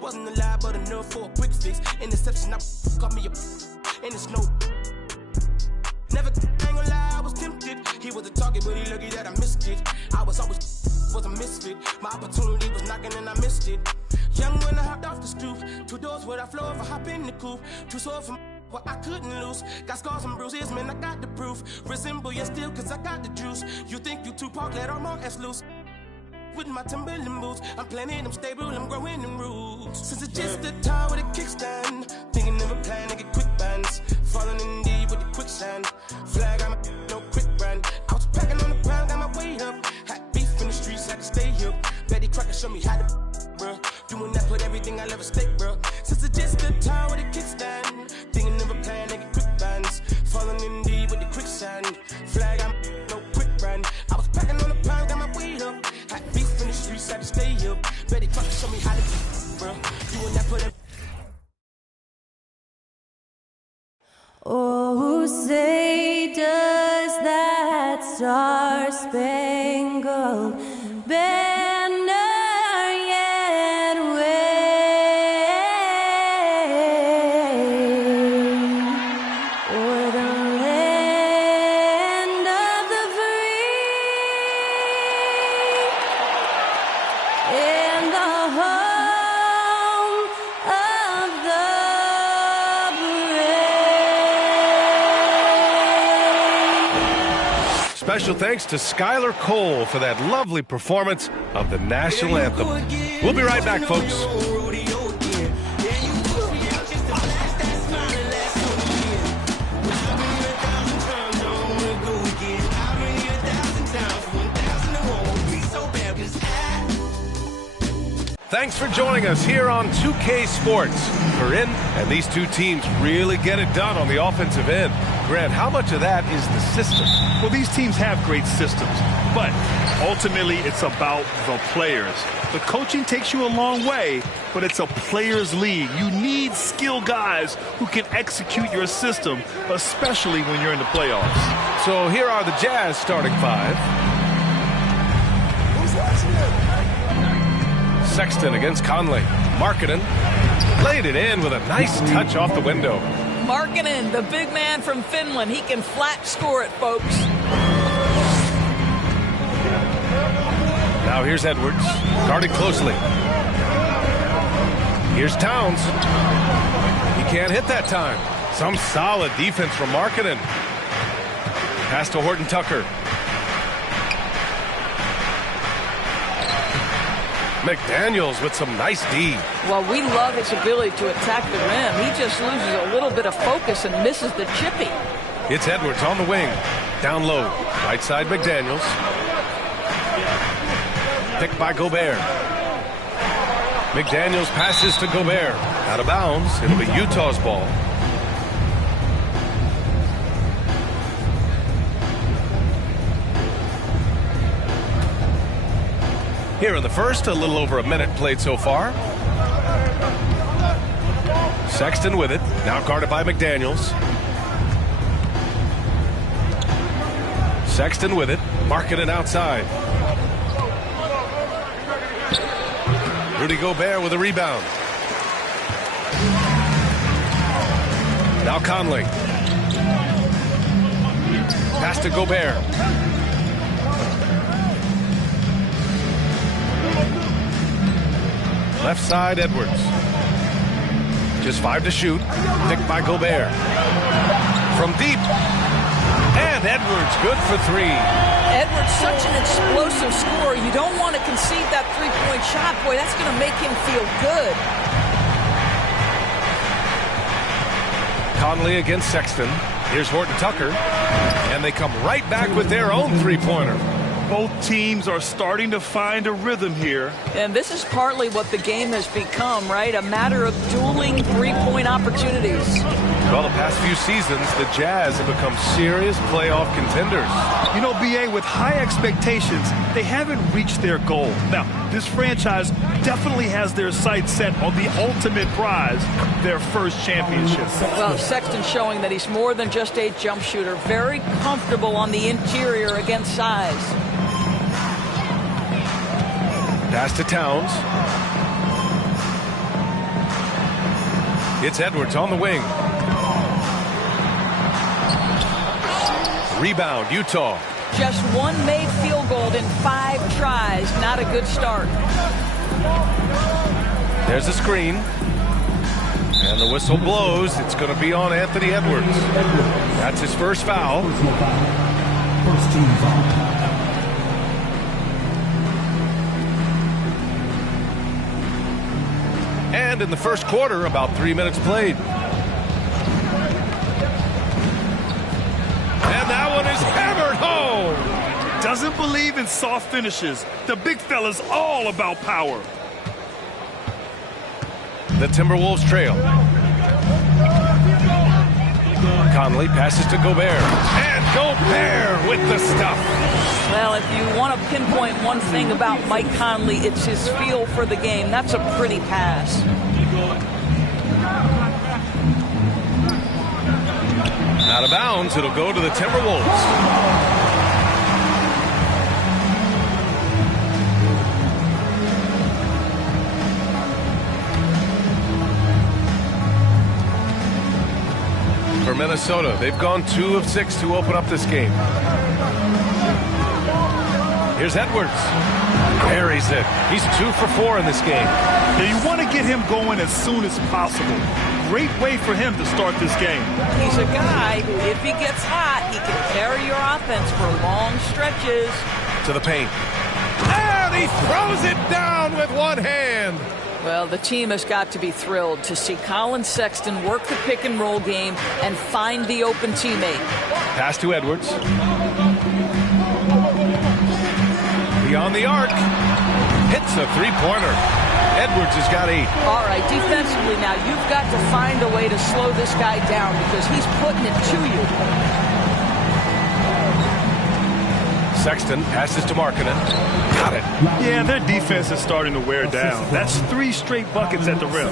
Wasn't alive, but enough for a quick fix. Interception, I caught me a and it's no. Never ain't gonna lie, I was tempted. He was a target, but he lucky that I missed it. I was always was a misfit. My opportunity was knocking and I missed it. Young when I hopped off the stoop. 2 doors where I floor if I hop in the coupe. Too sore from what I couldn't lose. Got scars and bruises, man, I got the proof. Resemble you still, cause I got the juice. You think you Tupac, let all my ass loose. With my Timberland boots, I'm planning, I'm stable, I'm growing in roots. Since it's just a time with a kickstand, thinking of a plan to get quick bands. Falling in deep with the quicksand. Flag, I'm no quick brand. I was packing on the pound, got my weight up. Had beef in the streets, had to stay here. Betty Crocker showed me how to, bruh. Doing that, put everything I love at stake, bruh. Since it's just a time with a kickstand, thinking of a plan to get quick bands. Falling in deep with the quicksand. Flag, I'm no quick brand. I was packing on the pound, got my weight up. Had beef in the streets, had to stay up. Betty Crocker showed me how to, bruh. Doing that, put everything. Oh, say does that star-spangled banner yet wave o'er the land of the free and the home of the Special thanks to Skylar Cole for that lovely performance of the national anthem. We'll be right back, folks. Thanks for joining us here on 2K Sports. Corinne and these two teams really get it done on the offensive end. Grant, how much of that is the system? Well, these teams have great systems, but ultimately it's about the players. The coaching takes you a long way, but it's a players' league. You need skilled guys who can execute your system, especially when you're in the playoffs. So here are the Jazz starting five. Sexton against Conley. Markkanen laid it in with a nice touch off the window. Markkanen, the big man from Finland. He can flat score it, folks. Now here's Edwards, guarded closely. Here's Towns. He can't hit that time. Some solid defense from Markkanen. Pass to Horton Tucker. McDaniels with some nice D. Well, we love his ability to attack the rim. He just loses a little bit of focus and misses the chippy. It's Edwards on the wing. Down low. Right side McDaniels. Picked by Gobert. McDaniels passes to Gobert. Out of bounds. It'll be Utah's ball. Here in the first, a little over a minute played so far. Sexton with it, now guarded by McDaniels. Sexton with it, Markkanen outside. Rudy Gobert with a rebound. Now Conley. Pass to Gobert. Left side, Edwards. Just 5 to shoot. Picked by Gobert. From deep. And Edwards, good for 3. Edwards, such an explosive scorer. You don't want to concede that three-point shot. Boy, that's going to make him feel good. Conley against Sexton. Here's Horton Tucker. And they come right back with their own three-pointer. Both teams are starting to find a rhythm here. And this is partly what the game has become, right? A matter of dueling three-point opportunities. Well, the past few seasons, the Jazz have become serious playoff contenders. You know, B.A., with high expectations, they haven't reached their goal. Now, this franchise definitely has their sights set on the ultimate prize, their first championship. Well, Sexton showing that he's more than just a jump shooter. Very comfortable on the interior against size. Pass to Towns. It's Edwards on the wing. Rebound, Utah. Just one made field goal in 5 tries. Not a good start. There's a screen. And the whistle blows. It's going to be on Anthony Edwards. That's his first foul. First team foul. And in the first quarter, about 3 minutes played. And that one is hammered home. Doesn't believe in soft finishes. The big fella's all about power. The Timberwolves trail. Conley passes to Gobert. And Gobert with the stuff. Well, if you want to pinpoint one thing about Mike Conley, it's his feel for the game. That's a pretty pass. Out of bounds, it'll go to the Timberwolves. For Minnesota, they've gone 2 of 6 to open up this game. Here's Edwards. Buries it. He's 2 for 4 in this game. Now you want to get him going as soon as possible. Great way for him to start this game. He's a guy who, if he gets hot, he can carry your offense for long stretches. To the paint. And he throws it down with one hand. Well, the team has got to be thrilled to see Colin Sexton work the pick-and-roll game and find the open teammate. Pass to Edwards. Beyond the arc. Hits a three-pointer. Edwards has got 8. All right, defensively now, you've got to find a way to slow this guy down because he's putting it to you. Sexton passes to Markkanen. Got it. Yeah, their defense is starting to wear down. That's 3 straight buckets at the rim.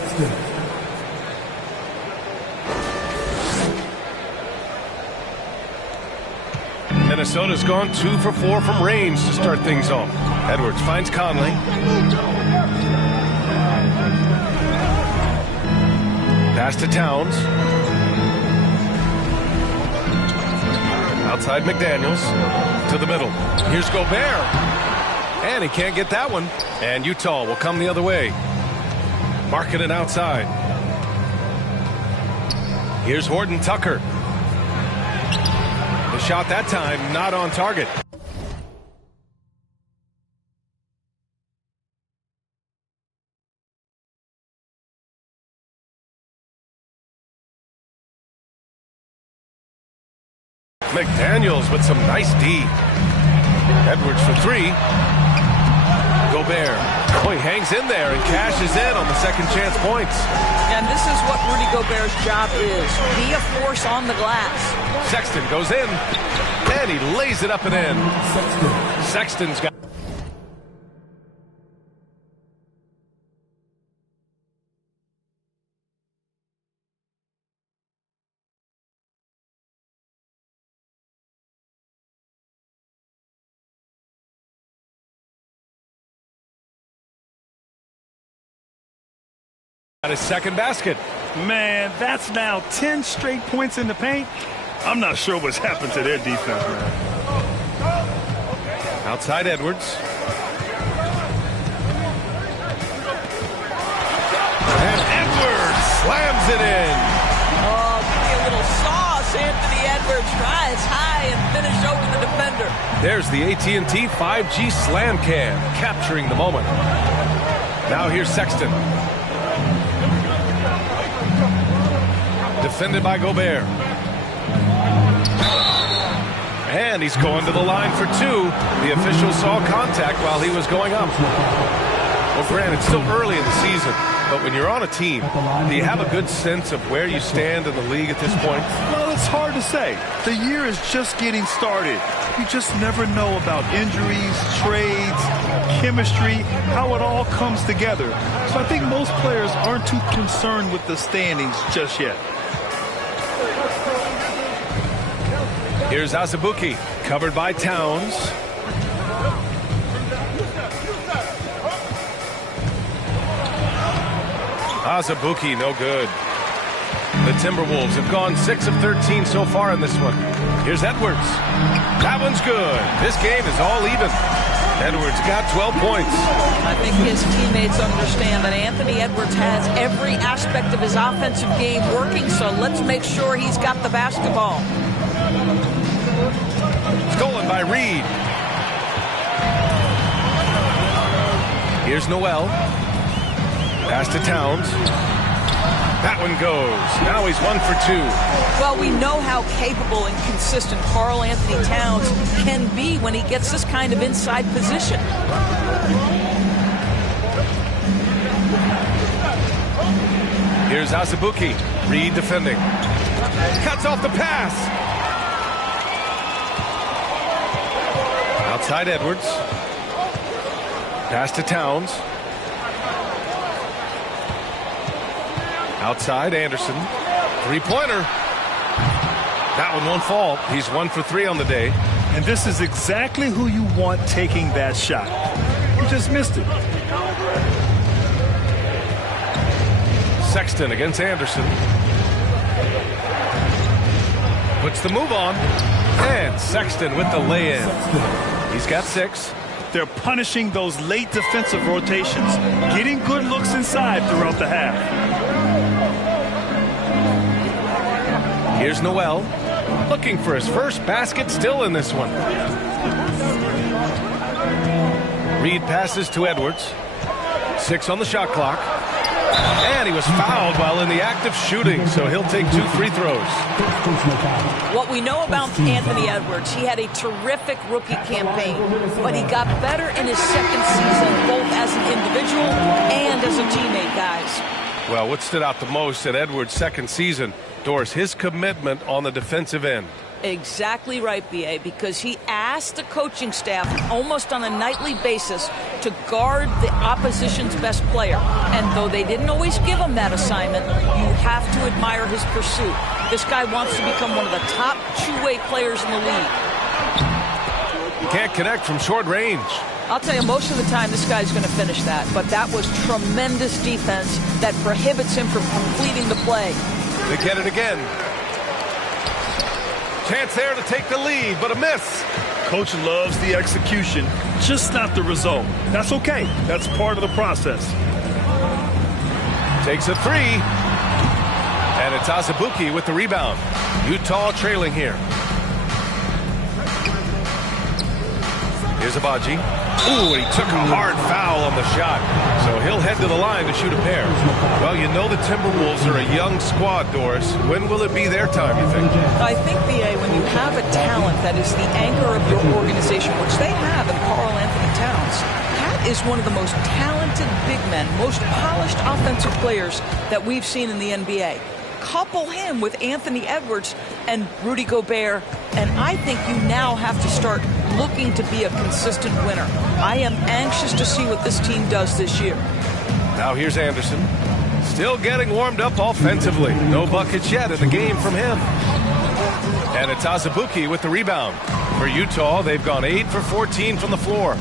Minnesota's gone 2 for 4 from range to start things off. Edwards finds Conley. Pass to Towns. Outside McDaniels. To the middle. Here's Gobert. And he can't get that one. And Utah will come the other way. Markkanen outside. Here's Horton Tucker. The shot that time not on target. McDaniels with some nice D. Edwards for 3. Gobert. Oh, he hangs in there and cashes in on the second chance points. And this is what Rudy Gobert's job is. Be a force on the glass. Sexton goes in, and he lays it up and in. Sexton's got... his second basket. Man, that's now 10 straight points in the paint. I'm not sure what's happened to their defense, man. Outside Edwards. And Edwards slams it in. Oh, give me a little sauce. Anthony Edwards rise high and finish over the defender. There's the AT&T 5G Slam Cam, capturing the moment. Now here's Sexton. Defended by Gobert. And he's going to the line for 2. The official saw contact while he was going up. Well, Grant, it's still early in the season, but when you're on a team, do you have a good sense of where you stand in the league at this point? Well, it's hard to say. The year is just getting started. You just never know about injuries, trades, chemistry, how it all comes together. So I think most players aren't too concerned with the standings just yet. Here's Azubuike, covered by Towns. Azubuike, no good. The Timberwolves have gone 6 of 13 so far in this one. Here's Edwards. That one's good. This game is all even. Edwards got 12 points. I think his teammates understand that Anthony Edwards has every aspect of his offensive game working, so let's make sure he's got the basketball. Stolen by Reed. Here's Noel. Pass to Towns. That one goes. Now he's 1 for 2. Well, we know how capable and consistent Karl Anthony Towns can be when he gets this kind of inside position. Here's Azubuike. Reed defending. Cuts off the pass. Outside Edwards. Pass to Towns. Outside Anderson. Three-pointer. That one won't fall. He's 1 for 3 on the day. And this is exactly who you want taking that shot. You just missed it. Sexton against Anderson. Puts the move on. And Sexton with the lay-in. He's got 6. They're punishing those late defensive rotations, getting good looks inside throughout the half. Here's Noel, looking for his first basket still in this one. Reed passes to Edwards. 6 on the shot clock. And he was fouled while in the act of shooting, so he'll take 2 free throws. What we know about Anthony Edwards, he had a terrific rookie campaign, but he got better in his second season, both as an individual and as a teammate, guys. Well, what stood out the most at Edwards' second season, Doris, his commitment on the defensive end. Exactly right, B.A., because he asked the coaching staff almost on a nightly basis to guard the opposition's best player. And though they didn't always give him that assignment, you have to admire his pursuit. This guy wants to become one of the top two-way players in the league. Can't connect from short range. I'll tell you, most of the time this guy's going to finish that, but that was tremendous defense that prohibits him from completing the play. They get it again. Chance there to take the lead, but a miss. Coach loves the execution, just not the result. That's okay. That's part of the process. Takes a 3. And it's Azubuike with the rebound. Utah trailing here. Here's Agbaji. Ooh, and he took a hard foul on the shot. So he'll head to the line to shoot a pair. Well, you know the Timberwolves are a young squad, Doris. When will it be their time, you think? I think, B.A., when you have a talent that is the anchor of your organization, which they have in Karl Anthony Towns, Pat is one of the most talented big men, most polished offensive players that we've seen in the NBA. Couple him with Anthony Edwards and Rudy Gobert, and I think you now have to start looking to be a consistent winner. I am anxious to see what this team does this year. Now here's Anderson. Still getting warmed up offensively. No buckets yet in the game from him. And it's Azubuike with the rebound. For Utah, they've gone 8 for 14 from the floor.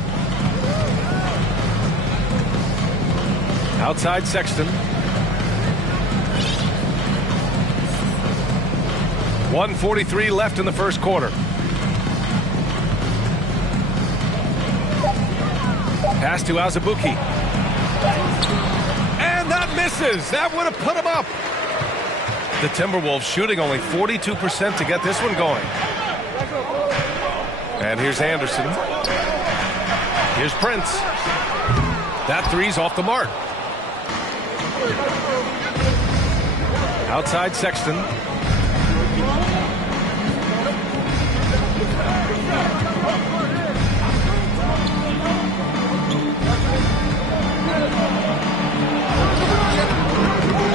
Outside Sexton. 1:43 left in the first quarter. Pass to Azubuike. And that misses. That would have put him up. The Timberwolves shooting only 42% to get this one going. And here's Anderson. Here's Prince. That three's off the mark. Outside Sexton.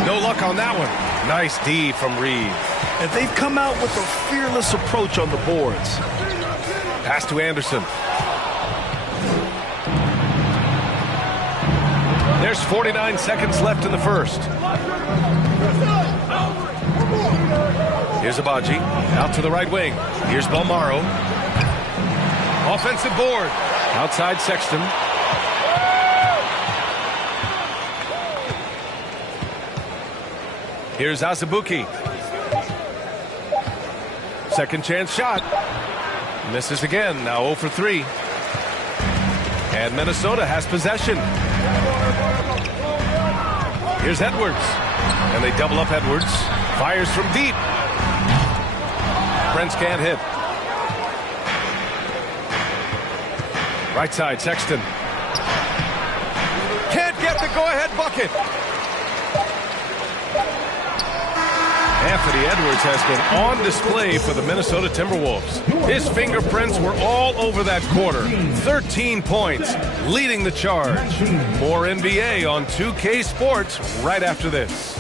No luck on that one. Nice D from Reed. And they've come out with a fearless approach on the boards. Pass to Anderson. There's 49 seconds left in the first. Here's Agbaji. Out to the right wing. Here's Bolmaro. Offensive board. Outside Sexton. Here's Azubuike. Second chance shot. Misses again. Now 0 for 3. And Minnesota has possession. Here's Edwards. And they double up Edwards. Fires from deep. Brents can't hit. Right side, Sexton. Can't get the go-ahead bucket. Anthony Edwards has been on display for the Minnesota Timberwolves. His fingerprints were all over that quarter. 13 points, leading the charge. More NBA on 2K Sports right after this.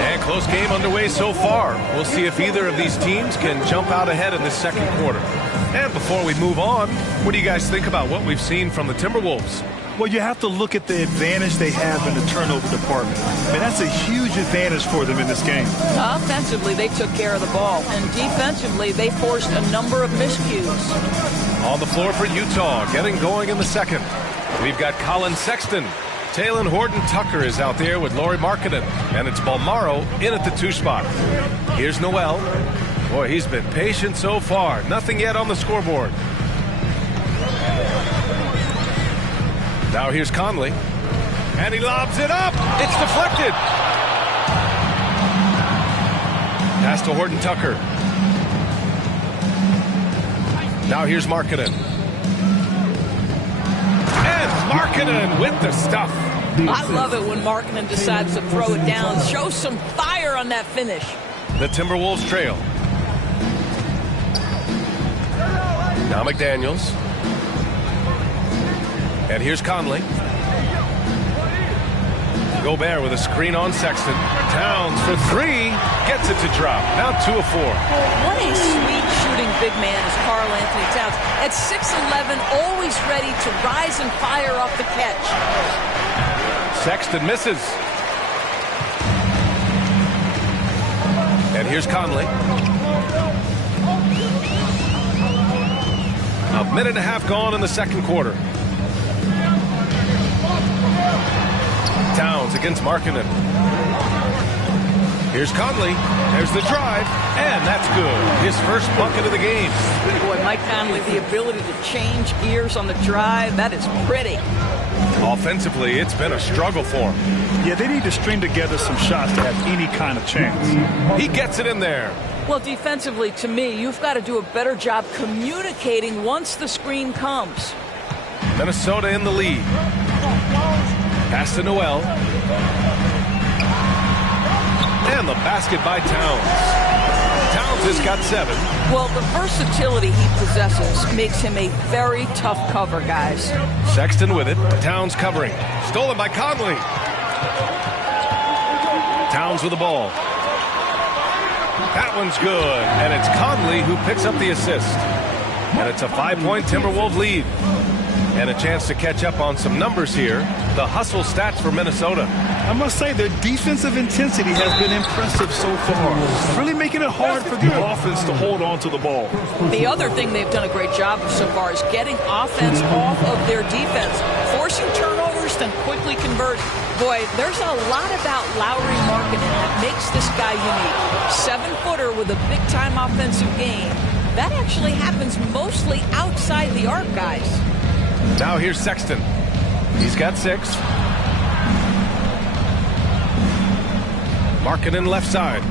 And close game underway so far. We'll see if either of these teams can jump out ahead in this second quarter. And before we move on, what do you guys think about what we've seen from the Timberwolves? Well, you have to look at the advantage they have in the turnover department. I mean, that's a huge advantage for them in this game. Offensively, they took care of the ball. And defensively, they forced a number of miscues. On the floor for Utah, getting going in the second. We've got Colin Sexton. Talen Horton-Tucker is out there with Lauri Markkanen. And it's Bolmaro in at the 2 spot. Here's Noel. Boy, he's been patient so far. Nothing yet on the scoreboard. Now here's Conley. And he lobs it up. It's deflected. Pass to Horton-Tucker. Now here's Markkanen. And Markkanen with the stuff. I love it when Markkanen decides to throw it down. Show some fire on that finish. The Timberwolves trail. Now McDaniels. And here's Conley. Gobert with a screen on Sexton. Towns for 3. Gets it to drop. Now 2 of 4. What a sweet shooting big man is Karl Anthony Towns. At 6'11", always ready to rise and fire off the catch. Sexton misses. And here's Conley. A minute and a half gone in the second quarter. Towns against Markkanen. Here's Conley. There's the drive. And that's good. His first bucket of the game. Boy, Mike Conley, the ability to change gears on the drive, that is pretty. Offensively, it's been a struggle for him. Yeah, they need to string together some shots to have any kind of chance. He gets it in there. Well, defensively, to me, you've got to do a better job communicating once the screen comes. Minnesota in the lead. Pass to Noel. And the basket by Towns. Towns has got 7. Well, the versatility he possesses makes him a very tough cover, guys. Sexton with it. Towns covering. Stolen by Conley. Towns with the ball. That one's good. And it's Conley who picks up the assist. And it's a 5-point Timberwolves lead. And a chance to catch up on some numbers here. The hustle stats for Minnesota. I must say, their defensive intensity has been impressive so far. Really making it hard for the offense to hold on to the ball. The other thing they've done a great job of so far is getting offense off of their defense. Forcing turnovers, then quickly converting. Boy, there's a lot about Lauri Markkanen that makes this guy unique. 7-footer with a big-time offensive game. That actually happens mostly outside the arc, guys. Now here's Sexton. He's got 6. Markkanen left side.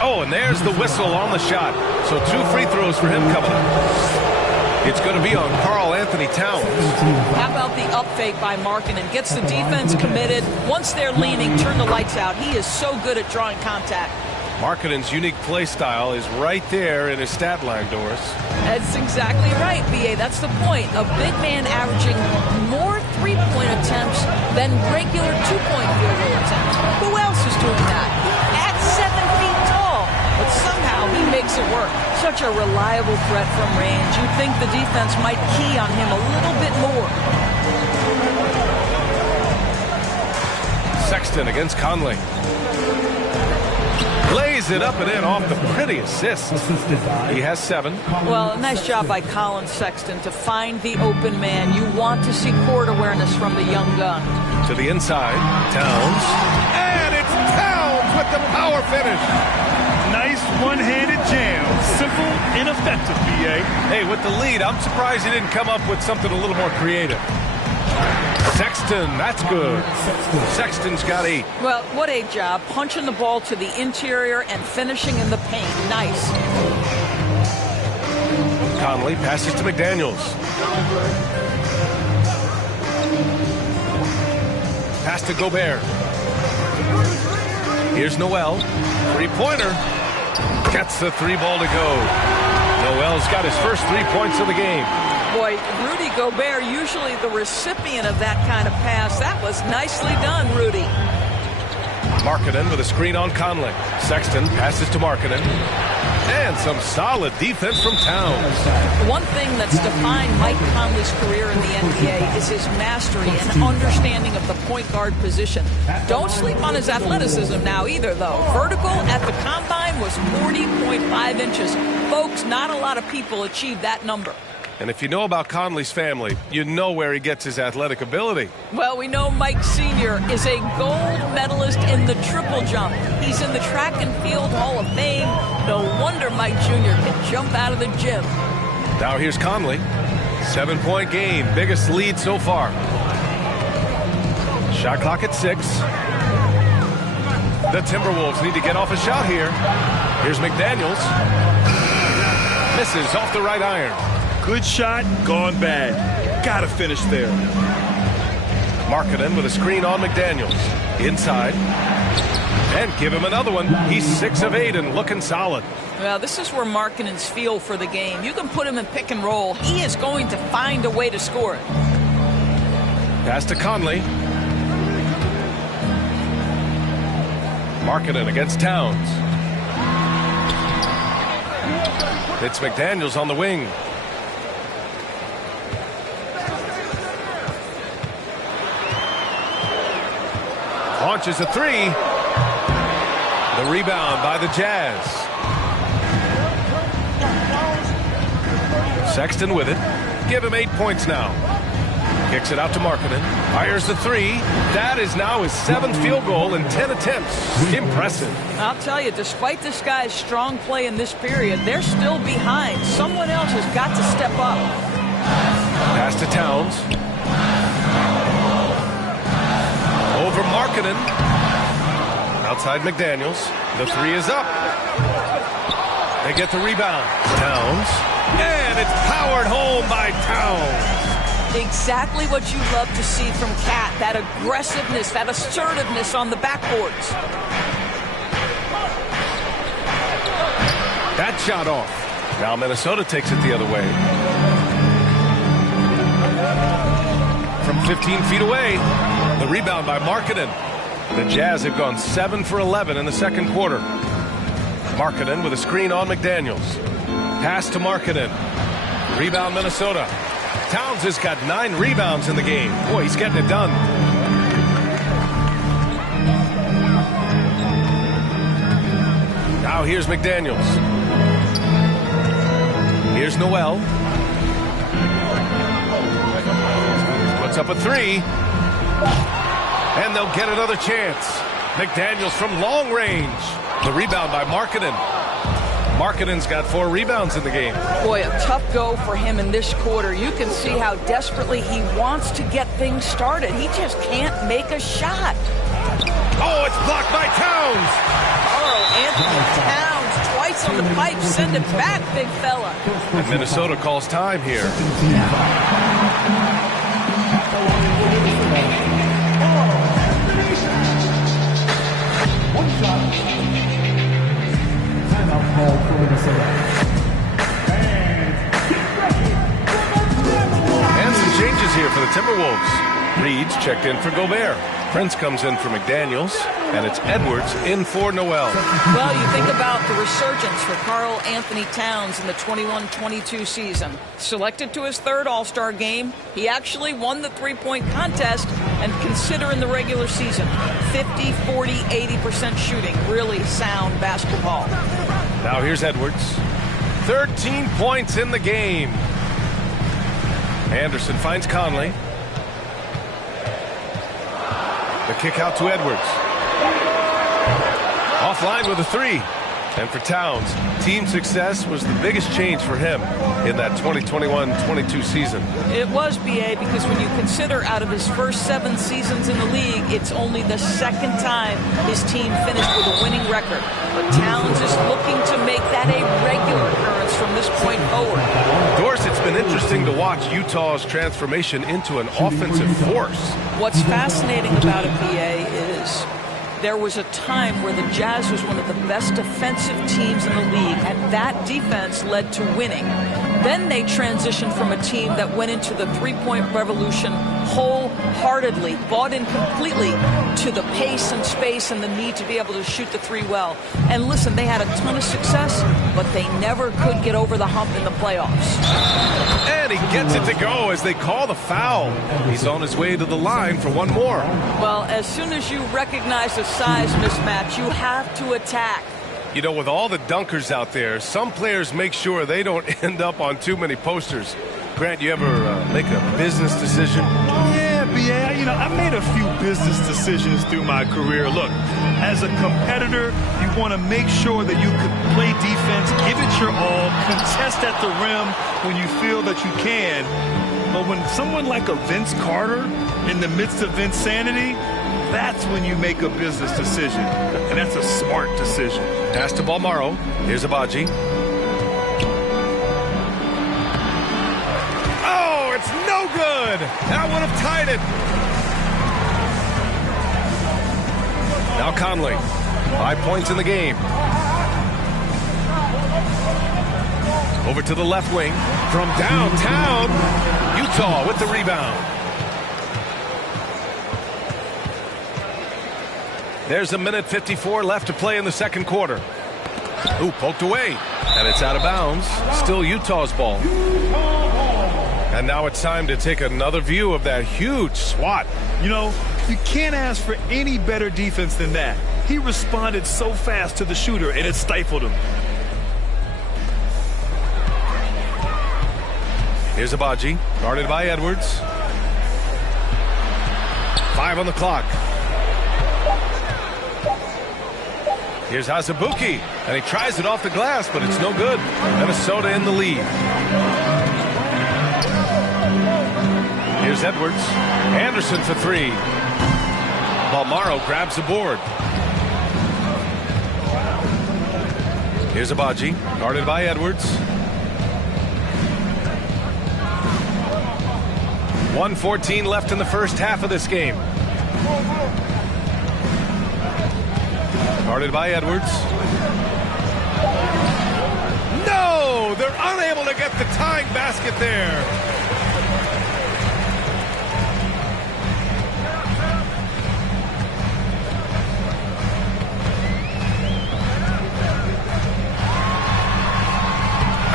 Oh, and there's the whistle on the shot. So 2 free throws for him coming up. It's going to be on Karl Anthony Towns. How about the up fake by Markkanen? Gets the defense committed. Once they're leaning, turn the lights out. He is so good at drawing contact. Markkanen's unique play style is right there in his stat line, Doris. That's exactly right, B.A. That's the point. A big man averaging more 3-point attempts than regular 2-point field goal attempts. Who else is doing that? At 7 feet tall. But somehow he makes it work. Such a reliable threat from range. You'd think the defense might key on him a little bit more. Sexton against Conley. Lays lays it up and in off the pretty assist. He has 7. Well, nice job by Colin Sexton to find the open man. You want to see court awareness from the young gun. To the inside, Towns. And it's Towns with the power finish. Nice one-handed jam. Simple and effective, B.A. Hey, with the lead, I'm surprised he didn't come up with something a little more creative. Sexton, that's good. Sexton's got 8. Well, what a job. Punching the ball to the interior and finishing in the paint. Nice. Conley passes to McDaniels. Pass to Gobert. Here's Noel. 3-pointer. Gets the 3 ball to go. Noel's got his first 3 points of the game. Boy, Rudy Gobert, usually the recipient of that kind of pass. That was nicely done, Rudy. Markkanen with a screen on Conley. Sexton passes to Markkanen. And some solid defense from Towns. One thing that's defined Mike Conley's career in the NBA is his mastery and understanding of the point guard position. Don't sleep on his athleticism now either, though. Vertical at the combine was 40.5 inches. Folks, not a lot of people achieve that number. And if you know about Conley's family, you know where he gets his athletic ability. Well, we know Mike Sr. is a gold medalist in the triple jump. He's in the track and field Hall of Fame. No wonder Mike Jr. can jump out of the gym. Now here's Conley. 7-point game, biggest lead so far. Shot clock at 6. The Timberwolves need to get off a shot here. Here's McDaniels. Misses off the right iron. Good shot, gone bad. Gotta finish there. Markkanen with a screen on McDaniels. Inside. And give him another one. He's 6 of 8 and looking solid. Well, this is where Markkanen's feel for the game. You can put him in pick and roll. He is going to find a way to score it. Pass to Conley. Markkanen against Towns. It's McDaniels on the wing. Launches a 3. The rebound by the Jazz. Sexton with it. Give him 8 points now. Kicks it out to Markkanen. Fires the 3. That is now his 7th field goal in 10 attempts. Impressive. I'll tell you, despite this guy's strong play in this period, they're still behind. Someone else has got to step up. Pass to Towns. Over Markkanen. Outside McDaniels. The 3 is up. They get the rebound. Towns. And it's powered home by Towns. Exactly what you love to see from Cat. That aggressiveness, that assertiveness on the backboards. That shot off. Now Minnesota takes it the other way. From 15 feet away. The rebound by Markkanen. The Jazz have gone 7 for 11 in the second quarter. Markkanen with a screen on McDaniels. Pass to Markkanen. Rebound Minnesota. Towns has got 9 rebounds in the game. Boy, he's getting it done. Now here's McDaniels. Here's Noel. Puts up a 3. And they'll get another chance. McDaniels from long range. The rebound by Markkanen. Markkanen's got 4 rebounds in the game. Boy, a tough go for him in this quarter. You can see how desperately he wants to get things started. He just can't make a shot. Oh, it's blocked by Towns. Anthony Towns twice on the pipe. Send it back, big fella. And Minnesota calls time here. Timeout call for Minnesota. And some changes here for the Timberwolves. Reed's checked in for Gobert. Prince comes in for McDaniels, and it's Edwards in for Noel. Well, you think about the resurgence for Karl Anthony Towns in the 21-22 season. Selected to his third All-Star game, he actually won the three-point contest, and consider in the regular season, 50, 40, 80% shooting. Really sound basketball. Now here's Edwards. 13 points in the game. Anderson finds Conley. The kick out to Edwards. Offline with a three. And for Towns, team success was the biggest change for him in that 2021-22 season. It was, B.A., because when you consider out of his first 7 seasons in the league, it's only the second time his team finished with a winning record. But Towns is looking to make that a regular occurrence from this point forward. Dorsett's been interesting to watch Utah's transformation into an offensive force. What's fascinating about it, B.A., is there was a time where the Jazz was one of the best defensive teams in the league, and that defense led to winning. Then they transitioned from a team that went into the three-point revolution wholeheartedly, bought in completely to the pace and space and the need to be able to shoot the three well. And listen, they had a ton of success, but they never could get over the hump in the playoffs. And he gets it to go as they call the foul. He's on his way to the line for one more. Well, as soon as you recognize a size mismatch, you have to attack. You know, with all the dunkers out there, some players make sure they don't end up on too many posters. Grant, you ever make a business decision? Yeah, B.A., you know, I made a few business decisions through my career. Look, as a competitor, you want to make sure that you can play defense, give it your all, contest at the rim when you feel that you can. But when someone like a Vince Carter in the midst of insanity, that's when you make a business decision. And that's a smart decision. Pass to Balmaro. Here's Abaji. Oh, it's no good. That would have tied it. Now Conley. 5 points in the game. Over to the left wing. From downtown. Utah with the rebound. There's 1:54 left to play in the second quarter. Ooh, poked away. And it's out of bounds. Still Utah's ball. And now it's time to take another view of that huge swat. You know, you can't ask for any better defense than that. He responded so fast to the shooter, and it stifled him. Here's Abaji, guarded by Edwards. 5 on the clock. Here's Azubuike, and he tries it off the glass, but it's no good. Minnesota in the lead. Here's Edwards. Anderson for 3. Balmaro grabs the board. Here's Abaji, guarded by Edwards. 1:14 left in the first half of this game. Guarded by Edwards. No! They're unable to get the tying basket there.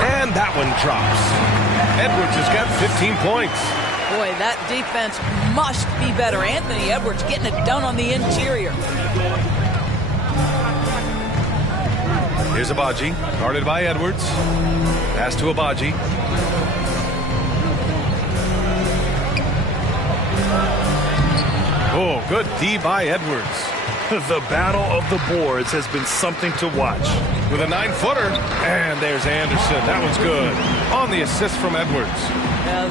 And that one drops. Edwards has got 15 points. Boy, that defense must be better. Anthony Edwards getting it done on the interior. Here's Abaji, guarded by Edwards. Pass to Abaji. Oh, good D by Edwards. The battle of the boards has been something to watch. With a 9-footer, and there's Anderson. That one's good. On the assist from Edwards.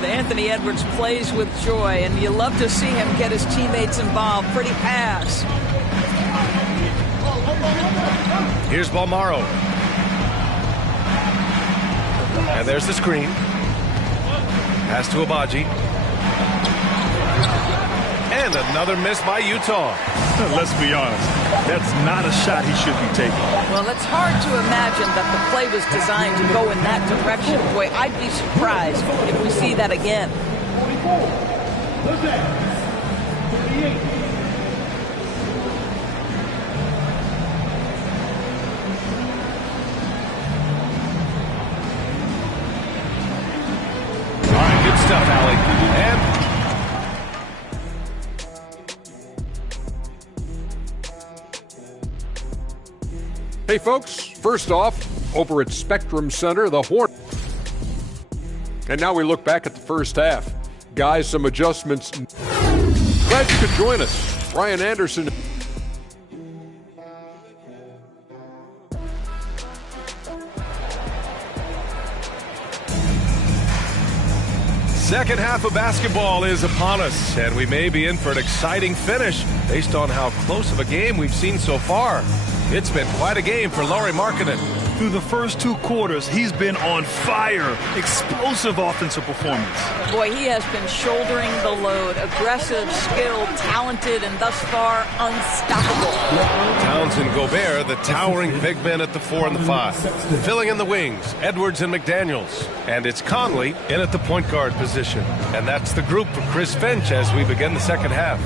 Anthony Edwards plays with joy, and you love to see him get his teammates involved. Pretty pass. Here's Balmaro. And there's the screen. Pass to Abaji. And another miss by Utah. Let's be honest, that's not a shot he should be taking. Well, it's hard to imagine that the play was designed to go in that direction. Boy, I'd be surprised if we see that again. folks. First off, over at Spectrum Center, the Horn. And now we look back at the first half. Guys, some adjustments. Glad you could join us. Ryan Anderson. Second half of basketball is upon us, and we may be in for an exciting finish based on how close of a game we've seen so far. It's been quite a game for Lauri Markkanen. Through the first 2 quarters, he's been on fire. Explosive offensive performance. Boy, he has been shouldering the load. Aggressive, skilled, talented, and thus far unstoppable. Towns and Gobert, the towering big men at the 4 and the 5. Filling in the wings, Edwards and McDaniels. And it's Conley in at the point guard position. And that's the group for Chris Finch as we begin the second half.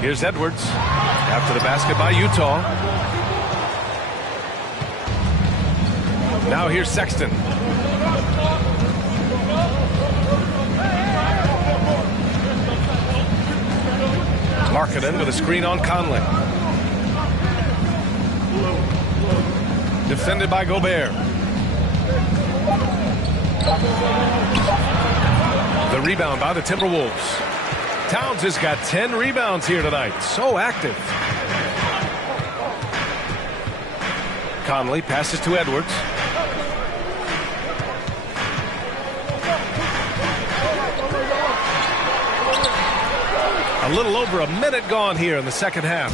Here's Edwards after the basket by Utah. Now here's Sexton. Markkanen with a screen on Conley. Defended by Gobert. The rebound by the Timberwolves. Towns has got 10 rebounds here tonight. So active. Conley passes to Edwards. A little over a minute gone here in the second half.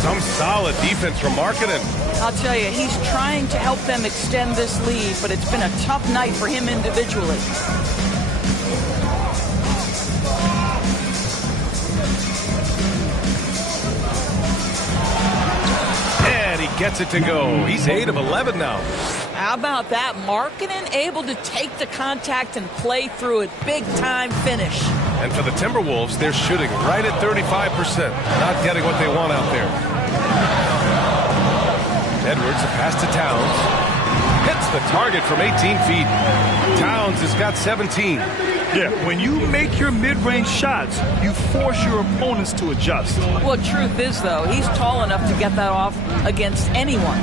Some solid defense from Markkanen. I'll tell you, he's trying to help them extend this lead, but it's been a tough night for him individually. And he gets it to go. He's 8 of 11 now. How about that? Markkanen able to take the contact and play through it. Big time finish. And for the Timberwolves, they're shooting right at 35%. Not getting what they want out there. Edwards, a pass to Towns. Hits the target from 18 feet. Towns has got 17. Yeah, when you make your mid-range shots, you force your opponents to adjust. Well, truth is, though, he's tall enough to get that off against anyone.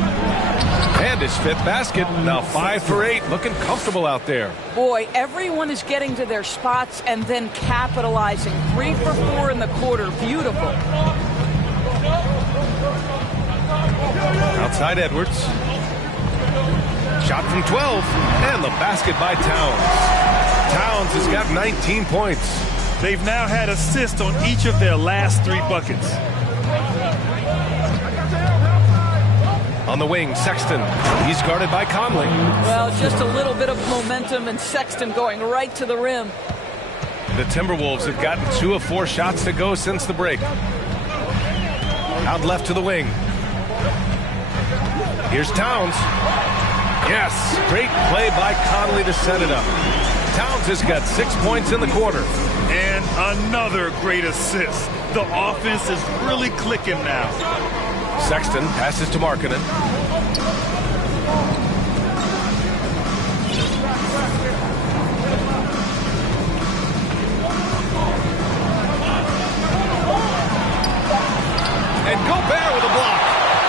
And his 5th basket, now 5 for 8, looking comfortable out there. Boy, everyone is getting to their spots and then capitalizing. 3 for 4 in the quarter. Beautiful. Outside Edwards. Shot from 12, and the basket by Towns. Towns has got 19 points. They've now had assists on each of their last 3 buckets. On the wing, Sexton. He's guarded by Conley. Well, just a little bit of momentum and Sexton going right to the rim. The Timberwolves have gotten 2 of 4 shots to go since the break. Out left to the wing. Here's Towns. Yes, great play by Conley to set it up. Towns has got 6 points in the quarter. And another great assist. The offense is really clicking now. Sexton passes to Markkanen. And Gobert with a block.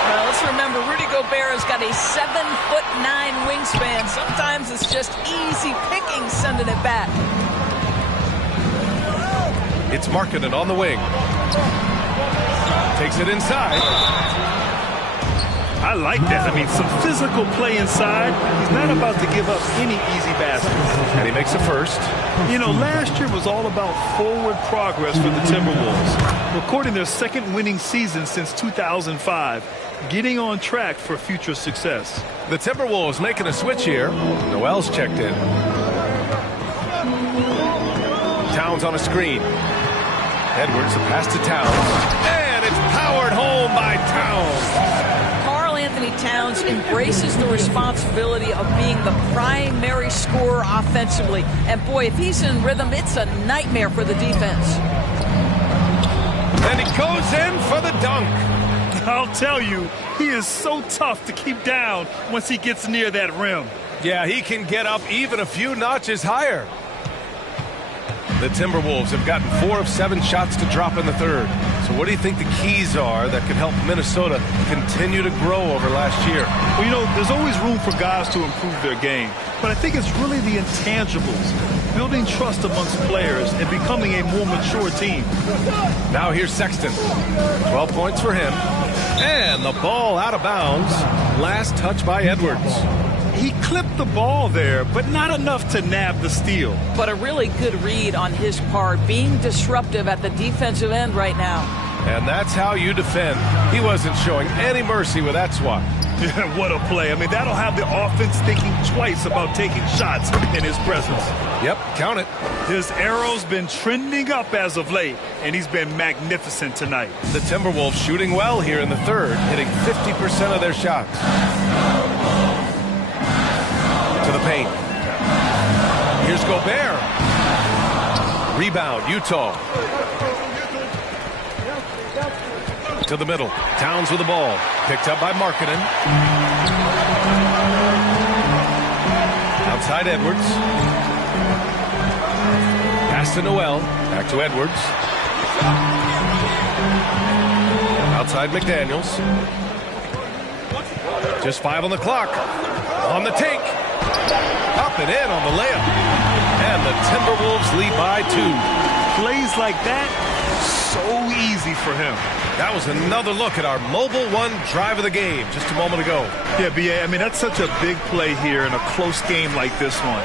Well, let's remember, Rudy Gobert has got a 7'9" wingspan. Sometimes it's just easy picking sending it back. It's Markkanen on the wing. Takes it inside. I like that. I mean, some physical play inside. He's not about to give up any easy baskets. And he makes a first. You know, last year was all about forward progress for the Timberwolves. Recording their 2nd winning season since 2005. Getting on track for future success. The Timberwolves making a switch here. Noel's checked in. Towns on a screen. Edwards, the pass to Towns. And it's powered home by Towns. Karl-Anthony Towns embraces the responsibility of being the primary scorer offensively. And boy, if he's in rhythm, it's a nightmare for the defense. And he goes in for the dunk. I'll tell you, he is so tough to keep down once he gets near that rim. Yeah, he can get up even a few notches higher. The Timberwolves have gotten 4 of 7 shots to drop in the third. So what do you think the keys are that could help Minnesota continue to grow over last year? Well, you know, there's always room for guys to improve their game, but I think it's really the intangibles, building trust amongst players and becoming a more mature team. Now here's Sexton. 12 points for him. And the ball out of bounds. Last touch by Edwards. He clipped the ball there, but not enough to nab the steal. But a really good read on his part, being disruptive at the defensive end right now. And that's how you defend. He wasn't showing any mercy with that swat. Yeah, what a play. I mean, that'll have the offense thinking twice about taking shots in his presence. Yep, count it. His arrow's been trending up as of late, and he's been magnificent tonight. The Timberwolves shooting well here in the third, hitting 50% of their shots. To the paint. Here's Gobert. Rebound, Utah. To the middle. Towns with the ball. Picked up by Markkanen. Outside Edwards. Pass to Noel. Back to Edwards. Outside McDaniels. Just 5 on the clock. On the take. Up and in on the layup. And the Timberwolves lead by 2. Plays like that, so easy for him. That was another look at our Mobile One drive of the game just a moment ago. Yeah, B.A., I mean, that's such a big play here in a close game like this one.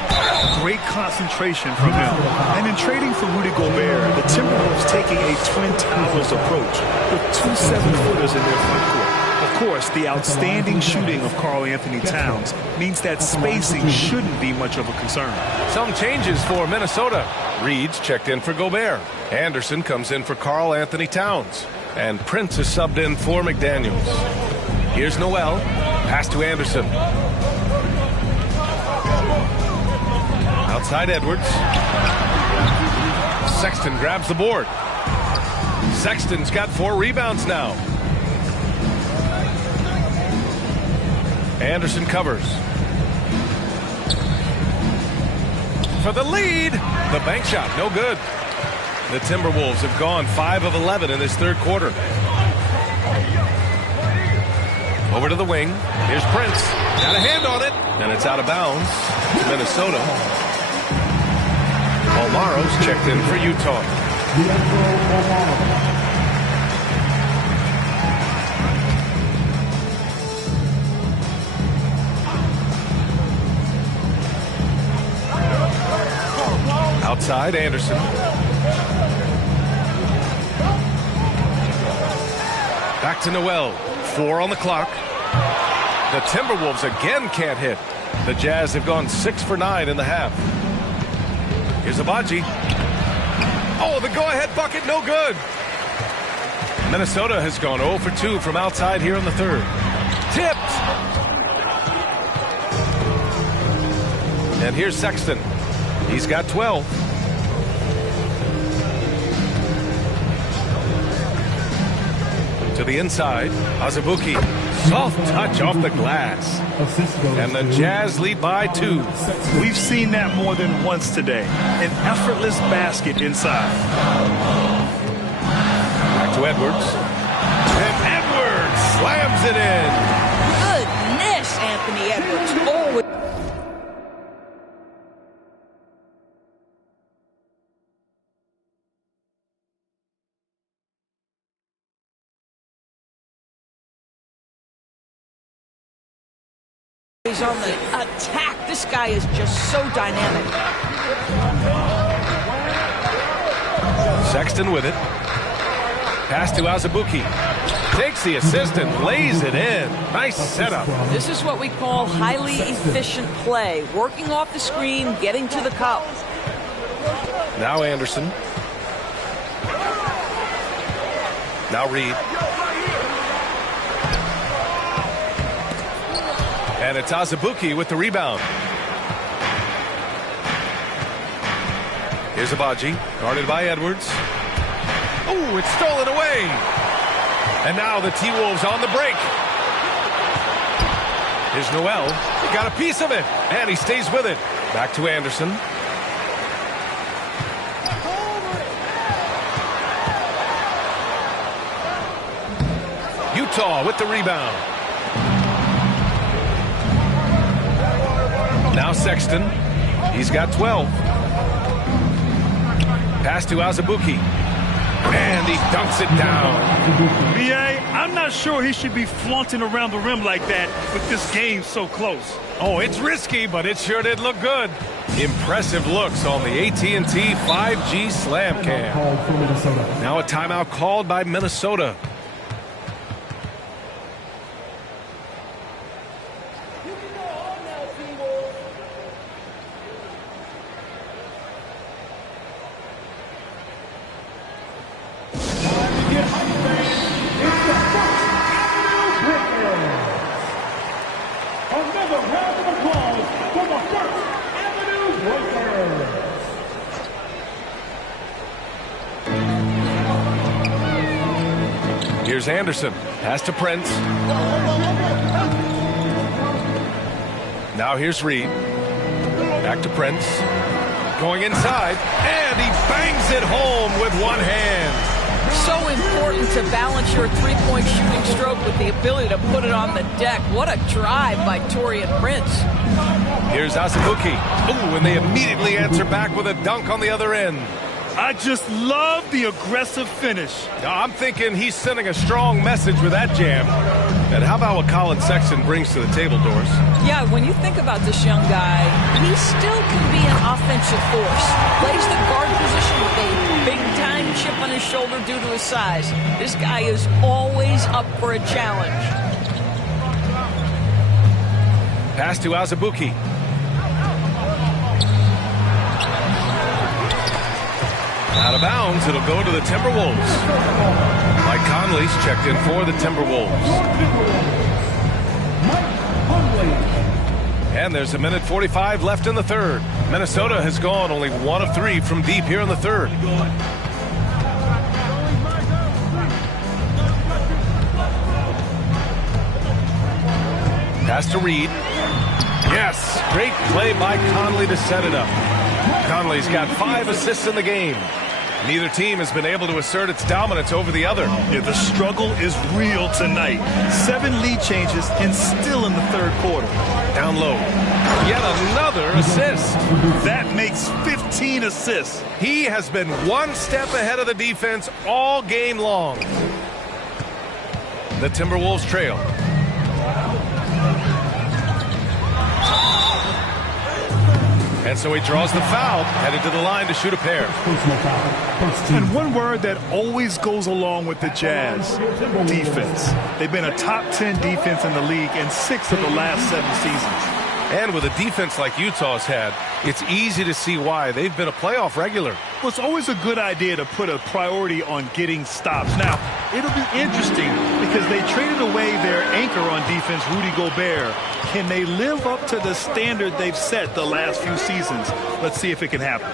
Great concentration from him. And in trading for Rudy Gobert, the Timberwolves taking a Twin Towers approach with 2 7-footers in their front court. Of course, the outstanding shooting of Karl Anthony Towns means that spacing shouldn't be much of a concern. Some changes for Minnesota. Reed's checked in for Gobert. Anderson comes in for Karl Anthony Towns. And Prince is subbed in for McDaniels. Here's Noel. Pass to Anderson. Outside Edwards. Sexton grabs the board. Sexton's got 4 rebounds now. Anderson covers. For the lead. The bank shot, no good. The Timberwolves have gone 5 of 11 in this third quarter. Over to the wing. Here's Prince. Got a hand on it. And it's out of bounds to Minnesota. Almaro's checked in for Utah. Outside, Anderson. Back to Noel. 4 on the clock. The Timberwolves again can't hit. The Jazz have gone 6 for 9 in the half. Here's Abaji. Oh, the go-ahead bucket, no good. Minnesota has gone 0 for 2 from outside here in the third. Tipped. And here's Sexton. He's got 12. To the inside, Azubuike. Soft touch off the glass. And the Jazz lead by 2. We've seen that more than once today. An effortless basket inside. Back to Edwards. And Edwards slams it in. Goodness, Anthony Edwards. Oh, he's on the attack. This guy is just so dynamic. Sexton with it. Pass to Azubuike. Takes the assist and lays it in. Nice setup. This is what we call highly efficient play. Working off the screen, getting to the cup. Now Anderson. Now Reed. And it's Azubuike with the rebound. Here's Abaji, guarded by Edwards. Oh, it's stolen away. And now the T-Wolves on the break. Here's Noel. Got a piece of it. And he stays with it. Back to Anderson. Utah with the rebound. Now Sexton. He's got 12. Pass to Azubuike. And he dunks it down. B.A., I'm not sure he should be flaunting around the rim like that with this game so close. Oh, it's risky, but it sure did look good. Impressive looks on the AT&T 5G Slam Cam. Now a timeout called by Minnesota. Here's Anderson. Pass to Prince. Now here's Reed. Back to Prince. Going inside. And he bangs it home with one hand. So important to balance your three-point shooting stroke with the ability to put it on the deck. What a drive by Taurean Prince. Here's Azubuike. Ooh, and they immediately answer back with a dunk on the other end. I just love the aggressive finish. I'm thinking he's sending a strong message with that jam. And how about what Colin Sexton brings to the table, Doris? Yeah, when you think about this young guy, he still can be an offensive force. Plays the guard position with a big-time chip on his shoulder due to his size. This guy is always up for a challenge. Pass to Azubuike. Out of bounds, it'll go to the Timberwolves. Mike Conley's checked in for the Timberwolves. And there's 1:45 left in the third. Minnesota has gone only 1 of 3 from deep here in the third. Pass to Reed. Yes, great play by Conley to set it up. Conley's got 5 assists in the game. Neither team has been able to assert its dominance over the other. Yeah, the struggle is real tonight. 7 lead changes and still in the third quarter. Down low. Yet another assist. That makes 15 assists. He has been one step ahead of the defense all game long. The Timberwolves trail. And so he draws the foul, headed to the line to shoot a pair. And one word that always goes along with the Jazz, defense. They've been a top 10 defense in the league in 6 of the last 7 seasons. And with a defense like Utah's had, it's easy to see why they've been a playoff regular. Well, it's always a good idea to put a priority on getting stops. Now, it'll be interesting because they traded away their anchor on defense, Rudy Gobert. Can they live up to the standard they've set the last few seasons? Let's see if it can happen.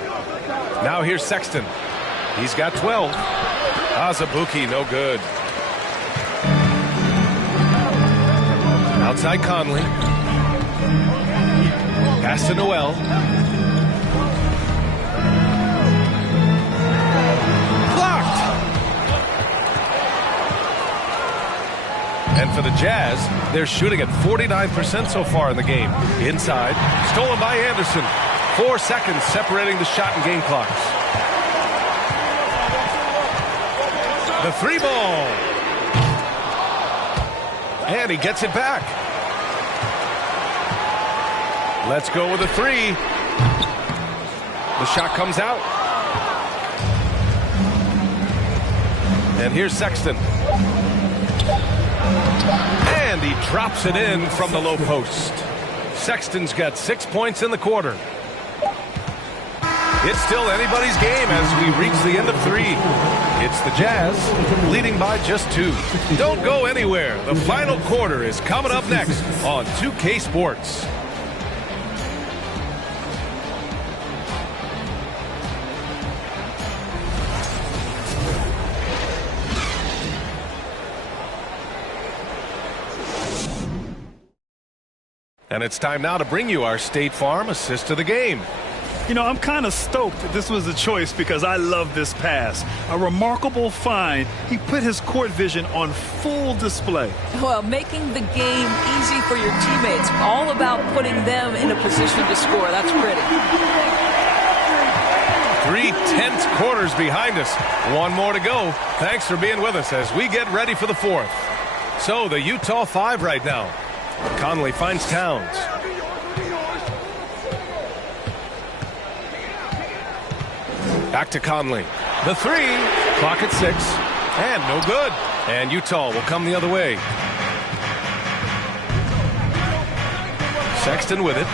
Now here's Sexton. He's got 12. Azubuike, no good. Outside Conley. Pass to Noel. Blocked! And for the Jazz, they're shooting at 49% so far in the game. Inside, stolen by Anderson. 4 seconds separating the shot and game clocks. The 3-ball. And he gets it back. Let's go with a 3. The shot comes out. And here's Sexton. And he drops it in from the low post. Sexton's got 6 points in the quarter. It's still anybody's game as we reach the end of 3. It's the Jazz leading by just 2. Don't go anywhere. The final quarter is coming up next on 2K Sports. And it's time now to bring you our State Farm assist of the game. You know, I'm kind of stoked that this was a choice because I love this pass. A remarkable find. He put his court vision on full display. Well, making the game easy for your teammates. All about putting them in a position to score. That's pretty. 3 tense quarters behind us. One more to go. Thanks for being with us as we get ready for the fourth. So the Utah 5 right now. Conley finds Towns. Back to Conley. The 3. Clock at 6. And no good. And Utah will come the other way. Sexton with it.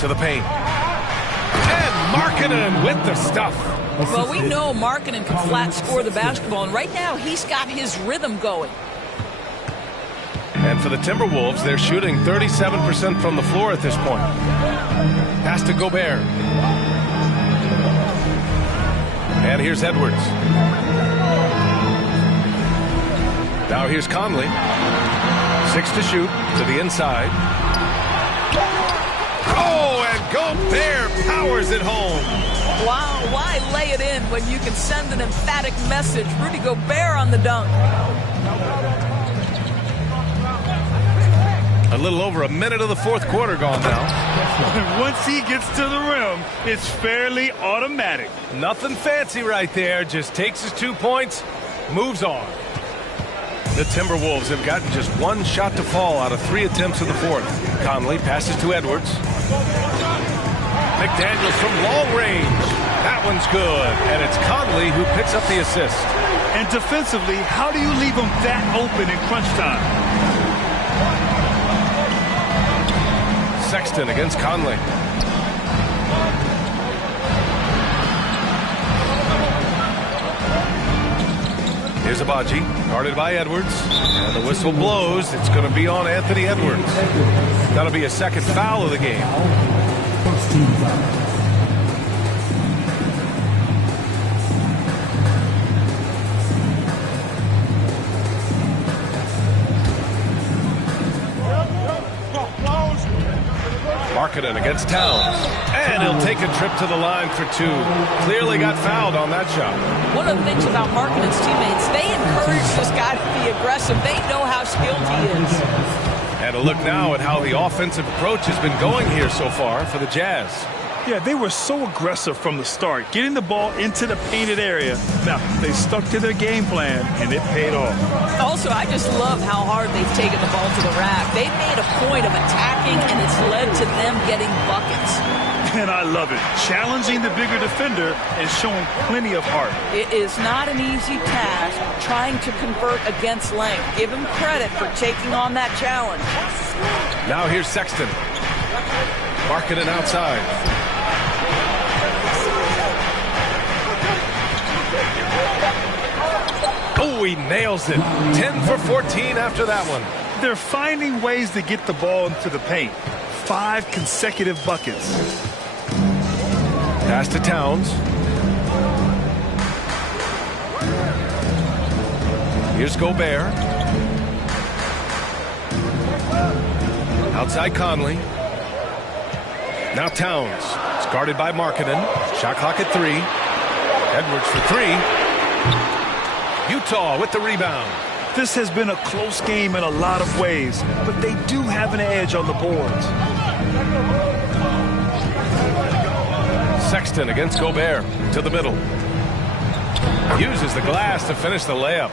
To the paint. And Markkanen with the stuff. Well, we know Markkanen can flat score the basketball, and right now he's got his rhythm going. And for the Timberwolves, they're shooting 37% from the floor at this point. Pass to Gobert. And here's Edwards. Now here's Conley. 6 to shoot to the inside. Oh, and Gobert powers it home. Wow, why lay it in when you can send an emphatic message? Rudy Gobert on the dunk. A little over a minute of the fourth quarter gone now. Once he gets to the rim, it's fairly automatic. Nothing fancy right there. Just takes his 2 points, moves on. The Timberwolves have gotten just one shot to fall out of 3 attempts in the fourth. Conley passes to Edwards. McDaniels from long range. That one's good. And it's Conley who picks up the assist. And defensively, how do you leave him that open in crunch time? Sexton against Conley. Here's Abaji, guarded by Edwards. And the whistle blows. It's going to be on Anthony Edwards. That'll be a second foul of the game. First team foul. Markkanen against Towns. And he'll take a trip to the line for 2. Clearly got fouled on that shot. One of the things about Markkanen's teammates, they encourage this guy to be aggressive. They know how skilled he is. And a look now at how the offensive approach has been going here so far for the Jazz. Yeah, they were so aggressive from the start, getting the ball into the painted area. Now, they stuck to their game plan, and it paid off. Also, I just love how hard they've taken the ball to the rack. They've made a point of attacking, and it's led to them getting buckets. And I love it. Challenging the bigger defender and showing plenty of heart. It is not an easy task trying to convert against length. Give him credit for taking on that challenge. Now here's Sexton. Markkanen outside. Oh, he nails it. 10 for 14 after that one. They're finding ways to get the ball into the paint. 5 consecutive buckets. Pass to Towns. Here's Gobert. Outside Conley. Now Towns. It's guarded by Markkanen. Shot clock at 3. Edwards for 3. Utah with the rebound. This has been a close game in a lot of ways, but they do have an edge on the boards. Sexton against Gobert to the middle. Uses the glass to finish the layup.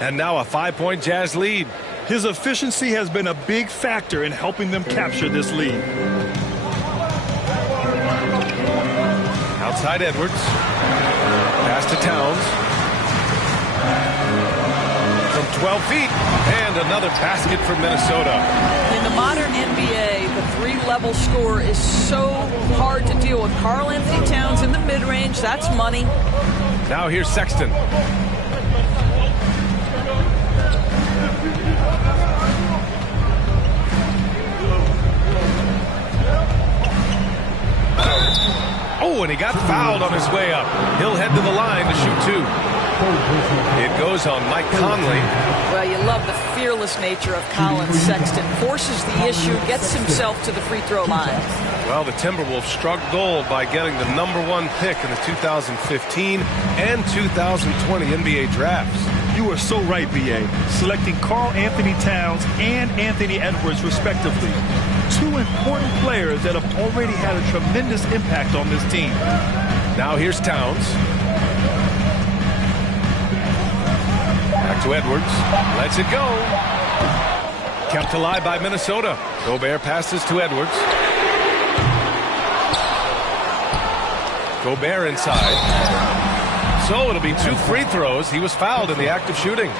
And now a 5-point Jazz lead. His efficiency has been a big factor in helping them capture this lead. Outside Edwards. Pass to Towns. From 12 feet. And another basket for Minnesota. In the modern NBA, the 3-level score is so hard to deal with. Karl Anthony Towns in the mid-range, that's money. Now here's Sexton. Oh, and he got fouled on his way up. He'll head to the line to shoot 2. It goes on Mike Conley. Well, you love the fearless nature of Colin Sexton. Forces the issue, gets himself to the free throw line. Well, the Timberwolves struck gold by getting the #1 pick in the 2015 and 2020 NBA drafts. You are so right, B.A. Selecting Karl Anthony Towns and Anthony Edwards, respectively. Two important players that have already had a tremendous impact on this team. Now here's Towns. Back to Edwards. Lets it go. Kept alive by Minnesota. Gobert passes to Edwards. Gobert inside. So it'll be 2 free throws. He was fouled in the act of shooting.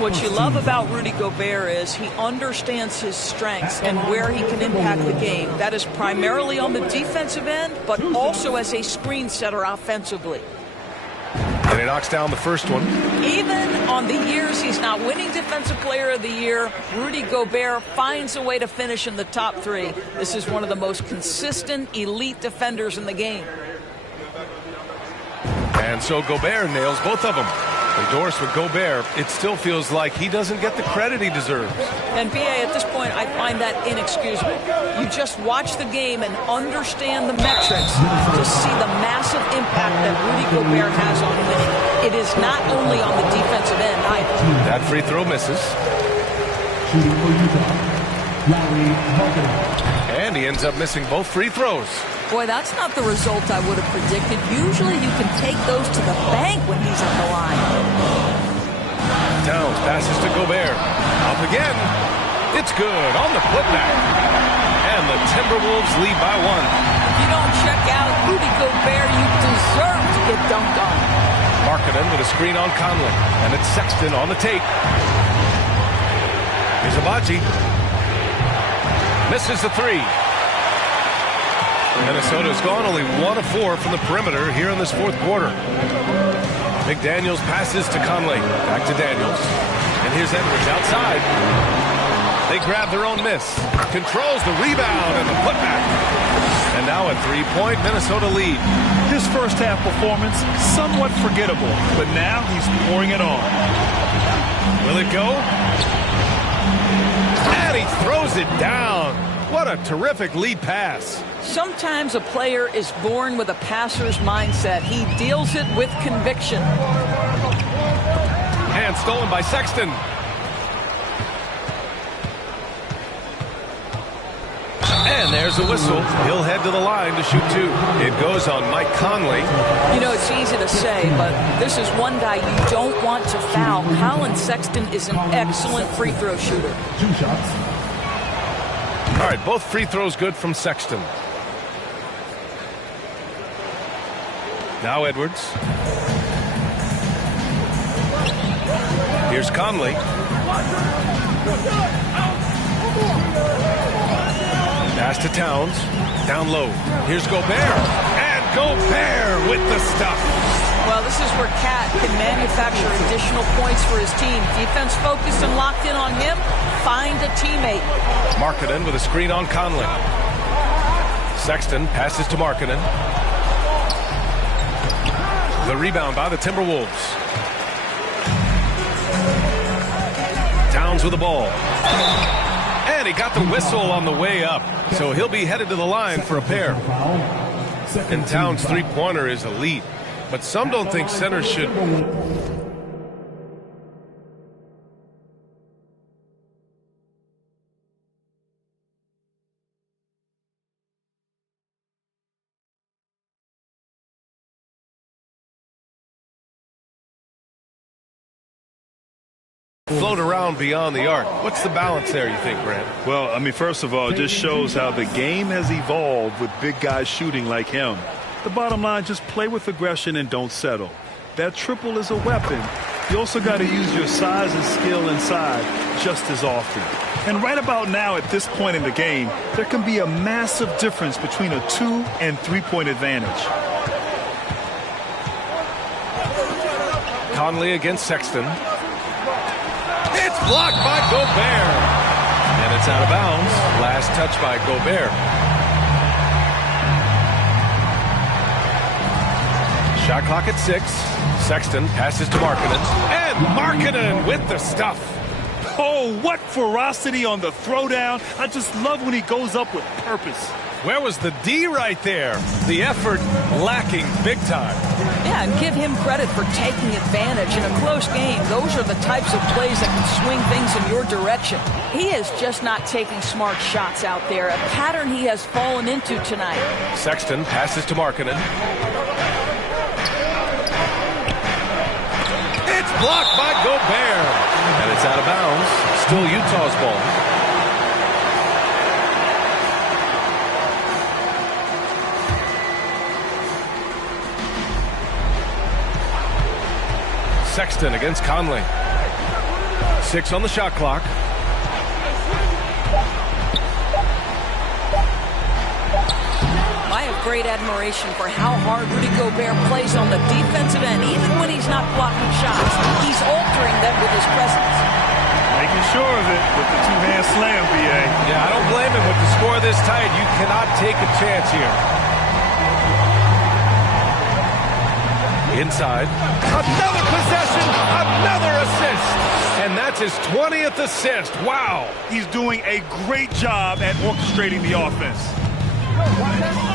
What you love about Rudy Gobert is he understands his strengths and where he can impact the game. That is primarily on the defensive end, but also as a screen setter offensively. And he knocks down the first one. Even on the years he's not winning Defensive Player of the Year, Rudy Gobert finds a way to finish in the top 3. This is one of the most consistent, elite defenders in the game. And so Gobert nails both of them. Endorsed with Gobert, it still feels like he doesn't get the credit he deserves. And B.A., at this point, I find that inexcusable. You just watch the game and understand the metrics to see the massive impact that Rudy Gobert has on winning. It is not only on the defensive end either. That free throw misses. And he ends up missing both free throws. Boy, that's not the result I would have predicted. Usually you can take those to the bank when he's at the line. Towns passes to Gobert. Up again. It's good on the putback. And the Timberwolves lead by 1. If you don't check out Rudy Gobert, you deserve to get dunked on. Markkanen with a screen on Conley. And it's Sexton on the take. Here's Abaji. Misses the 3. Minnesota's gone only 1 of 4 from the perimeter here in this 4th quarter. McDaniels passes to Conley. Back to Daniels. And here's Edwards outside. They grab their own miss. Controls the rebound and the putback. And now a 3-point Minnesota lead. His first half performance, somewhat forgettable, but now he's pouring it on. Will it go? And he throws it down. What a terrific lead pass. Sometimes a player is born with a passer's mindset. He deals it with conviction. And stolen by Sexton. And there's a whistle. He'll head to the line to shoot 2. It goes on Mike Conley. You know, it's easy to say, but this is one guy you don't want to foul. Colin Sexton is an excellent free throw shooter. 2 shots. All right, both free throws good from Sexton. Now Edwards. Here's Conley. Pass to Towns. Down low. Here's Gobert. And Gobert with the stuff. Well, this is where Cat can manufacture additional points for his team. Defense focused and locked in on him. Find a teammate. Markkanen with a screen on Conley. Sexton passes to Markkanen. The rebound by the Timberwolves. Towns with the ball. And he got the whistle on the way up. So he'll be headed to the line for a pair. And Towns' three-pointer is elite. But some don't think centers should... float around beyond the arc. What's the balance there, you think, Grant? Well, I mean, first of all, it just shows how the game has evolved with big guys shooting like him. The bottom line, just play with aggression and don't settle. That triple is a weapon. You also got to use your size and skill inside just as often. And right about now, at this point in the game, there can be a massive difference between a 2- and 3-point advantage. Conley against Sexton. It's blocked by Gobert. And it's out of bounds. Last touch by Gobert. Shot clock at 6. Sexton passes to Markkanen. And Markkanen with the stuff. Oh, what ferocity on the throwdown. I just love when he goes up with purpose. Where was the D right there? The effort lacking big time. Yeah, and give him credit for taking advantage in a close game. Those are the types of plays that can swing things in your direction. He is just not taking smart shots out there, a pattern he has fallen into tonight. Sexton passes to Markkanen. It's blocked by Gobert. And it's out of bounds. Still Utah's ball. Sexton against Conley. 6 on the shot clock. I have great admiration for how hard Rudy Gobert plays on the defensive end. Even when he's not blocking shots, he's altering them with his presence. Making sure of it with the two-hand slam, B.A. Yeah, I don't blame him with the score this tight. You cannot take a chance here. Inside. Another possession, another assist. And that's his 20th assist. Wow. He's doing a great job at orchestrating the offense.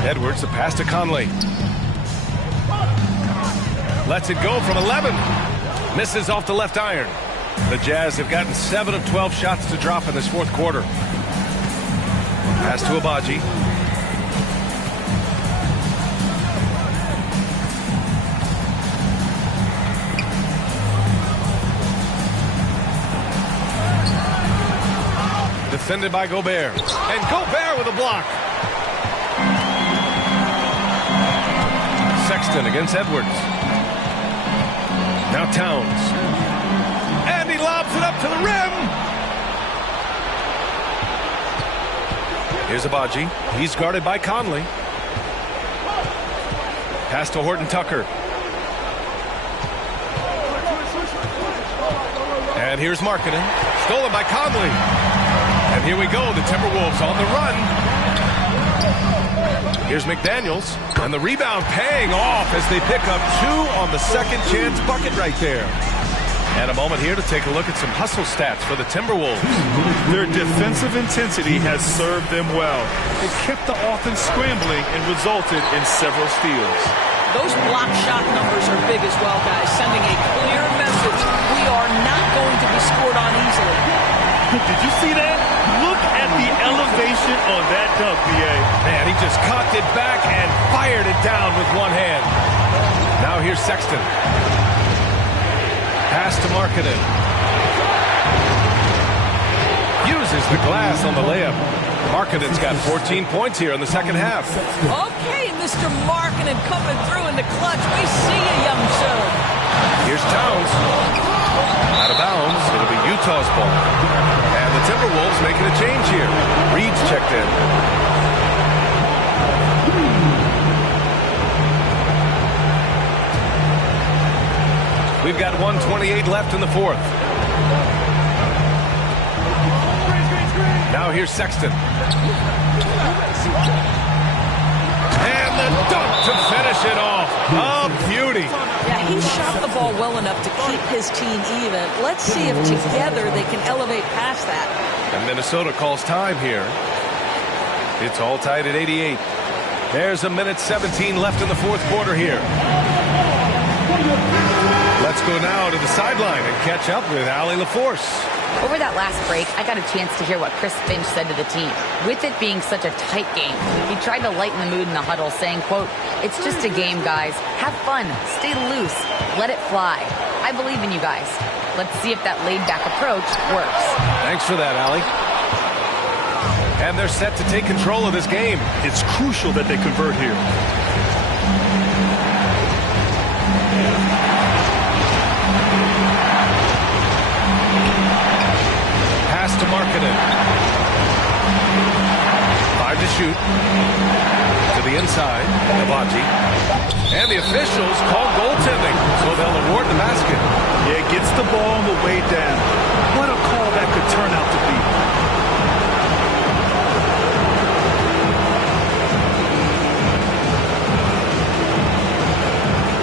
Edwards, the pass to Conley. Lets it go from 11. Misses off the left iron. The Jazz have gotten 7 of 12 shots to drop in this fourth quarter. Pass to Abaji. Defended by Gobert. And Gobert with a block. Sexton against Edwards. Now Towns. And he lobs it up to the rim. Here's Abaji. He's guarded by Conley. Pass to Horton Tucker. And here's Markkanen. Stolen by Conley. And here we go, the Timberwolves on the run. Here's McDaniels, and the rebound paying off as they pick up 2 on the second chance bucket right there. And a moment here to take a look at some hustle stats for the Timberwolves. Their defensive intensity has served them well. It kept the offense scrambling and resulted in several steals. Those block shot numbers are big as well, guys, sending a clear message. We are not going to be scored on easily. Did you see that? Look at the elevation on that dunk, B.A. Man, he just cocked it back and fired it down with one hand. Now here's Sexton. Pass to Markkanen. Uses the glass on the layup. Markkanen's got 14 points here in the second half. Okay, Mr. Markkanen coming through in the clutch. We see you, young sir. Here's Towns. Out of bounds. It'll be Utah's ball. And the Timberwolves making a change here. Reed's checked in. We've got 1:28 left in the fourth. Now here's Sexton. And the dunk to finish it off. A beauty. Yeah, he shot the ball well enough to keep his team even. Let's see if together they can elevate past that. And Minnesota calls time here. It's all tied at 88. There's 1:17 left in the fourth quarter here. Let's go now to the sideline and catch up with Allie LaForce. Over that last break, I got a chance to hear what Chris Finch said to the team. With it being such a tight game, he tried to lighten the mood in the huddle, saying, quote, "It's just a game, guys. Have fun. Stay loose. Let it fly. I believe in you guys. Let's see if that laid-back approach works." Thanks for that, Allie. And they're set to take control of this game. It's crucial that they convert here. Pass to Markkanen. 5 to shoot. To the inside. Abaji. And the officials call goaltending, so they'll award the basket. Yeah, gets the ball on the way down. What a call that could turn out to be.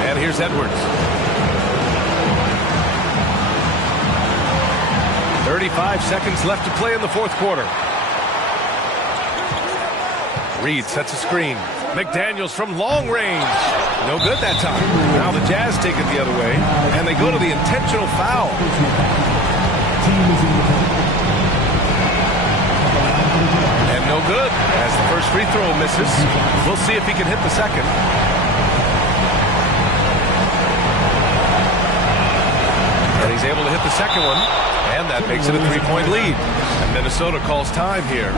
And here's Edwards. 30 35 seconds left to play in the fourth quarter. Reed sets a screen. McDaniels from long range. No good that time. Now the Jazz take it the other way, and they go to the intentional foul. And no good, as the first free throw misses. We'll see if he can hit the second. And he's able to hit the second one, and that makes it a 3-point lead. And Minnesota calls time here.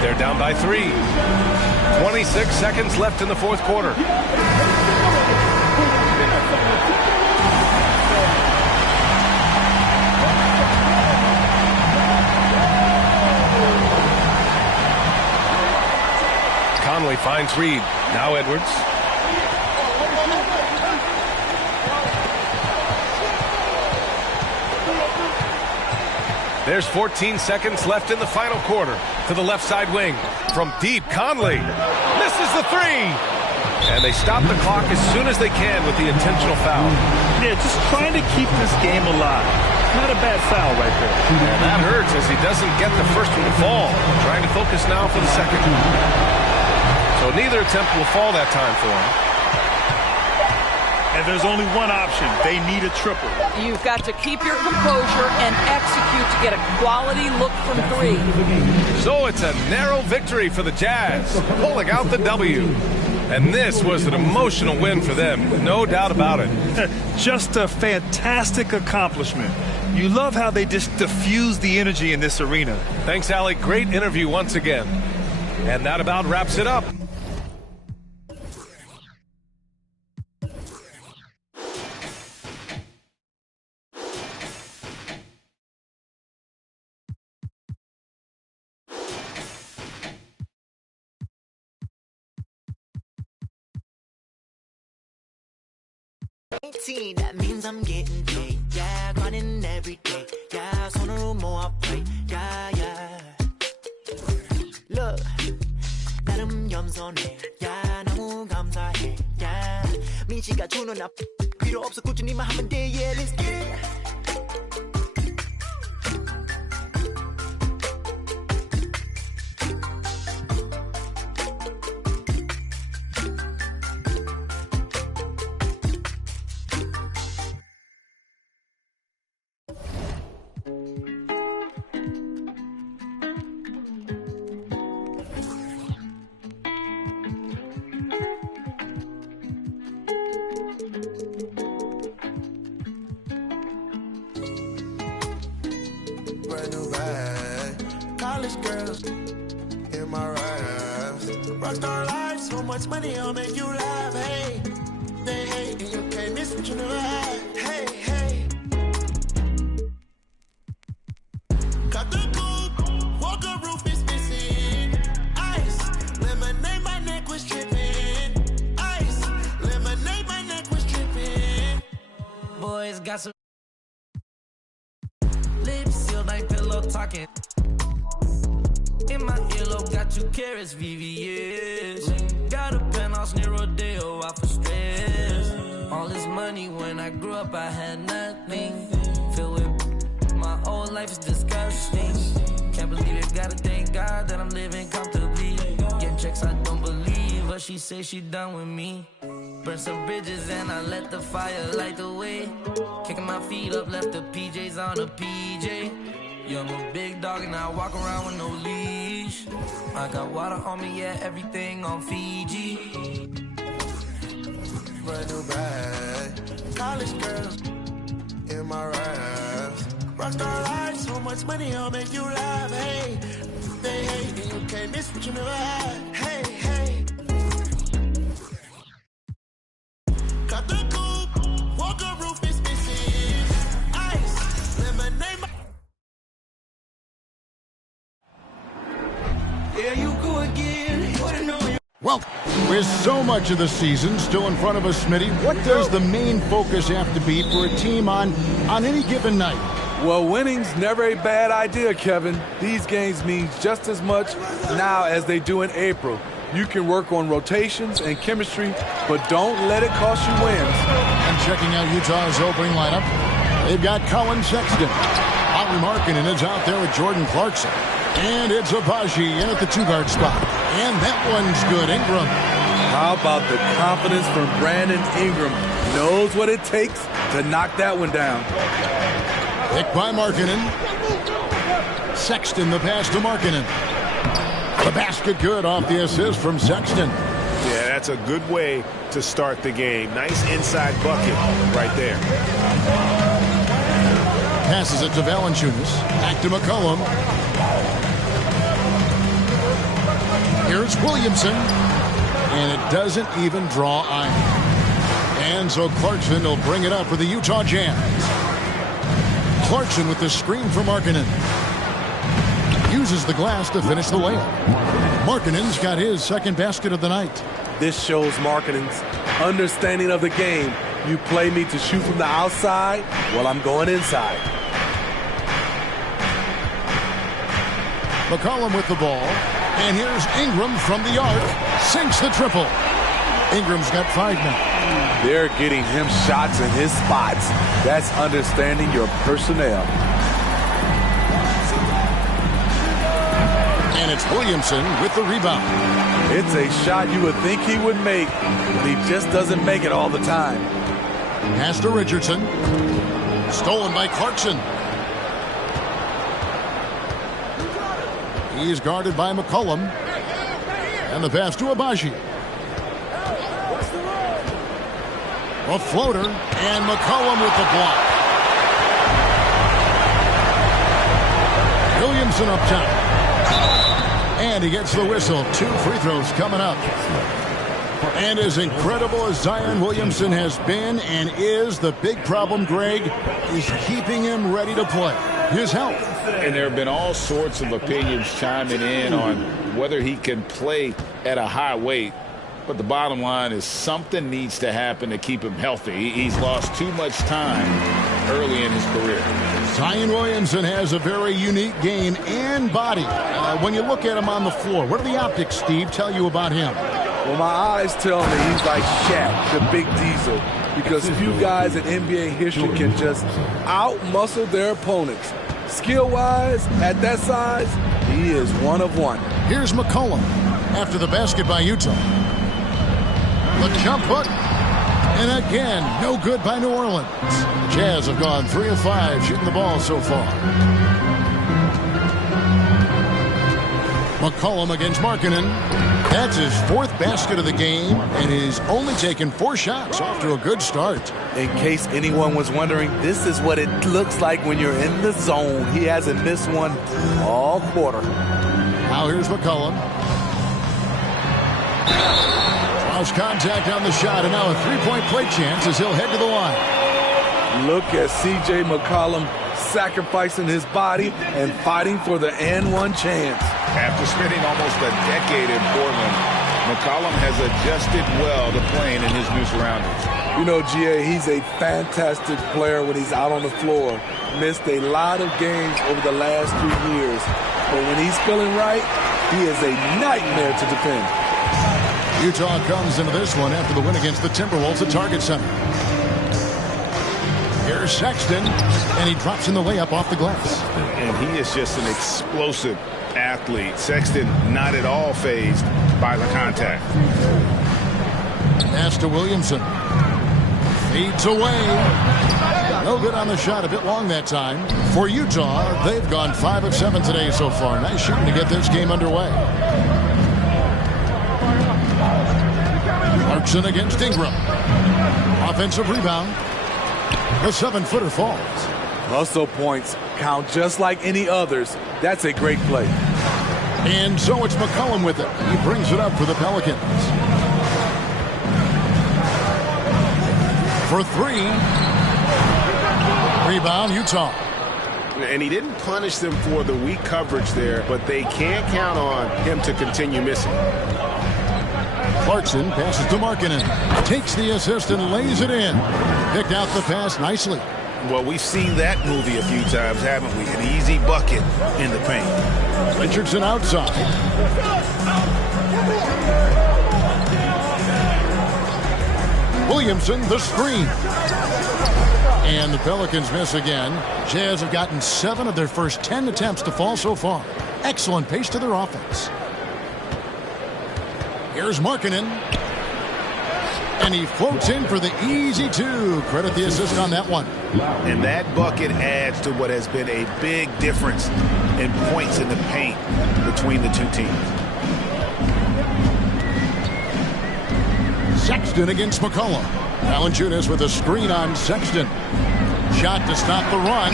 They're down by 3. 26 seconds left in the fourth quarter. Conley finds Reed. Now Edwards. There's 14 seconds left in the final quarter. To the left side wing. From deep, Conley misses the 3. And they stop the clock as soon as they can with the intentional foul. Yeah, just trying to keep this game alive. Not a bad foul right there. And that hurts as he doesn't get the first one to fall. Trying to focus now for the second. So neither attempt will fall that time for him. And there's only one option. They need a triple. You've got to keep your composure and execute to get a quality look from 3. So it's a narrow victory for the Jazz, pulling out the W. And this was an emotional win for them, no doubt about it. Just a fantastic accomplishment. You love how they just diffuse the energy in this arena. Thanks, Allie. Great interview once again. And that about wraps it up. That means I'm getting paid. Yeah, grinding every day. Yeah, 손으로 모아 play. Yeah. Look, 나름 겸손해. Yeah, 너무 감사해. Yeah, 민지가 주는 앞 필요 없어 꾸준히만 하면 돼. Yeah, let's get it. Rockstar life, so much money, I'll make you laugh. Hey, they hate, and you can't miss what you never had. Hey. Cut the coupe, walker roof is missing. Ice, lemonade, my neck was tripping. Ice, lemonade, my neck was tripping. Boys got some lips sealed like pillow talking. In my earlobe, got 2 carats, VVS. Got a penthouse near Rodeo, out for stress. All this money, when I grew up, I had nothing. Filled with my whole life is disgusting. Can't believe it, gotta thank God that I'm living comfortably. Getting checks, I don't believe, but she say she done with me. Burn some bridges and I let the fire light the way. Kicking my feet up, left the PJs on a PJ. Yeah, I'm a big dog and I walk around with no leash. I got water on me, yeah, everything on Fiji. Brand new bag, college girls in my raps. Rockstar life, so much money, I'll make you laugh. Hey, they hate, and you can't miss what you never had. Hey. Got the coupe, walker roof is missing. Ice, lemonade. There you go again. Well, with so much of the season still in front of us, Smitty, what does the main focus have to be for a team on any given night? Well, winning's never a bad idea, Kevin. These games mean just as much now as they do in April. You can work on rotations and chemistry, but don't let it cost you wins. And checking out Utah's opening lineup, they've got Colin Sexton. Lauri Markkanen is out there with Jordan Clarkson. And it's Agbaji in at the 2-guard spot. And that one's good. Ingram. How about the confidence from Brandon Ingram? Knows what it takes to knock that one down. Picked by Markkanen. Sexton the pass to Markkanen. The basket good off the assist from Sexton. Yeah, that's a good way to start the game. Nice inside bucket right there. Passes it to Valanciunas. Back to McCollum. Here's Williamson. And it doesn't even draw iron. And so Clarkson will bring it up for the Utah Jazz. Clarkson with the screen for Markkanen. Uses the glass to finish the layup. Markkanen's got his second basket of the night. This shows Markkanen's understanding of the game. You play me to shoot from the outside, well, I'm going inside. McCollum with the ball. And here's Ingram from the arc. Sinks the triple. Ingram's got 5 now. They're getting him shots in his spots. That's understanding your personnel. And it's Williamson with the rebound. It's a shot you would think he would make, but he just doesn't make it all the time. Pass to Richardson. Stolen by Clarkson. He's guarded by McCollum. And the pass to Agbaji. A floater, and McCollum with the block. Williamson up top. And he gets the whistle. 2 free throws coming up. And as incredible as Zion Williamson has been and is, the big problem, Greg, is keeping him ready to play. His health. And there have been all sorts of opinions chiming in on whether he can play at a high weight. But the bottom line is something needs to happen to keep him healthy. He's lost too much time early in his career. Zion Williamson has a very unique game and body. When you look at him on the floor, what do the optics, Steve, tell you about him? Well, my eyes tell me he's like Shaq, the big diesel. Because few guys in NBA history can just out-muscle their opponents. Skill-wise, at that size, he is one of one. Here's McCollum after the basket by Utah. The jump hook. And again, no good by New Orleans. The Jazz have gone 3 of 5 shooting the ball so far. McCollum against Markkanen. That's his 4th basket of the game, and he's only taken 4 shots. Off to a good start. In case anyone was wondering, this is what it looks like when you're in the zone. He hasn't missed one all quarter. Now here's McCollum. Draws contact on the shot, and now a 3-point play chance as he'll head to the line. Look at C.J. McCollum sacrificing his body and fighting for the and-one chance. After spending almost a decade in Portland, McCollum has adjusted well to playing in his new surroundings. You know, G.A., he's a fantastic player when he's out on the floor. Missed a lot of games over the last 3 years. But when he's feeling right, he is a nightmare to defend. Utah comes into this one after the win against the Timberwolves at Target Center. Here's Sexton, and he drops in the layup off the glass. And he is just an explosive athlete. Sexton not at all fazed by the contact. Pass to Williamson. Feeds away. No good on the shot. A bit long that time. For Utah, they've gone 5 of 7 today so far. Nice shooting to get this game underway. Clarkson against Ingram. Offensive rebound. The 7-footer falls. Hustle points count just like any others. That's a great play. And so it's McCollum with it. He brings it up for the Pelicans. For 3. Rebound, Utah. And he didn't punish them for the weak coverage there, but they can't count on him to continue missing. Clarkson passes to Markkanen. Takes the assist and lays it in. Picked out the pass nicely. Well, we've seen that movie a few times, haven't we? An easy bucket in the paint. Richardson outside. Williamson the screen. And the Pelicans miss again. Jazz have gotten 7 of their first 10 attempts to fall so far. Excellent pace to their offense. Here's Markkanen. And he floats in for the easy 2. Credit the assist on that one. And that bucket adds to what has been a big difference in points in the paint between the two teams. Sexton against McCollum. Valanciunas with a screen on Sexton. Shot to stop the run.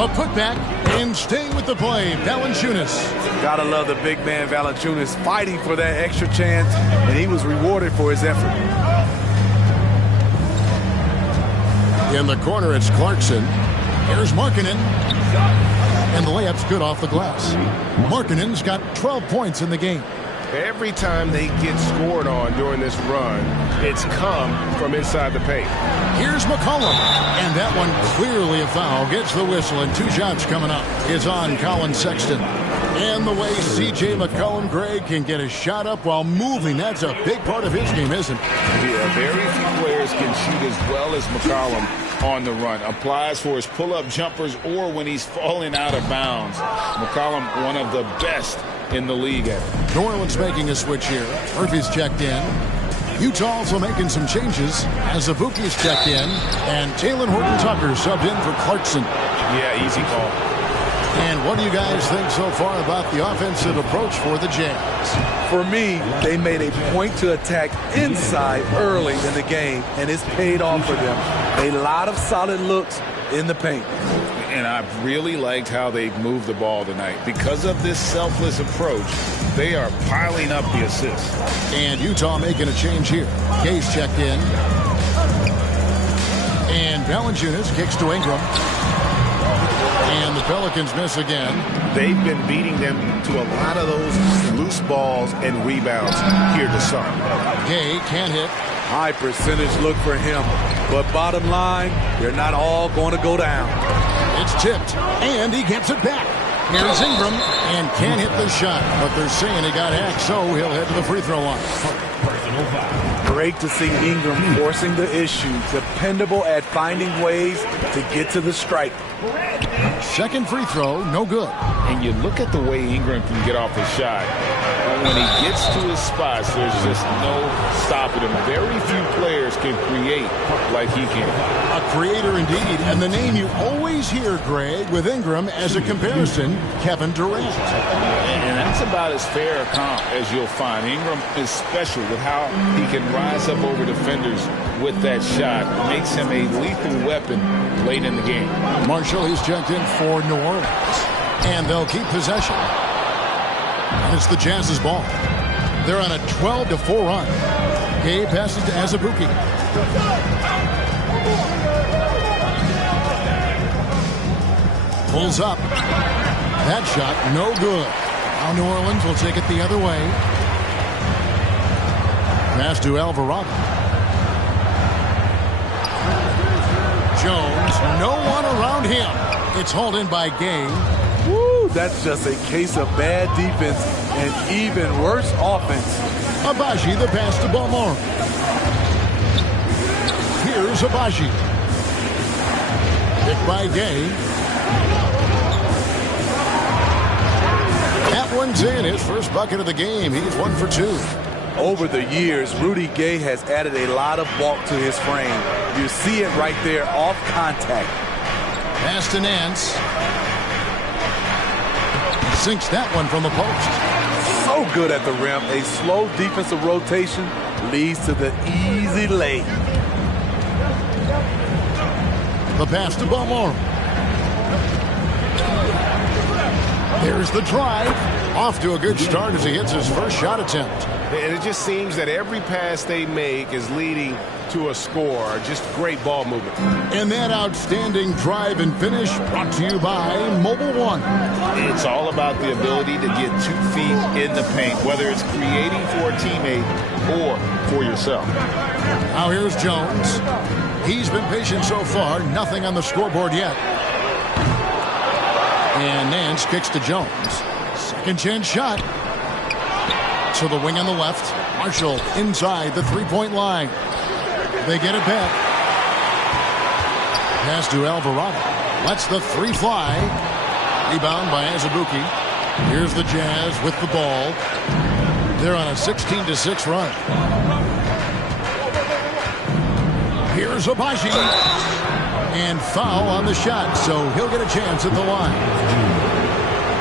A putback and staying with the play. Valanciunas. Gotta love the big man Valanciunas fighting for that extra chance, and he was rewarded for his effort. In the corner, it's Clarkson. Here's Markkanen. And the layup's good off the glass. Markkanen's got 12 points in the game. Every time they get scored on during this run, it's come from inside the paint. Here's McCollum. And that one clearly a foul. Gets the whistle, and 2 shots coming up. It's on Colin Sexton. And the way C.J. McCollum, Greg, can get a shot up while moving, that's a big part of his game, isn't it? Yeah, very few players can shoot as well as McCollum on the run. Applies for his pull-up jumpers or when he's falling out of bounds. McCollum, one of the best in the league at it. New Orleans making a switch here. Murphy's checked in. Utah also making some changes. Azubuike's checked in. And Talen Horton-Tucker subbed in for Clarkson. Yeah, easy call. And what do you guys think so far about the offensive approach for the Jazz? For me, they made a point to attack inside early in the game, and it's paid off for them. A lot of solid looks in the paint. And I've really liked how they've moved the ball tonight. Because of this selfless approach, they are piling up the assists. And Utah making a change here. Gay's checked in. And Valanciunas kicks to Ingram. And the Pelicans miss again. They've been beating them to a lot of those loose balls and rebounds here to start. Gay can't hit. High percentage look for him. But bottom line, they're not all going to go down. It's tipped, and he gets it back. Here's Ingram, and can't hit the shot. But they're saying he got hacked, so he'll head to the free throw line. Great to see Ingram forcing the issue. Dependable at finding ways to get to the stripe. Second free throw, no good. And you look at the way Ingram can get off his shot. When he gets to his spots, there's just no stopping him. Very few players can create like he can. A creator indeed. And the name you always hear, Greg, with Ingram as a comparison, Kevin Durant. And that's about as fair a comp as you'll find. Ingram is special with how he can rise up over defenders with that shot. It makes him a lethal weapon late in the game. Marshall, he's checked in for New Orleans. And they'll keep possession. And it's the Jazz's ball. They're on a 12-4 run. Gay passes to Azubuike. Pulls up. That shot, no good. Now New Orleans will take it the other way. Pass to Alvarado. Jones, no one around him. It's hauled in by Gay. Woo, that's just a case of bad defense and even worse offense. Abaji, the pass to Balmore. Here's Abaji. Picked by Gay. That one's in. His first bucket of the game. He's 1 for 2. Over the years, Rudy Gay has added a lot of bulk to his frame. You see it right there off contact. Pass to Nance. Sinks that one from the post. So good at the rim. A slow defensive rotation leads to the easy lay. The pass to Balmore. There's the drive. Off to a good start as he hits his first shot attempt. And it just seems that every pass they make is leading to a score. Just great ball movement. And that outstanding drive and finish brought to you by Mobile One. It's all about the ability to get 2 feet in the paint, whether it's creating for a teammate or for yourself. Now here's Jones. He's been patient so far. Nothing on the scoreboard yet. And Nance kicks to Jones. Second chance shot. To the wing on the left. Marshall inside the three-point line. They get it back. Pass to Alvarado. Lets the three fly. Rebound by Azubuike. Here's the Jazz with the ball. They're on a 16-6 run. Here's Agbaji. And foul on the shot, so he'll get a chance at the line.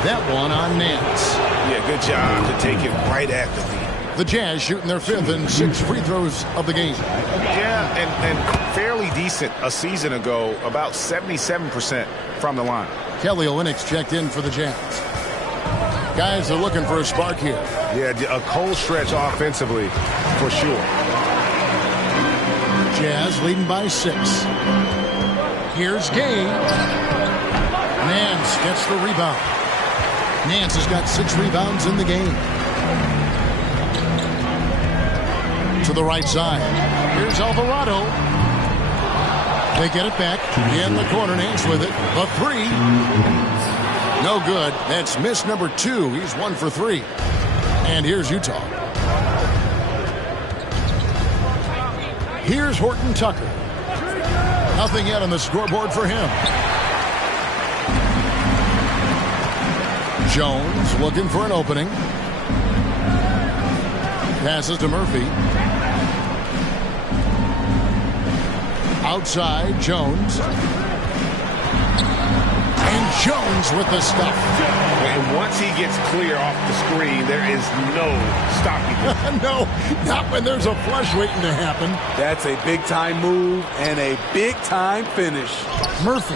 That one on Nance. Yeah, good job to take it right at the lead. The Jazz shooting their 5th and 6th free throws of the game. Yeah, and fairly decent a season ago, about 77% from the line. Kelly Olynyk checked in for the Jazz. Guys are looking for a spark here. Yeah, a cold stretch offensively, for sure. Jazz leading by 6. Here's Gay. Nance gets the rebound. Nance has got 6 rebounds in the game. To the right side. Here's Alvarado. They get it back. In the corner, Nance with it. A 3. No good. That's miss number 2. He's 1 for 3. And here's Utah. Here's Horton Tucker. Nothing yet on the scoreboard for him. Jones looking for an opening. Passes to Murphy. Outside, Jones. And Jones with the stuff. And once he gets clear off the screen, there is no stopping him. No, not when there's a flush waiting to happen. That's a big-time move and a big-time finish. Murphy,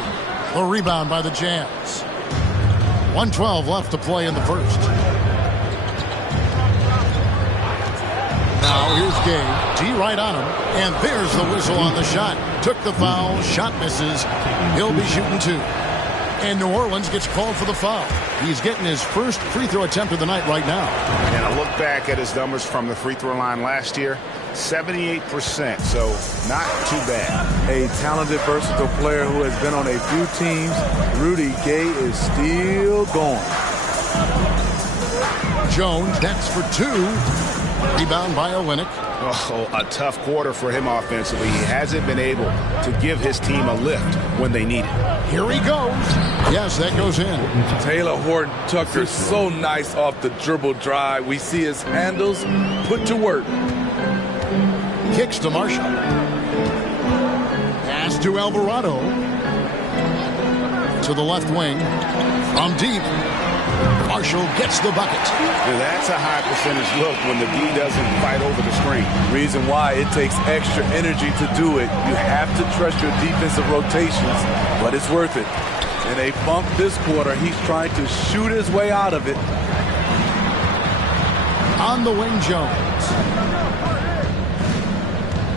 a rebound by the Jazz. 1:12 left to play in the first. Now here's Gay. D right on him. And there's the whistle on the shot. Took the foul. Shot misses. He'll be shooting 2. And New Orleans gets called for the foul. He's getting his first free throw attempt of the night right now. And I look back at his numbers from the free throw line last year. 78%, so not too bad. A talented, versatile player who has been on a few teams. Rudy Gay is still going. Jones, that's for 2. Rebound by Olynyk. Oh, a tough quarter for him offensively. He hasn't been able to give his team a lift when they need it. Here he goes. Yes, that goes in. Taylor Horton Tucker, so nice off the dribble drive. We see his handles put to work. Kicks to Marshall. Pass to Alvarado. To the left wing. From deep. Marshall gets the bucket. And that's a high percentage look when the D doesn't fight over the screen. Reason why it takes extra energy to do it. You have to trust your defensive rotations, but it's worth it. In a bump this quarter, he's trying to shoot his way out of it. On the wing, Jones.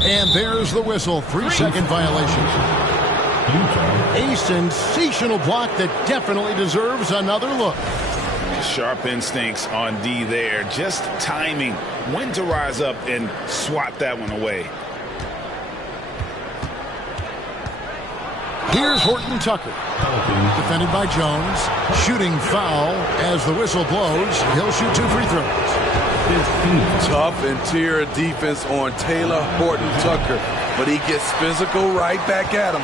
And there's the whistle. 3-second violation. A sensational block that definitely deserves another look. Sharp instincts on D there. Just timing when to rise up and swat that one away. Here's Horton Tucker. Defended by Jones. Shooting foul as the whistle blows. He'll shoot 2 free throws. Tough interior defense on Taylor Horton Tucker, but he gets physical right back at him.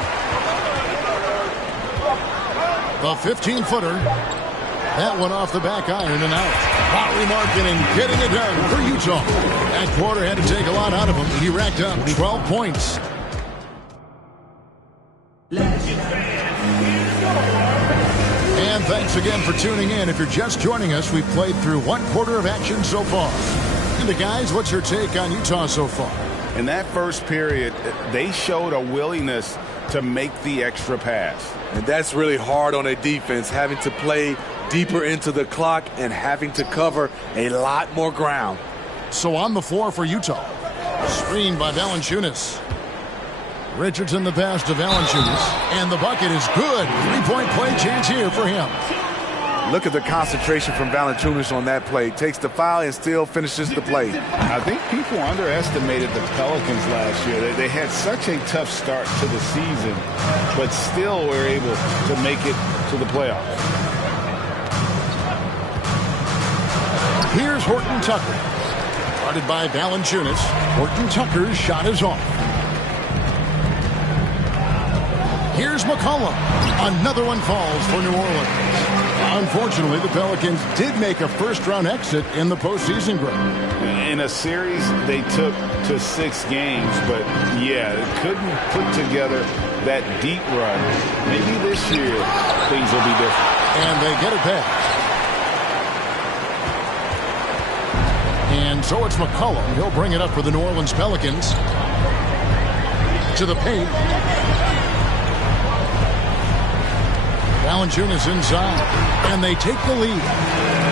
The 15-footer. That one off the back iron and out. Lauri Markkanen getting it done for Utah. That quarter had to take a lot out of him. He racked up 12 points. And thanks again for tuning in. If you're just joining us, we've played through 1 quarter of action so far. And guys, what's your take on Utah so far? In that first period, they showed a willingness to make the extra pass. And that's really hard on a defense, having to play deeper into the clock and having to cover a lot more ground. So on the floor for Utah. Screened by Valanciunas. Richardson the pass to Valanciunas. And the bucket is good. 3-point play chance here for him. Look at the concentration from Valanciunas on that play. Takes the foul and still finishes the play. I think people underestimated the Pelicans last year. They had such a tough start to the season, but still were able to make it to the playoffs. Here's Horton Tucker. Guarded by Valanciunas. Horton Tucker's shot is off. Here's McCollum. Another one falls for New Orleans. Unfortunately, the Pelicans did make a first-round exit in the postseason, Greg. In a series they took to 6 games, but yeah, couldn't put together that deep run. Maybe this year things will be different. And they get it back. And so it's McCollum. He'll bring it up for the New Orleans Pelicans. To the paint. Valanciunas inside. And they take the lead.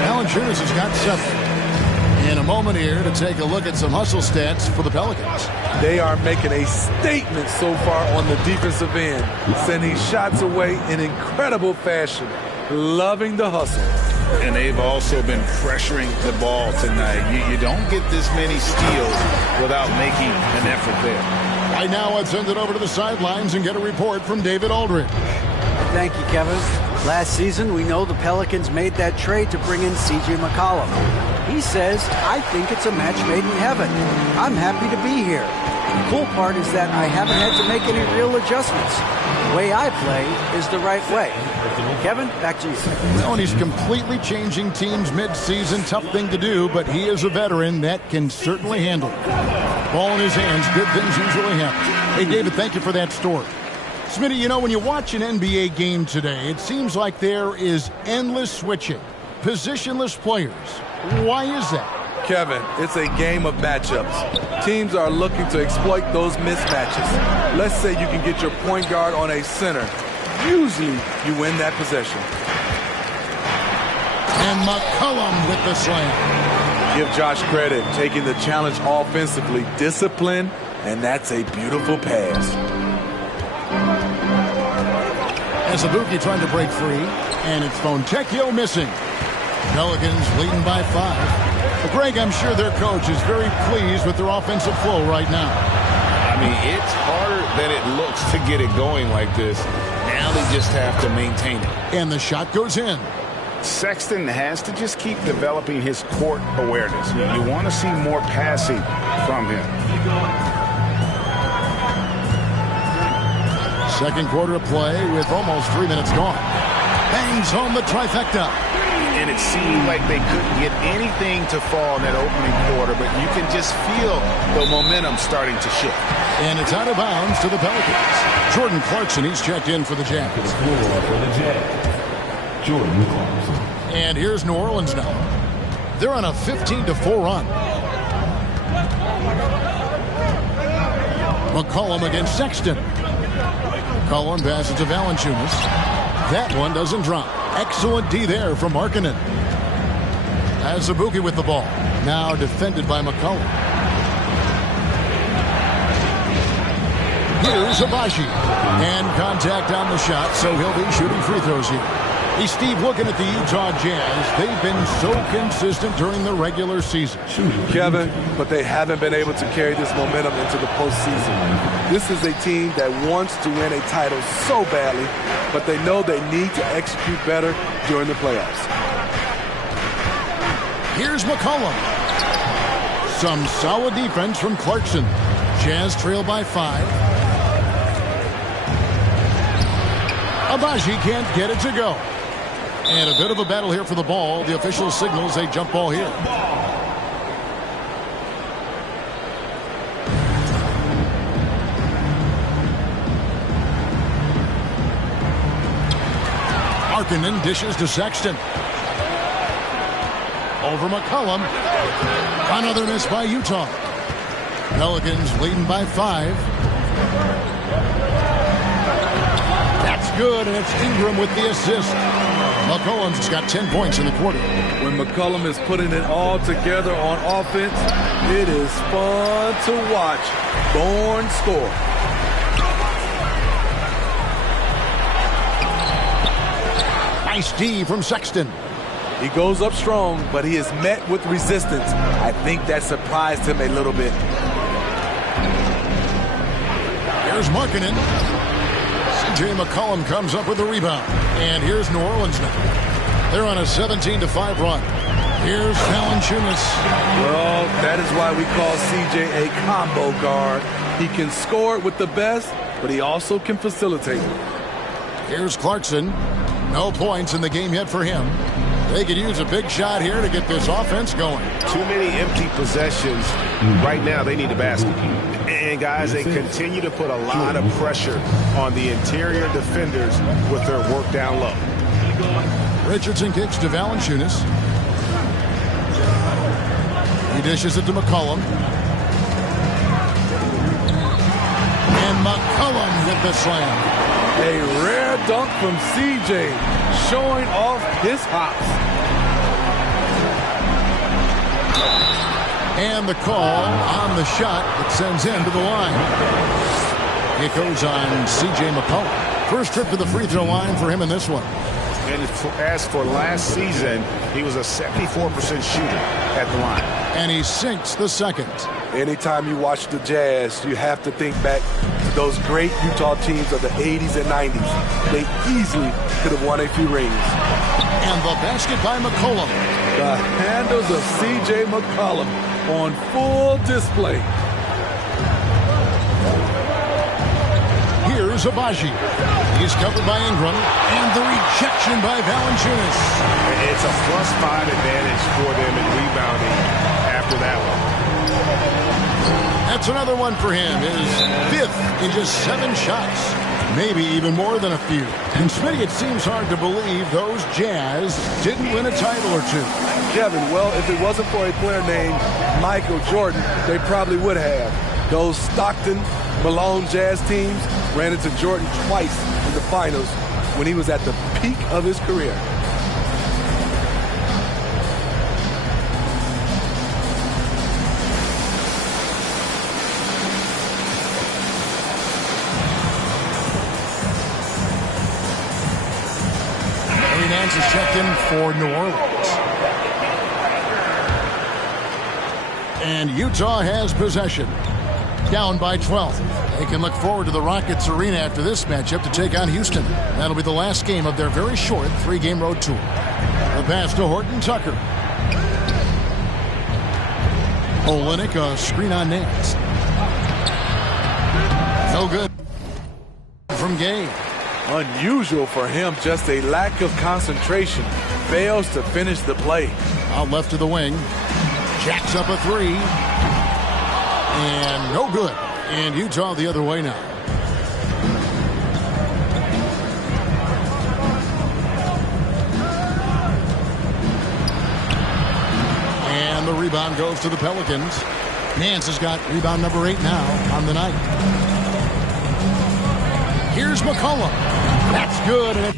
Valanciunas has got 7. In a moment here to take a look at some hustle stats for the Pelicans. They are making a statement so far on the defensive end, sending shots away in incredible fashion. Loving the hustle. And they've also been pressuring the ball tonight. You don't get this many steals without making an effort there. Right now, let's send it over to the sidelines and get a report from David Aldridge. Thank you, Kevin. Last season, we know the Pelicans made that trade to bring in C.J. McCollum. He says, I think it's a match made in heaven. I'm happy to be here. The cool part is that I haven't had to make any real adjustments. The way I play is the right way. Kevin, back to you. Well, and he's completely changing teams mid-season. Tough thing to do, but he is a veteran that can certainly handle it. Ball in his hands, good things usually happen. Hey, David, thank you for that story. Smitty, you know, when you watch an NBA game today, it seems like there is endless switching, positionless players. Why is that? Kevin, it's a game of matchups. Teams are looking to exploit those mismatches. Let's say you can get your point guard on a center. Usually, you win that possession. And McCollum with the slam. Give Josh credit, taking the challenge offensively, discipline, and that's a beautiful pass. Azubuike trying to break free, and it's Fontecchio missing. Pelicans leading by 5. Well, Greg, I'm sure their coach is very pleased with their offensive flow right now. I mean, it's harder than it looks to get it going like this. Now they just have to maintain it. And the shot goes in. Sexton has to just keep developing his court awareness. You want to see more passing from him. Second quarter of play with almost 3 minutes gone. Bangs home the trifecta. And it seemed like they couldn't get anything to fall in that opening quarter, but you can just feel the momentum starting to shift. And it's out of bounds to the Pelicans. Jordan Clarkson, he's checked in for the Jazz. Jordan Clarkson. And here's New Orleans now. They're on a 15-4 run. McCollum against Sexton. McCollum passes to Valanciunas. That one doesn't drop. Excellent D there from Markkanen. Azubuike with the ball. Now defended by McCollum. Here's Abaji. And contact on the shot, so he'll be shooting free throws here. Hey, Steve, looking at the Utah Jazz, they've been so consistent during the regular season. Kevin, but they haven't been able to carry this momentum into the postseason. This is a team that wants to win a title so badly, but they know they need to execute better during the playoffs. Here's McCollum. Some solid defense from Clarkson. Jazz trail by 5. Abaji can't get it to go. And a bit of a battle here for the ball. The official signals a jump ball here. Markkanen dishes to Sexton. Over McCollum. Another miss by Utah. Pelicans leading by 5. That's good, and it's Ingram with the assist. McCollum's got 10 points in the quarter. When McCollum is putting it all together on offense, it is fun to watch. Born score. Nice D from Sexton. He goes up strong, but he is met with resistance. I think that surprised him a little bit. Here's Markkanen. C.J. McCollum comes up with the rebound. And here's New Orleans now. They're on a 17-5 run. Here's Valanciunas. Well, that is why we call C.J. a combo guard. He can score it with the best, but he also can facilitate. Here's Clarkson. No points in the game yet for him. They could use a big shot here to get this offense going. Too many empty possessions. Right now, they need a basket. And, guys, they continue to put a lot of pressure on the interior defenders with their work down low. Richardson kicks to Valanciunas. He dishes it to McCollum. And McCollum hit the slam. A rare dunk from CJ, showing off his hops. And the call on the shot that sends him to the line. It goes on C.J. McCollum. First trip to the free throw line for him in this one. And as for last season, he was a 74% shooter at the line. And he sinks the second. Anytime you watch the Jazz, you have to think back to those great Utah teams of the 80s and 90s. They easily could have won a few rings. And the basket by McCollum. The handles of C.J. McCollum on full display. Here's Abaji. He's covered by Ingram. And the rejection by Valanciunas. It's a +5 advantage for them in rebounding after that one. That's another one for him. His 5th in just 7 shots. Maybe even more than a few. And Smitty, it seems hard to believe those Jazz didn't win a title or two. Kevin, well, if it wasn't for a player named Michael Jordan, they probably would have. Those Stockton, Malone Jazz teams ran into Jordan twice in the finals when he was at the peak of his career. Larry Nance is checked in for New Orleans. And Utah has possession. Down by 12. They can look forward to the Rockets Arena after this matchup to take on Houston. That'll be the last game of their very short 3-game road tour. The pass to Horton Tucker. Olynyk, a screen on Nance. No good from Gay. Unusual for him, just a lack of concentration. Fails to finish the play. Out left to the wing. Jacks up a 3. And no good. And Utah the other way now. And the rebound goes to the Pelicans. Nance has got rebound number 8 now on the night. Here's McCollum. That's good. And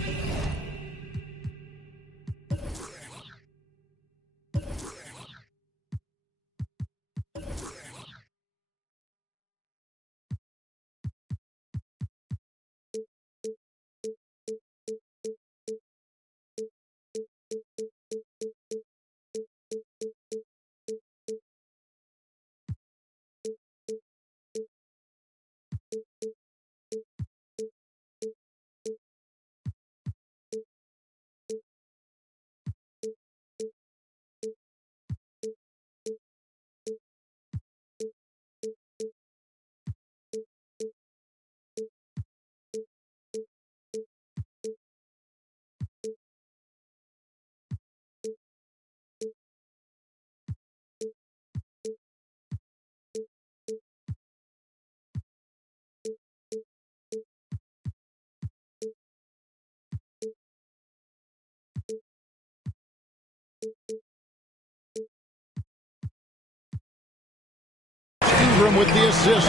Ingram with the assist.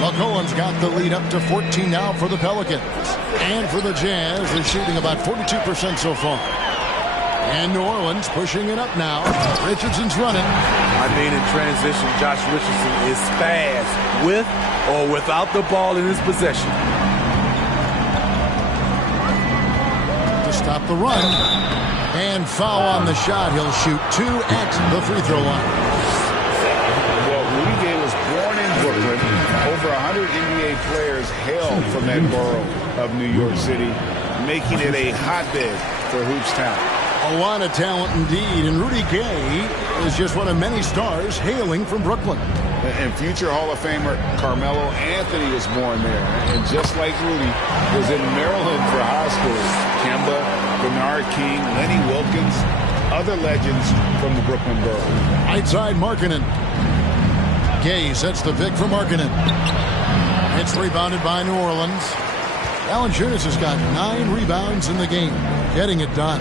McCollum's got the lead up to 14 now for the Pelicans. And for the Jazz, they're shooting about 42% so far. And New Orleans pushing it up now. Richardson's running. I mean, in transition, Josh Richardson is fast with or without the ball in his possession. To stop the run. And foul on the shot. He'll shoot 2 at the free throw line. Well, Rudy Gay was born in Brooklyn. Over 100 NBA players hail from that borough of New York City, making it a hotbed for hoops talent. A lot of talent indeed, and Rudy Gay is just one of many stars hailing from Brooklyn. And future Hall of Famer Carmelo Anthony was born there. And just like Rudy, was in Maryland for high school. Kemba, Bernard King, Lenny Wilkins, other legends from the Brooklyn borough. Right side, Markkanen. Gay sets the pick for Markkanen. It's rebounded by New Orleans. Valanciunas has got 9 rebounds in the game, getting it done.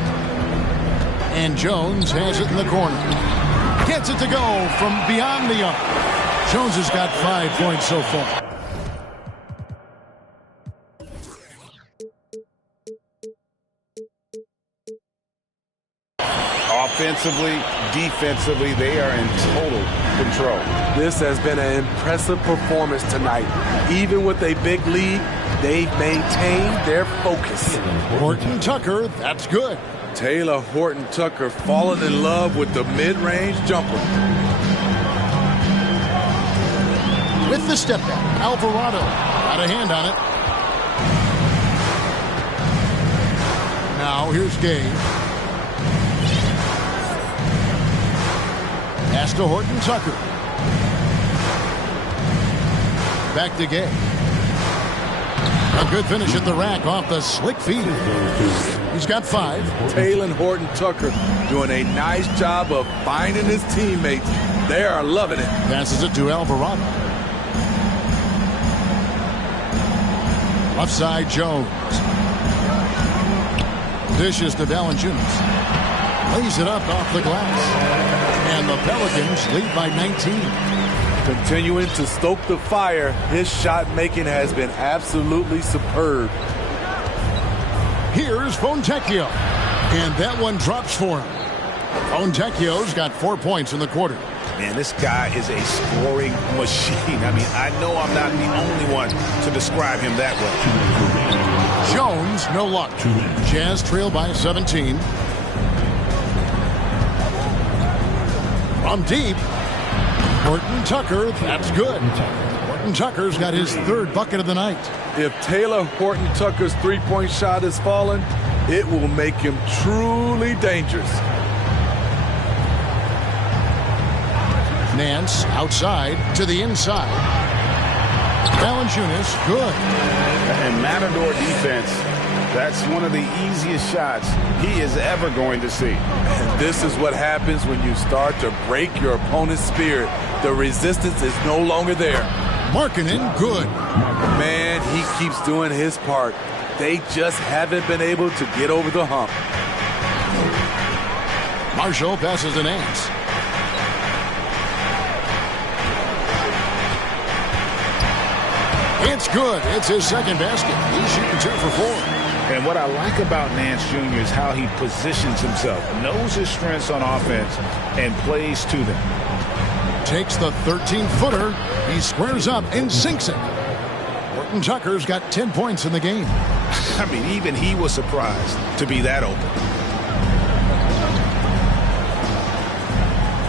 And Jones has it in the corner. Gets it to go from beyond the arc. Jones has got 5 points so far. Offensively, defensively, they are in total control. This has been an impressive performance tonight. Even with a big lead, they've maintained their focus. Horton Tucker, that's good. Taylor Horton Tucker falling in love with the mid-range jumper. With the step back, Alvarado got a hand on it. Now here's Gay. Pass to Horton Tucker. Back to Gay. A good finish at the rack off the slick feed. He's got 5. Taylor Horton Tucker doing a nice job of finding his teammates. They are loving it. Passes it to Alvarado. Left side, Jones. Dishes to Valanciunas. Lays it up off the glass. And the Pelicans lead by 19. Continuing to stoke the fire, his shot making has been absolutely superb. Here's Fontecchio. And that one drops for him. Fontecchio's got 4 points in the quarter. Man, this guy is a scoring machine. I mean, I know I'm not the only one to describe him that way. Jones, no luck. Jazz trail by 17. From deep, Horton Tucker, that's good. Horton Tucker's got his 3rd bucket of the night. If Taylor Horton Tucker's three-point shot is falling, it will make him truly dangerous. Nance outside to the inside. Valanciunas, good. And Matador defense, that's one of the easiest shots he is ever going to see. And this is what happens when you start to break your opponent's spirit. The resistance is no longer there. Markkanen, good. Man, he keeps doing his part. They just haven't been able to get over the hump. Marshall passes to Nance. It's good. It's his 2nd basket. He's shooting 2 for 4. And what I like about Nance Jr. is how he positions himself, knows his strengths on offense, and plays to them. Takes the 13-footer. He squares up and sinks it. Horton Tucker's got 10 points in the game. I mean, even he was surprised to be that open.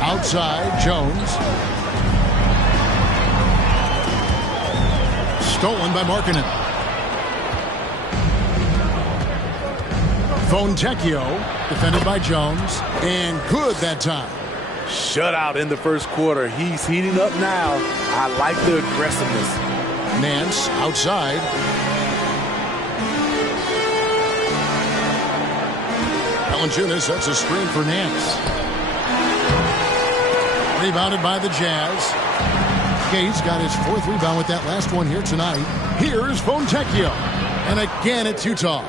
Outside, Jones. Stolen by Markkanen. Fontecchio, defended by Jones, and good that time. Shutout in the first quarter. He's heating up now. I like the aggressiveness. Nance outside. Valanciunas sets a screen for Nance. Rebounded by the Jazz. Gay's got his 4th rebound with that last one here tonight. Here's Fontecchio. And again, it's Utah.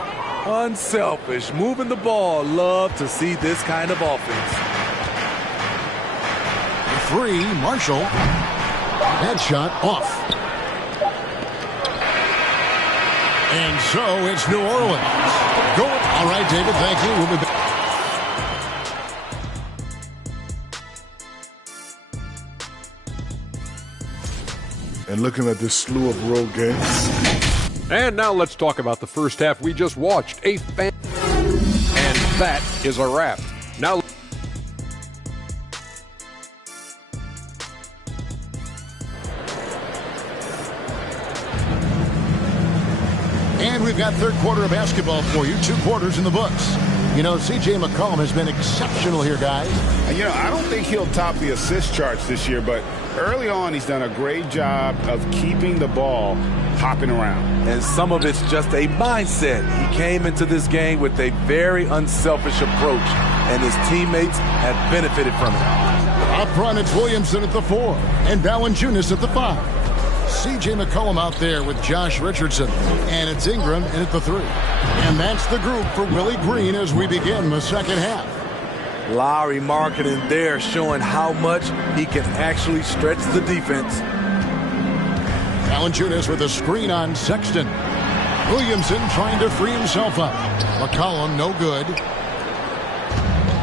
Unselfish, moving the ball. Love to see this kind of offense. 3, Marshall. That shot off. And so it's New Orleans. Go. All right, David, thank you. We'll be back. And looking at this slew of road games. And now let's talk about the first half we just watched. And that is a wrap. Now. And we've got 3rd quarter of basketball for you. 2 quarters in the books. You know, C.J. McCollum has been exceptional here, guys. You know, I don't think he'll top the assist charts this year, but early on he's done a great job of keeping the ball hopping around. And some of it's just a mindset. He came into this game with a very unselfish approach, and his teammates have benefited from it. Up front, it's Williamson at the 4 and Valanciunas at the 5. C.J. McCollum out there with Josh Richardson, and it's Ingram in at the 3. And that's the group for Willie Green as we begin the second half. Lowry marketing there, showing how much he can actually stretch the defense. Valanciunas with a screen on Sexton. Williamson trying to free himself up. McCollum no good.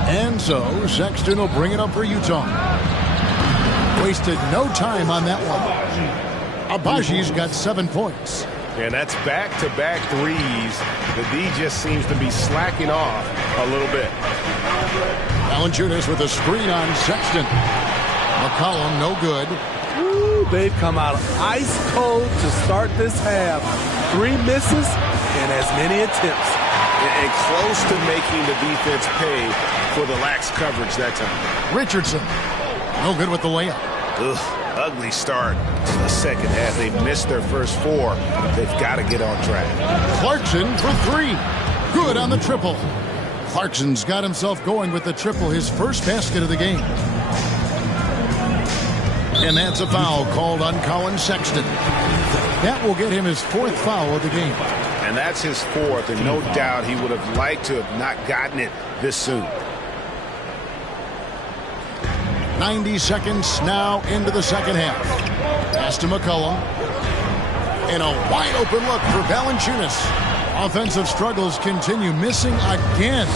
And so Sexton will bring it up for Utah. Wasted no time on that one. Abaji's got 7 points. And that's back-to-back threes. The D just seems to be slacking off a little bit. Valanciunas with a screen on Sexton. McCollum no good. Ooh, they've come out ice cold to start this half. 3 misses and as many attempts. And close to making the defense pay for the lax coverage that time. Richardson no good with the layup. Ugh. Ugly start to the second half. They've missed their first 4. They've got to get on track. Clarkson for 3. Good on the triple. Clarkson's got himself going with the triple, his first basket of the game. And that's a foul called on Colin Sexton. That will get him his 4th foul of the game. And that's his 4th, and no doubt he would have liked to have not gotten it this soon. 90 seconds now into the second half. Pass to McCollum. And a wide-open look for Valanciunas. Offensive struggles continue, missing again.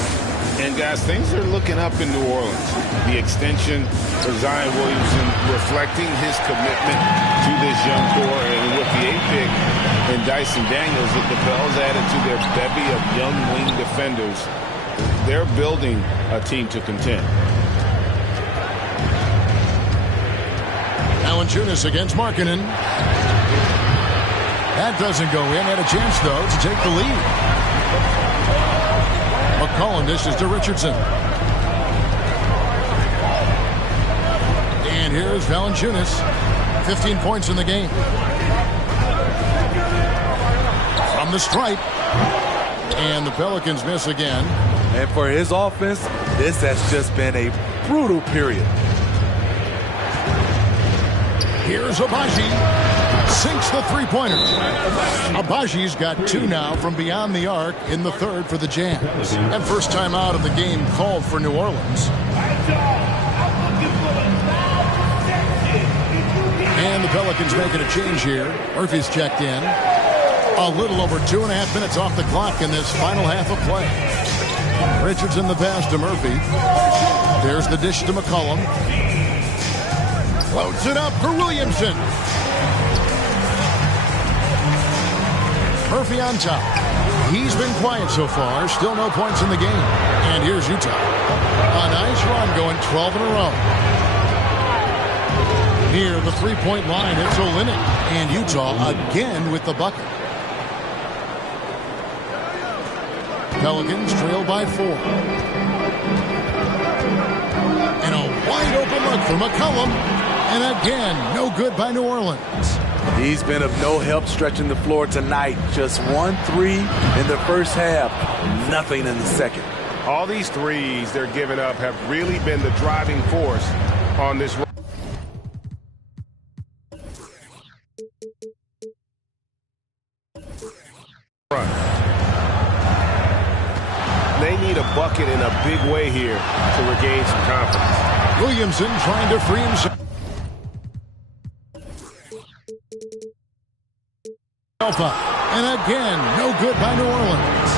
And, guys, things are looking up in New Orleans. The extension for Zion Williamson reflecting his commitment to this young core. And with the 8th pick and Dyson Daniels, the Pels added to their bevy of young wing defenders. They're building a team to contend. Valanciunas against Markkanen. That doesn't go in. Had a chance, though, to take the lead. McCollum dishes to Richardson. And here's Valanciunas. 15 points in the game. From the stripe. And the Pelicans miss again. And for his offense, this has just been a brutal period. Here's Abaji. Sinks the three-pointer. Abaji's got 2 now from beyond the arc in the 3rd for the Jazz. And first time out of the game called for New Orleans. And the Pelicans making a change here. Murphy's checked in. A little over 2.5 minutes off the clock in this final half of play. Richardson the pass to Murphy. There's the dish to McCollum. Floats it up for Williamson. Murphy on top. He's been quiet so far. Still no points in the game. And here's Utah. A nice run going 12 in a row. Near the three-point line, it's Olynyk. And Utah again with the bucket. Pelicans trail by 4. And a wide open look for McCollum. And again, no good by New Orleans. He's been of no help stretching the floor tonight. Just 1 3 in the first half. Nothing in the second. All these threes they're giving up have really been the driving force on this run. They need a bucket in a big way here to regain some confidence. Williamson trying to free himself. And again, no good by New Orleans.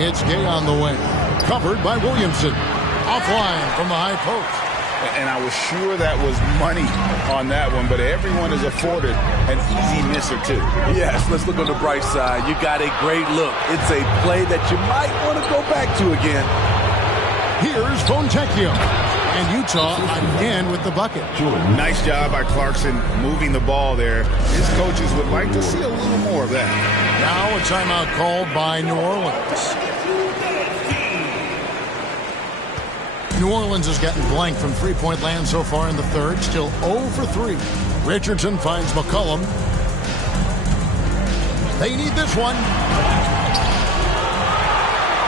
It's Gay on the way. Covered by Williamson. Offline from the high post. And I was sure that was money on that one, but everyone is afforded an easy miss or 2. Yes, let's look on the bright side. You got a great look. It's a play that you might want to go back to again. Here's Fontecchio. And Utah again with the bucket. Nice job by Clarkson moving the ball there. His coaches would like to see a little more of that. Now a timeout called by New Orleans. New Orleans has gotten blank from three-point land so far in the third. Still 0 for 3. Richardson finds McCollum. They need this one.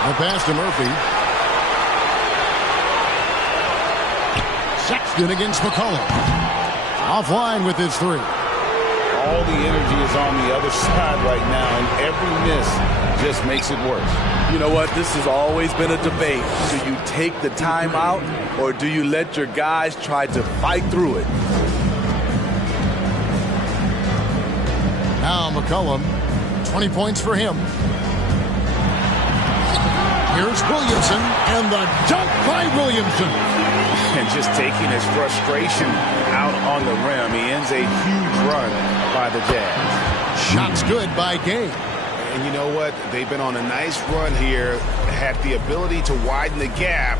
The pass to Murphy. Sexton against McCollum. Offline with his three. All the energy is on the other side right now, and every miss just makes it worse. You know what? This has always been a debate. Do you take the timeout, or do you let your guys try to fight through it? Now McCollum, 20 points for him. Here's Williamson, and the dunk by Williamson. And just taking his frustration out on the rim. He ends a huge run by the Jazz. Shots good by Gay. And you know what? They've been on a nice run here, had the ability to widen the gap.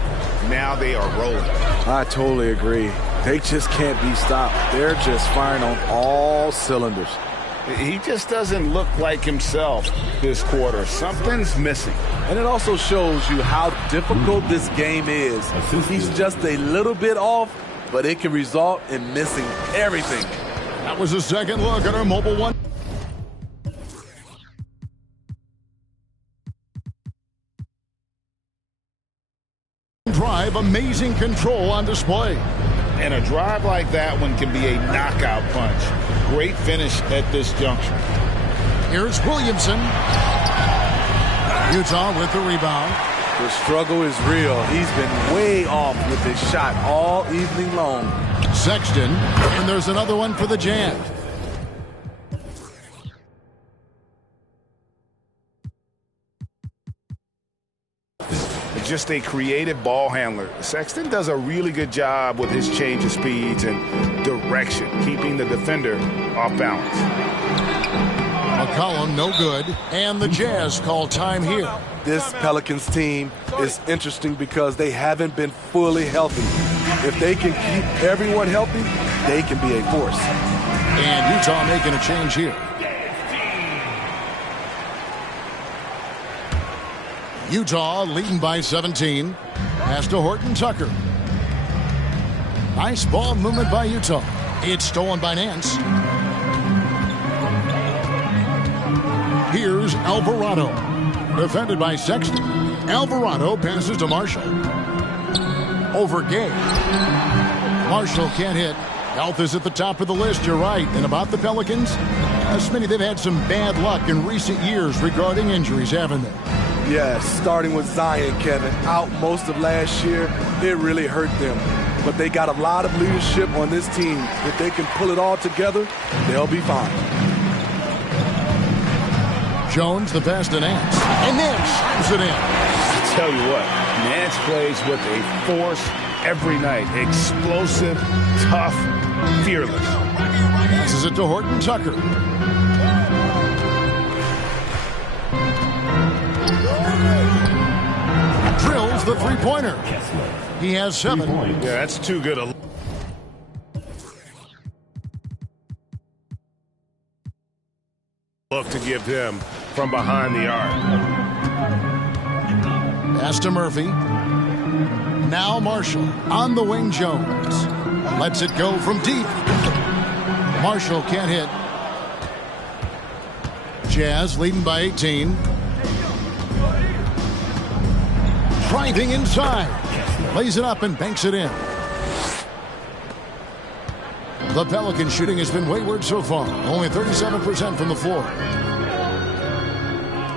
Now they are rolling. I totally agree. They just can't be stopped. They're just firing on all cylinders. He just doesn't look like himself this quarter. Something's missing. And it also shows you how difficult this game is. He's just a little bit off, but it can result in missing everything. That was a second look at our Mobile One. Drive, amazing control on display. And a drive like that one can be a knockout punch. Great finish at this juncture. Here's Williamson. Utah with the rebound. The struggle is real. He's been way off with his shot all evening long. Sexton, and there's another one for the Jazz. Just a creative ball handler. Sexton does a really good job with his change of speeds and direction, keeping the defender off balance. McCollum, no good, and the Jazz call time here. This Pelicans team is interesting because they haven't been fully healthy. If they can keep everyone healthy, they can be a force. And Utah making a change here. Utah leading by 17. Pass to Horton Tucker. Nice ball movement by Utah. It's stolen by Nance. Here's Alvarado. Defended by Sexton. Alvarado passes to Marshall. Over Gay. Marshall can't hit. Health is at the top of the list, you're right. And about the Pelicans, Smitty, they've had some bad luck in recent years regarding injuries, haven't they? Yeah, starting with Zion, Kevin, out most of last year, it really hurt them. But they got a lot of leadership on this team. If they can pull it all together, they'll be fine. Jones, the pass to Nance. And Nance slams it in. I tell you what, Nance plays with a force every night. Explosive, tough, fearless. Passes it to Horton Tucker. Drills the three-pointer. He has 7. Yeah, that's too good a look to give him from behind the arc. Pass to Murphy. Now Marshall on the wing. Jones lets it go from deep. Marshall can't hit. Jazz leading by 18. Driving inside. Lays it up and banks it in. The Pelican shooting has been wayward so far. Only 37% from the floor.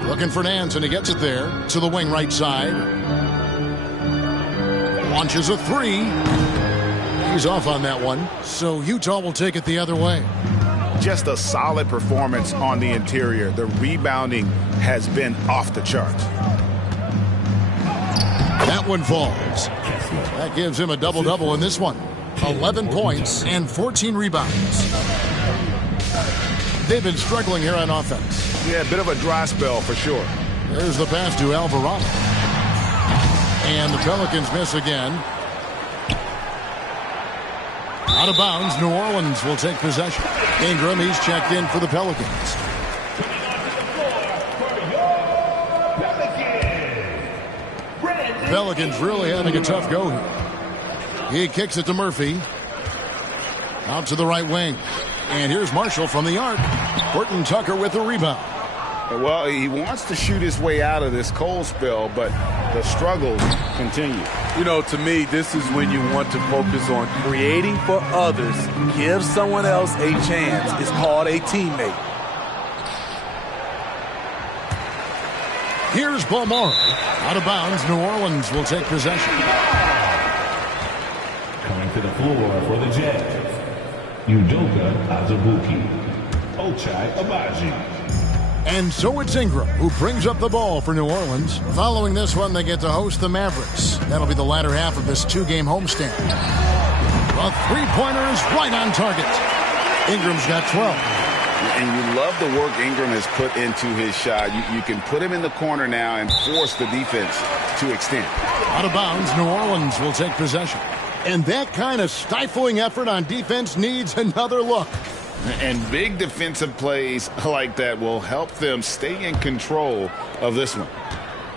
Looking for Nance, and he gets it there to the wing right side. Launches a 3. He's off on that one. So Utah will take it the other way. Just a solid performance on the interior. The rebounding has been off the charts. That one falls. That gives him a double-double in this one. 11 points and 14 rebounds. They've been struggling here on offense. Yeah, a bit of a dry spell for sure. There's the pass to Alvarado. And the Pelicans miss again. Out of bounds, New Orleans will take possession. Ingram, he's checked in for the Pelicans. Pelicans really having a tough go here. He kicks it to Murphy. Out to the right wing. And here's Marshall from the arc. Horton Tucker with the rebound. Well, he wants to shoot his way out of this cold spell, but the struggles continue. You know, to me, this is when you want to focus on creating for others. Give someone else a chance. It's called a teammate. Here's Balmore. Out of bounds, New Orleans will take possession. Coming to the floor for the Jazz, Udoka Azubuike, Ochai Agbaji. And so it's Ingram who brings up the ball for New Orleans. Following this one, they get to host the Mavericks. That'll be the latter half of this two-game homestand. The three-pointer is right on target. Ingram's got 12. And you love the work Ingram has put into his shot. You can put him in the corner now and force the defense to extend. Out of bounds, New Orleans will take possession. And that kind of stifling effort on defense needs another look. And big defensive plays like that will help them stay in control of this one.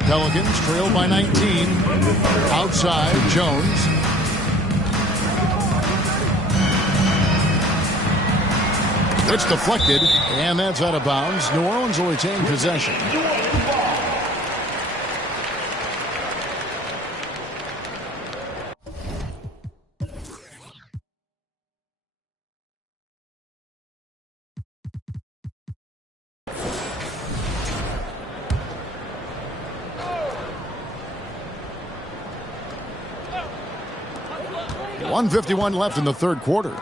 Pelicans trail by 19. Outside, Jones. It's deflected, and that's out of bounds. New Orleans will retain possession. .151 left in the third quarter.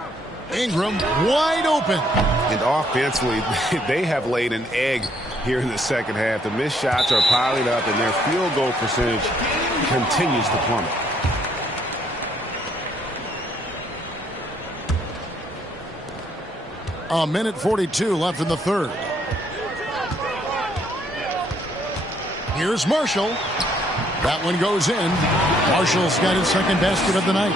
Ingram wide open. And offensively, they have laid an egg here in the second half. The missed shots are piling up, and their field goal percentage continues to plummet. A minute 42 left in the third. Here's Marshall. That one goes in. Marshall's got his second basket of the night.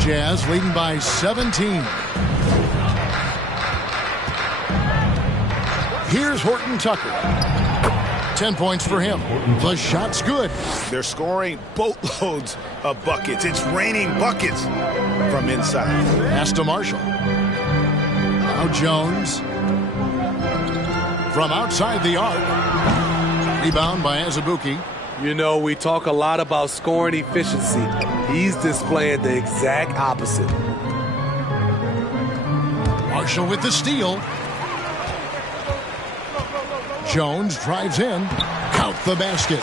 Jazz leading by 17. Here's Horton Tucker. 10 points for him. The shot's good. They're scoring boatloads of buckets. It's raining buckets from inside. Pass to Marshall. Now Jones. From outside the arc. Rebound by Azubuike. You know, we talk a lot about scoring efficiency. He's displaying the exact opposite. Marshall with the steal. Jones drives in. Count the basket.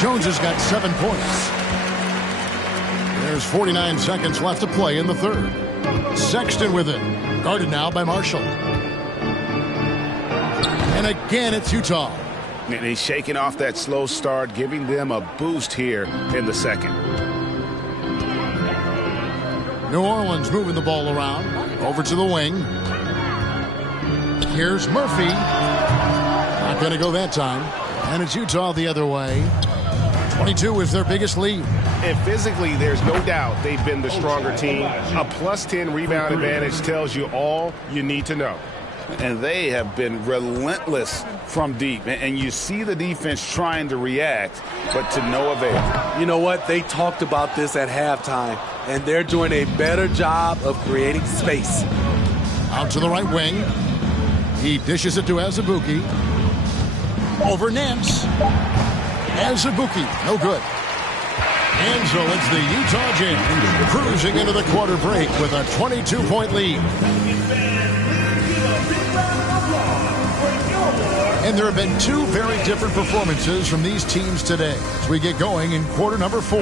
Jones has got 7 points. There's 49 seconds left to play in the third. Sexton with it. Guarded now by Marshall. And again, it's Utah. And he's shaking off that slow start, giving them a boost here in the second. New Orleans moving the ball around. Over to the wing. Here's Murphy. Not going to go that time. And it's Utah the other way. 22 is their biggest lead. And physically, there's no doubt they've been the stronger team. A +10 rebound advantage tells you all you need to know. And they have been relentless from deep. And you see the defense trying to react, but to no avail. You know what? They talked about this at halftime, and they're doing a better job of creating space. Out to the right wing. He dishes it to Azubuike. Over Nance. Azubuike, no good. And so it's the Utah Jazz cruising into the quarter break with a 22-point lead. And there have been two very different performances from these teams today as we get going in quarter number 4.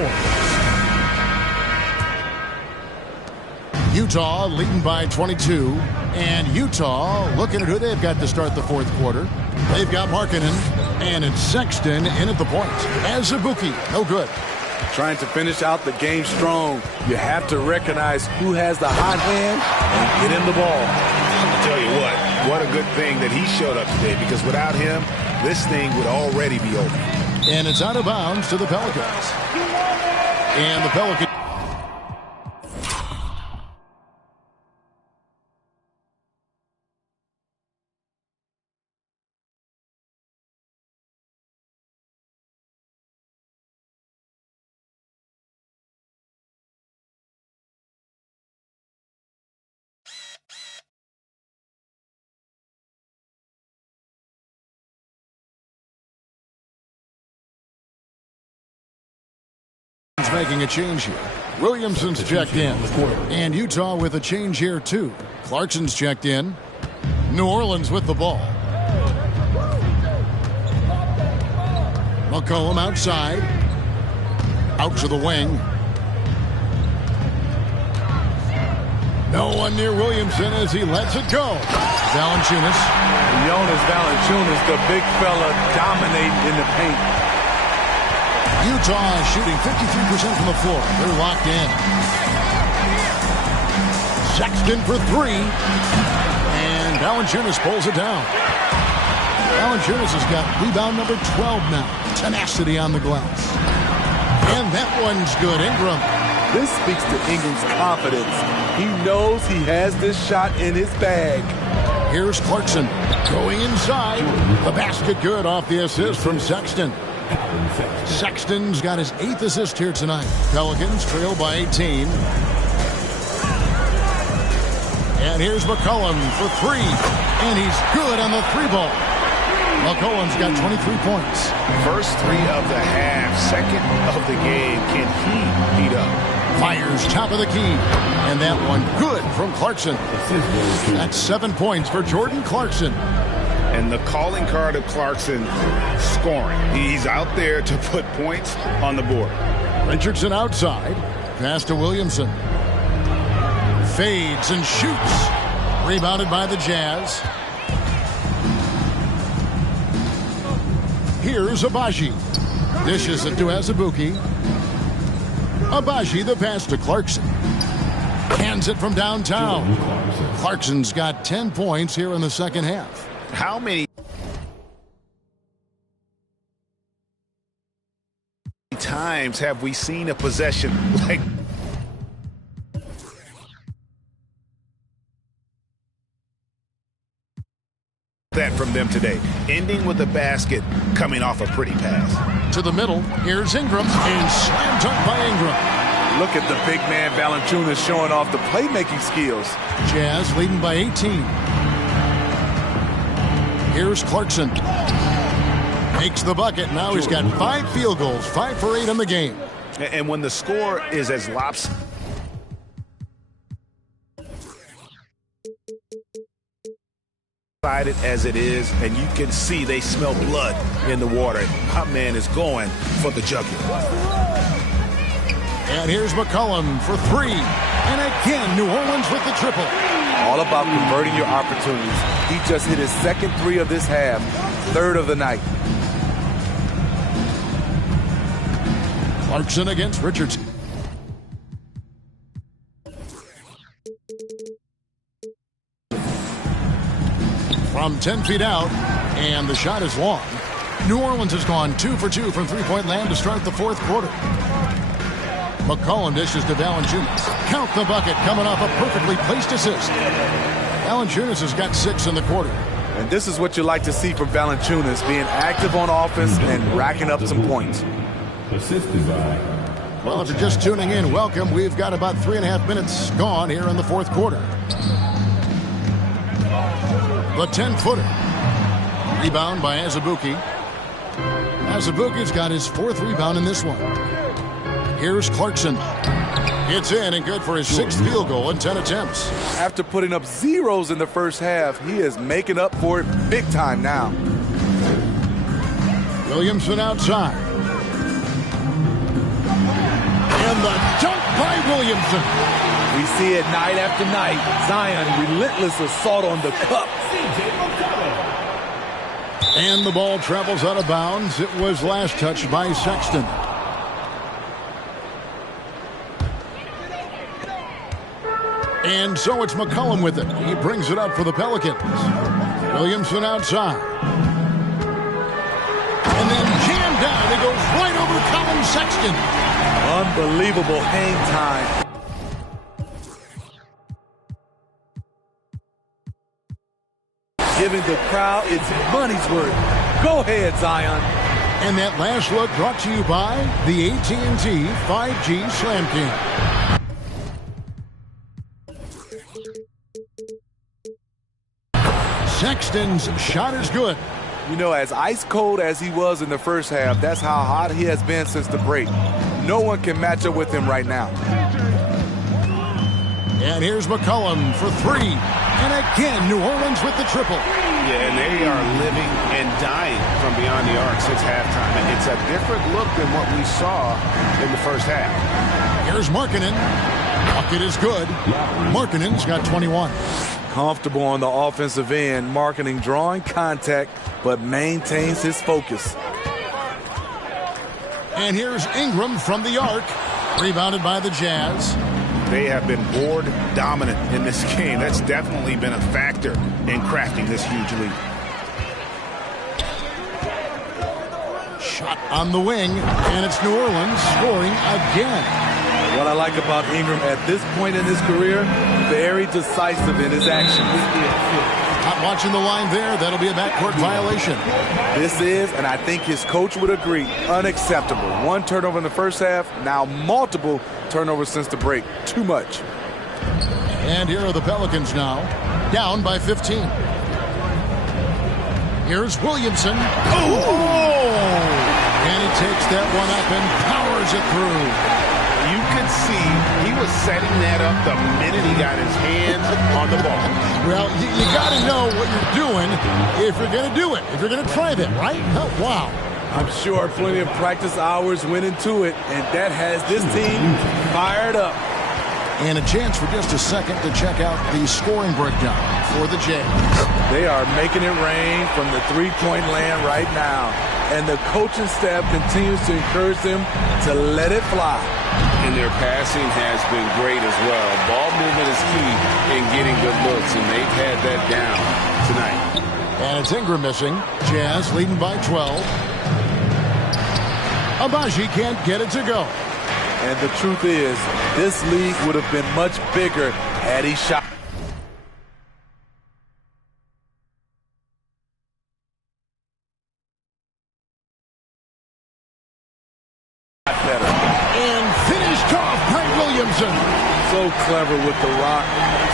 Utah leading by 22. And Utah looking at who they've got to start the fourth quarter. They've got Markkanen and it's Sexton in at the point. Azubuike, no good. Trying to finish out the game strong. You have to recognize who has the hot hand and get in the ball. I'll tell you what a good thing that he showed up today, because without him, this thing would already be over. And it's out of bounds to the Pelicans. And the Pelicans. making a change here. Williamson's checked in. And Utah with a change here, too. Clarkson's checked in. New Orleans with the ball. McCollum outside. Out to the wing. No one near Williamson as he lets it go. Valanciunas. Jonas Valanciunas, the big fella dominating in the paint. Utah shooting 53% from the floor. They're locked in. Sexton for three. And Valanciunas pulls it down. Valanciunas has got rebound number 12 now. Tenacity on the glass. And that one's good. Ingram. This speaks to Ingram's confidence. He knows he has this shot in his bag. Here's Clarkson going inside. The basket good off the assist from Sexton. Sexton's got his 8th assist here tonight. Pelicans trail by 18. And here's McCollum for three. And he's good on the three ball. McCollum's got 23 points. First three of the half, second of the game. Can he beat up? Fires top of the key. And that one good from Clarkson. That's 7 points for Jordan Clarkson. And the calling card of Clarkson, scoring. He's out there to put points on the board. Richardson outside. Pass to Williamson. Fades and shoots. Rebounded by the Jazz. Here's Abaji. Dishes it to Azubuike. Abaji the pass to Clarkson. Hands it from downtown. Clarkson's got 10 points here in the second half. How many times have we seen a possession like that from them today, ending with a basket coming off a pretty pass? To the middle, here's Ingram, and slam dunk by Ingram. Look at the big man Valanciunas showing off the playmaking skills. Jazz leading by 18. Here's Clarkson. Makes the bucket. Now he's got 5 field goals, 5 for 8 in the game. And when the score is as lopsided as it is, and you can see they smell blood in the water, my man is going for the jugular. And here's McCollum for three. And again, New Orleans with the triple. All about converting your opportunities. He just hit his second three of this half, third of the night. Clarkson against Richardson. From 10 feet out, and the shot is long. New Orleans has gone 2 for 2 from three-point land to start the fourth quarter. McCollum dishes to Valanciunas. Count the bucket coming off a perfectly placed assist. Valanciunas has got 6 in the quarter. And this is what you like to see from Valanciunas, being active on offense and racking up some points. Well, if you're just tuning in, welcome. We've got about 3.5 minutes gone here in the fourth quarter. The 10-footer. Rebound by Azubuike. Azubuike's got his 4th rebound in this one. Here's Clarkson. It's in and good for his 6th field goal in 10 attempts. After putting up zeros in the first half, he is making up for it big time now. Williamson outside. And the dunk by Williamson. We see it night after night. Zion, relentless assault on the cup. And the ball travels out of bounds. It was last touched by Sexton. And so it's McCollum with it. He brings it up for the Pelicans. Williamson outside. And then jammed down. He goes right over Colin Sexton. Unbelievable hang time. Giving the crowd its money's worth. Go ahead, Zion. And that last look brought to you by the AT&T 5G Slam King. Sexton's shot is good. You know, as ice cold as he was in the first half, that's how hot he has been since the break. No one can match up with him right now. And here's McCollum for three. And again, New Orleans with the triple. Yeah, and they are living and dying from beyond the arc since halftime. And it's a different look than what we saw in the first half. Here's Markkanen. Bucket is good. Markkanen's got 21. Comfortable on the offensive end. Markkanen drawing contact, but maintains his focus. And here's Ingram from the arc. Rebounded by the Jazz. They have been board dominant in this game. That's definitely been a factor in crafting this huge lead. Shot on the wing, and it's New Orleans scoring again. What I like about Ingram at this point in his career, very decisive in his actions. Not watching the line there. That'll be a backcourt violation. This is, and I think his coach would agree, unacceptable. One turnover in the first half, now multiple turnovers since the break. Too much. And here are the Pelicans now, down by 15. Here's Williamson. Oh! And he takes that one up and powers it through. You could see he was setting that up the minute he got his hands on the ball. Well, you got to know what you're doing if you're going to do it, if you're going to try that, right? Oh, wow. I'm sure plenty of practice hours went into it, and that has this team fired up. And a chance for just a second to check out the scoring breakdown for the Jazz. They are making it rain from the three-point land right now. And the coaching staff continues to encourage them to let it fly. And their passing has been great as well. Ball movement is key in getting good looks, and they've had that down tonight. And it's Ingram missing. Jazz leading by 12. Agbaji can't get it to go. And the truth is, this league would have been much bigger had he shot. So clever with the rock.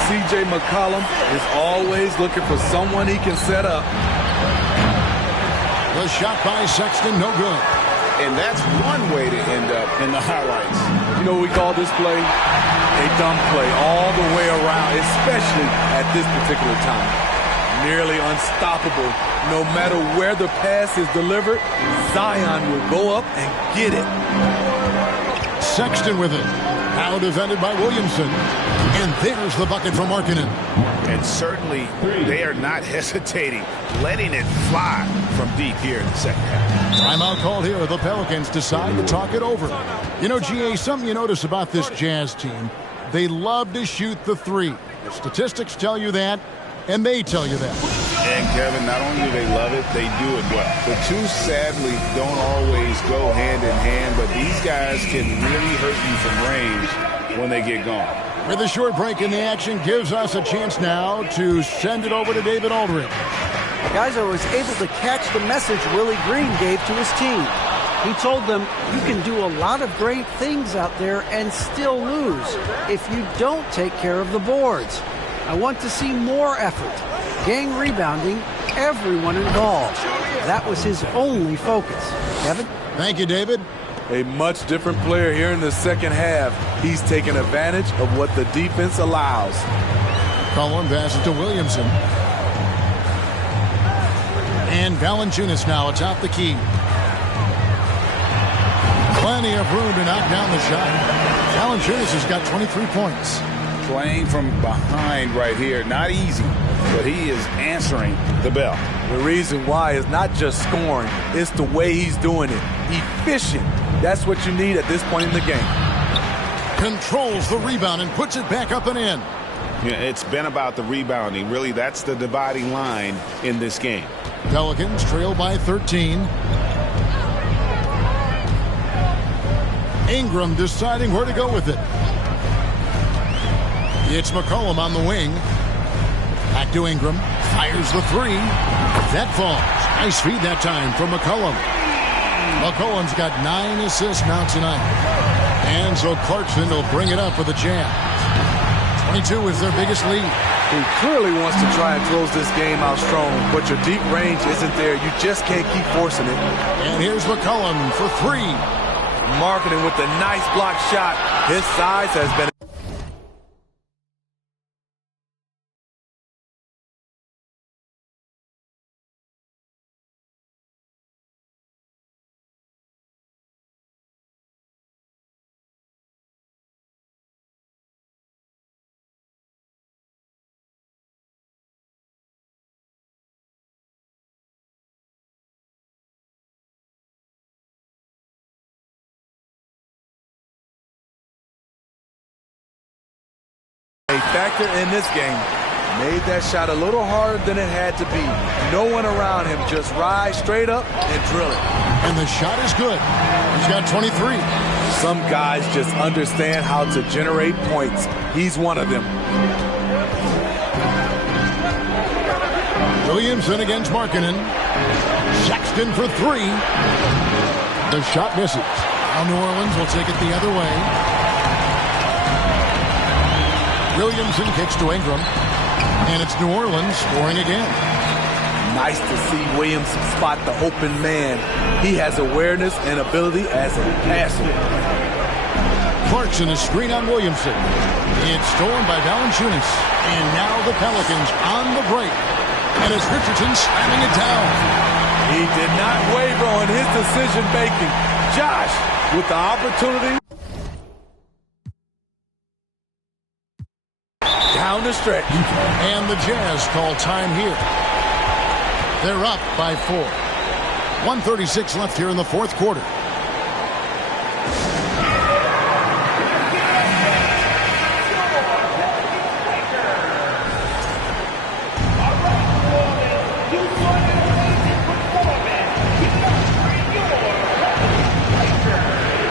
C.J. McCollum is always looking for someone he can set up. The shot by Sexton, no good. And that's one way to end up in the highlights. You know what we call this play? A dumb play all the way around, especially at this particular time. Nearly unstoppable. No matter where the pass is delivered, Zion will go up and get it. Sexton with it. Now defended by Williamson. And there's the bucket from Markkanen. And certainly they are not hesitating, letting it fly from deep here in the second half. Timeout called here. The Pelicans decide to talk it over. You know, GA, something you notice about this Jazz team, they love to shoot the three. The statistics tell you that, and they tell you that. And Kevin, not only do they love it, they do it well. The two sadly don't always go hand in hand, but these guys can really hurt you from range when they get going. With a short break in the action, gives us a chance now to send it over to David Aldridge. Guys, I was able to catch the message Willie Green gave to his team. He told them, you can do a lot of great things out there and still lose if you don't take care of the boards. I want to see more effort, gang rebounding, everyone involved. That was his only focus. Kevin? Thank you, David. A much different player here in the second half. He's taking advantage of what the defense allows. Cullen passes to Williamson. And Valanciunas now atop the key. Plenty of room to knock down the shot. Valanciunas has got 23 points. Playing from behind right here. Not easy, but he is answering the bell. The reason why is not just scoring. It's the way he's doing it. Efficient. That's what you need at this point in the game. Controls the rebound and puts it back up and in. Yeah, it's been about the rebounding. Really, that's the dividing line in this game. Pelicans trail by 13. Ingram deciding where to go with it. It's McCollum on the wing. Back to Ingram. Fires the three. That falls. Nice feed that time from McCollum. McCollum's got 9 assists now tonight. And so Clarkson will bring it up for the Jazz. 22 is their biggest lead. He clearly wants to try and close this game out strong, but your deep range isn't there. You just can't keep forcing it. And here's McCollum for three. Marketing with a nice block shot. His size has been... a factor in this game. Made that shot a little harder than it had to be. No one around him. Just rise straight up and drill it. And the shot is good. He's got 23. Some guys just understand how to generate points. He's one of them. Williamson against Markkanen. Sexton for three. The shot misses. Now New Orleans will take it the other way. Williamson kicks to Ingram. And it's New Orleans scoring again. Nice to see Williams spot the open man. He has awareness and ability as a passer. Clarkson is screen on Williamson. It's stolen by Valanciunas. And now the Pelicans on the break. And it's Richardson slamming it down. He did not waver on his decision making. Josh with the opportunity. Down the stretch. And the Jazz call time here. They're up by 4. 1:36 left here in the fourth quarter.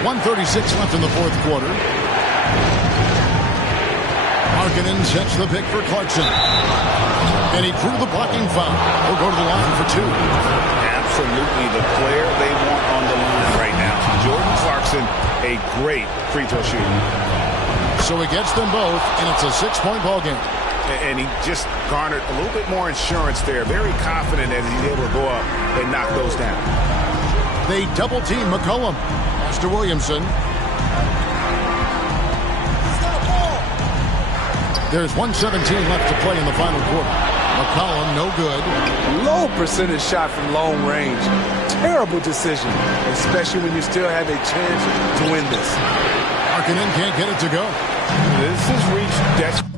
.136 left in the fourth quarter. Markkanen sets the pick for Clarkson. And he drew the blocking foul. He'll go to the line for two. Absolutely the player they want on the line right now. Jordan Clarkson, a great free throw shooter. So he gets them both, and it's a 6-point ball game. And he just garnered a little bit more insurance there. Very confident that he's able to go up and knock those down. They double team McCollum. Pass to Williamson. There's 1:17 left to play in the final quarter. McCollum, no good. Low percentage shot from long range. Terrible decision, especially when you still have a chance to win this. Markkanen can't get it to go. This has reached desperate.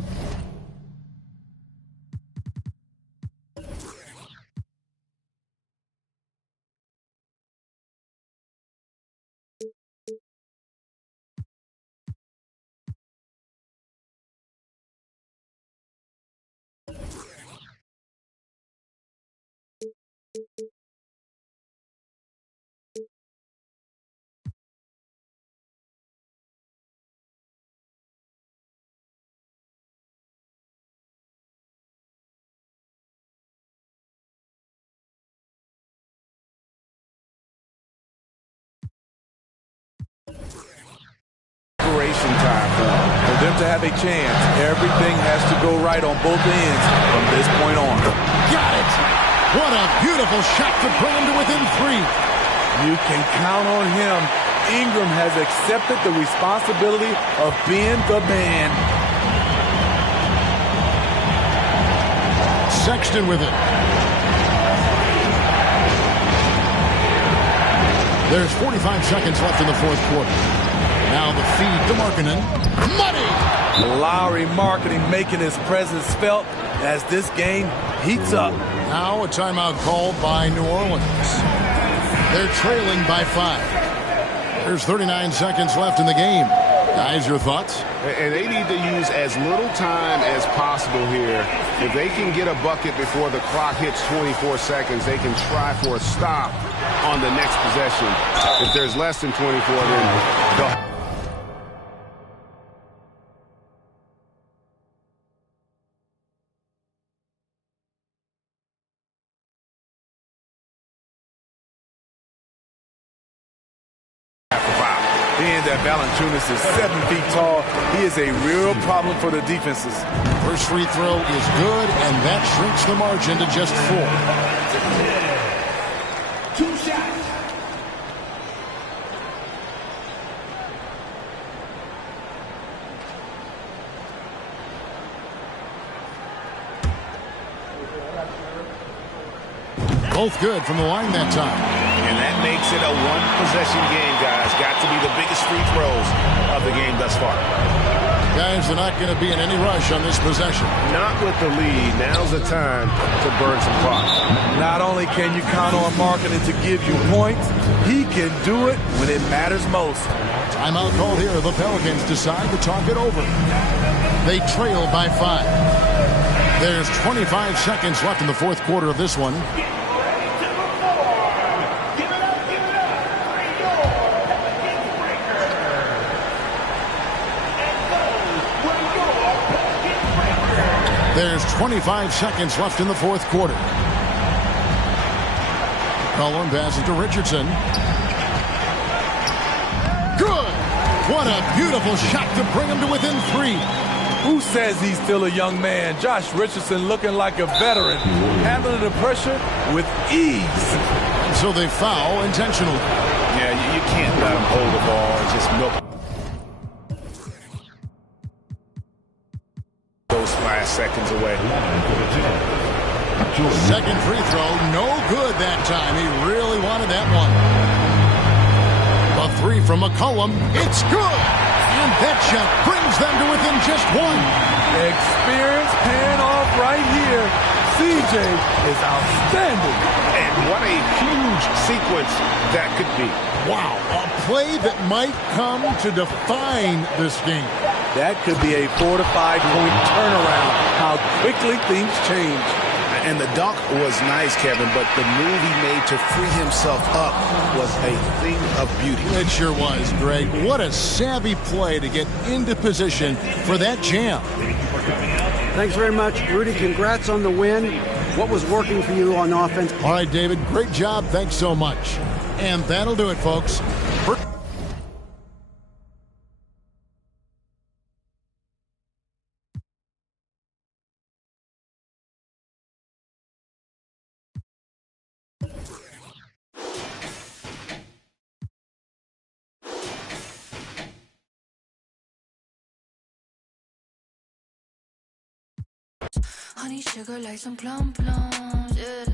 Time for them to have a chance. Everything has to go right on both ends from this point on. Got it! What a beautiful shot to bring him to within 3. You can count on him. Ingram has accepted the responsibility of being the man. Sexton with it. There's 45 seconds left in the fourth quarter. Now the feed to Markkanen. Money! Lowry Marketing making his presence felt as this game heats up. Now a timeout called by New Orleans. They're trailing by 5. There's 39 seconds left in the game. Guys, your thoughts? And they need to use as little time as possible here. If they can get a bucket before the clock hits 24 seconds, they can try for a stop on the next possession. If there's less than 24, then they'll... The understand that Valanciunas is 7 feet tall. He is a real problem for the defenses. First free throw is good, and that shrinks the margin to just 4. 2 shots. Both good from the line that time. And that makes it a one-possession game, guys. Got to be the biggest free throws of the game thus far. Guys are not going to be in any rush on this possession. Not with the lead. Now's the time to burn some clock. Not only can you count on Markkanen to give you points, he can do it when it matters most. Timeout call here. The Pelicans decide to talk it over. They trail by 5. There's 25 seconds left in the fourth quarter of this one. There's 25 seconds left in the fourth quarter. Cullen passes to Richardson. Good! What a beautiful shot to bring him to within 3. Who says he's still a young man? Josh Richardson looking like a veteran, handling the pressure with ease. And so they foul intentionally. Yeah, you can't let him hold the ball and just milk those last seconds away. Second free throw, no good that time. He really wanted that one. A 3 from McCollum. It's good! And that shot brings them to within just 1. Experience paying off right here. CJ is outstanding. And what a huge sequence that could be. Wow, a play that might come to define this game. That could be a 4 to 5 point turnaround. How quickly things change. And the dunk was nice, Kevin, but the move he made to free himself up was a thing of beauty. It sure was, Greg. What a savvy play to get into position for that jam. Thanks very much, Rudy. Congrats on the win. What was working for you on offense? All right, David, great job. Thanks so much. And that'll do it, folks. Honey sugar like some plum-plums, yeah.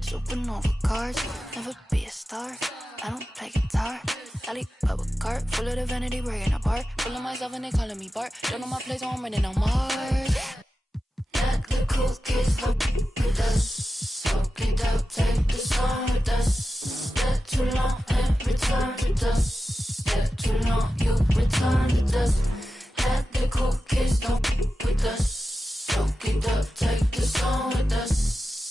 Supernova cars, never be a star. I don't play guitar. Cali up a cart, full of the vanity, breaking apart. Full of myself and they calling me Bart. Don't know my place, so I'm running on Mars. Not the cool kids, look with us. Soak it up, take the song with us. Step too long and return to dust. Step too long, you return to dust. Let the cool kids don't with us. Soak it up, take the song with us.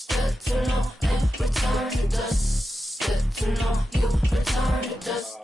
Step too long and return to dust. Step too long, you return to dust.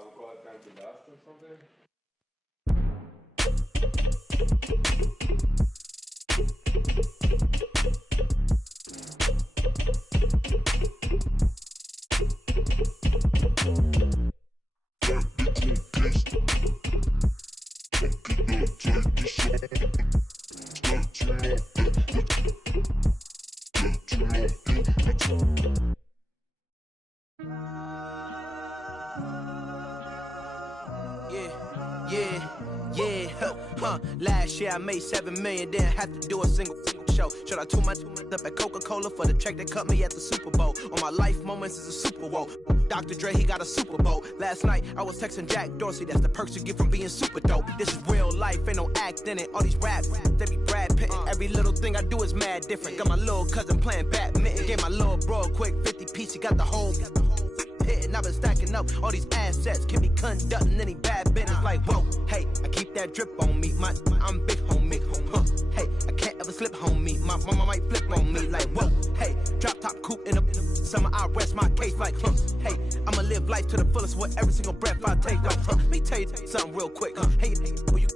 Last year I made $7 million, didn't have to do a single show. Should I tune my up at Coca-Cola for the check that cut me at the Super Bowl? On my life moments is a Super Bowl. Dr. Dre, he got a Super Bowl. Last night I was texting Jack Dorsey, that's the perks you get from being super dope. This is real life, ain't no act in it. All these rap, they be Brad Pitt. Every little thing I do is mad different. Got my little cousin playing badminton. Gave my little bro a quick 50 piece, he got the whole hit. And I've been stacking up all these assets. Can be conducting any bad business like, whoa, hey, I keep that drip on me. I'm big homie, hey, I can't ever slip homie. My mama might flip on me like, whoa, hey, drop top coupe in the summer, I rest my case like, hey, I'ma live life to the fullest with every single breath I take like, let me tell you something real quick, hey, who you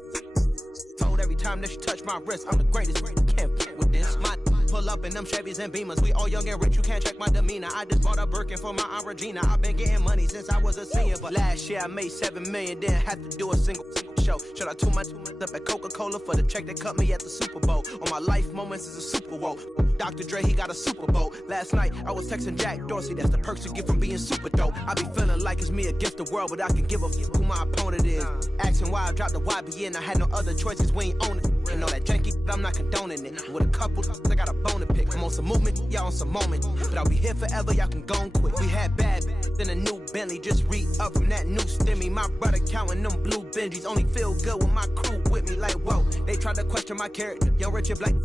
told every time that you touch my wrist, I'm the greatest, can't f with this, my Pull up in them Chevys and Beamers. We all young and rich, you can't check my demeanor. I just bought a Birkin for my Aunt Regina. I've been getting money since I was a senior, but last year I made $7 million, didn't have to do a single show. Should I tune my up at Coca-Cola for the check that cut me at the Super Bowl? On my life moments is a Super Bowl. Dr. Dre, he got a Super Bowl. Last night I was texting Jack Dorsey, that's the perks you get from being super dope. I be feeling like it's me against the world, but I can give a f who my opponent is. Asking why I dropped the YBN, I had no other choices, we ain't own it. And all that janky, I'm not condoning it. With a couple, I got a bone to pick. I'm on some movement, y'all on some moment. But I'll be here forever, y'all can go and quit. We had bad, then a new Bentley, just re-up from that new stimmy. My brother counting them blue Benjis, only feel good with my crew with me. Like, whoa, they tried to question my character. Young Richard Blake.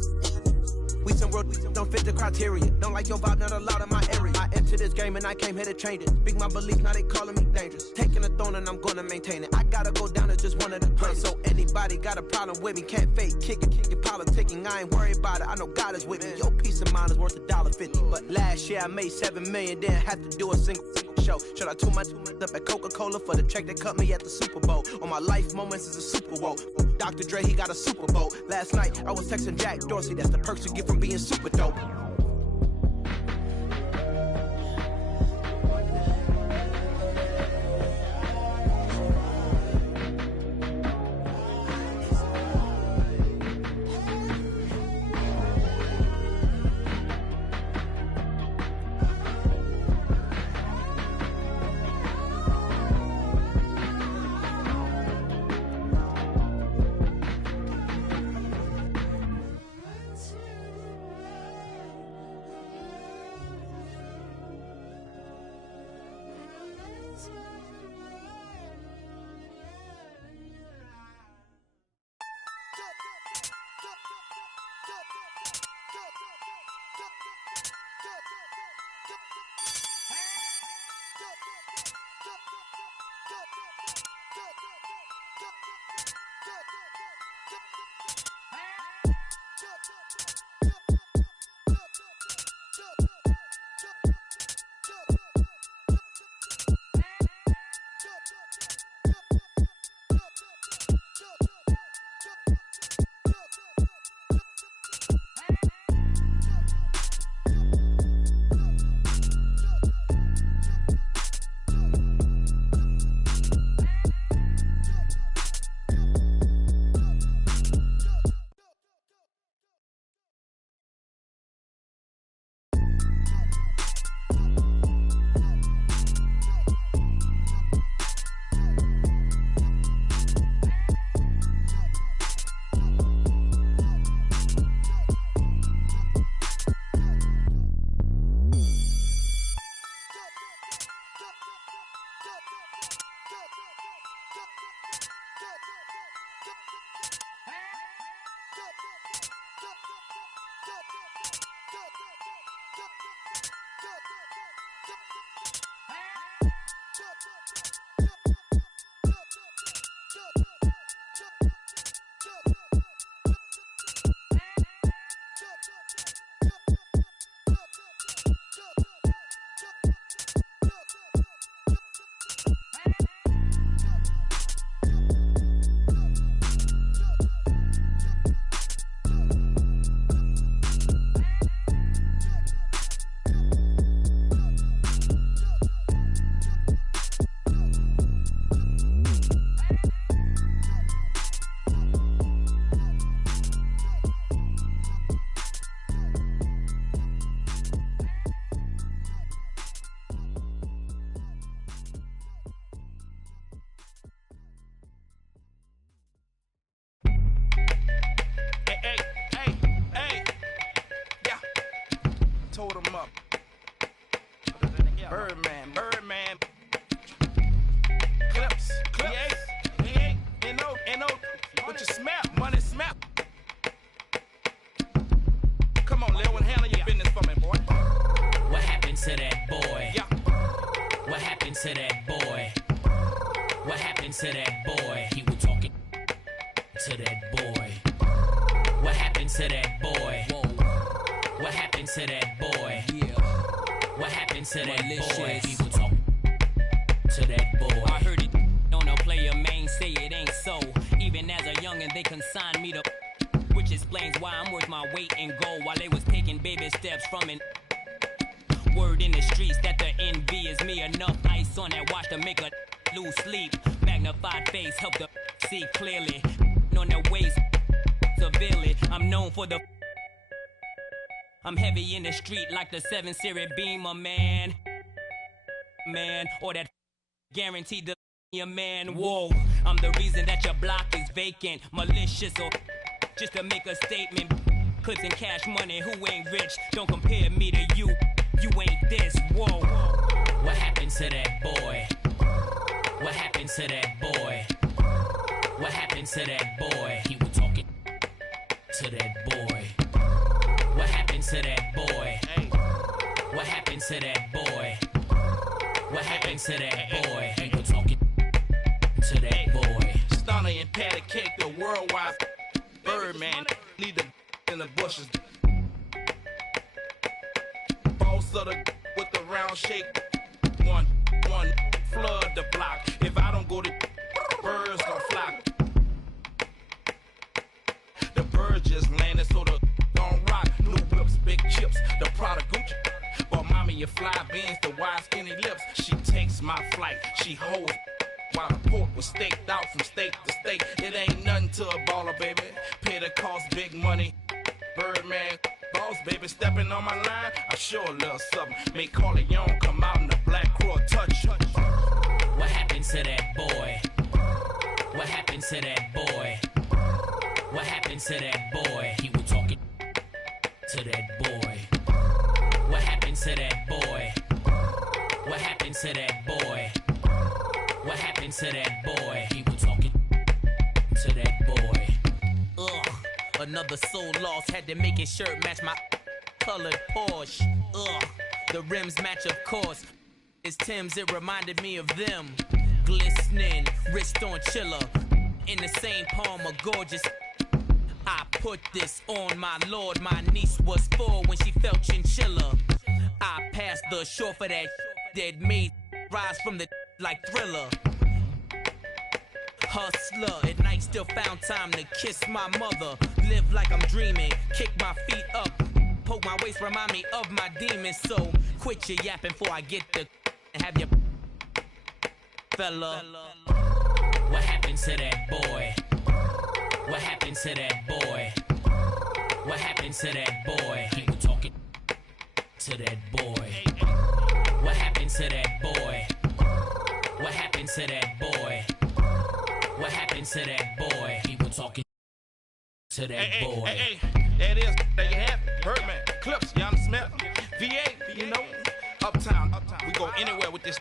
We some road, we don't fit the criteria. Don't like your vibe, not allowed in my area. I entered this game and I came here to change it. Speak my beliefs, now they calling me dangerous. Taking a throne and I'm gonna maintain it. I gotta go down as just one of the greatest. So anybody got a problem with me, can't fake, kick it, politicking. I ain't worried about it, I know God is with me. Your peace of mind is worth $1.50. But last year I made $7 million, didn't have to do a single show. Should I tune my up at Coca-Cola for the check that cut me at the Super Bowl? On my life moments is a Super Bowl. Dr. Dre, he got a Super Bowl. Last night I was texting Jack Dorsey, that's the perks you get from being super dope. Birdman. Clips. N.O. What you smell? Money smell. Come on, Lil, and handle your business for me, boy. What happened to that boy? Yeah. What happened to that boy? What happened to that boy? He was talking to that boy. What happened to that boy? Whoa. What happened to that boy? Yeah. What happened to that boy? He was talking to that boy. I heard it on a player main say it ain't so. Even as a youngin', they consigned me to, which explains why I'm worth my my weight in gold while they was taking baby steps from an word in the streets that the envy is me. Enough ice on that watch to make a lose sleep. Magnified face help the see clearly. On their waist, severely. I'm known for the. I'm heavy in the street like the 7 Series Beamer, man. Or that guaranteed the your man. Whoa, I'm the reason that your block is vacant. Malicious or just to make a statement. Clips and cash money, who ain't rich? Don't compare me to you. You ain't this. Whoa. What happened to that boy? What happened to that boy? What happened to that boy? He was talking to that boy. What happened to that boy? What happened to that boy? What happened to that boy? He was talking to that boy. Stunner and patty cake, the worldwide Birdman. Lead the in the bushes. Boss of the with the round shake. One, flood the block. If I don't go to birds gon' flock. The birds just landed, so the gon' rock. New whips, big chips, the Prada Gucci. But mommy, you fly beans, the wide skinny lips. She takes my flight, she holds while the pork was staked out from state to state. It ain't nothing to a baller, baby. Pay the cost, big money. Birdman, boss, baby, stepping on my line. I sure love something. Make Corleone come out in the black crow touch. What happened to that boy? What happened to that boy? What happened to that boy? He was talking to that boy. What happened to that boy? What happened to that boy? What happened to that boy? He was talking to that boy. Ugh, another soul lost. Had to make his shirt match my colored Porsche. Ugh, the rims match of course. It's Tim's, it reminded me of them. Glistening, wrist on chiller. In the same palm of gorgeous. I put this on my lord. My niece was 4 when she felt chinchilla. I passed the shore for that that made rise from the like Thriller. Hustler, at night still found time to kiss my mother. Live like I'm dreaming, kick my feet up. Poke my waist, remind me of my demons. So quit your yapping before I get the and have your fella. What happened to that boy? What happened to that boy? What happened to that boy? He was talking to that boy. What happened to that boy? What happened to that boy? What happened to that boy? He was talking to that boy. Hey, there it is. There you have it. Birdman, Clips, you understand? VA, you know, Uptown. We go anywhere with this.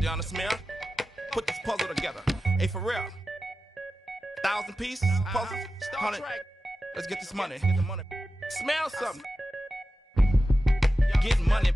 You understand? Put this puzzle together. Hey, for real. 1,000 pieces, puzzle, 100. Let's get this money. Smell something. Getting money.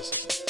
athleticism.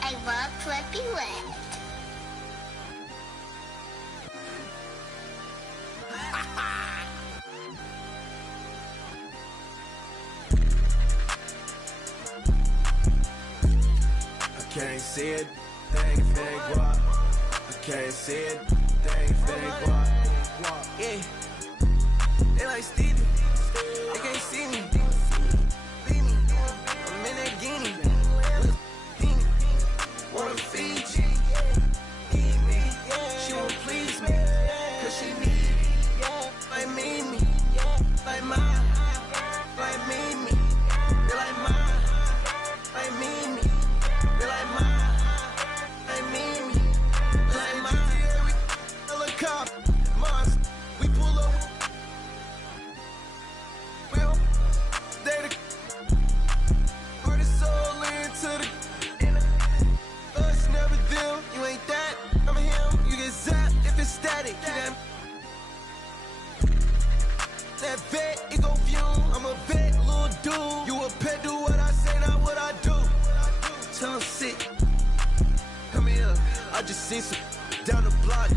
I love Flippy Wet. I can't see it, thing, what? I can't see it, thing, what? Yeah. like Stevie, they can't see me. I'm in that guinea. Wanna feed you. She won't please me, cause she need me. Like me, like mine, like me. They like mine, like me. They like mine, like me. Like mine. Helicopter, Mars, we pull up. Well, they the artist soul into the. Us never them, you ain't that. I'm him, you get zapped if it's static. That vet, it go fume. I'm a vet, little dude. You a pet, do what I say, not what I do. Tell him sit. Come here, I just see some down the block.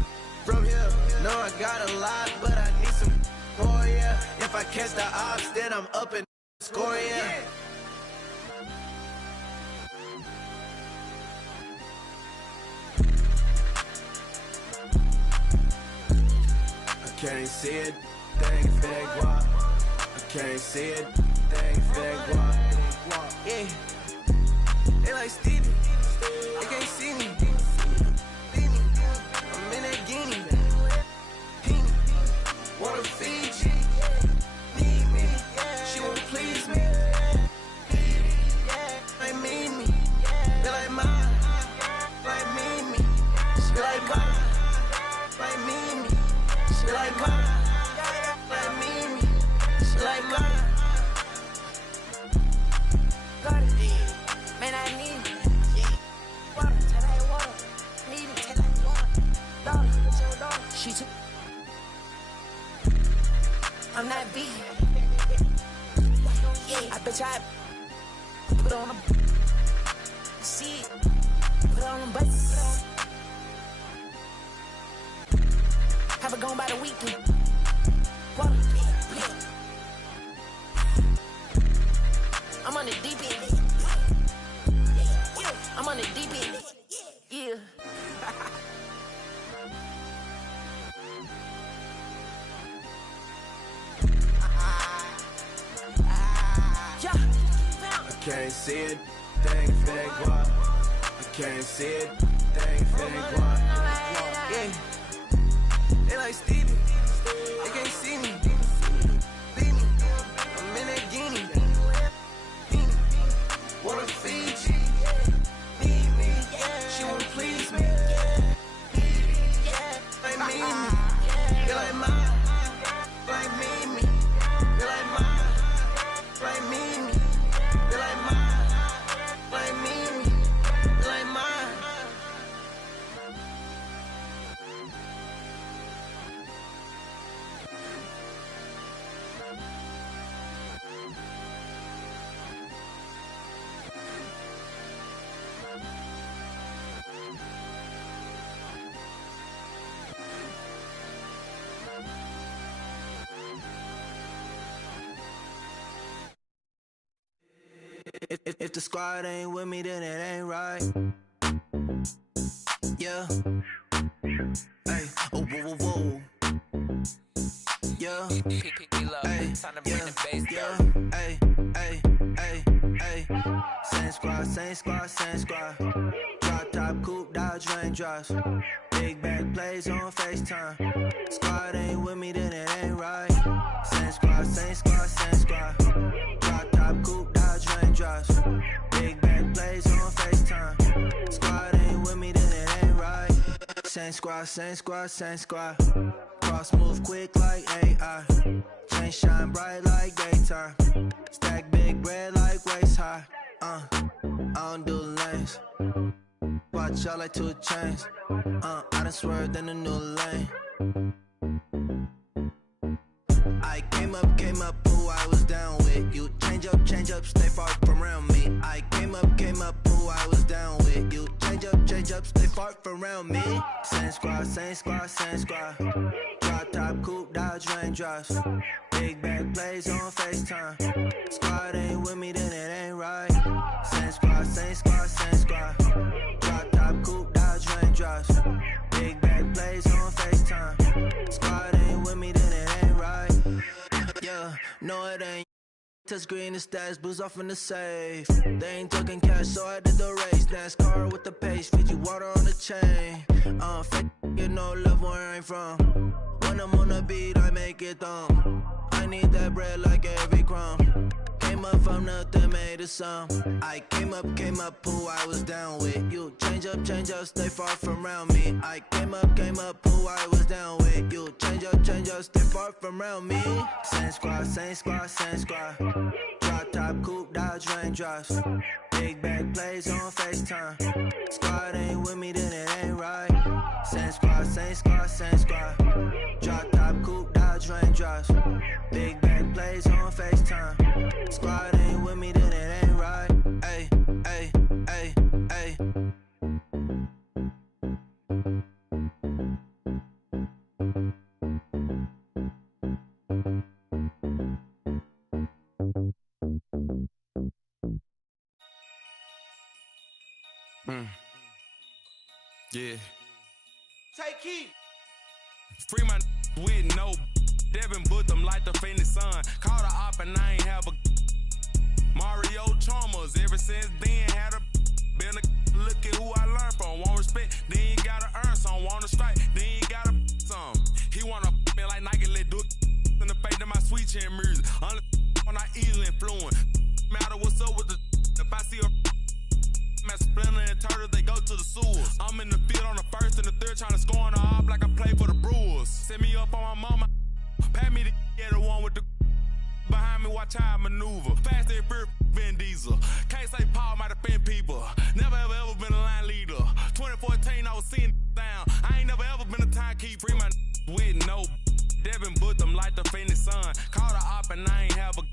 From here, no, I got a lot, but I need some. Oh yeah, if I catch the ops, then I'm up and score, yeah. I can't see it, thing fed guap. I can't see it, thing fed guap. Yeah, they like Stevie, they can't see me. I'm in that guinea. Wanna feed you, need me. She won't please me. Like me, they like mine, like me. She like mine, like me. She like mine, like me. She like mine. Got it. Man, I need it. Water, till I water. Need it till I water. Daughter, what's your daughter? She took. I'm not big. Yeah, I bet I put on a. See it. Put on them buses. Have it gone by the weekend. Water. I'm on the deep end. I'm on the deep end. Yeah. I can't see it, thing fed guap. I can't see it, thing fed guap. Yeah, they like Stevie, they can't see me. I'm in that guinea. Wanna feed you, need me. She won't please me. Like me, they like mine, like me. They like mine, like me. They like mine, like me. They like mine. If the squad ain't with me, then it ain't right. Yeah. Hey, oh, whoa, whoa, whoa. Yeah. Hey, yeah, yeah. Hey, hey, hey, hey. Same squad, same squad, same squad. Drop top, coupe, Dodge raindrops. Big back plays on FaceTime. Squad ain't with me, then it ain't right. Same squad, same squad, same squad. Drop top, coupe, Dodge raindrops. Big back plays on FaceTime. Squad ain't with me, then it ain't right. Same squad, same squad, same squad. Cross move quick like AI. Chain shine bright like daytime. Stack big bread like waist high. I don't do lanes. Watch out like 2 chains. I done swerved in a new lane. I came up, who I was down with. You change up, stay far from around me. I came up, who I was down with. You change up, stay far from around me. Same squad, same squad, same squad. Drop top, coupe, Dodge raindrops. Big back plays on FaceTime. Squad ain't with me, then it ain't right. Same squad, same squad, same squad. Drop top, coupe, Dodge raindrops. Big back plays on FaceTime. Squad ain't with me, then it ain't right. Yeah, no it ain't. Touch green and stash, booze off in the safe. They ain't talking cash, so I did the race. NASCAR with the pace, Fiji water on the chain. You know love where I'm from. When I'm on the beat, I make it thumb. I need that bread like every crumb. Came up from nothing, made a sum. I came up, who I was down with. You change up, stay far from around me. I came up, who I was down with. You change up, stay far from around me. Same squad. Drop top, coupe, Dodge raindrops. Big bag plays on FaceTime. Squad ain't with me, then it ain't right. Same squad. Drop top, coupe, Dodge raindrops. Big bag plays on FaceTime. Squad ain't with me, then it ain't right. Ay. Yeah. Take heat. Free my with no Devin booked them like the Phoenix Sun. Called a op and I ain't have a Mario Chalmers. Ever since then had a been a look at who I learned from. Won't respect, then you gotta earn some. Wanna strike, then you gotta some. He wanna me like Nike, let do it in the face of my sweet chin music. Only when I easily influence. Matter what's up with the if I see a Splinter and Turtle, they go to the sewers. I'm in the field on the first and the third, trying to score on the op like I play for the Brewers. Set me up on my mama, pat me the one with the behind me, watch how I maneuver. Fast and fear, Vin Diesel. Can't say Paul might offend people. Never ever been a line leader. 2014, I was seeing down. I ain't never ever been a timekeeper. Free my with no Devin booked them like the Phoenix Sun. Called a op and I ain't have a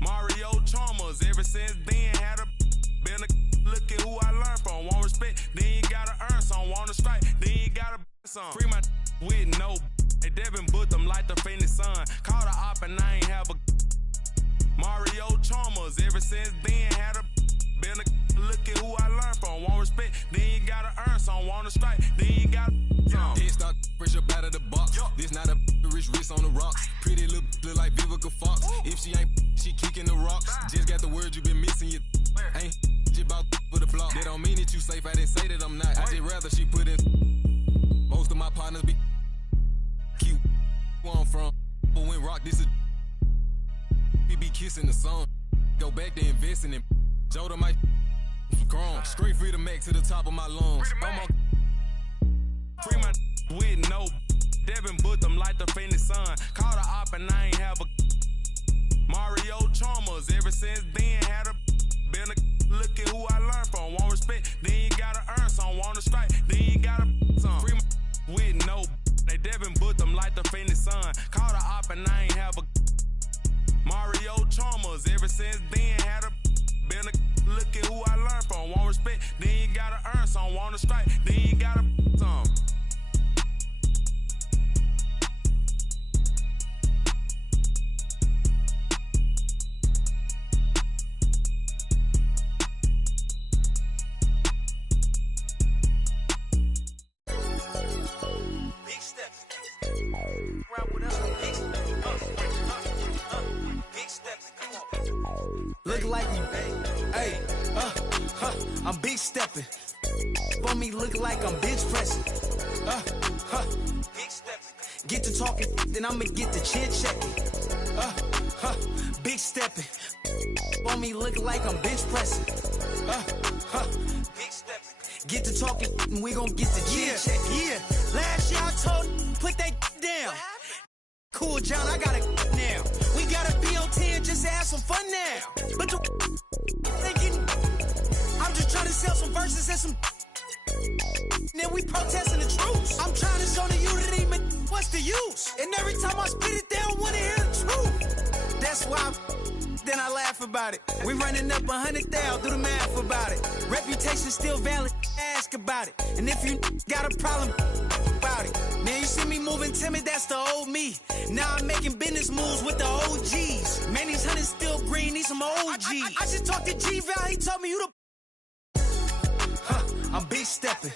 Mario Chalmers. Ever since then had a been a look at who I learned from. Won't respect, then you gotta earn some. Wanna strike, then you gotta some. Free my with no Hey, Devin booked them like the Phoenix Sun. Called a op and I ain't have a Mario Chalmers. Ever since then had a been a look at who I learned from. Won't respect, then you gotta earn some. Wanna strike, then you gotta some. Head start fresh up out of the box. This not a rich wrist on the rocks. Pretty look like Vivica Fox. If she ain't, she kicking the rocks. Just got the word you been missing. You ain't about for the block. That don't mean that you safe. I didn't say that I'm not. I just rather she put in. Most of my partners be cute. Where I'm from, but when rock this is. We be kissing the sun. Go back to investing in. Joda might grown. Straight free to make to the top of my lungs. Free my with no Devin booked them like the Phoenix Sun. Called a op and I ain't have a Mario Chalmers. Ever since then had a been a look at who I learned from. Won't respect, then you gotta earn some. Wanna strike, then you gotta some. Free my with no they Devin booked them like the Phoenix Sun. Called a op and I ain't have a Mario Chalmers. Ever since then had a been a look at who I learned from. Won't respect, then you gotta earn some. Wanna strike, then you gotta some. Look like you, hey, I'm big stepping. For me, look like I'm bitch pressing. Big stepping. Get to talking, then I'ma get to chin checking. Big stepping. For me, look like I'm bitch pressing. Big stepping. Get to talking, and we gon' get to chin checking. Yeah, last year I told him, put that down. Cool, John, I got it now. We gotta be on 10 just to have some fun now. But the thinking, I'm just trying to sell some verses and some. Then we protesting the truth. I'm trying to show the unity, but what's the use? And every time I spit it, they don't wanna hear the truth. That's why then I laugh about it. We running up 100,000, do the math about it. Reputation still valid, ask about it. And if you got a problem about it, man, you see me moving timid, that's the old me. Now I'm making business moves with the OGs. Man, these hunters still green, need some OGs. I just talked to G-Val, he told me you the. I'm big stepping.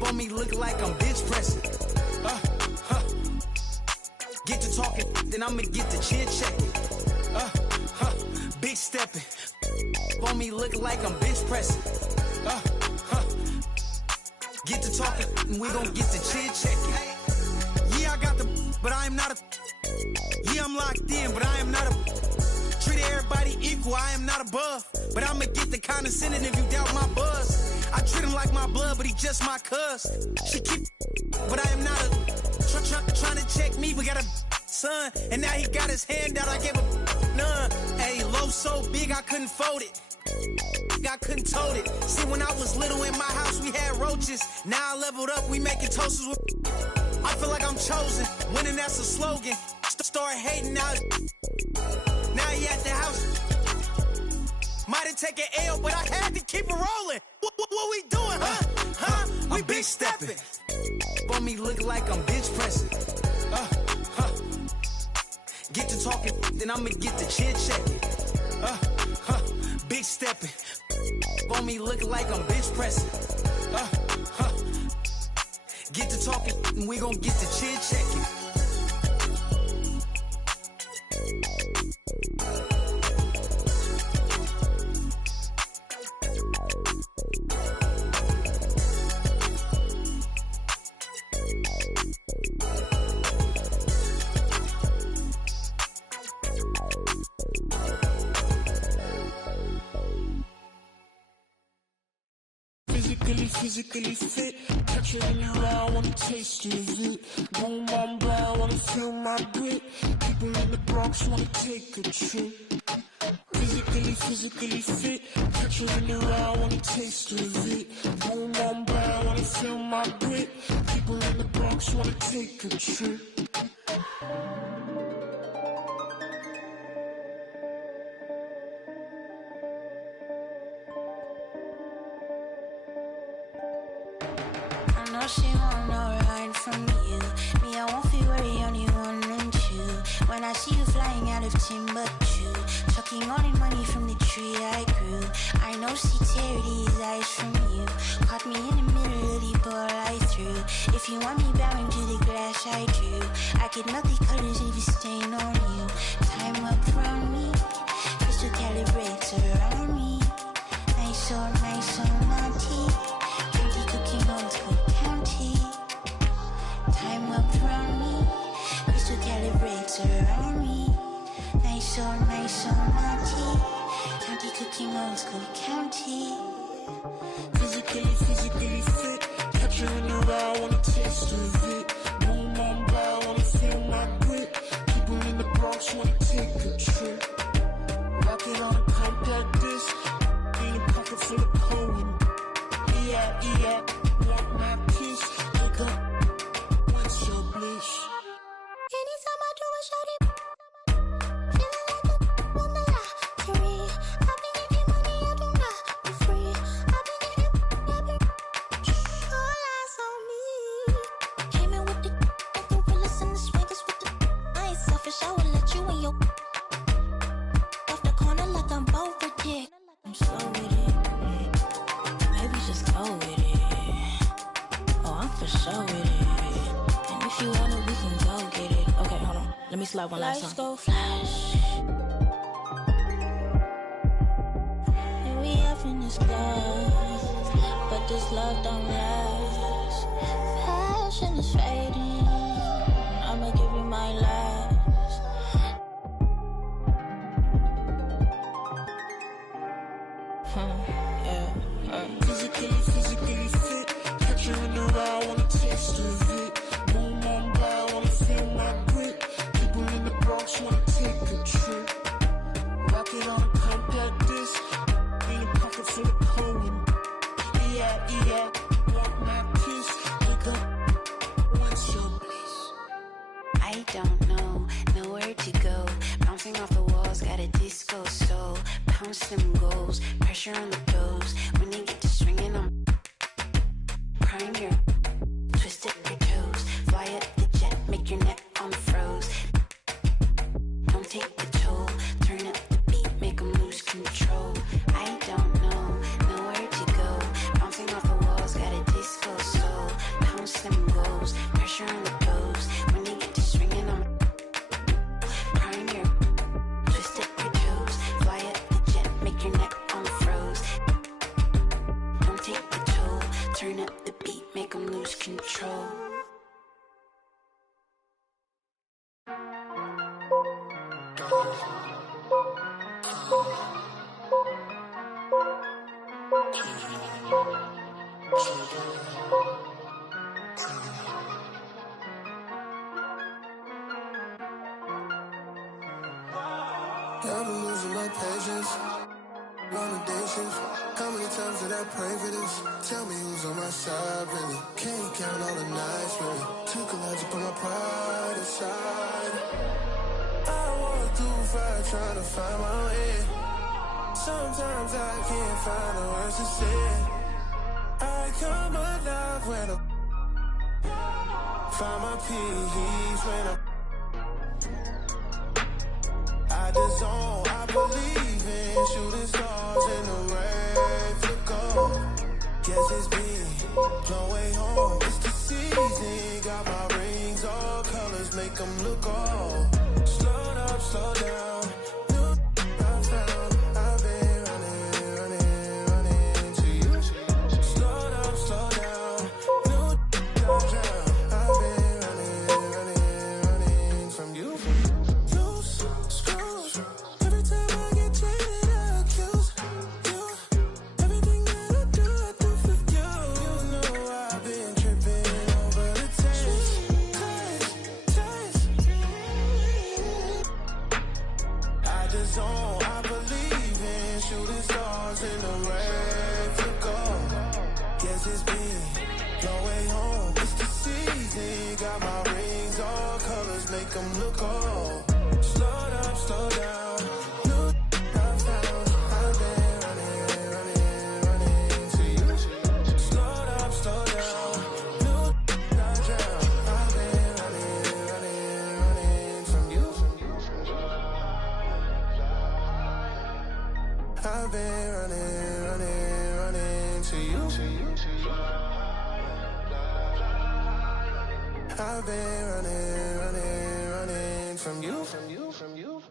For me, look like I'm bitch pressing. Get to talking, then I'ma get to chit-chatting. Big stepping. On me looking like I'm bench pressing. Get to talking, and we gon' get to chit-chatting. Yeah, I got the, but I am not a. Yeah, I'm locked in, but I am not a. Treat everybody equal, I am not above. But I'ma get the condescending if you doubt my buzz. I treat him like my blood, but he just my cuz. She keep, but I am not a. Trying to check me, we got a son. And now he got his hand out, I gave a none. Hey, low so big, I couldn't fold it. I couldn't tote it. See, when I was little in my house, we had roaches. Now I leveled up, we making toasters with. I feel like I'm chosen. Winning, that's a slogan. Start hating now. Now he at the house. Might have taken L, but I had to keep it rolling. What we doing, huh? We big stepping. On me look like I'm bench pressing. Get to talking, then I'ma get to chit-chatting. Big stepping. On me look like I'm bench pressing. Get to talking, and we gon' get to chit-chatting. Physically fit, catch it in your eye, wanna taste of it. Boom, on brown, wanna feel my grit. People in the Bronx wanna take a trip. Physically fit, catch it in your eye, wanna taste of it. Boom, on brown, wanna feel my grit. People in the Bronx wanna take a trip. She want no ride from you. Me, I won't feel worry, only one and two. When I see you flying out of Timbuktu, chucking all the money from the tree I grew. I know she tear these eyes from you. Caught me in the middle of the ball I threw. If you want me bowing to the glass I do. I could melt the colors if you stain on you. Time up from me, crystal calibrates around me. Nice so naughty. Dirty cooking old school. Time up from me, crystal calibrates around me. Nice so naughty. County cooking old school county. Physically fit, catch you in the eye, wanna taste of it. Boom on brow, wanna feel my grit. People in the Bronx wanna take a trip. Rockin' on a compact disc, in a pocket full of Cohen. Yeah, want my kiss, wake up. Your bliss. Anytime I do a shawty, feeling like a lottery. I've been getting money, I do not be free. I've been all eyes on me. Came in with the gorillas and the swingers with the. I ain't selfish, I will let you in your. Off the corner like I'm both a dick. I'm slow with it. Maybe just go with it. Oh, I'm for sure with it. If you want it, we can go get it. Okay, hold on. Let me slide one last time. Lights go flash. And we up in this love, but this love don't last. Passion is fading. I'ma give you my last. Physically fit, catch you in the eye, wanna taste of it. Wanna take a trip. Rock it on a compact disc. In a pocket full of Cohen. Yeah, want my kiss. Wake up, what's your bliss? I don't know, nowhere to go. Bouncing off the walls, got a disco soul. Pounce them goals, pressure on the toes. When they get to swinging, I'm crying your twisted your toes. Fly up the jet, make your neck unfroze. Take the toll, turn up the beat, make them lose control. I don't know, nowhere to go. Bouncing off the walls, got a disco soul. Pounce them goals, pressure on the toes. When they get to swinging, I'm I'm losing my patience. Limitations. How many times did I pray for this? Tell me who's on my side, really. Can't count all the nights, really. Took a lot to put my pride aside. I walk through fire trying to find my way. Sometimes I can't find the words to say. I come alive when I find my peace when I disown, I believe in shooting stars in the rain to go. Guess it's been no way home. It's the season, got my rings, all colors make them look all. Slow up, slow down. I found I've been running to you. Slow up, slow down. I've been running from you. I believe in shooting stars in the rain to go. Guess it's been no way home. It's the season, got my rings, all colors make them look old. Slow up, slow down. I found I've been running to you. Slow up, slow down. I've been running from you. I've been running to you. I've been running from you.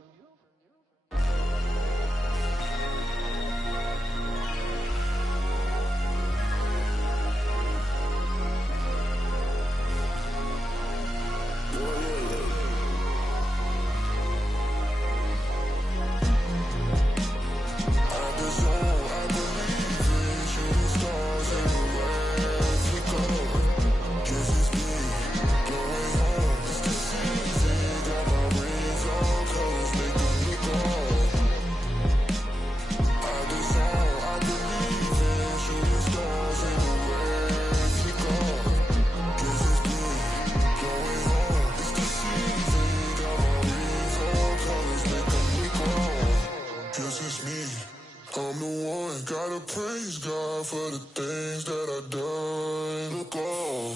I'm the one, gotta praise God for the things that I done. Look on.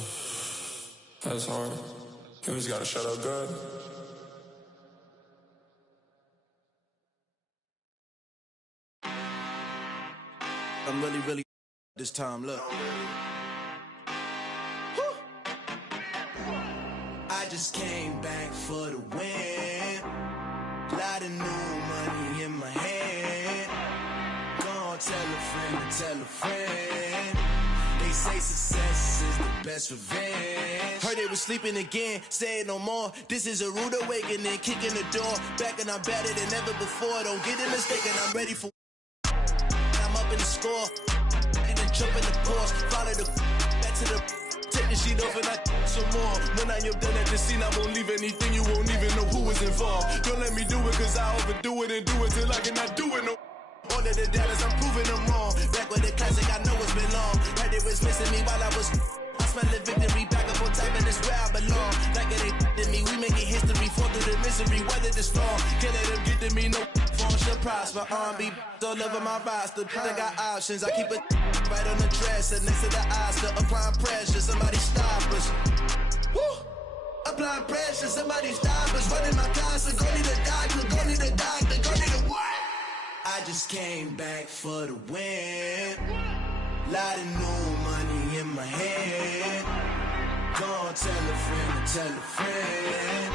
That's hard. You just gotta shut up, God. I'm really this time, look. I just came back for the win. Lot of new money in my hand. Gonna tell a friend. They say success is the best revenge. Heard they was sleeping again, say it no more. This is a rude awakening, kicking the door. Back and I'm better than ever before. Don't get it mistaken, I'm ready for. I'm up in the score. And then jump in the course. Follow the back to the. Take the sheet off and I some more. When I am done at the scene, I won't leave anything. You won't even know who was involved. Don't let me do it, cause I overdo it and do it till I cannot do it no. All of the doubters, I'm proving them wrong. Back with the classic, I know it's been long. Heard they was missing me while I was. I smell the victory, back up on top, and it's where I belong. Like it ain't to me, we making history. Fall through the misery, weather the storm. Can't let them get to me, no form should prosper. R&B all over my roster. I got options, I keep it right on the dresser. Next to the Oscar, applying pressure, somebody stop us. Woo! Applying pressure, somebody stop us. Running my closet, go need a doctor, go need a doctor, go need a what? I just came back for the win. Lot of new money in my hand. Gonna tell a friend.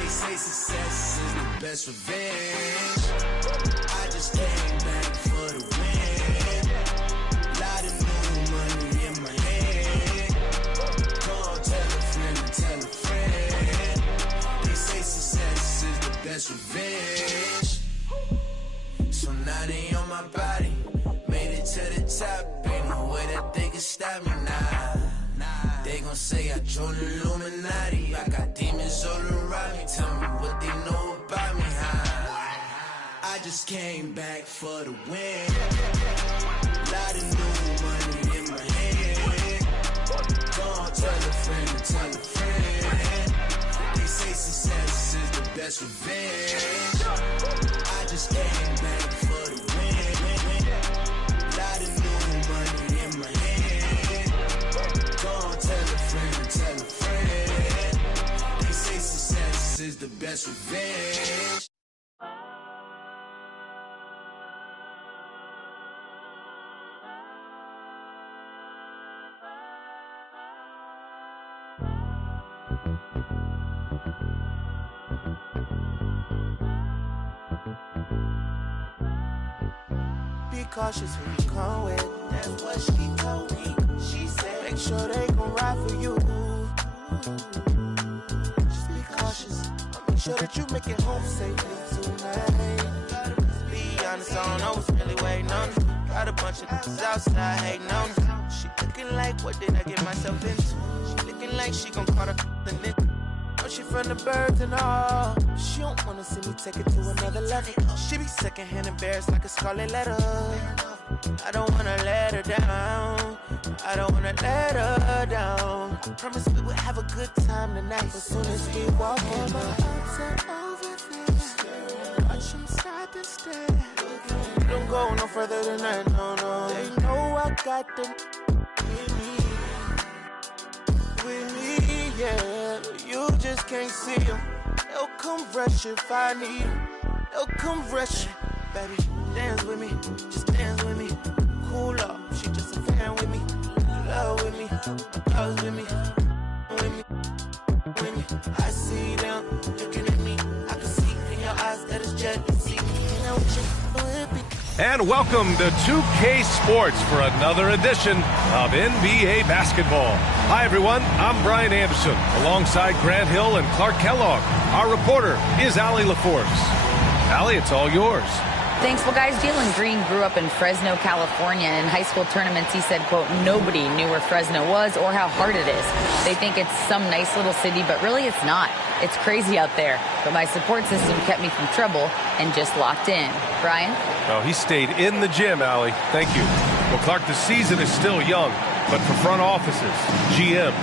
They say success is the best revenge. I just came back for the win. Lot of new money in my hand. Gonna tell a friend. They say success is the best best revenge. So now they on my body. Made it to the top. Ain't no way that they can stop me now. They gon' say I joined the Illuminati. I got demons all around me. Tell me what they know about me, huh? I just came back for the win. Lot of new money in my hand. Gonna tell a friend to tell a friend. They say success is the best revenge. I just came back for the win. Lot of new money in my hand. Gonna tell a friend to tell a friend. They say success is the best revenge. Be cautious who you come with. That's what she told me. She said, make sure they gon' ride for you. Just be cautious. I'll make sure that you make it home safely tonight. Be honest, I don't know what's really waiting on me. Got a bunch of niggas outside hating on me. She looking like, what did I get myself into? She looking like she gon' call the nigga. She from the birds and all. She don't wanna see me take it to another level. She be secondhand embarrassed like a scarlet letter. I don't wanna let her down. I don't wanna let her down. Promise we would have a good time tonight. As soon as we walk in, my arms are over there. Watch them stop and stare. Don't go no further than that, no, no. They know I got them with me, yeah. You just can't see them. They'll come rush if I need them. They'll come rush, baby. Dance with me, just dance with me. Cool up, she just a fan with me. Love with me, loves with me, with me, with me. I see them looking at me. I can see in your eyes that it's jealousy. You know what you with me. And welcome to 2K Sports for another edition of NBA basketball. Hi, everyone. I'm Brian Anderson, alongside Grant Hill and Clark Kellogg. Our reporter is Allie LaForce. Allie, it's all yours. Thanks. Well, guys, Jalen Green grew up in Fresno, California. And in high school tournaments, he said, quote, nobody knew where Fresno was or how hard it is. They think it's some nice little city, but really it's not. It's crazy out there. But my support system kept me from trouble and just locked in. Brian? Oh, he stayed in the gym, Allie. Thank you. Well, Clark, the season is still young. But for front offices, GMs,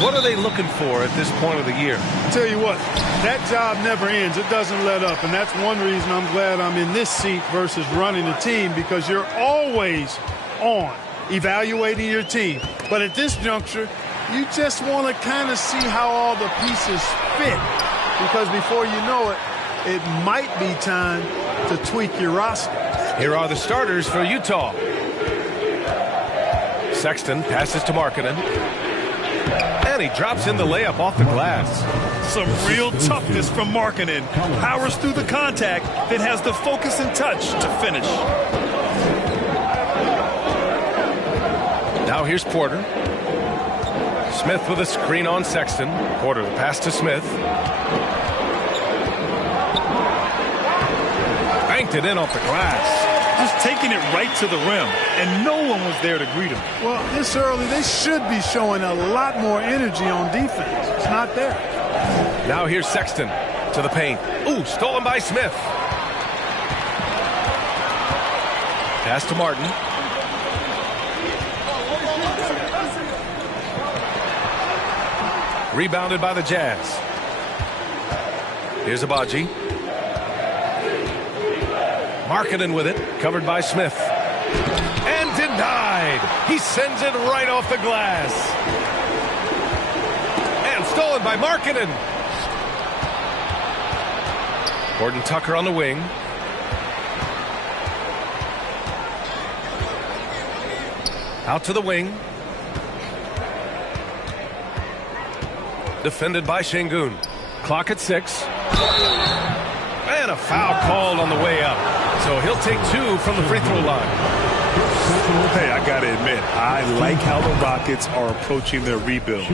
what are they looking for at this point of the year? Tell you what, that job never ends. It doesn't let up. And that's one reason I'm glad I'm in this seat versus running a team, because you're always on evaluating your team. But at this juncture, you just want to kind of see how all the pieces fit, because before you know it, it might be time to tweak your roster. Here are the starters for Utah. Sexton passes to Markkanen. And he drops in the layup off the glass. Some real toughness from Markkanen. Powers through the contact, then has the focus and touch to finish. Now here's Porter. Smith with a screen on Sexton. Porter the pass to Smith. Banked it in off the glass. Just taking it right to the rim, and no one was there to greet him. Well, this early, they should be showing a lot more energy on defense. It's not there. Now here's Sexton to the paint. Ooh, stolen by Smith. Pass to Martin. Rebounded by the Jazz. Here's Abaji. Markkanen with it, covered by Smith. And denied. He sends it right off the glass. And stolen by Markkanen. Gordon Tucker on the wing. Out to the wing. Defended by Şengün. Clock at 6. And a foul called on the way up. So he'll take 2 from the free throw line. Hey, I got to admit, I like how the Rockets are approaching their rebuild.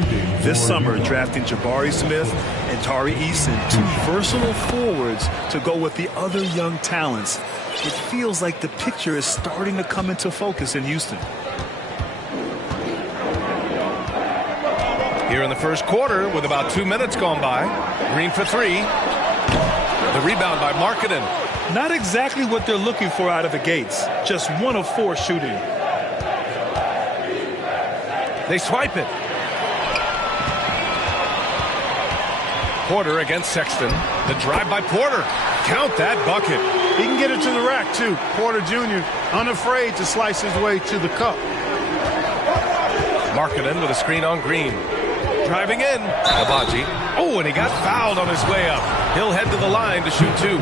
This summer, drafting Jabari Smith and Tari Eason, two versatile forwards to go with the other young talents. It feels like the picture is starting to come into focus in Houston. Here in the first quarter, with about 2 minutes gone by, Green for three. The rebound by Markkanen. Not exactly what they're looking for out of the gates. Just 1 of 4 shooting. They swipe it. Porter against Sexton. The drive by Porter. Count that bucket. He can get it to the rack, too. Porter Jr. unafraid to slice his way to the cup. Markkanen with a screen on Green. Driving in. Agbaji. Oh, and he got fouled on his way up. He'll head to the line to shoot 2.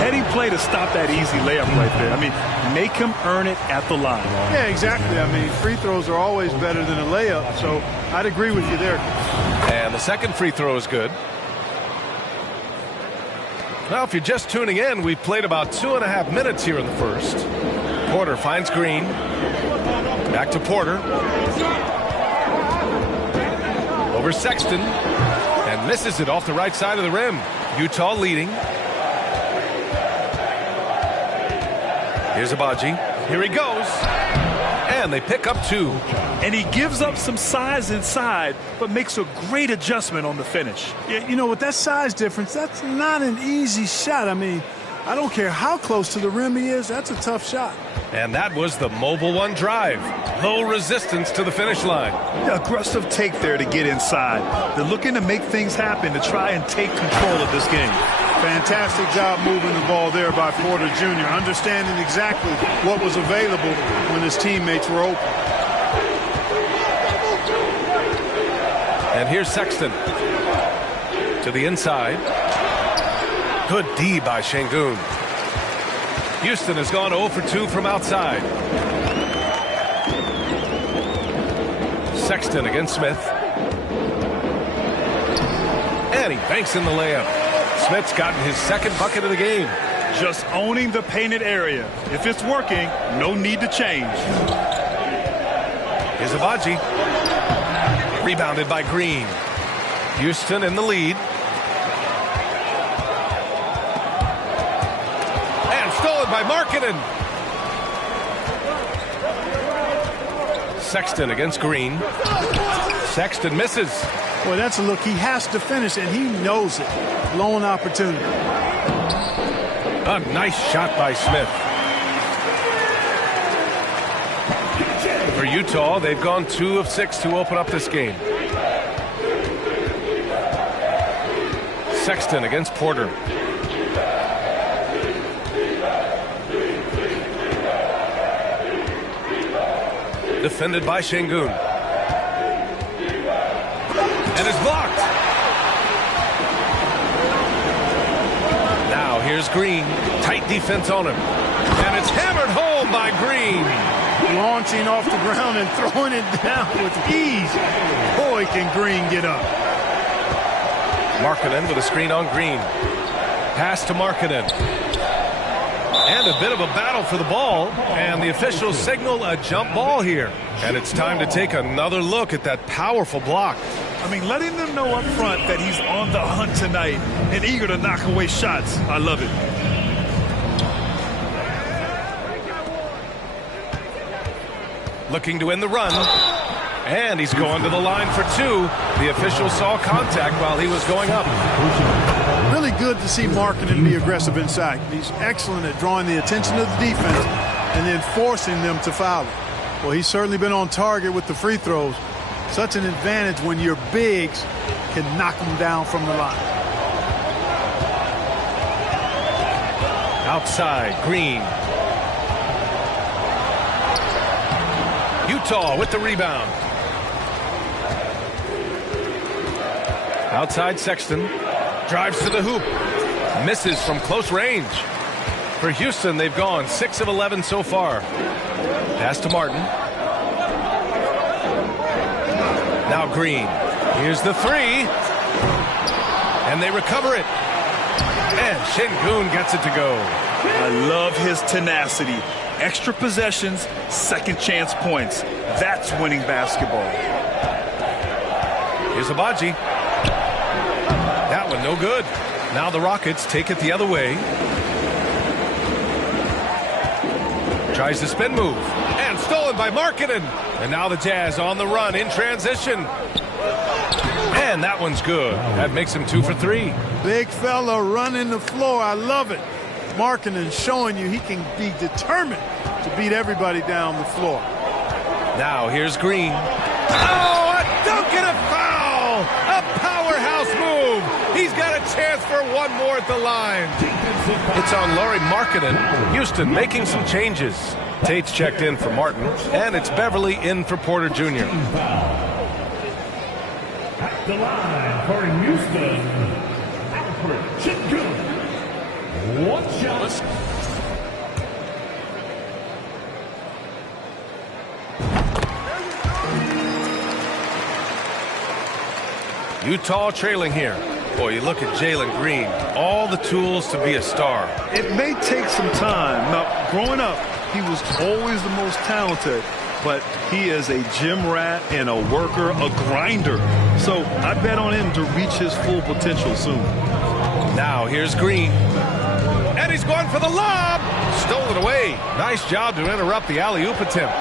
Heady play to stop that easy layup right there. I mean, make him earn it at the line. Yeah, exactly. I mean, free throws are always better than a layup, so I'd agree with you there. And the second free throw is good. Now, if you're just tuning in, we've played about 2.5 minutes here in the first. Porter finds Green. Back to Porter. Over Sexton. And misses it off the right side of the rim. Utah leading. Here's Agbaji. Here he goes. And they pick up 2. And he gives up some size inside, but makes a great adjustment on the finish. Yeah, you know, with that size difference, that's not an easy shot. I mean, I don't care how close to the rim he is. That's a tough shot. And that was the Mobile One drive. Low resistance to the finish line. Yeah, aggressive take there to get inside. They're looking to make things happen to try and take control of this game. Fantastic job moving the ball there by Porter Jr., understanding exactly what was available when his teammates were open. And here's Sexton. To the inside. Good D by Şengün. Houston has gone 0 for 2 from outside. Sexton against Smith. And he banks in the layup. Smith's gotten his second bucket of the game. Just owning the painted area. If it's working, no need to change. Here's Agbaji. Rebounded by Green. Houston in the lead. And stolen by Markkanen. Sexton against Green. Sexton misses. Boy, that's a look he has to finish, and he knows it. Lone opportunity. A nice shot by Smith. For Utah, they've gone 2 of 6 to open up this game. Sexton against Porter. Defended by Şengün. And is blocked. Now here's Green. Tight defense on him. And it's hammered home by Green. Launching off the ground and throwing it down with ease. Boy, can Green get up. Markkanen with a screen on Green. Pass to Markkanen. And a bit of a battle for the ball. And the officials signal a jump ball here. And it's time to take another look at that powerful block. I mean, letting them know up front that he's on the hunt tonight and eager to knock away shots. I love it. Looking to win the run. And he's going to the line for 2. The official saw contact while he was going up. Really good to see Markkanen be aggressive inside. He's excellent at drawing the attention of the defense and then forcing them to foul him. Well, he's certainly been on target with the free throws. Such an advantage when your bigs can knock them down from the line. Outside, Green. Utah with the rebound. Outside Sexton. Drives to the hoop. Misses from close range. For Houston, they've gone 6 of 11 so far. Pass to Martin. Now Green. Here's the 3. And they recover it. And Şengün gets it to go. I love his tenacity. Extra possessions, second chance points. That's winning basketball. Here's Agbaji. That one no good. Now the Rockets take it the other way. Tries the spin move. And stolen by Markkanen. And now the Jazz on the run in transition. And that one's good. That makes him 2 for 3. Big fella running the floor. I love it. Markkanen showing you he can be determined to beat everybody down the floor. Now here's Green. Oh, a dunk and a foul! A powerhouse move! He's got a chance for one more at the line. It's on Lauri Markkanen. Houston making some changes. Tate's checked in for Martin, and it's Beverly in for Porter Jr. At the line for Houston, Alfred Sengun. One shot. Utah trailing here. Boy, you look at Jalen Green. All the tools to be a star. It may take some time. Now, growing up, he was always the most talented, but he is a gym rat and a worker, a grinder. So I bet on him to reach his full potential soon. Now here's Green. And he's going for the lob. Stolen away. Nice job to interrupt the alley-oop attempt.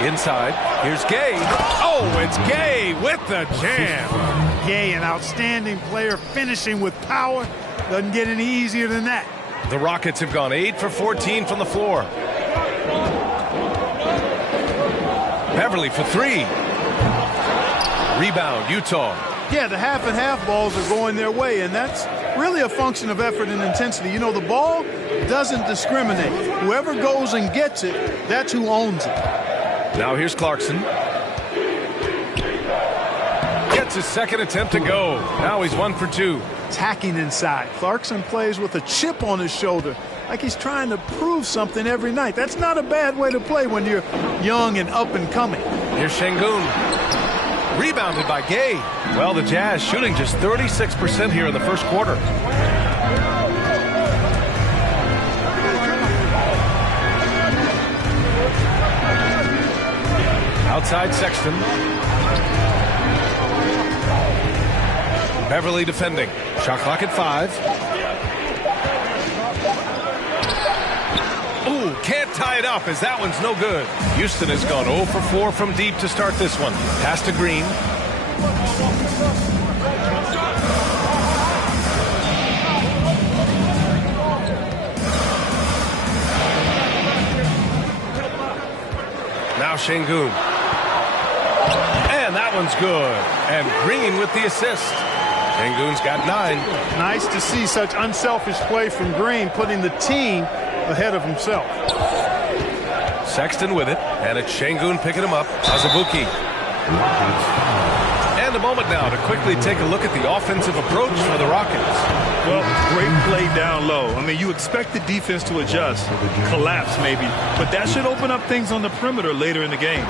Inside, here's Gay. Oh, it's Gay with the jam. Gay, an outstanding player, finishing with power. Doesn't get any easier than that. The Rockets have gone 8 for 14 from the floor. Beverly for 3. Rebound, Utah. Yeah, the half and half balls are going their way, and that's really a function of effort and intensity. You know, the ball doesn't discriminate. Whoever goes and gets it, that's who owns it. Now here's Clarkson. Gets his second attempt to go. Now he's 1 for 2. Attacking inside. Clarkson plays with a chip on his shoulder, like he's trying to prove something every night. That's not a bad way to play when you're young and up and coming. Here's Sengun. Rebounded by Gay. Well, the Jazz shooting just 36% here in the first quarter. Outside Sexton. Beverly defending. Shot clock at 5. Ooh, can't tie it up as that one's no good. Houston has gone 0 for 4 from deep to start this one. Pass to Green. Now Sengun. And that one's good. And Green with the assist. Sengun's got 9. Nice to see such unselfish play from Green, putting the team ahead of himself. Sexton with it, and it's Sengun picking him up. Azubuike. And a moment now to quickly take a look at the offensive approach for the Rockets. Well, great play down low. I mean, you expect the defense to adjust, collapse maybe, but that should open up things on the perimeter later in the game.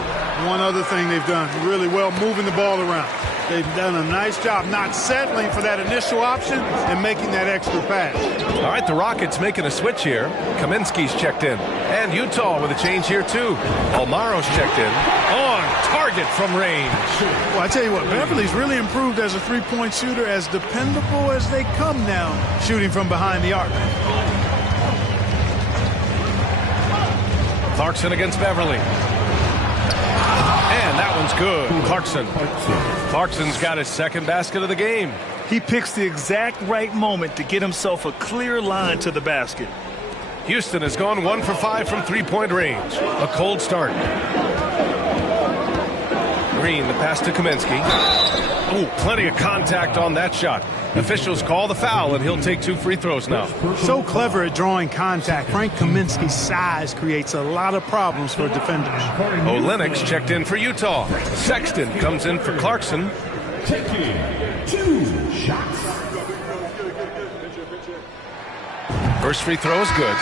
One other thing they've done really well, moving the ball around. They've done a nice job not settling for that initial option and making that extra pass. All right, the Rockets making a switch here. Kaminsky's checked in. And Utah with a change here, too. Almaro's checked in. On target from range. Well, I tell you what, Beverly's really improved as a three-point shooter, as dependable as they come now, shooting from behind the arc. Clarkson against Beverly. And that one's good. Clarkson's got his second basket of the game. He picks the exact right moment to get himself a clear line to the basket. Houston has gone 1 for 5 from three-point range. A cold start. Green, the pass to Kaminsky. Ooh, plenty of contact on that shot. Officials call the foul, and he'll take 2 free throws now. So clever at drawing contact. Frank Kaminsky's size creates a lot of problems for defenders. Olenek's checked in for Utah. Sexton comes in for Clarkson. Taking 2 shots. First free throw is good.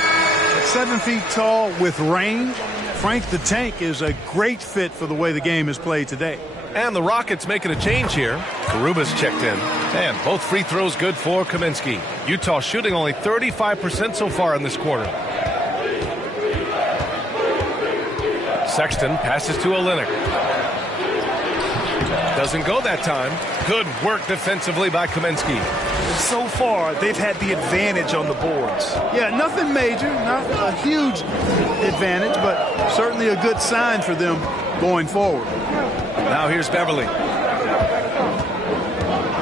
7 feet tall with range. Frank the Tank is a great fit for the way the game is played today. And the Rockets making a change here. Karuba's checked in. And both free throws good for Kaminsky. Utah shooting only 35% so far in this quarter. Sexton passes to Olynyk. Doesn't go that time. Good work defensively by Kaminsky. So far, they've had the advantage on the boards. Yeah, nothing major, not a huge advantage, but certainly a good sign for them going forward. Now here's Beverly.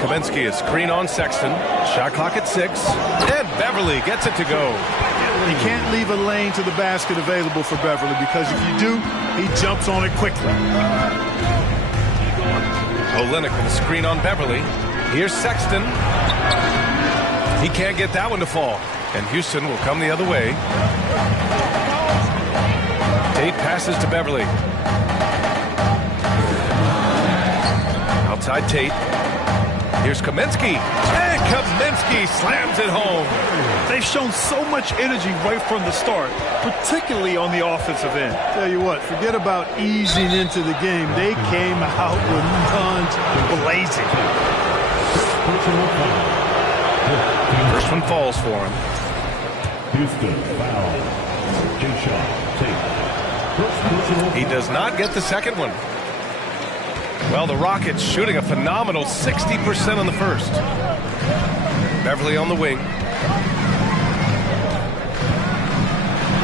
Kaminsky is screen on Sexton. Shot clock at 6. And Beverly gets it to go. You can't leave a lane to the basket available for Beverly, because if you do, he jumps on it quickly. Olynyk with a screen on Beverly. Here's Sexton. He can't get that one to fall. And Houston will come the other way. Tate passes to Beverly. Outside Tate. Here's Kaminsky. And Kaminsky slams it home. They've shown so much energy right from the start, particularly on the offensive end. Tell you what, forget about easing into the game. They came out with guns blazing. First one falls for him. Houston foul. He does not get the second one. Well, the Rockets shooting a phenomenal 60% on the first. Beverly on the wing.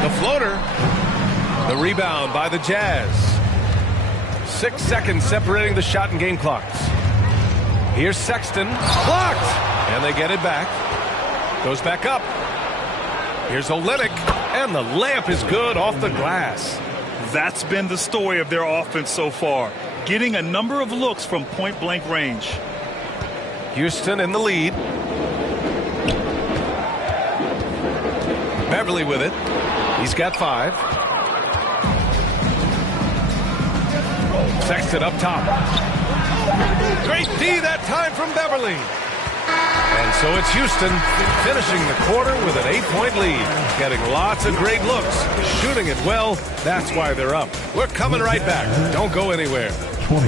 The floater. The rebound by the Jazz. 6 seconds separating the shot and game clocks. Here's Sexton. Blocked! And they get it back. Goes back up. Here's Olynyk. And the layup is good off the glass. That's been the story of their offense so far. Getting a number of looks from point-blank range. Houston in the lead. Beverly with it. He's got 5. Sexton up top. Great D that time from Beverly. And so it's Houston finishing the quarter with an 8-point lead. Getting lots of great looks. Shooting it well. That's why they're up. We're coming right back. Don't go anywhere. 20.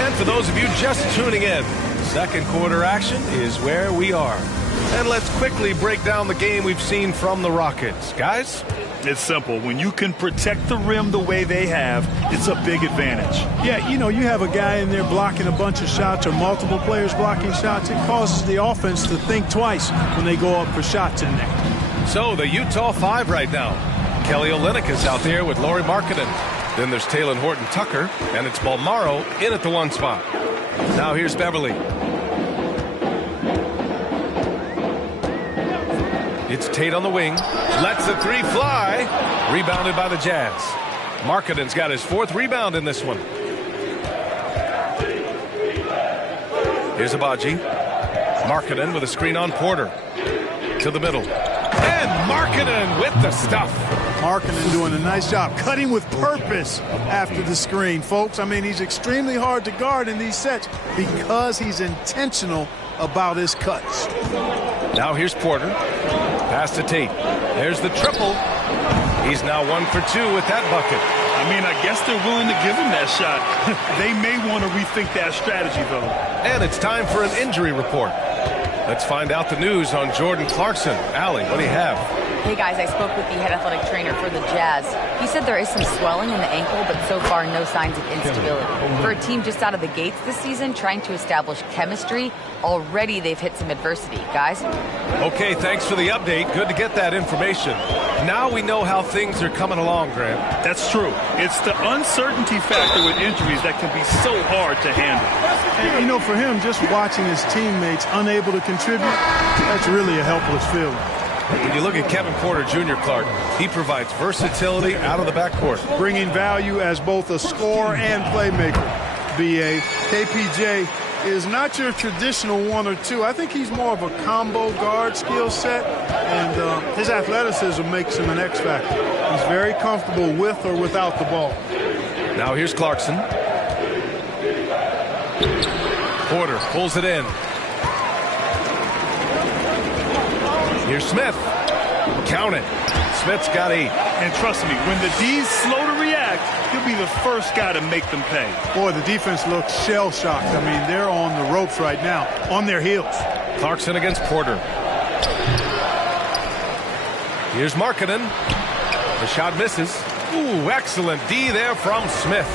And for those of you just tuning in, second quarter action is where we are. And let's quickly break down the game we've seen from the Rockets. Guys? It's simple. When you can protect the rim the way they have, it's a big advantage. Yeah, you know, you have a guy in there blocking a bunch of shots or multiple players blocking shots. It causes the offense to think twice when they go up for shots in there. So the Utah 5 right now. Kelly Olynyk is out there with Lauri Markkanen. Then there's Talen Horton-Tucker, and it's Bolmaro in at the 1 spot. Now here's Beverly. It's Tate on the wing. Lets the 3 fly. Rebounded by the Jazz. Markkanen's got his 4th rebound in this one. Here's Agbaji. Markkanen with a screen on Porter. To the middle. And Markkanen with the stuff. Markkanen doing a nice job cutting with purpose after the screen, folks. I mean, he's extremely hard to guard in these sets because he's intentional about his cuts. Now here's Porter. Pass to Tate. There's the triple. He's now 1 for 2 with that bucket. I mean, I guess they're willing to give him that shot. They may want to rethink that strategy, though. And it's time for an injury report. Let's find out the news on Jordan Clarkson. Allie, what do you have? Hey guys, I spoke with the head athletic trainer for the Jazz. He said there is some swelling in the ankle, but so far no signs of instability. For a team just out of the gates this season, trying to establish chemistry, already they've hit some adversity. Guys? Okay, thanks for the update. Good to get that information. Now we know how things are coming along, Grant. That's true. It's the uncertainty factor with injuries that can be so hard to handle. And, you know, for him, just watching his teammates unable to contribute, that's really a helpless feeling. When you look at Kevin Porter Jr., Clark, he provides versatility out of the backcourt. Bringing value as both a scorer and playmaker. B.A. KPJ is not your traditional 1 or 2. I think he's more of a combo guard skill set, and his athleticism makes him an X factor. He's very comfortable with or without the ball. Now here's Clarkson. Porter pulls it in. Here's Smith. Count it. Smith's got 8. And trust me, when the D's slow to react, he'll be the first guy to make them pay. Boy, the defense looks shell-shocked. I mean, they're on the ropes right now, on their heels. Clarkson against Porter. Here's Markkanen. The shot misses. Ooh, excellent D there from Smith.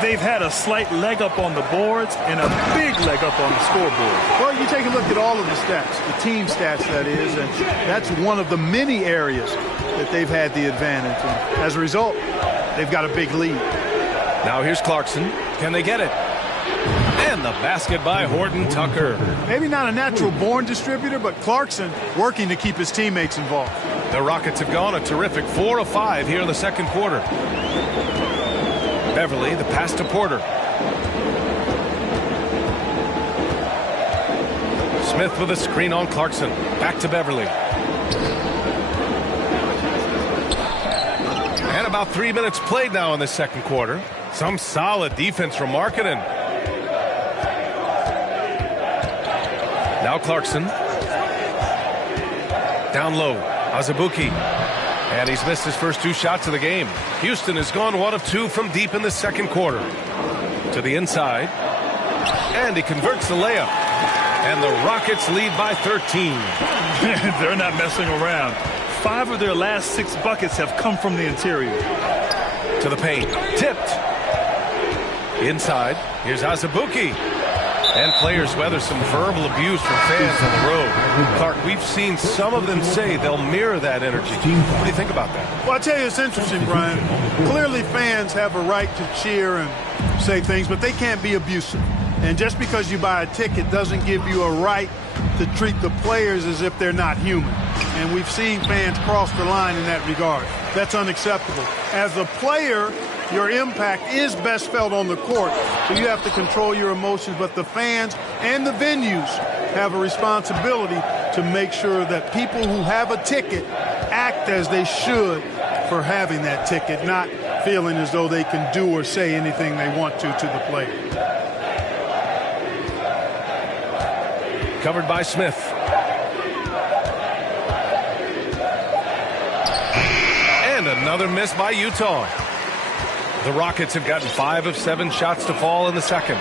They've had a slight leg up on the boards and a big leg up on the scoreboard. Well, you take a look at all of the stats, the team stats, that is, and that's one of the many areas that they've had the advantage. And as a result, they've got a big lead. Now here's Clarkson. Can they get it? And the basket by Horton Tucker. Maybe not a natural-born distributor, but Clarkson working to keep his teammates involved. The Rockets have gone a terrific 4 of 5 here in the second quarter. Beverly, the pass to Porter. Smith with a screen on Clarkson. Back to Beverly. And about 3 minutes played now in the second quarter. Some solid defense from Markkanen. Now Clarkson. Down low. Azubuike. And he's missed his first 2 shots of the game. Houston has gone 1 of 2 from deep in the second quarter. To the inside. And he converts the layup. And the Rockets lead by 13. They're not messing around. 5 of their last 6 buckets have come from the interior. To the paint. Tipped. Inside. Here's Azubuike. And players weather some verbal abuse from fans on the road. Clark, we've seen some of them say they'll mirror that energy. What do you think about that? Well, I tell you, it's interesting, Brian. Clearly fans have a right to cheer and say things, but they can't be abusive. And just because you buy a ticket doesn't give you a right to treat the players as if they're not human. And we've seen fans cross the line in that regard. That's unacceptable. As a player, your impact is best felt on the court, so you have to control your emotions, but the fans and the venues have a responsibility to make sure that people who have a ticket act as they should for having that ticket, not feeling as though they can do or say anything they want to the player. Covered by Smith. And another miss by Utah. The Rockets have gotten 5 of 7 shots to fall in the second.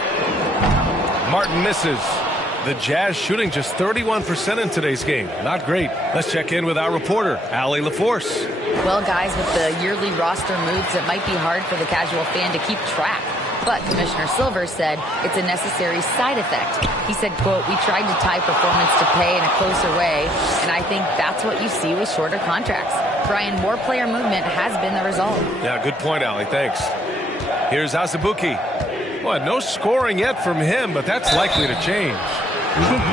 Martin misses. The Jazz shooting just 31% in today's game. Not great. Let's check in with our reporter, Allie LaForce. Well, guys, with the yearly roster moves, it might be hard for the casual fan to keep track. But Commissioner Silver said it's a necessary side effect. He said, quote, "We tried to tie performance to pay in a closer way, and I think that's what you see with shorter contracts." Brian, more player movement has been the result. Yeah, good point, Allie. Thanks. Here's Azubuike. Well, no scoring yet from him, but that's likely to change.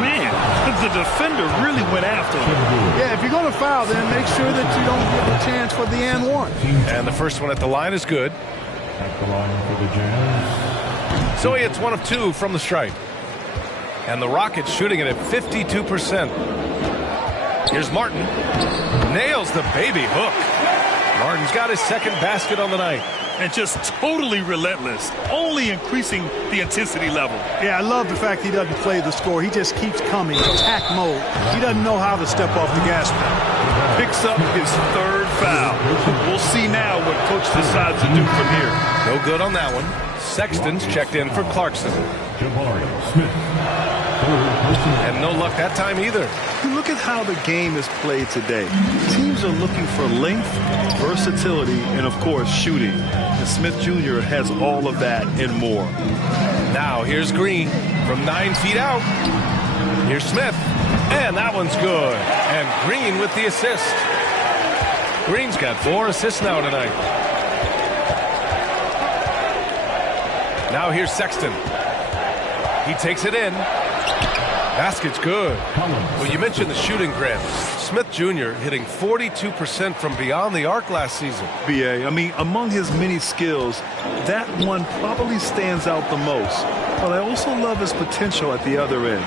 Man, the defender really went after him. Yeah, if you're going to foul, then make sure that you don't give a chance for the and one. And the first one at the line is good. At the line for the Jazz. So it's 1 of 2 from the stripe. And the Rockets shooting it at 52%. Here's Martin. Nails the baby hook. Martin's got his second basket on the night. And just totally relentless, only increasing the intensity level. Yeah, I love the fact he doesn't play the score. He just keeps coming, attack mode. He doesn't know how to step off the gas pedal. Picks up his 3rd foul. We'll see now what coach decides to do from here. No good on that one. Sexton's checked in for Clarkson. Jabari Smith. And no luck that time either. Look at how the game is played today. Teams are looking for length, versatility, and, of course, shooting. And Smith Jr. has all of that and more. Now here's Green from 9 feet out. Here's Smith. And that one's good. And Green with the assist. Green's got 4 assists now tonight. Now here's Sexton. He takes it in. Basket's good. Well, you mentioned the shooting, Grant. Smith Jr. hitting 42% from beyond the arc last season. B.A., I mean, among his many skills, that one probably stands out the most. But I also love his potential at the other end.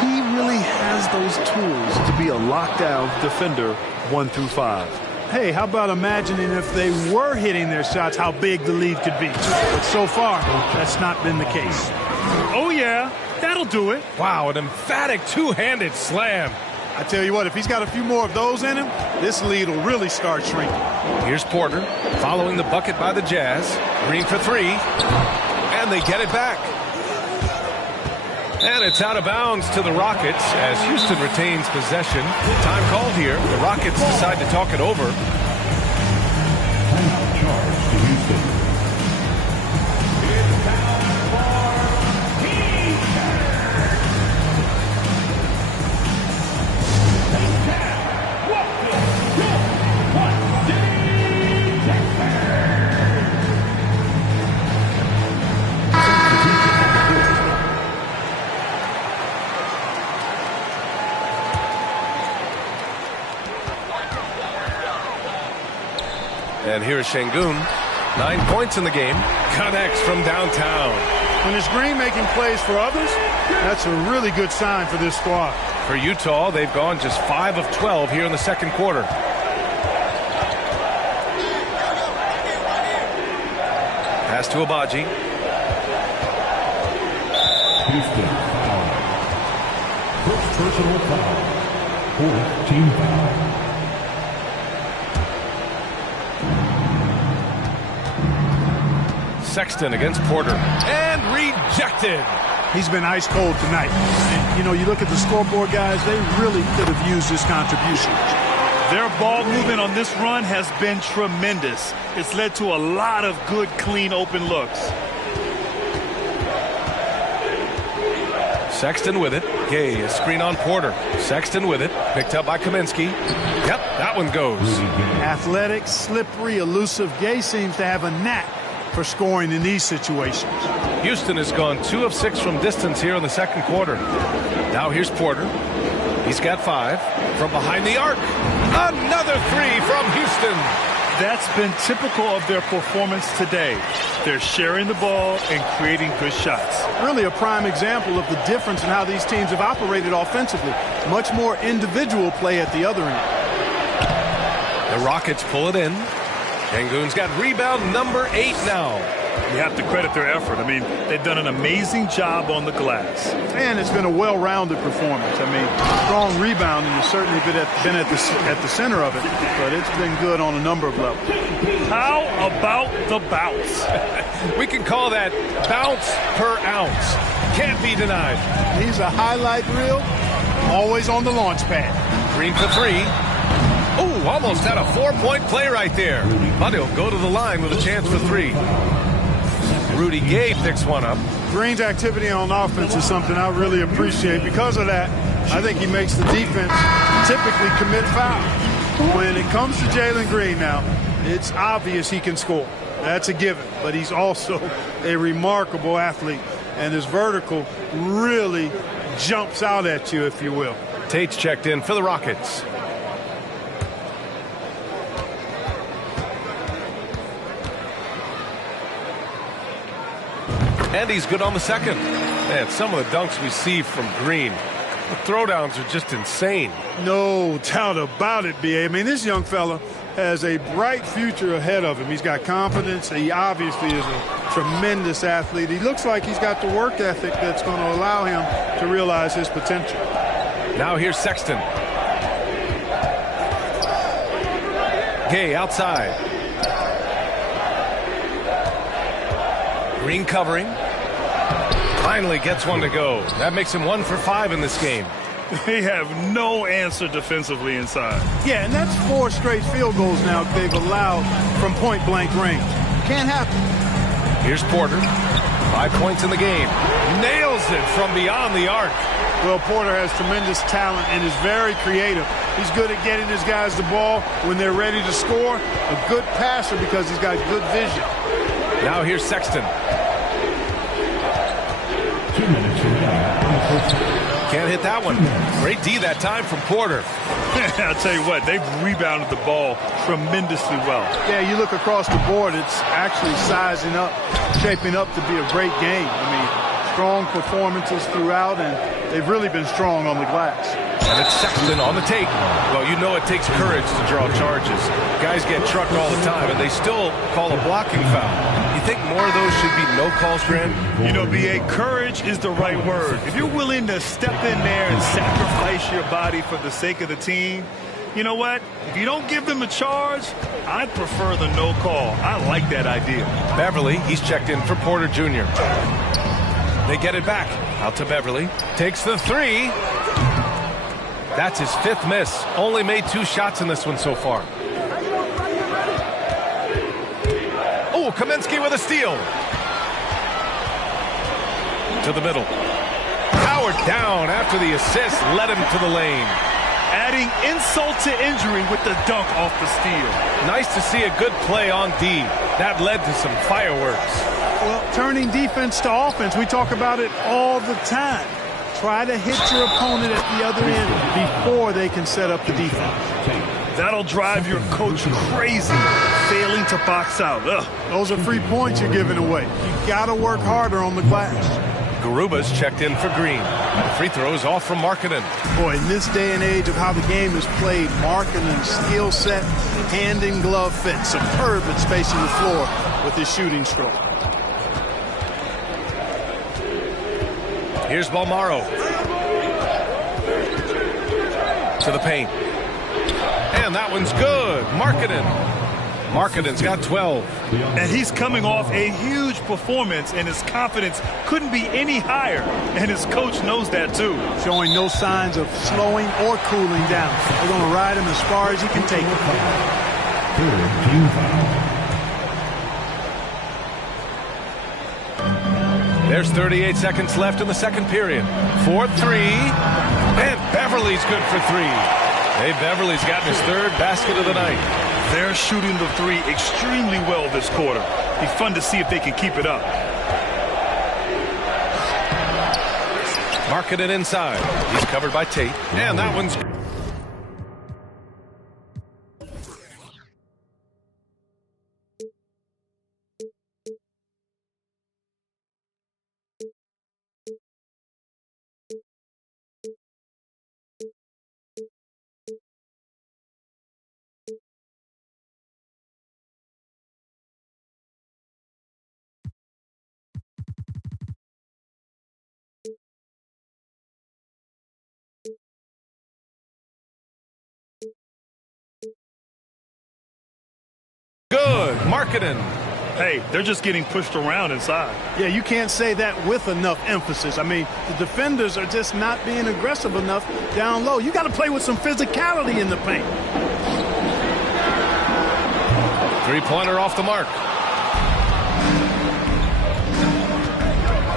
He really has those tools to be a lockdown defender 1 through 5. Hey, how about imagining if they were hitting their shots, how big the lead could be? But so far, that's not been the case. Oh, yeah. That'll do it. Wow, an emphatic two-handed slam. I tell you what, if he's got a few more of those in him, this lead will really start shrinking. Here's Porter following the bucket by the Jazz. Green for three, and they get it back. And it's out of bounds to the Rockets as Houston retains possession. Time called here. The Rockets decide to talk it over. And here's Şengün. 9 points in the game. Connects from downtown. When it's Green making plays for others, that's a really good sign for this squad. For Utah, they've gone just 5 of 12 here in the second quarter. Pass to Agbaji. Houston foul. First personal foul. Fourth team foul. Sexton against Porter. And rejected. He's been ice cold tonight. And, you know, you look at the scoreboard, guys, they really could have used this contribution. Their ball movement on this run has been tremendous. It's led to a lot of good, clean, open looks. Sexton with it. Gay, a screen on Porter. Sexton with it. Picked up by Kaminsky. Yep, that one goes. Athletic, slippery, elusive. Gay seems to have a knack for scoring in these situations. Houston has gone 2 of 6 from distance here in the second quarter. Now here's Porter. He's got 5 from behind the arc. Another 3 from Houston. That's been typical of their performance today. They're sharing the ball and creating good shots. Really a prime example of the difference in how these teams have operated offensively. Much more individual play at the other end. The Rockets pull it in. Şengün's got rebound number 8 now. You have to credit their effort. I mean, they've done an amazing job on the glass. And it's been a well-rounded performance. I mean, strong rebounding has certainly been at the center of it, but it's been good on a number of levels. How about the bounce? We can call that bounce per ounce. Can't be denied. He's a highlight reel, always on the launch pad. Green for 3. Oh, almost had a 4-point play right there. But he'll go to the line with a chance for 3. Rudy Gay picks one up. Green's activity on offense is something I really appreciate. Because of that, I think he makes the defense typically commit fouls. When it comes to Jalen Green now, it's obvious he can score. That's a given. But he's also a remarkable athlete. And his vertical really jumps out at you, if you will. Tate's checked in for the Rockets. And he's good on the second. Man, some of the dunks we see from Green, the throwdowns are just insane. No doubt about it, B.A. I mean, this young fella has a bright future ahead of him. He's got confidence. He obviously is a tremendous athlete. He looks like he's got the work ethic that's going to allow him to realize his potential. Now here's Sexton. Gay outside. Green covering. Finally gets one to go. That makes him 1 for 5 in this game. They have no answer defensively inside. Yeah, and that's 4 straight field goals now they've allowed from point-blank range. Can't happen. Here's Porter. 5 points in the game. Nails it from beyond the arc. Well, Porter has tremendous talent and is very creative. He's good at getting his guys the ball when they're ready to score. A good passer because he's got good vision. Now here's Sexton. 2 minutes remaining. Can't hit that one. Great D that time from Porter. I'll tell you what, they've rebounded the ball tremendously well. Yeah, you look across the board, it's actually sizing up, shaping up to be a great game. I mean, strong performances throughout, and they've really been strong on the glass. And it's Sexton on the take. Well, you know it takes courage to draw charges. Guys get trucked all the time, and they still call a blocking foul. You think more of those should be no calls, Grant? You know, B.A., courage is the right word. If you're willing to step in there and sacrifice your body for the sake of the team, you know what? If you don't give them a charge, I'd prefer the no call. I like that idea. Beverly, he's checked in for Porter Jr. They get it back. Out to Beverly. Takes the three. That's his 5th miss. Only made 2 shots in this one so far. Oh, Kaminsky with a steal. To the middle. Howard down after the assist. Led him to the lane. Adding insult to injury with the dunk off the steal. Nice to see a good play on D. That led to some fireworks. Well, turning defense to offense, we talk about it all the time. Try to hit your opponent at the other end before they can set up the defense. That'll drive your coach crazy, failing to box out. Ugh. Those are free points you're giving away. You got to work harder on the glass. Garuba's checked in for Green. The free throws off from Markkanen. Boy, in this day and age of how the game is played, Markkanen's skill set, hand in glove fit, superb at spacing the floor with his shooting stroke. Here's Balmaro. To the paint. And that one's good. Markkanen's got 12. And he's coming off a huge performance, and his confidence couldn't be any higher. And his coach knows that, too. Showing no signs of slowing or cooling down. They're going to ride him as far as he can take it. There's 38 seconds left in the second period. 4-3. And Beverly's good for 3. Hey, Beverly's gotten his 3rd basket of the night. They're shooting the 3 extremely well this quarter. Be fun to see if they can keep it up. Markkanen inside. He's covered by Tate. And that one's... Good. Markkanen. Hey, they're just getting pushed around inside. Yeah, you can't say that with enough emphasis. I mean, the defenders are just not being aggressive enough down low. You got to play with some physicality in the paint. 3-pointer off the mark.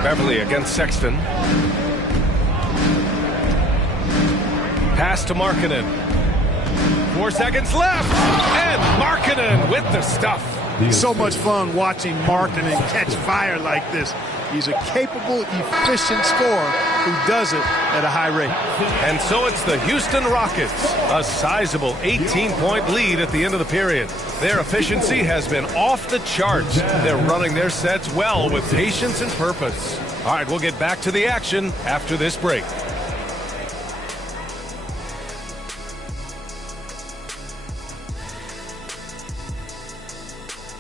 Beverly against Sexton. Pass to Markkanen. 4 seconds left. And Markkanen with the stuff. So much fun watching Markkanen catch fire like this. He's a capable, efficient scorer who does it at a high rate. And so it's the Houston Rockets, a sizable 18-point lead at the end of the period. Their efficiency has been off the charts. They're running their sets well with patience and purpose. All right, we'll get back to the action after this break.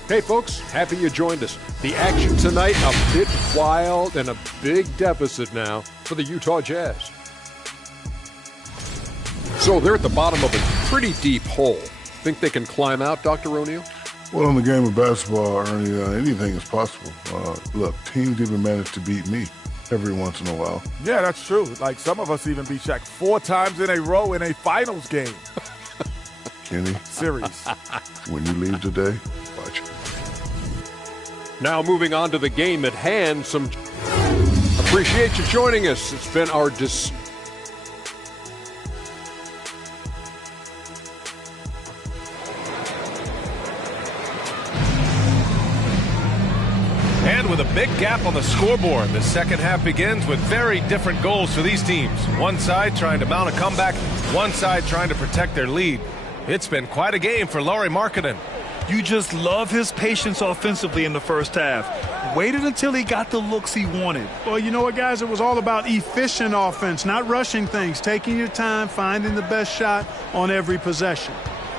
Hey folks, happy you joined us. The action tonight, a bit wild and a big deficit now for the Utah Jazz. So they're at the bottom of a pretty deep hole. Think they can climb out, Dr. O'Neal? Well, in the game of basketball, Ernie, anything is possible. Look, teams even manage to beat me every once in a while. Yeah, that's true. Like some of us even beat Shaq 4 times in a row in a finals game. Kenny. Series. When you leave today, watch. Now moving on to the game at hand, appreciate you joining us. It's been our And with a big gap on the scoreboard, the second half begins with very different goals for these teams. One side trying to mount a comeback, one side trying to protect their lead. It's been quite a game for Lauri Markkanen. You just love his patience offensively in the first half. Waited until he got the looks he wanted. Well, you know what, guys? It was all about efficient offense, not rushing things, taking your time, finding the best shot on every possession.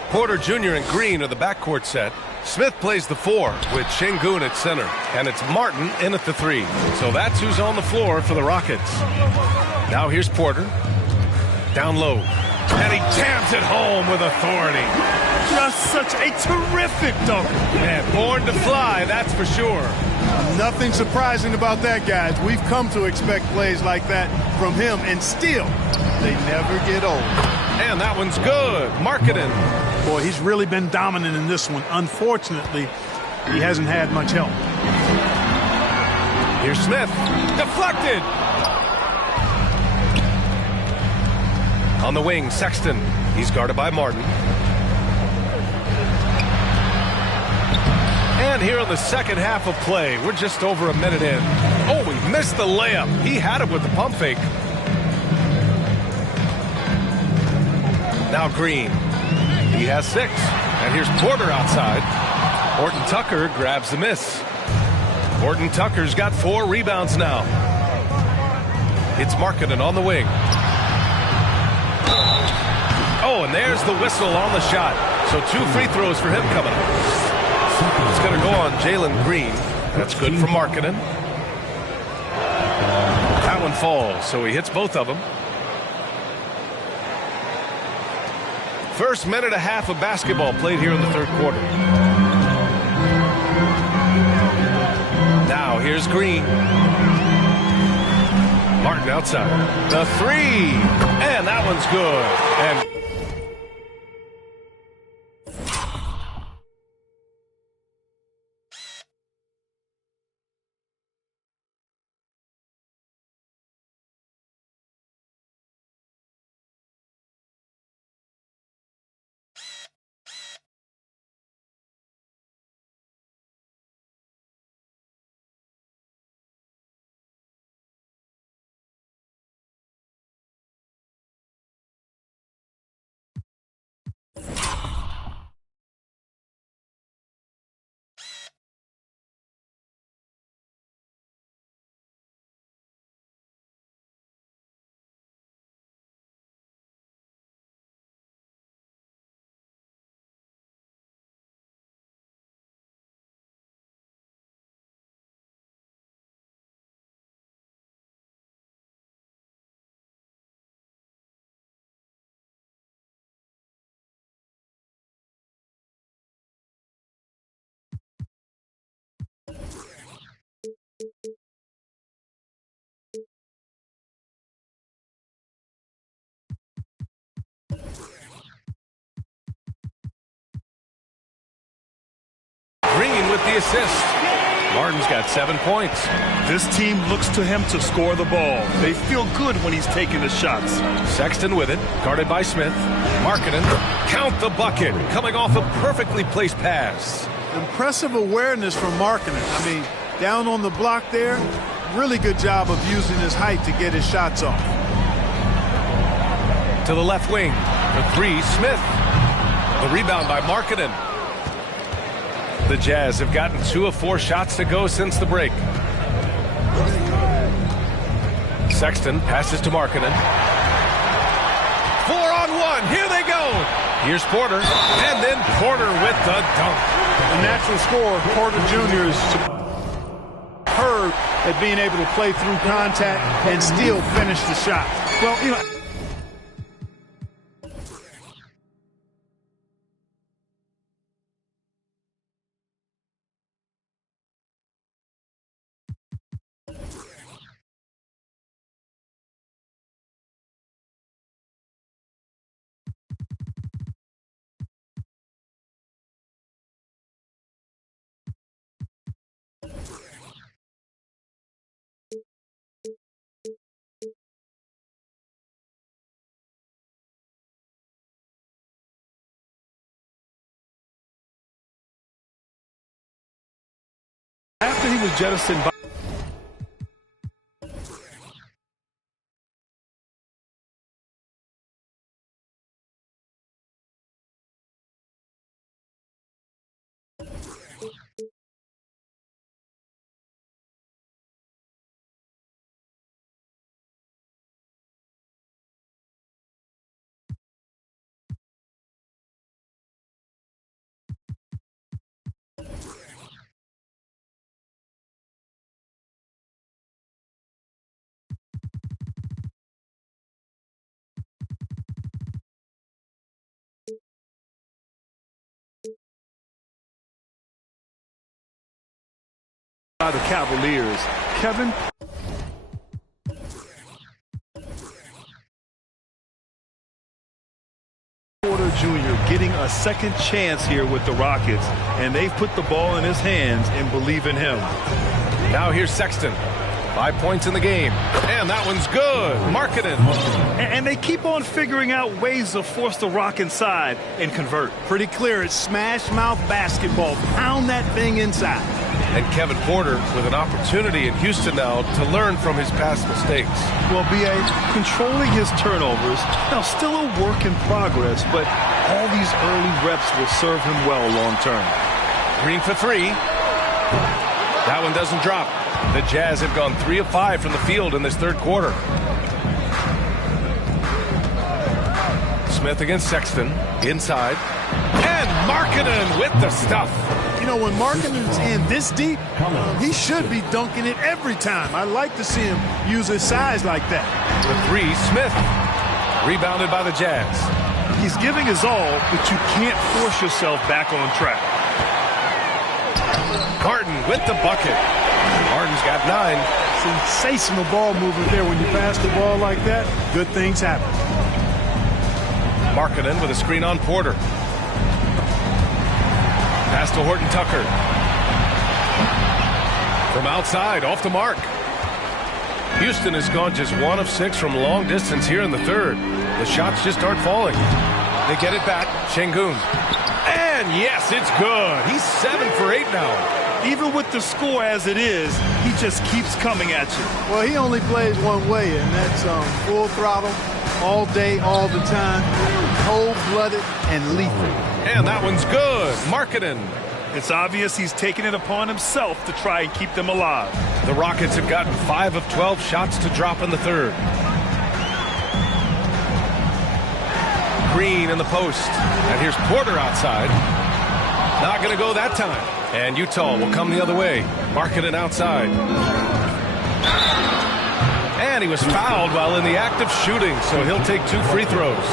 Porter Jr. and Green are the backcourt set. Smith plays the 4 with Şengün at center. And it's Martin in at the 3. So that's who's on the floor for the Rockets. Now here's Porter. Down low. And he jams it home with authority. Just such a terrific dunk. Man, born to fly, that's for sure. Nothing surprising about that, guys. We've come to expect plays like that from him, and still, they never get old. And that one's good. Markkanen. Boy, he's really been dominant in this one. Unfortunately, he hasn't had much help. Here's Smith. Deflected. On the wing, Sexton. He's guarded by Martin. And here in the second half of play, we're just over a minute in. Oh, he missed the layup. He had it with the pump fake. Now Green. He has 6. And here's Porter outside. Horton Tucker grabs the miss. Horton Tucker's got 4 rebounds now. It's Markkanen on the wing. Oh, and there's the whistle on the shot. So 2 free throws for him coming up. It's going to go on Jalen Green. That's good for Markkanen. That one falls, so he hits both of them. First minute and a half of basketball played here in the third quarter. Now here's Green. Martin outside. The 3. And that one's good. And Green with the assist. Martin's got 7 points. This team looks to him to score the ball. They feel good when he's taking the shots. Sexton with it, guarded by Smith. Markkanen, count the bucket, coming off a perfectly placed pass. Impressive awareness from Markkanen. I mean, down on the block there, really good job of using his height to get his shots off. To the left wing, the 3, Smith. The rebound by Markkanen. The Jazz have gotten 2 of 4 shots to go since the break. Sexton passes to Markkanen. 4-on-1, here they go. Here's Porter, and then Porter with the dunk. The natural scorer, Porter Jr. is superb at being able to play through contact and still finish the shot. Well, you know, After he was jettisoned by by the Cavaliers. Kevin Porter Jr. getting a second chance here with the Rockets, and they've put the ball in his hands and believe in him. Now here's Sexton. 5 points in the game. And that one's good. Markkanen. And they keep on figuring out ways to force the Rock inside and convert. Pretty clear. It's smash mouth basketball. Pound that thing inside. And Kevin Porter with an opportunity in Houston now to learn from his past mistakes. Well, B.A. controlling his turnovers, now still a work in progress, but all these early reps will serve him well long term. Green for three. That one doesn't drop. The Jazz have gone 3 of 5 from the field in this third quarter. Smith against Sexton. Inside. And Markkanen with the stuff. You know, when Markkanen's in this deep, he should be dunking it every time. I like to see him use his size like that. The three, Smith. Rebounded by the Jazz. He's giving his all, but you can't force yourself back on track. Garden with the bucket. Harden's got 9. Sensational ball movement there. When you pass the ball like that, good things happen. Markkanen with a screen on Porter. Pass to Horton Tucker. From outside, off the mark. Houston has gone just 1 of 6 from long distance here in the third. The shots just aren't falling. They get it back. Şengün. And yes, it's good. He's 7 for 8 now. Even with the score as it is, he just keeps coming at you. Well, he only plays one way, and that's full throttle, all day, all the time, cold-blooded and lethal. And that one's good. Markkanen. It's obvious he's taking it upon himself to try and keep them alive. The Rockets have gotten 5 of 12 shots to drop in the third. Green in the post. And here's Porter outside. Not going to go that time. And Utah will come the other way. Markkanen outside. And he was fouled while in the act of shooting, so he'll take 2 free throws.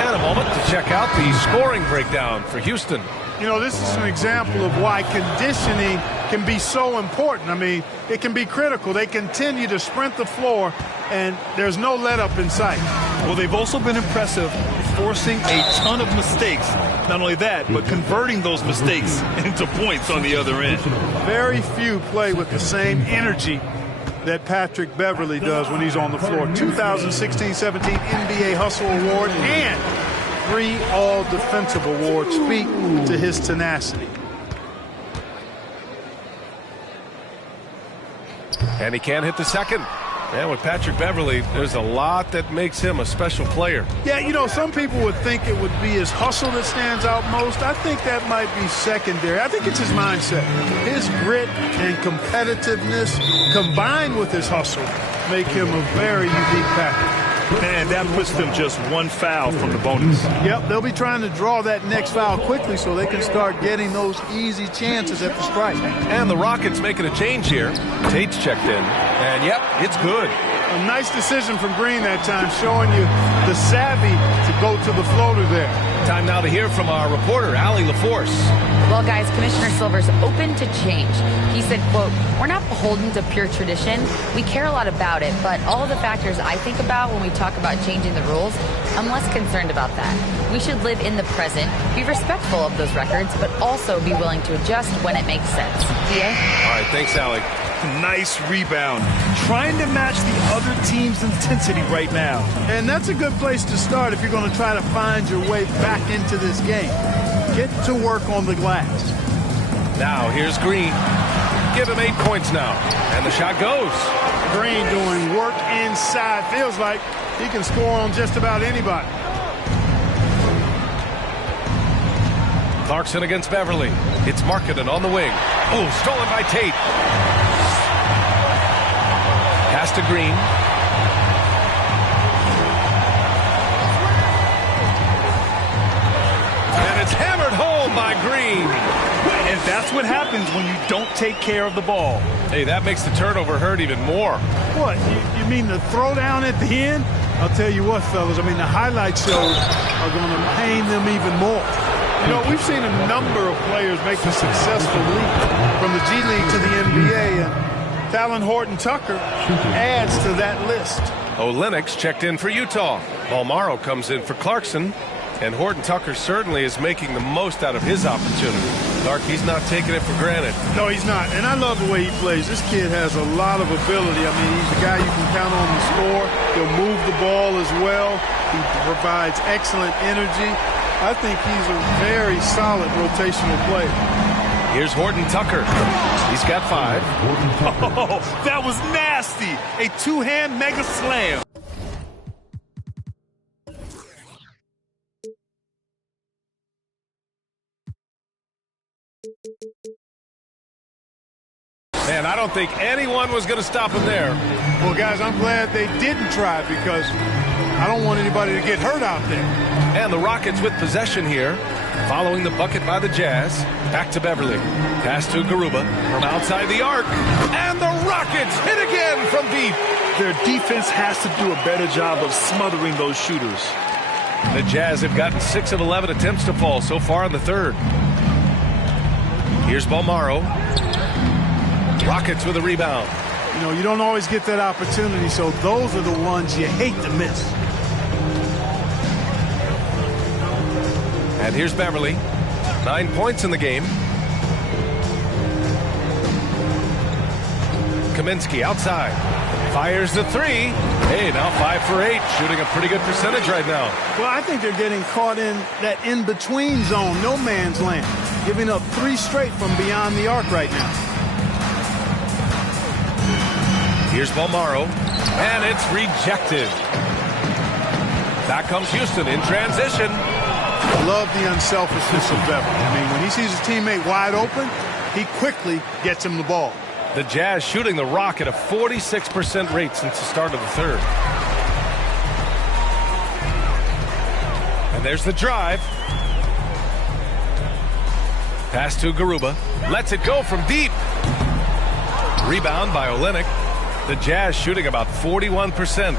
And a moment to check out the scoring breakdown for Houston. You know, this is an example of why conditioning can be so important. I mean, it can be critical. They continue to sprint the floor, and there's no let-up in sight. Well, they've also been impressive, forcing a ton of mistakes. Not only that, but converting those mistakes into points on the other end. Very few play with the same energy that Patrick Beverley does when he's on the floor. 2016-17 NBA Hustle Award and 3 All-Defensive Awards speak to his tenacity. And he can't hit the second. And with Patrick Beverley, there's a lot that makes him a special player. Yeah, you know, some people would think it would be his hustle that stands out most. I think that might be secondary. I think it's his mindset. His grit and competitiveness combined with his hustle make him a very unique Patrick. And that puts them just 1 foul from the bonus. Yep, they'll be trying to draw that next foul quickly so they can start getting those easy chances at the strike. And the Rockets making a change here. Tate's checked in. And, yep, it's good. A nice decision from Green that time, showing you the savvy to go to the floater there. Time now to hear from our reporter, Allie LaForce. Well, guys, Commissioner Silver's open to change. He said, quote, "We're not beholden to pure tradition. We care a lot about it, but all the factors I think about when we talk about changing the rules, I'm less concerned about that. We should live in the present, be respectful of those records, but also be willing to adjust when it makes sense." DA? All right, thanks, Allie. Nice rebound. Trying to match the other team's intensity right now. And that's a good place to start if you're going to try to find your way back into this game. Get to work on the glass. Now, here's Green. Give him 8 points now. And the shot goes. Green doing work inside. Feels like he can score on just about anybody. Clarkson against Beverley. It's Markkanen on the wing. Oh, stolen by Tate. Pass to Green. And it's hammered home by Green. And that's what happens when you don't take care of the ball. Hey, that makes the turnover hurt even more. What, you mean the throwdown at the end? I'll tell you what, fellas, I mean, the highlight shows are going to pain them even more. You know, we've seen a number of players make the successful leap from the G League to the NBA, and Talen Horton-Tucker adds to that list. Olenek's checked in for Utah. Bolmaro comes in for Clarkson, and Horton-Tucker certainly is making the most out of his opportunity. Clark, he's not taking it for granted. No, he's not, and I love the way he plays. This kid has a lot of ability. I mean, he's a guy you can count on to score. He'll move the ball as well. He provides excellent energy. I think he's a very solid rotational player. Here's Horton-Tucker. He's got 5. Oh, that was nasty. A two-hand mega slam. Man, I don't think anyone was going to stop him there. Well, guys, I'm glad they didn't try because I don't want anybody to get hurt out there. And the Rockets with possession here, following the bucket by the Jazz. Back to Beverly. Pass to Garuba from outside the arc. And the Rockets hit again from deep. Their defense has to do a better job of smothering those shooters. The Jazz have gotten 6 of 11 attempts to fall so far in the third. Here's Bolmaro. Rockets with a rebound. You know, you don't always get that opportunity, so those are the ones you hate to miss. And here's Beverly. 9 points in the game. Kaminsky outside. Fires the 3. Hey, now 5 for 8. Shooting a pretty good percentage right now. Well, I think they're getting caught in that in-between zone, no man's land. Giving up 3 straight from beyond the arc right now. Here's Bolmaro, and it's rejected. Back comes Houston in transition. I love the unselfishness of Beverly. I mean, when he sees his teammate wide open, he quickly gets him the ball. The Jazz shooting the rock at a 46% rate since the start of the third. And there's the drive. Pass to Garuba. Lets it go from deep. Rebound by Olynyk. The Jazz shooting about 41%.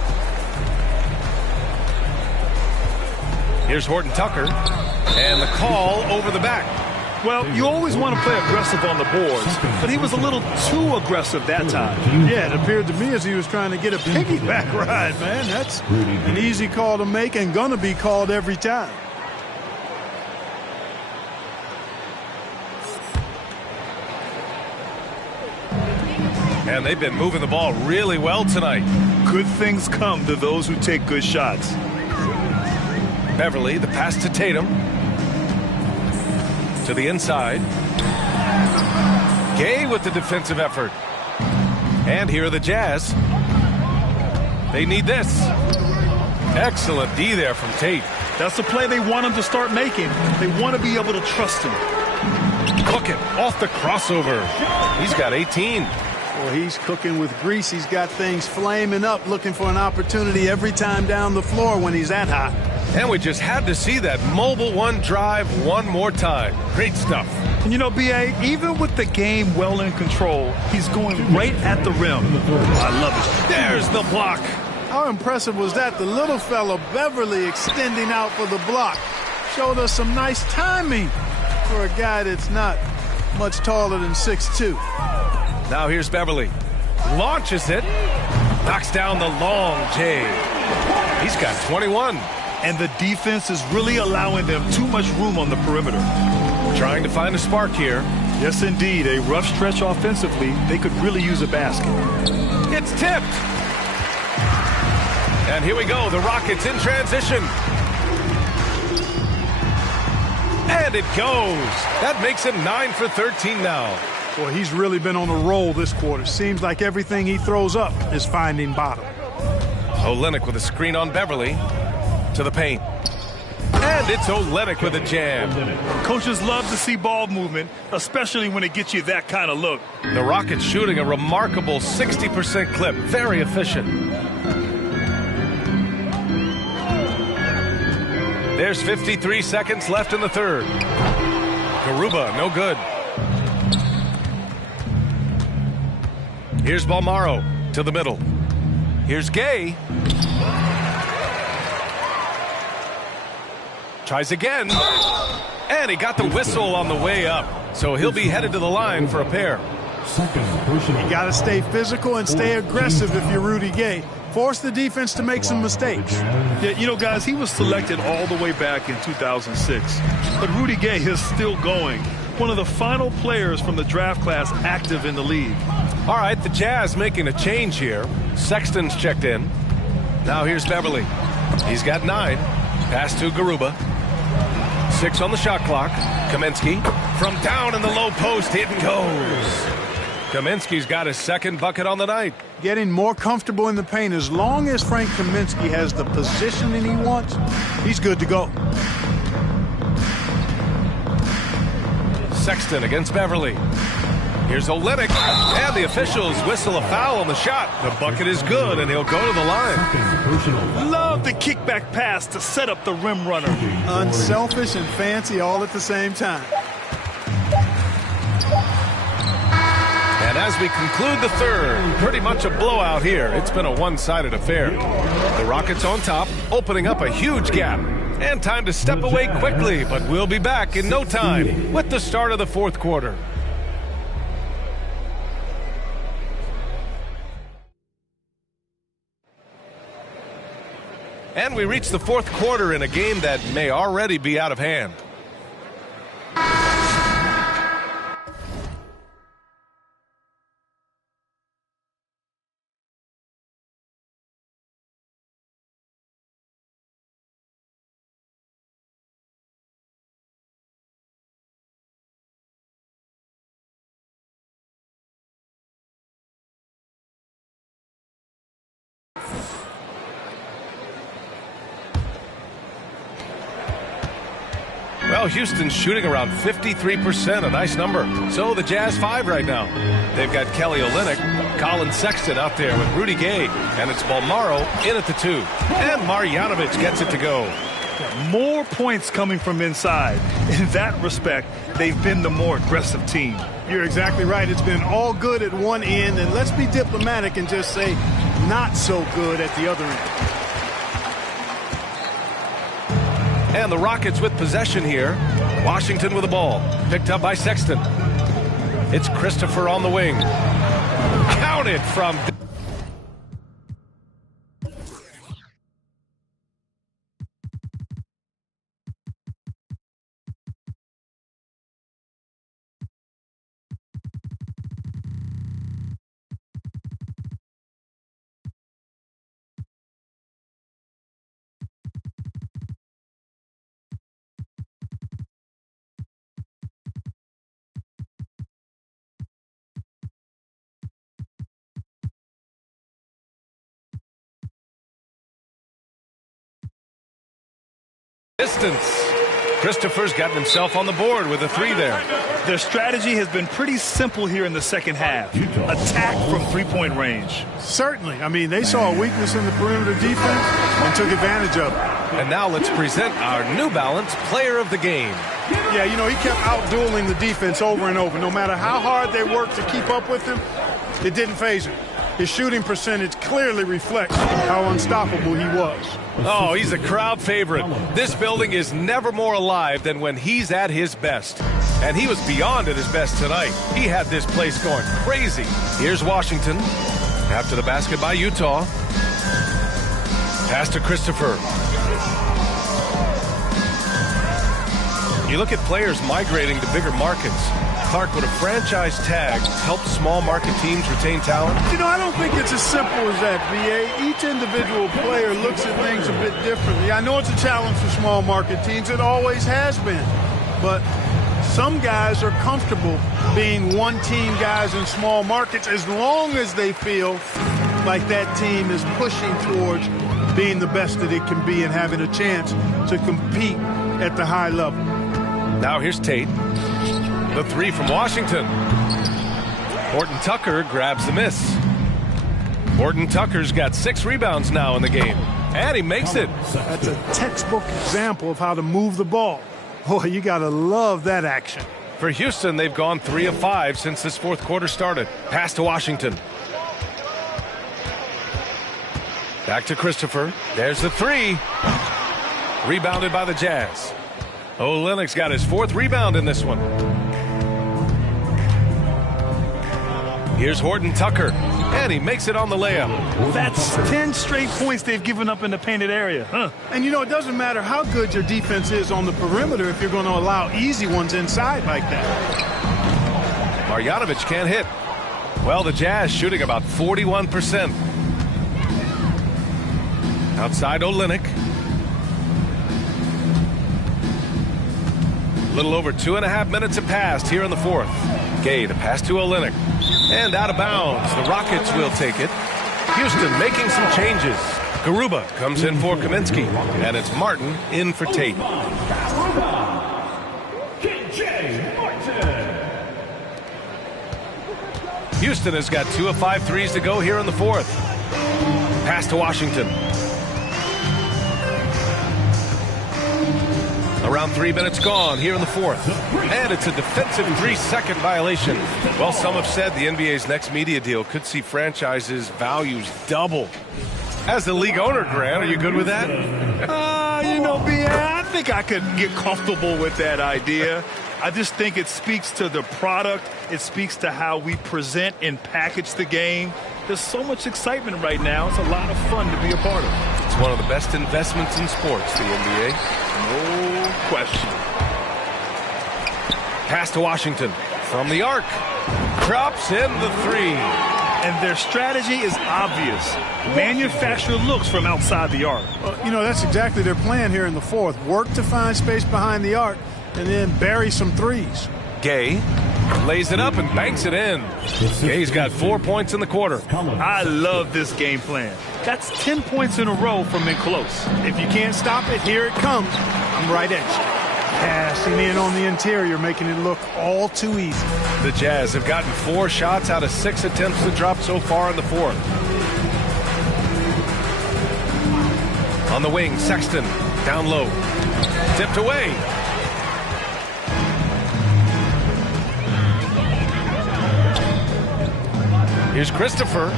Here's Horton-Tucker. And the call over the back. Well, you always want to play aggressive on the boards, but he was a little too aggressive that time. Yeah, it appeared to me as he was trying to get a piggyback ride, man. That's an easy call to make and going to be called every time. And they've been moving the ball really well tonight. Good things come to those who take good shots. Beverly, the pass to Tatum. To the inside. Gay with the defensive effort. And here are the Jazz. They need this. Excellent D there from Tate. That's the play they want him to start making. They want to be able to trust him. Cooking off the crossover. He's got 18. Well, he's cooking with grease. He's got things flaming up, looking for an opportunity every time down the floor when he's that hot. And we just had to see that mobile one drive one more time. Great stuff. And you know, B.A., even with the game well in control, he's going right at the rim. I love it. There's the block. How impressive was that? The little fella, Beverly, extending out for the block. Showed us some nice timing for a guy that's not much taller than 6'2". Now here's Beverly. Launches it. Knocks down the long J. He's got 21. And the defense is really allowing them too much room on the perimeter. Trying to find a spark here. Yes, indeed. A rough stretch offensively. They could really use a basket. It's tipped. And here we go. The Rockets in transition. And it goes. That makes him 9 for 13 now. Boy, he's really been on a roll this quarter. Seems like everything he throws up is finding bottom. Olynyk with a screen on Beverly. To the paint. And it's Olynyk with a jam. Coaches love to see ball movement, especially when it gets you that kind of look. The Rockets shooting a remarkable 60% clip. Very efficient. There's 53 seconds left in the third. Garuba, no good. Here's Bolmaro to the middle. Here's Gay. Tries again. And he got the whistle on the way up, so he'll be headed to the line for a pair. You got to stay physical and stay aggressive if you're Rudy Gay. Force the defense to make some mistakes. Yeah, you know, guys, he was selected all the way back in 2006. But Rudy Gay is still going. One of the final players from the draft class active in the league. All right, the Jazz making a change here. Sexton's checked in. Now here's Beverly. He's got 9. Pass to Garuba. 6 on the shot clock. Kaminsky from down in the low post. Hit and goes. Kaminsky's got his second bucket on the night. Getting more comfortable in the paint. As long as Frank Kaminsky has the positioning he wants, he's good to go. Sexton against Beverly. Here's Olynyk, and the officials whistle a foul on the shot. The bucket is good, and he'll go to the line. Love the kickback pass to set up the rim runner. Unselfish and fancy all at the same time. And as we conclude the third, pretty much a blowout here. It's been a one-sided affair. The Rockets on top, opening up a huge gap. And time to step away quickly, but we'll be back in no time with the start of the fourth quarter. And we reach the fourth quarter in a game that may already be out of hand. Well, Houston's shooting around 53%, a nice number. So the Jazz 5 right now. They've got Kelly Olynyk, Colin Sexton out there with Rudy Gay, and it's Bolmaro in at the 2. And Marjanovic gets it to go. More points coming from inside. In that respect, they've been the more aggressive team. You're exactly right. It's been all good at one end, and let's be diplomatic and just say not so good at the other end. And the Rockets with possession here. Washington with the ball. Picked up by Sexton. It's Christopher on the wing. Counted from... distance. Christopher's gotten himself on the board with a 3 there. Their strategy has been pretty simple here in the second half. Attack from three-point range. Certainly. I mean, they saw a weakness in the perimeter defense and took advantage of it. And now let's present our New Balance Player of the Game. Yeah, you know, he kept out-dueling the defense over and over. No matter how hard they worked to keep up with him, it didn't faze him. His shooting percentage clearly reflects how unstoppable he was. Oh, he's a crowd favorite. This building is never more alive than when he's at his best. And he was beyond at his best tonight. He had this place going crazy. Here's Washington. After the basket by Utah. Pass to Christopher. You look at players migrating to bigger markets. Clark, would a franchise tag help small market teams retain talent? You know, I don't think it's as simple as that, B.A. Each individual player looks at things a bit differently. I know it's a challenge for small market teams. It always has been. But some guys are comfortable being one-team guys in small markets as long as they feel like that team is pushing towards being the best that it can be and having a chance to compete at the high level. Now here's Tate. The 3 from Washington. Horton Tucker grabs the miss. Horton Tucker's got 6 rebounds now in the game. And he makes it. That's a textbook example of how to move the ball. Boy, you got to love that action. For Houston, they've gone 3 of 5 since this fourth quarter started. Pass to Washington. Back to Christopher. There's the 3. Rebounded by the Jazz. Olynyk's got his 4th rebound in this one. Here's Horton Tucker, and he makes it on the layup. That's 10 straight points they've given up in the painted area. Huh. And, you know, it doesn't matter how good your defense is on the perimeter if you're going to allow easy ones inside like that. Marjanovic can't hit. Well, the Jazz shooting about 41%. Outside Olynyk. A little over 2.5 minutes have passed here in the 4th. Gay, the pass to Olynyk. And out of bounds. The Rockets will take it. Houston making some changes. Garuba comes in for Kaminsky. And it's Martin in for Tate. Houston has got 2 of 5 threes to go here in the 4th. Pass to Washington. Around 3 minutes gone here in the 4th. And it's a defensive 3-second violation. Well, some have said the NBA's next media deal could see franchises' values double. As the league owner, Grant, are you good with that? You know, I think I could get comfortable with that idea. I just think it speaks to the product. It speaks to how we present and package the game. There's so much excitement right now. It's a lot of fun to be a part of. It's one of the best investments in sports, the NBA. No question. Pass to Washington from the arc. Drops in the 3. And their strategy is obvious. Manufacture looks from outside the arc. You know, that's exactly their plan here in the 4th. Work to find space behind the arc and then bury some threes. Gay lays it up and banks it in. Gay's got 4 points in the quarter. I love this game plan. That's 10 points in a row from in close. If you can't stop it, here it comes. I'm right at you. Passing in on the interior, making it look all too easy. The Jazz have gotten 4 shots out of 6 attempts to drop so far in the 4th. On the wing, Sexton down low. Tipped away. Here's Christopher.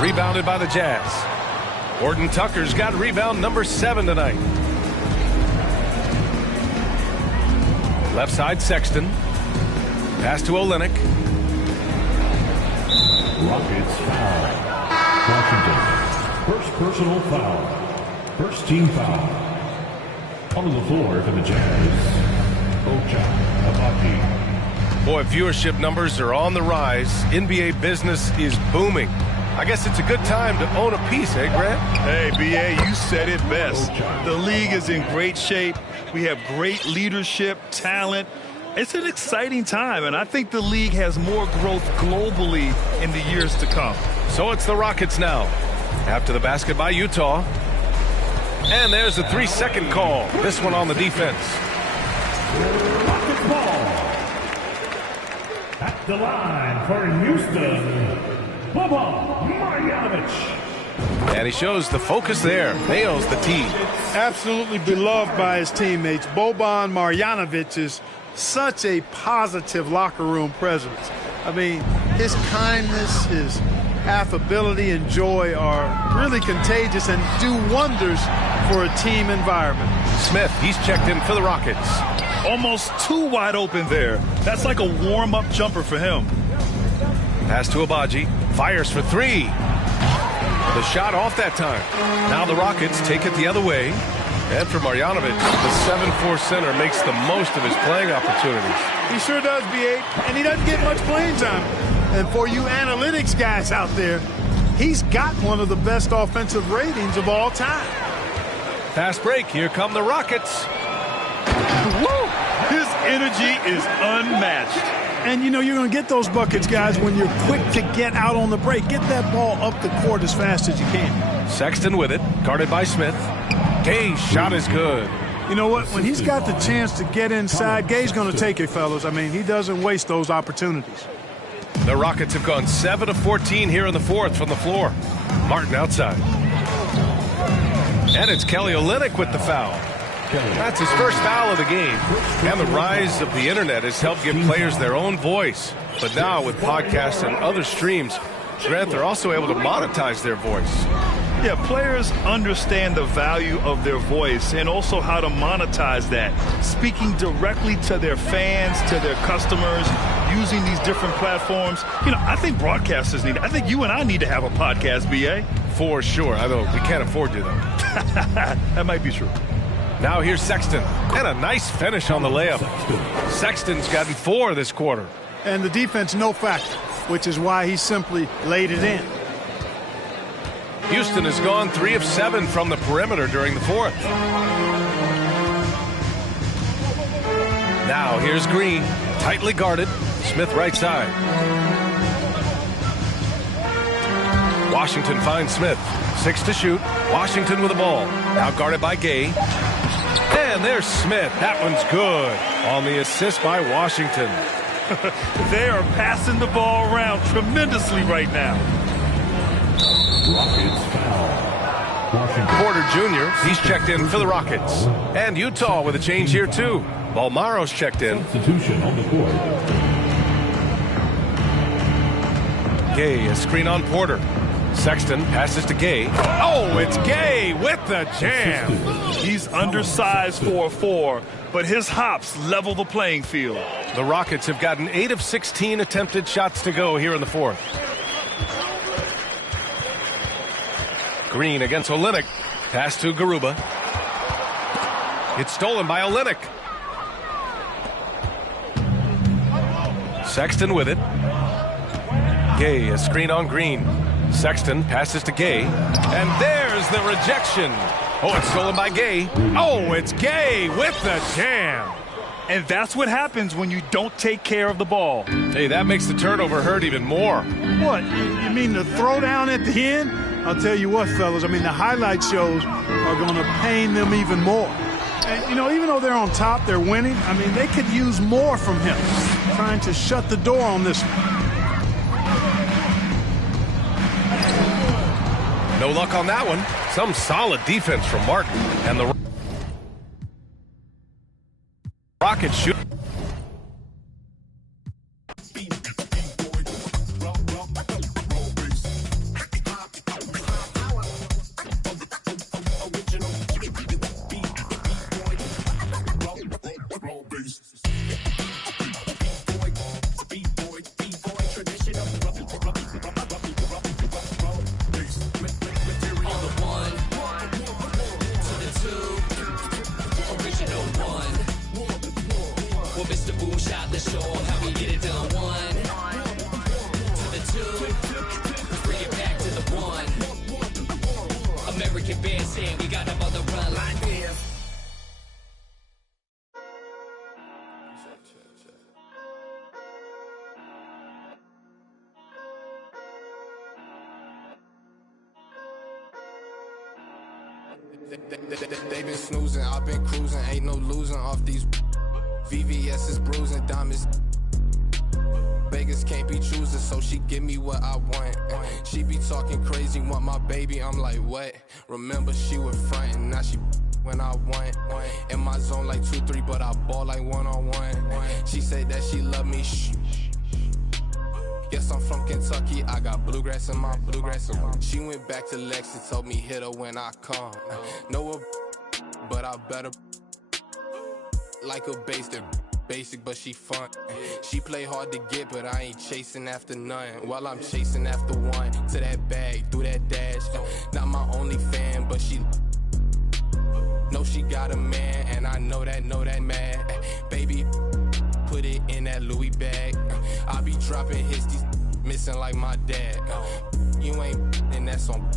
Rebounded by the Jazz. Horton Tucker's got rebound number 7 tonight. Left side, Sexton. Pass to Olynyk. Rockets foul. Washington. First personal foul. First team foul. On the floor for the Jazz. Ochai Agbaji. Boy, viewership numbers are on the rise. NBA business is booming. I guess it's a good time to own a piece, eh, Grant? Hey, B.A., you said it best. The league is in great shape. We have great leadership, talent. It's an exciting time, and I think the league has more growth globally in the years to come. So it's the Rockets now. After the basket by Utah. And there's a 3-second call. This one on the defense. Rockets ball. At the line for Houston, Boban Marjanovic. And he shows the focus there. Nails the tee. Absolutely beloved by his teammates. Boban Marjanovic is such a positive locker room presence. I mean, his kindness, his affability and joy are really contagious and do wonders for a team environment. Smith, he's checked in for the Rockets. Almost too wide open there. That's like a warm-up jumper for him. Pass to Agbaji. Fires for 3. The shot off that time. Now the Rockets take it the other way. And for Marjanovic, the 7'4" center makes the most of his playing opportunities. He sure does, B8, and he doesn't get much playing time. And for you analytics guys out there, he's got one of the best offensive ratings of all time. Fast break. Here come the Rockets. Woo! His energy is unmatched. And, you know, you're going to get those buckets, guys, when you're quick to get out on the break. Get that ball up the court as fast as you can. Sexton with it, guarded by Smith. Gay's shot is good. You know what? When he's got the chance to get inside, Gay's going to take it, fellas. I mean, he doesn't waste those opportunities. The Rockets have gone 7 of 14 here in the 4th from the floor. Martin outside. And it's Kelly Olynyk with the foul. That's his first foul of the game. And the rise of the internet has helped give players their own voice. But now with podcasts and other streams, Grant, they're also able to monetize their voice. Yeah, players understand the value of their voice and also how to monetize that. Speaking directly to their fans, to their customers, using these different platforms. You know, I think broadcasters need it. I think you and I need to have a podcast, B.A. For sure. Although we can't afford you, though. That might be true. Now here's Sexton. And a nice finish on the layup. Sexton's gotten 4 this quarter. And the defense no factor, which is why he simply laid it in. Houston has gone 3 of 7 from the perimeter during the 4th. Now here's Green, tightly guarded. Smith right side. Washington finds Smith. 6 to shoot. Washington with the ball. Now guarded by Gay. And there's Smith. That one's good on the assist by Washington. They are passing the ball around tremendously right now. Rockets foul. Porter Jr., he's checked in for the Rockets. And Utah with a change here, too. Balmaro's checked in. Substitution on the court. Gay, a screen on Porter. Sexton passes to Gay. Oh, it's Gay with the jam. He's undersized for a 4, but his hops level the playing field. The Rockets have gotten 8 of 16 attempted shots to go here in the 4th. Green against Olynyk. Pass to Garuba. It's stolen by Olynyk. Sexton with it. Gay, a screen on Green. Sexton passes to Gay. And there's the rejection. Oh, it's stolen by Gay. Oh, it's Gay with the jam. And that's what happens when you don't take care of the ball. Hey, that makes the turnover hurt even more. What? You mean the throwdown at the end? I'll tell you what, fellas. I mean, the highlight shows are going to pain them even more. And, you know, even though they're on top, they're winning. I mean, they could use more from him. Trying to shut the door on this one. No luck on that one. Some solid defense from Martin. And the Rockets shoot. They been snoozing, I've been cruising, ain't no losing off these VVS is bruising, diamonds. Vegas can't be choosing, so she give me what I want. She be talking crazy, want my baby, I'm like, what? Remember she was frontin', now she when I want. In my zone like 2-3, but I ball like 1-on-1. She said that she love me, shh. Yes, I'm from Kentucky, I got bluegrass in my bluegrass. She went back to Lex and told me hit her when I come. Know her, but I better like a basic, but she fun. She play hard to get, but I ain't chasing after none. While I'm chasing after one, to that bag, through that dash. Not my only fan, but she know she got a man, and I know that mad. Baby, put it in that Louis bag. I be dropping hits, these missing like my dad. You ain't, and that's on.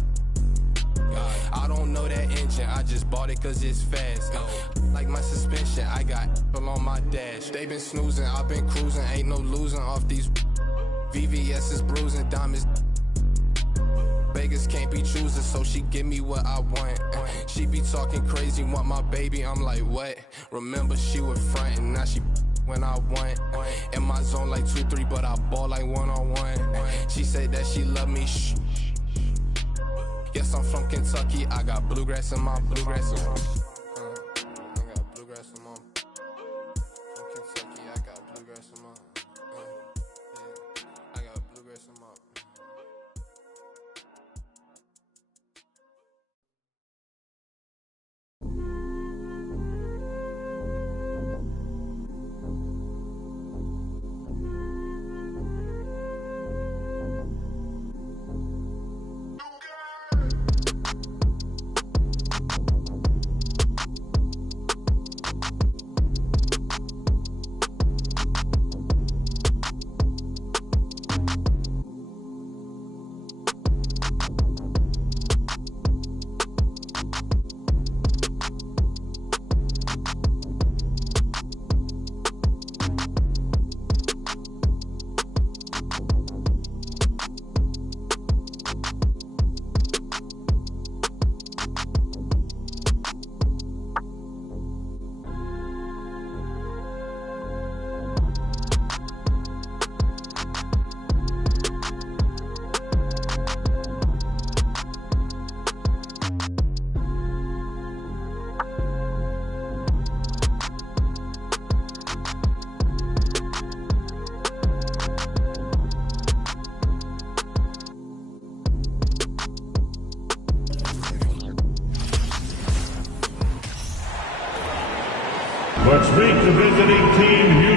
I don't know that engine, I just bought it cause it's fast. Like my suspension, I got on my dash. They been snoozing, I've been cruising, ain't no losing off these VVS is bruising, diamonds. Vegas can't be choosing, so she give me what I want. She be talking crazy, want my baby, I'm like, what? Remember she was frontin', now she when I want. In my zone like 2-3, but I ball like 1-on-1. She said that she love me, shh. Yes, I'm from Kentucky, I got bluegrass in my bluegrass.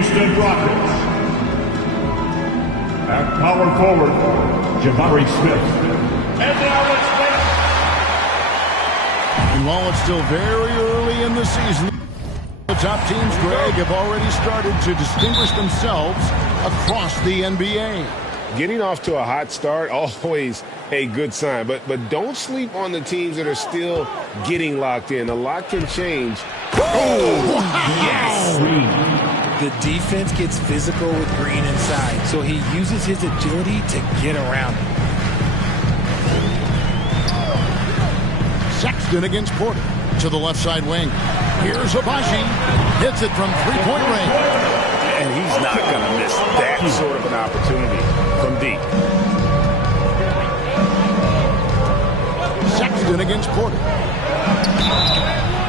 Houston Rockets. At power forward, Jabari Smith. And now it's And while it's still very early in the season, the top teams, Greg, have already started to distinguish themselves across the NBA. Getting off to a hot start, always a good sign. But don't sleep on the teams that are still getting locked in. A lot can change. Oh, yes! The defense gets physical with Green inside, so he uses his agility to get around him. Sexton against Porter to the left side wing. Here's Abaji. Hits it from three-point range. And he's not going to miss that sort of an opportunity from deep. Sexton against Porter.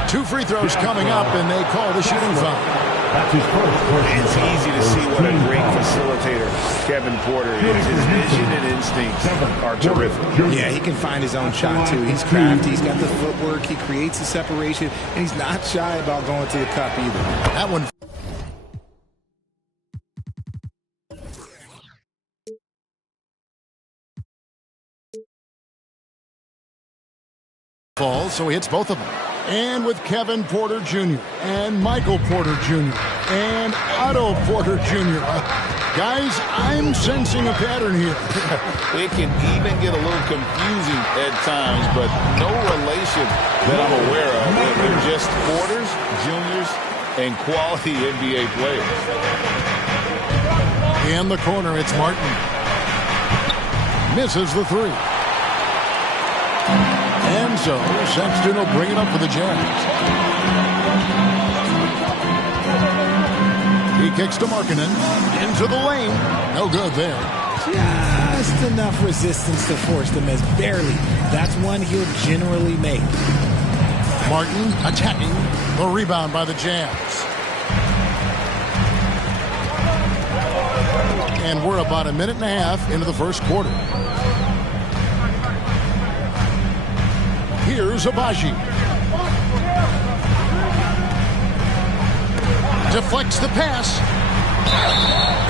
2 free throws coming up, and they call the shooting foul. It's easy to see what a great facilitator Kevin Porter is. His vision and instincts are terrific. Yeah, he can find his own shot, too. He's crafty. He's got the footwork. He creates the separation, and he's not shy about going to the cup either. That one. Falls, so he hits both of them. And with Kevin Porter Jr. and Michael Porter Jr. and Otto Porter Jr. Guys, I'm sensing a pattern here. It can even get a little confusing at times, but no relation that I'm aware of. They're just Porters, Juniors, and quality NBA players. In the corner, it's Martin. Misses the three. And so Sexton will bring it up for the Jazz. He kicks to Markkanen. Into the lane. No good there. Just enough resistance to force the miss. Barely. That's one he'll generally make. Martin attacking. The rebound by the Jazz. And we're about a minute and a half into the first quarter. Here's Abaji. Deflects the pass.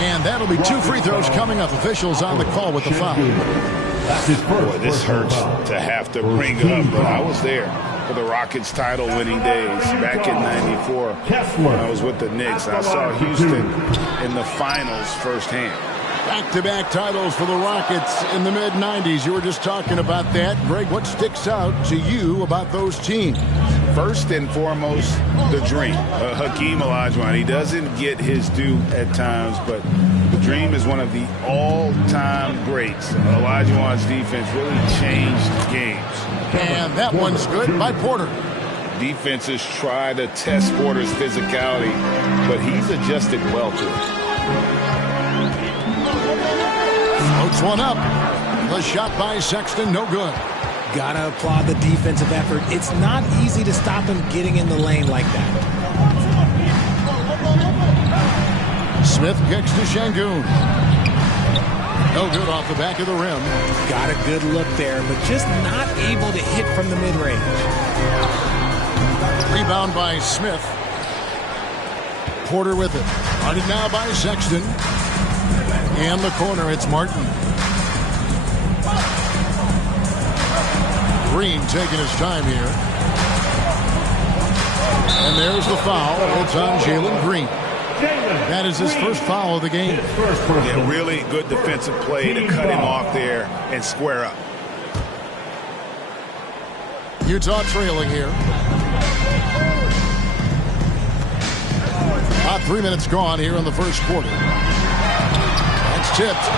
And that'll be 2 free throws coming up. Officials on the call with the foul. Boy, this hurts to have to bring up, but I was there for the Rockets title-winning days back in '94 when I was with the Knicks. I saw Houston in the finals firsthand. Back-to-back titles for the Rockets in the mid-'90s. You were just talking about that. Greg, what sticks out to you about those teams? First and foremost, the Dream. Hakeem Olajuwon. He doesn't get his due at times, but the Dream is one of the all-time greats. Olajuwon's defense really changed games. And that one's good by Porter. Defenses try to test Porter's physicality, but he's adjusted well to it. Floats one up. The shot by Sexton, no good. Gotta applaud the defensive effort. It's not easy to stop him getting in the lane like that. Smith kicks to Şengün. No good off the back of the rim. Got a good look there, but just not able to hit from the mid-range. Rebound by Smith. Porter with it. Guarded now by Sexton. And the corner, it's Martin. Green taking his time here. And there's the foul. It's on Jalen Green. That is his first foul of the game. Yeah, really good defensive play to cut him off there and square up. Utah trailing here. About 3 minutes gone here in the first quarter. That's tipped.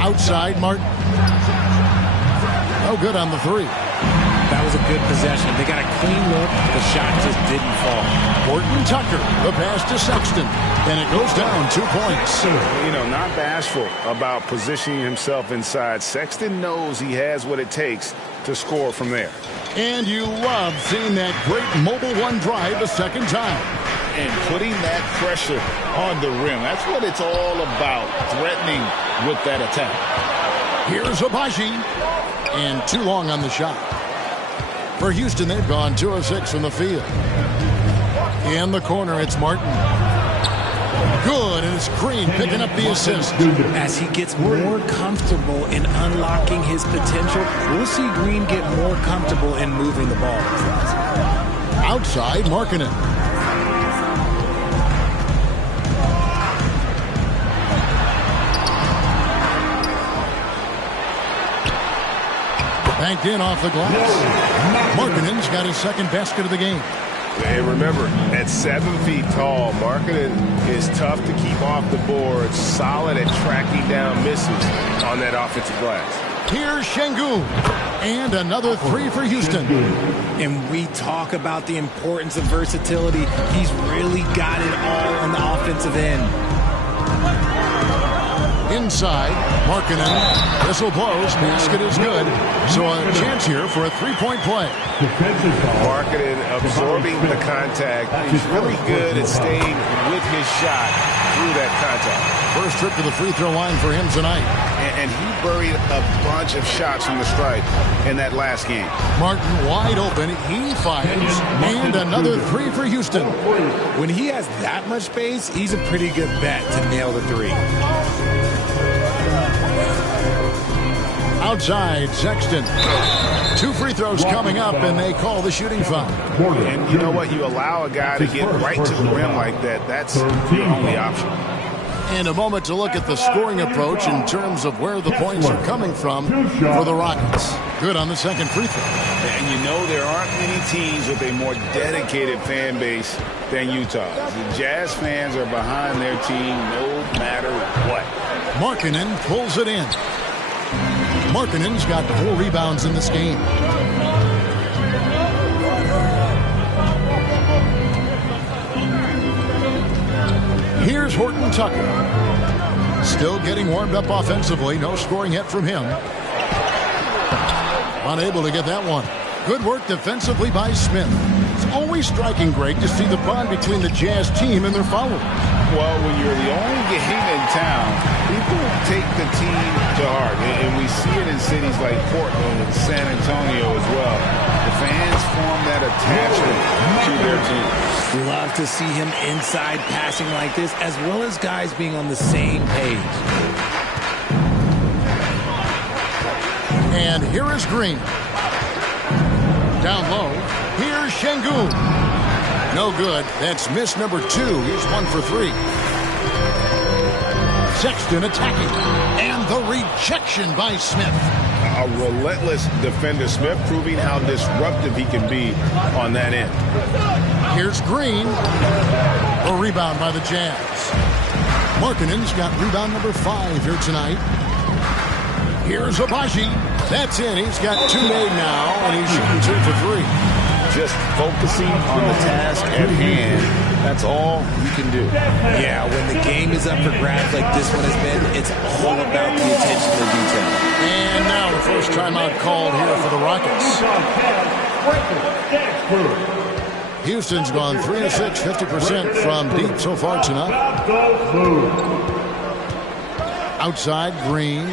Outside, Martin. No good on the three. That was a good possession. They got a clean look. The shot just didn't fall. Horton Tucker, the pass to Sexton. And it goes down 2 points. You know, not bashful about positioning himself inside. Sexton knows he has what it takes to score from there. And you love seeing that great mobile one drive a second time. And putting that pressure on the rim. That's what it's all about, threatening with that attack. Here's Abaji. And too long on the shot. For Houston, they've gone 2 of 6 from the field. In the corner, it's Martin. Good, and it's Green picking up the assist. As he gets more comfortable in unlocking his potential, we'll see Green get more comfortable in moving the ball. Outside, Markkanen. Banked in off the glass. Markkanen's got his second basket of the game. And remember, at 7 feet tall, Markkanen is tough to keep off the board, solid at tracking down misses on that offensive glass. Here's Şengün. And another 3 for Houston. And we talk about the importance of versatility. He's really got it all on the offensive end. Inside, Markkanen. Whistle blows. Basket is good. So a chance here for a 3-point play. Markkanen absorbing the contact. He's really good at staying with his shot through that contact. First trip to the free throw line for him tonight. And he buried a bunch of shots from the stripe in that last game. Martin wide open. He fires. And another 3 for Houston. When he has that much space, he's a pretty good bet to nail the 3. Outside, Sexton. 2 free throws coming up, and they call the shooting foul. And you know what? You allow a guy to get right to the rim like that. That's your only option. And a moment to look at the scoring approach in terms of where the points are coming from for the Rockets. Good on the second free throw. And you know there aren't many teams with a more dedicated fan base than Utah. The Jazz fans are behind their team no matter what. Markkanen pulls it in. Markkanen's got 4 rebounds in this game. Here's Horton Tucker. Still getting warmed up offensively. No scoring yet from him. Unable to get that one. Good work defensively by Smith. It's always striking great to see the bond between the Jazz team and their followers. Well, when you're the only game in town, people take the team to heart. And we see it in cities like Portland and San Antonio as well. The fans form that attachment to their team. Love to see him inside passing like this, as well as guys being on the same page. And here is Green. Down low, here's Şengün. No good. That's miss number 2. He's 1 for 3. Sexton attacking. And the rejection by Smith. A relentless defender. Smith proving how disruptive he can be on that end. Here's Green. A rebound by the Jazz. Markkanen's got rebound number 5 here tonight. Here's Abaji. That's in. He's got 2 made now, and he's shooting 2 for 3. Just focusing on the task at hand. That's all you can do. Yeah, when the game is up for grabs like this one has been, it's all about the attention to detail. And now the first timeout called here for the Rockets. Houston's gone 3 of 6, 50% from deep so far tonight. Outside, Green.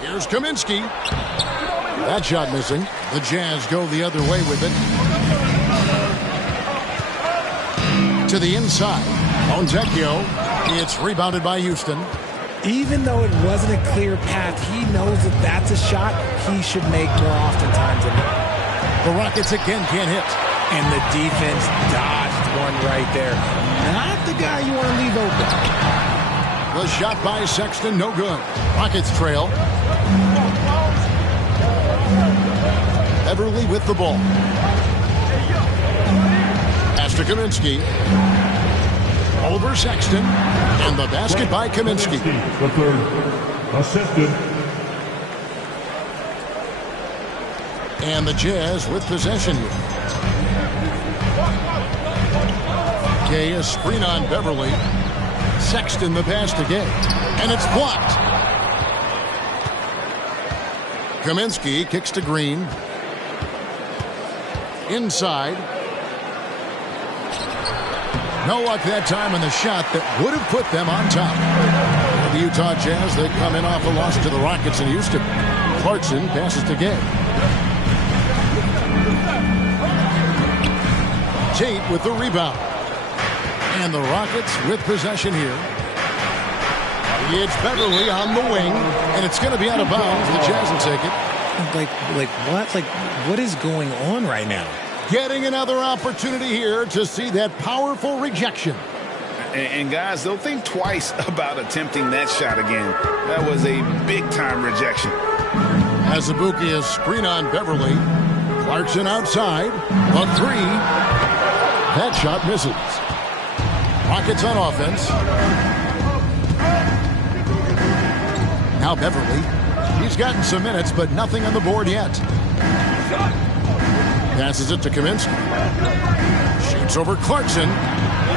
Here's Kaminsky. That shot missing. The Jazz go the other way with it. To the inside. Fontecchio. It's rebounded by Houston. Even though it wasn't a clear path, he knows that that's a shot he should make more oftentimes than not. The Rockets again can't hit. And the defense dodged one right there. Not the guy you want to leave open. The shot by Sexton, no good. Rockets trail. Beverly with the ball. Pass to Kaminsky. Over Sexton. And the basket by Kaminsky. The third. Assisted. And the Jazz with possession here. Gay, a screen on Beverly. Sexton the pass to Gay. And it's blocked. Kaminsky kicks to Green. Inside. No luck that time in the shot that would have put them on top. the Utah Jazz. They come in off a loss to the Rockets in Houston. Clarkson passes to Gay. Tate with the rebound. And the Rockets with possession here. It's Beverly on the wing, and it's going to be out of bounds. The Jazz will take it. Like what? Like, what is going on right now? Getting another opportunity here to see that powerful rejection. And guys, they'll think twice about attempting that shot again. That was a big-time rejection. Azubuike is screen on Beverly. Clarkson outside. A three. That shot misses. Rockets on offense. Now Beverly. He's gotten some minutes, but nothing on the board yet. Passes it to Kaminsky. Shoots over Clarkson.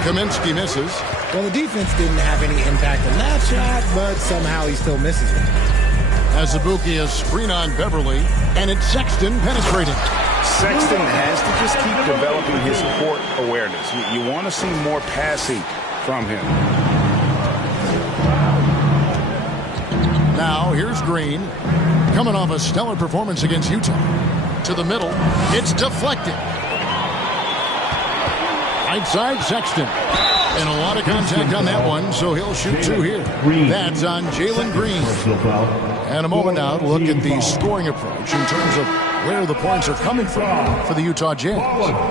Kaminsky misses. Well, the defense didn't have any impact on that shot, but somehow he still misses it. Azubuike is screen on Beverly, and it's Sexton penetrating. Sexton has to just keep developing his court awareness. You want to see more passing from him. Now, here's Green, coming off a stellar performance against Utah. To the middle, it's deflected. Right side, Sexton. And a lot of contact on that one, so he'll shoot two here. That's on Jalen Green. And a moment now to look at the scoring approach in terms of where the points are coming from for the Utah Jazz.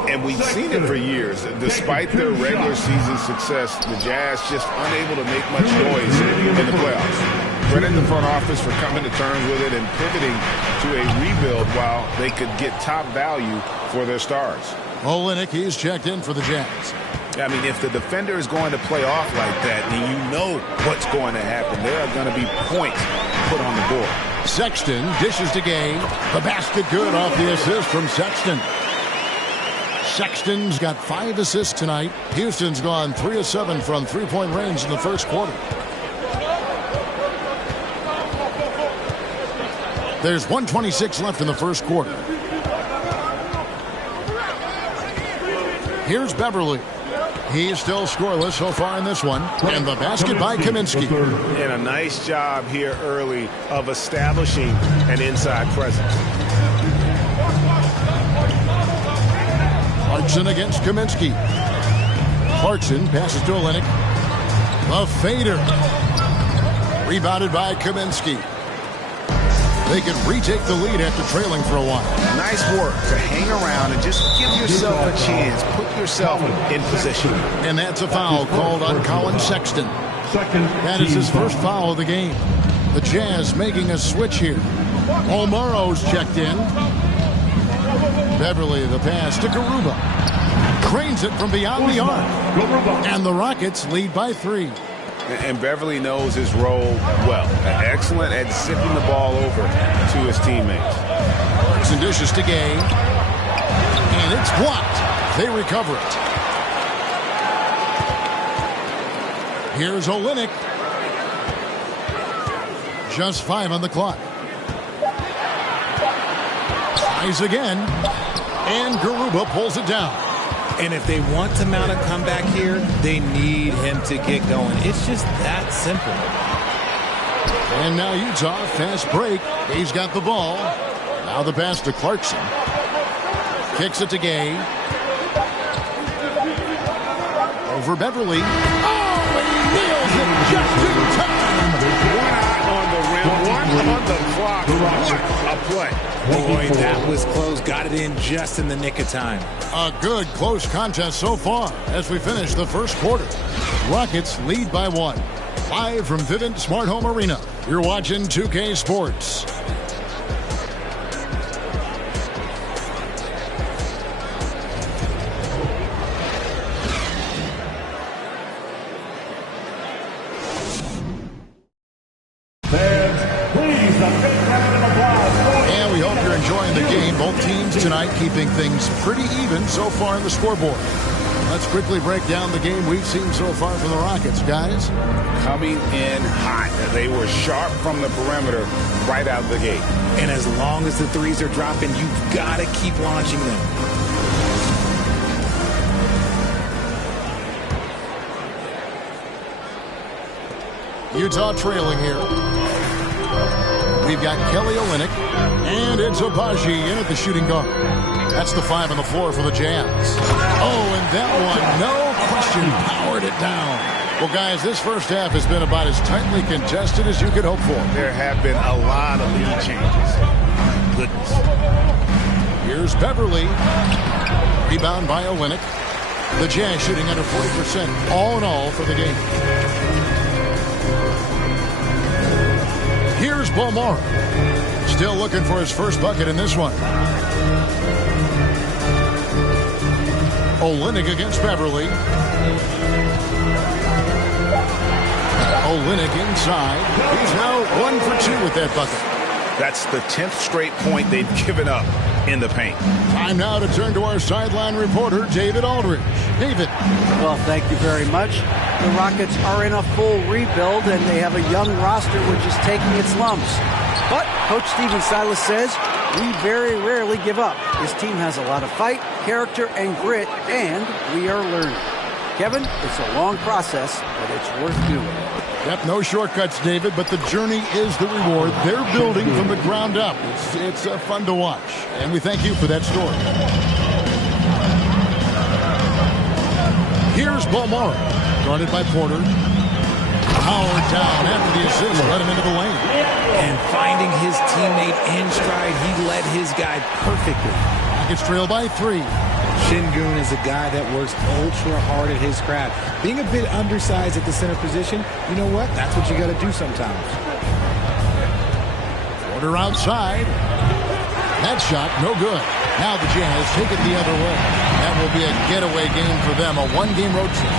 And we've seen it for years. Despite their regular season success, the Jazz just unable to make much noise in the playoffs. Credit the front office for coming to terms with it and pivoting to a rebuild while they could get top value for their stars. Olynyk, he's checked in for the Jazz. I mean, if the defender is going to play off like that, then you know what's going to happen. There are going to be points put on the board. Sexton dishes to Gay. The basket good off the assist from Sexton. Sexton's got 5 assists tonight. Houston's gone 3 of 7 from three-point range in the first quarter. There's 1:26 left in the first quarter. Here's Beverly. He's still scoreless so far in this one. And the basket by Kaminsky. And a nice job here early of establishing an inside presence. Clarkson against Kaminsky. Clarkson passes to Olynyk. The fader. Rebounded by Kaminsky. They can retake the lead after trailing for a while. Nice work to hang around and just give yourself a chance. Put yourself in position. And that's a foul called on Colin Sexton. That is his first foul of the game. The Jazz making a switch here. Olmaro's checked in. Beverly, the pass to Garuba. Cranes it from beyond the arc. And the Rockets lead by 3. And Beverly knows his role well. Excellent at zipping the ball over to his teammates. Clarkson dishes to Gay. And it's blocked. They recover it. Here's Olynyk. Just 5 on the clock. Tries again. And Garuba pulls it down. And if they want to mount a comeback here, they need him to get going. It's just that simple. And now Utah, fast break. He's got the ball. Now the pass to Clarkson. Kicks it to Gay. Over Beverly. Oh, he nails it just in time. One eye on the rim, one on the clock. What a play. Boy, that was close. Got it in just in the nick of time. A good close contest so far as we finish the first quarter. Rockets lead by 1. Live from Vivint Smart Home Arena. You're watching 2K Sports. And we hope you're enjoying the game. Both teams tonight keeping things pretty even so far in the scoreboard. Let's quickly break down the game we've seen so far from the Rockets, guys. Coming in hot. They were sharp from the perimeter right out of the gate. And as long as the threes are dropping, you've got to keep launching them. Utah trailing here. We've got Kelly Olynyk, and it's Agbaji in at the shooting guard. That's the 5 on the floor for the Jazz. Oh, and that one, no question, powered it down. Well, guys, this first half has been about as tightly contested as you could hope for. There have been a lot of lead changes. Goodness. Here's Beverly. Rebound by Olynyk. The Jazz shooting under 40% all in all for the game. Here's Bomar. Still looking for his first bucket in this one. Olynyk against Beverly. Olynyk inside. He's now 1 for 2 with that bucket. That's the 10th straight point they've given up in the paint. Time now to turn to our sideline reporter, David Aldridge. David. Well, thank you very much. The Rockets are in a full rebuild, and they have a young roster which is taking its lumps. But Coach Stephen Silas says, we very rarely give up. This team has a lot of fight, character, and grit, and we are learning. Kevin, it's a long process, but it's worth doing. Yep, no shortcuts, David, but the journey is the reward. They're building from the ground up. It's fun to watch, and we thank you for that story. Here's Bomar, guarded by Porter. Powered down after the assist, let him into the lane. And finding his teammate in stride, he led his guy perfectly. Rockets trail by 3. Şengün is a guy that works ultra hard at his craft. Being a bit undersized at the center position, you know what? That's what you got to do sometimes. Porter outside. That shot, no good. Now the Jazz take it the other way. That will be a getaway game for them, a one-game road trip.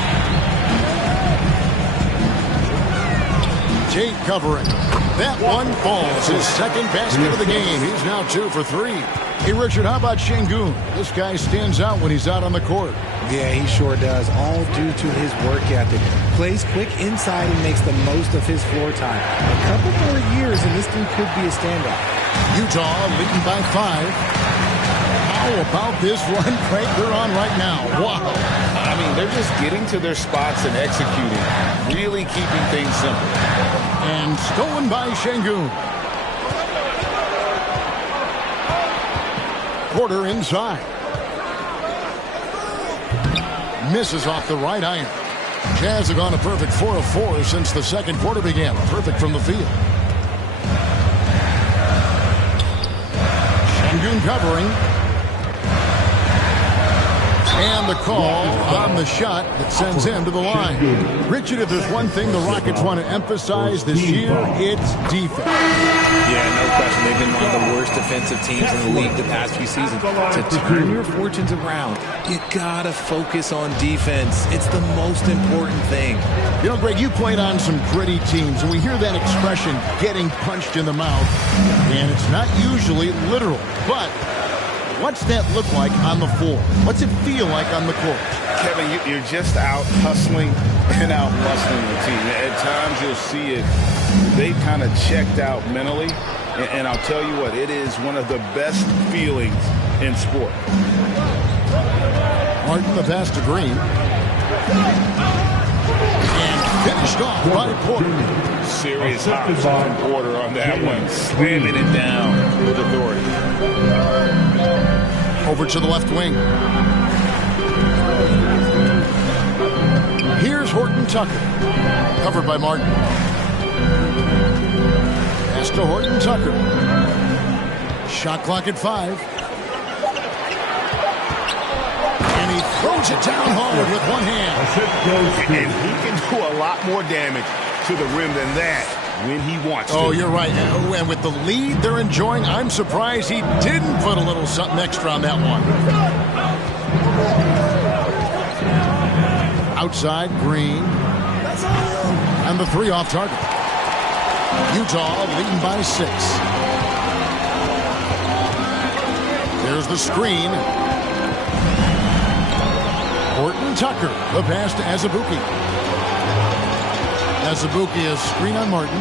Tate covering. That one falls. His second basket of the game. He's now 2 for 3. Hey, Richard, how about Şengün? This guy stands out when he's out on the court. Yeah, he sure does. All due to his work ethic. Plays quick inside and makes the most of his floor time. A couple more years and this dude could be a standout. Utah leading by 5. How about this run break they're on right now? Wow. I mean, they're just getting to their spots and executing. Really keeping things simple. And stolen by Şengün. Porter inside. Misses off the right iron. Jazz have gone a perfect 4 of 4 since the second quarter began. Perfect from the field. Şengün covering. And the call on the shot that sends him to the line. Richard, if there's one thing the Rockets want to emphasize this year, it's defense. Yeah, no question. They've been one of the worst defensive teams in the league the past few seasons. To turn your fortunes around, you got to focus on defense. It's the most important thing. You know, Greg, you played on some gritty teams, and we hear that expression, getting punched in the mouth, and it's not usually literal, but what's that look like on the floor? What's it feel like on the court? Kevin, you're just out hustling and out bustling the team. At times you'll see it. They kind of checked out mentally. And I'll tell you what, it is one of the best feelings in sport. Martin, the pass to Green. And finished off by Porter. Serious hops from Porter on that one. Slamming it down with authority. Over to the left wing. Here's Horton Tucker. Covered by Martin. Pass to Horton Tucker. Shot clock at 5. And he throws it down hard with one hand. And he can do a lot more damage to the rim than that when he wants to. Oh, you're right. And with the lead they're enjoying, I'm surprised he didn't put a little something extra on that one. Outside, Green. And the 3 off target. Utah leading by 6. There's the screen. Horton Tucker, the pass to Azubuike. Azubuike is screen on Martin.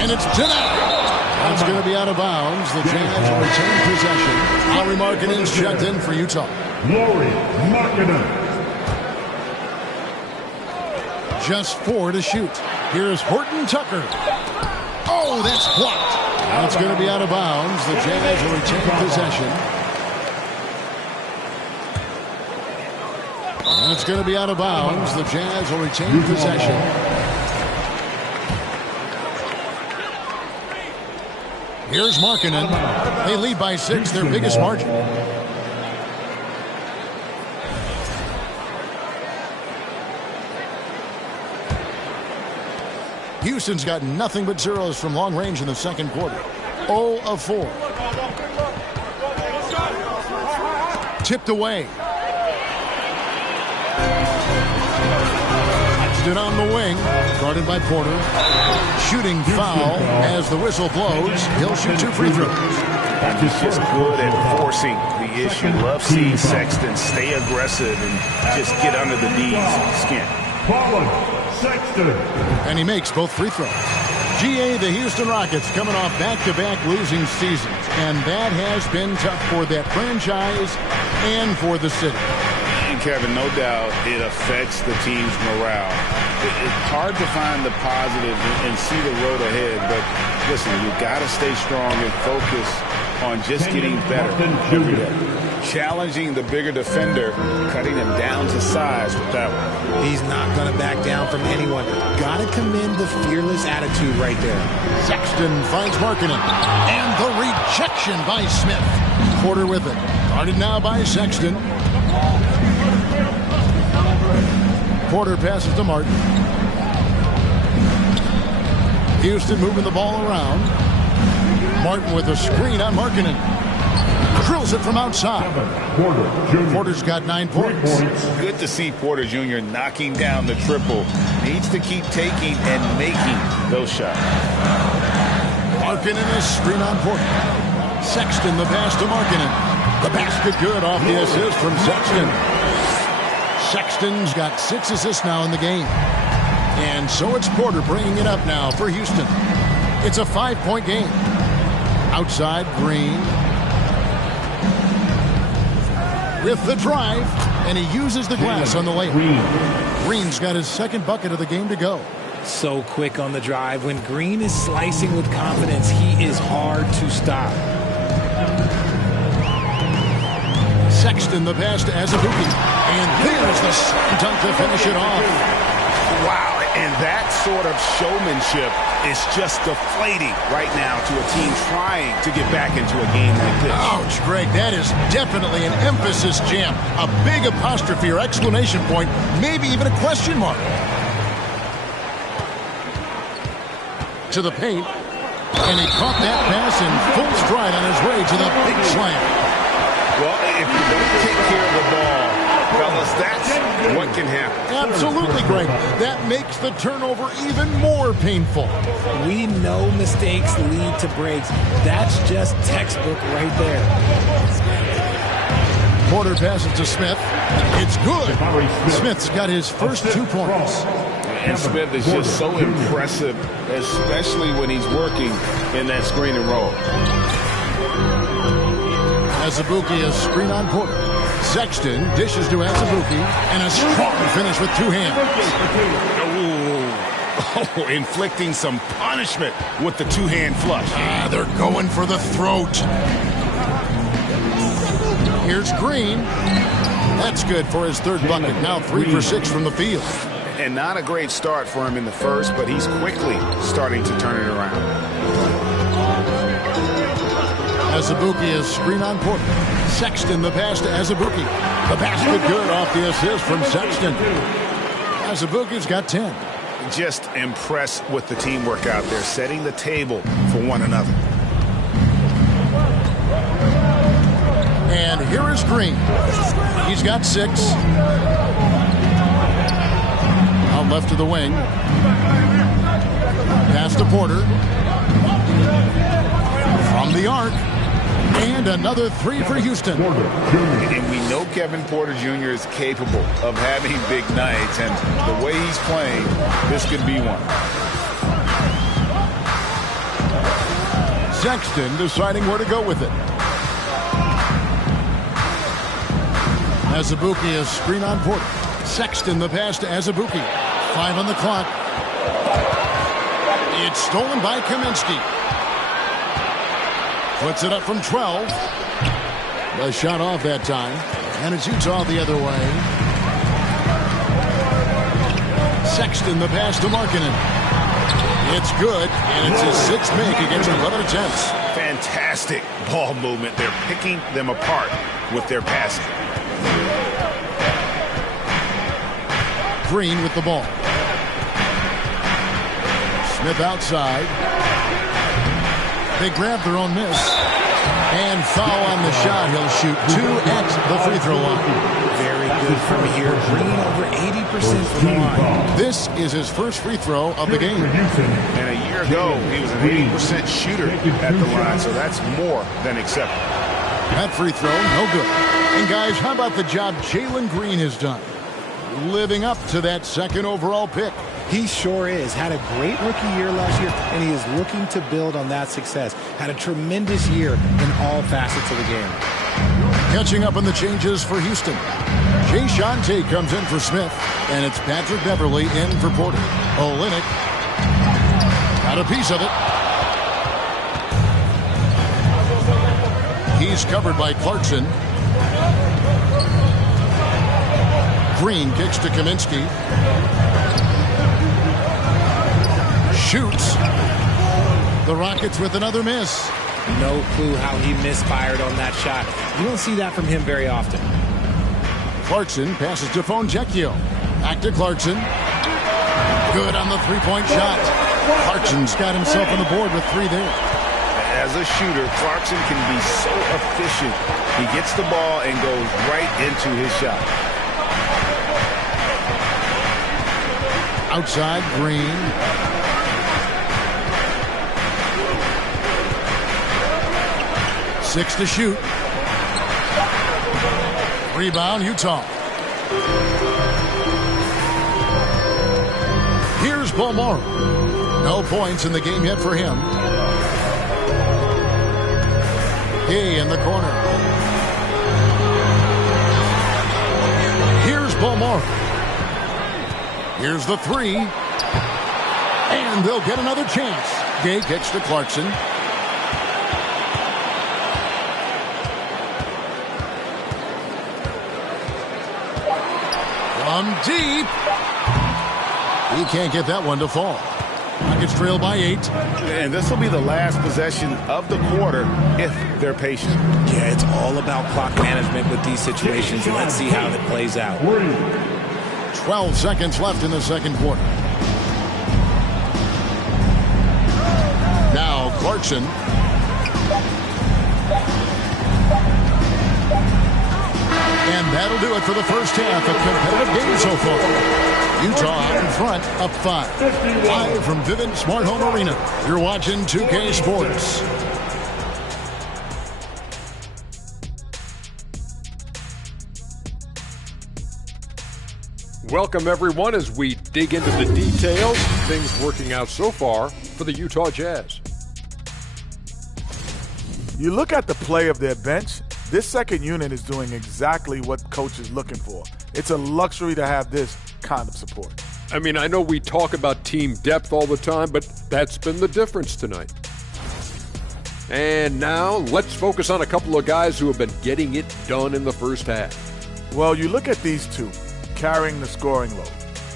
And it's denied. That's going to be out of bounds. The Jazz retain possession. Lauri Markkanen's checked in for Utah. Lauri Markkanen. Just 4 to shoot. Here's Horton Tucker. Oh, that's blocked. That's going to be out of bounds. The Jazz will retain possession. That's going to be out of bounds. The Jazz will retain possession. Here's Markkanen. They lead by 6, their biggest margin. Houston's got nothing but zeros from long range in the second quarter. 0 of 4. Tipped away. It on the wing, guarded by Porter. Shooting foul as the whistle blows. He'll shoot 2 free throws. He's just good at forcing the issue. Love seeing Sexton stay aggressive and just get under the D's skin. Sexton. And he makes both free throws. GA, the Houston Rockets coming off back-to-back losing seasons, and that has been tough for that franchise and for the city. Kevin, no doubt it affects the team's morale. It's hard to find the positive and see the road ahead, but listen, you've got to stay strong and focus on just getting better every day. Challenging the bigger defender, cutting him down to size with that one. He's not going to back down from anyone. Got to commend the fearless attitude right there. Sexton finds Markkanen, and the rejection by Smith. Porter with it. Guarded now by Sexton. Porter passes to Martin. Houston moving the ball around. Martin with a screen on Markkanen. Drills it from outside. Porter's got 9 points. Good to see Porter Jr. knocking down the triple. Needs to keep taking and making those shots. Markkanen a screen on Porter. Sexton the pass to Markkanen. The basket good off the assist from Sexton. Sexton's got 6 assists now in the game. And so it's Porter bringing it up now for Houston. It's a 5-point game. Outside, Green. With the drive, and he uses the glass on the layup. Green's got his second bucket of the game to go. So quick on the drive. When Green is slicing with confidence, he is hard to stop. Sexton the pass to Azubuike. And there's the dunk to finish it off. Wow, and that sort of showmanship is just deflating right now to a team trying to get back into a game like this. Ouch, Greg, that is definitely an emphasis jam. A big apostrophe or exclamation point, maybe even a question mark. To the paint, and he caught that pass in full stride on his way to the big slam. Well, if you don't take care of the ball, fellas, that's what can happen. Absolutely, Greg. That makes the turnover even more painful. We know mistakes lead to breaks. That's just textbook right there. Porter passes to Smith. It's good. Smith's got his first 2 points. And Smith is just so impressive, especially when he's working in that screen and roll. Azubuike is screen on Porter. Sexton dishes to Azubuike, and a strong finish with 2 hands. Oh, inflicting some punishment with the 2-hand flush. They're going for the throat. Here's Green. That's good for his 3rd bucket. Now 3 for 6 from the field. And not a great start for him in the first, but he's quickly starting to turn it around. Azubuike is screen on Porter. Sexton the pass to Azubuike. The basket good off the assist from Sexton. Azubuike's got 10. Just impressed with the teamwork out there, setting the table for one another. And here is Green. He's got 6. Out left to the wing. Pass to Porter. From the arc. And another 3 for Houston. And we know Kevin Porter Jr. is capable of having big nights. And the way he's playing, this could be one. Sexton deciding where to go with it. Azubuike is screen on Porter. Sexton the pass to Azubuike. 5 on the clock. It's stolen by Kaminsky. Puts it up from 12. The shot off that time. And it's Utah the other way. Sexton, the pass to Markkanen. It's good, and it's his sixth make against 11 attempts. Fantastic ball movement. They're picking them apart with their passing. Green with the ball. Smith outside. They grab their own miss. And foul on the shot. He'll shoot 2 at the free throw line. Very good from here. Green over 80% from the line. This is his first free throw of the game. And a year ago, he was an 80% shooter at the line, so that's more than acceptable. That free throw, no good. And guys, how about the job Jalen Green has done? Living up to that second overall pick. He sure is. Had a great rookie year last year, and he is looking to build on that success. Had a tremendous year in all facets of the game. Catching up on the changes for Houston. Jae'Sean Tate comes in for Smith, and it's Patrick Beverley in for Porter. Olynyk got a piece of it. He's covered by Clarkson. Green kicks to Kaminsky. Shoots. The Rockets with another miss. No clue how he misfired on that shot. You don't see that from him very often. Clarkson passes to Fonjecchio. Back to Clarkson. Good on the three-point shot. Clarkson's got himself on the board with 3 there. As a shooter, Clarkson can be so efficient. He gets the ball and goes right into his shot. Outside, Green. Six to shoot. Rebound, Utah. Here's Bolmaro. No points in the game yet for him. Gay in the corner. Here's Bolmaro. Here's the 3. And they'll get another chance. Gay kicks to Clarkson. From deep. He can't get that one to fall. Rockets trail by 8. And this will be the last possession of the quarter if they're patient. Yeah, it's all about clock management with these situations. Let's see how it plays out. 12 seconds left in the second quarter. Now Clarkson. And that'll do it for the first half of competitive games so far. Utah out in front, up 5. Live from Vivint Smart Home Arena. You're watching 2K Sports. Welcome, everyone, as we dig into the details. Things working out so far for the Utah Jazz. You look at the play of their bench, this second unit is doing exactly what coach is looking for. It's a luxury to have this kind of support. I mean, I know we talk about team depth all the time, but that's been the difference tonight. And now let's focus on a couple of guys who have been getting it done in the first half. Well, you look at these two carrying the scoring load,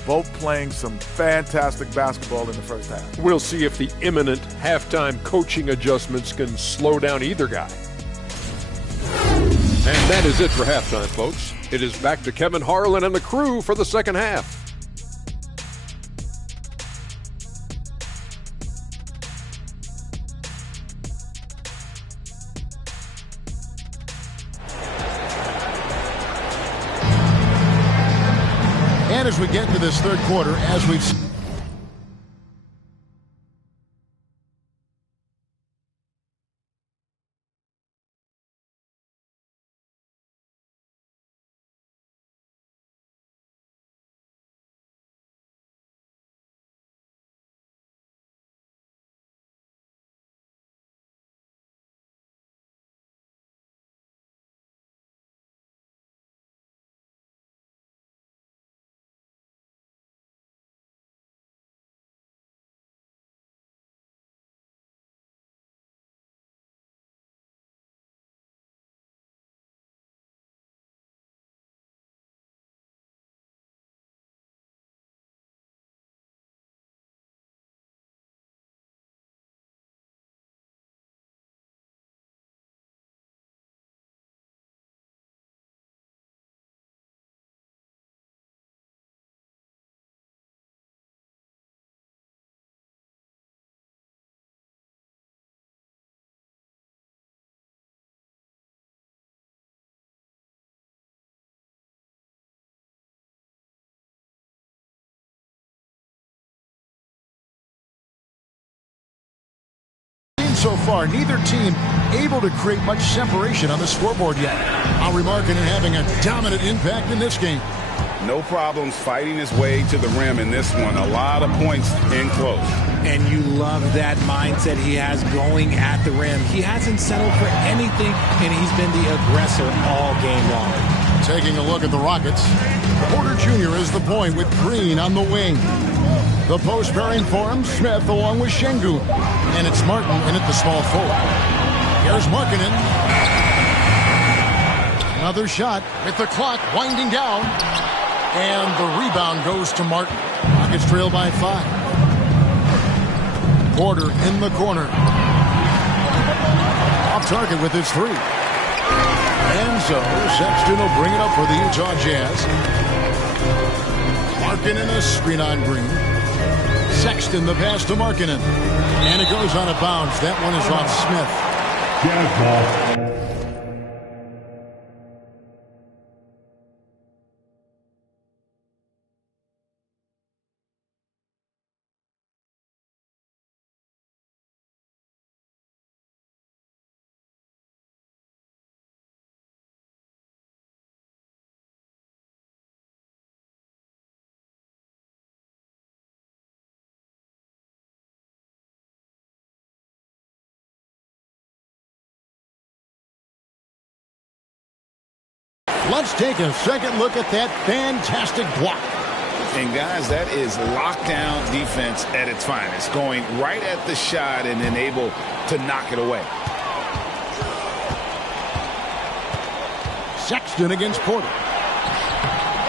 both playing some fantastic basketball in the first half. We'll see if the imminent halftime coaching adjustments can slow down either guy. And that is it for halftime, folks. It is back to Kevin Harlan and the crew for the second half. And as we get into this third quarter, as we've so far, neither team able to create much separation on the scoreboard yet. Lauri Markkanen having a dominant impact in this game. No problems fighting his way to the rim in this one. A lot of points in close. And you love that mindset he has going at the rim. He hasn't settled for anything, and he's been the aggressor all game long. Taking a look at the Rockets, Porter Jr. is the point with Green on the wing. The post pairing for him, Smith along with Şengün. And it's Martin in at the small forward. Here's Markkanen. Another shot with the clock winding down. And the rebound goes to Martin. Rockets trail by 5. Porter in the corner. Off target with his 3. And so Sexton will bring it up for the Utah Jazz. Markkanen a screen on Green. Sexton the pass to Markkanen. And it goes out of bounds. That one is off Smith. Jazz ball. Let's take a second look at that fantastic block. And guys, that is lockdown defense at its finest. Going right at the shot and then able to knock it away. Sexton against Porter.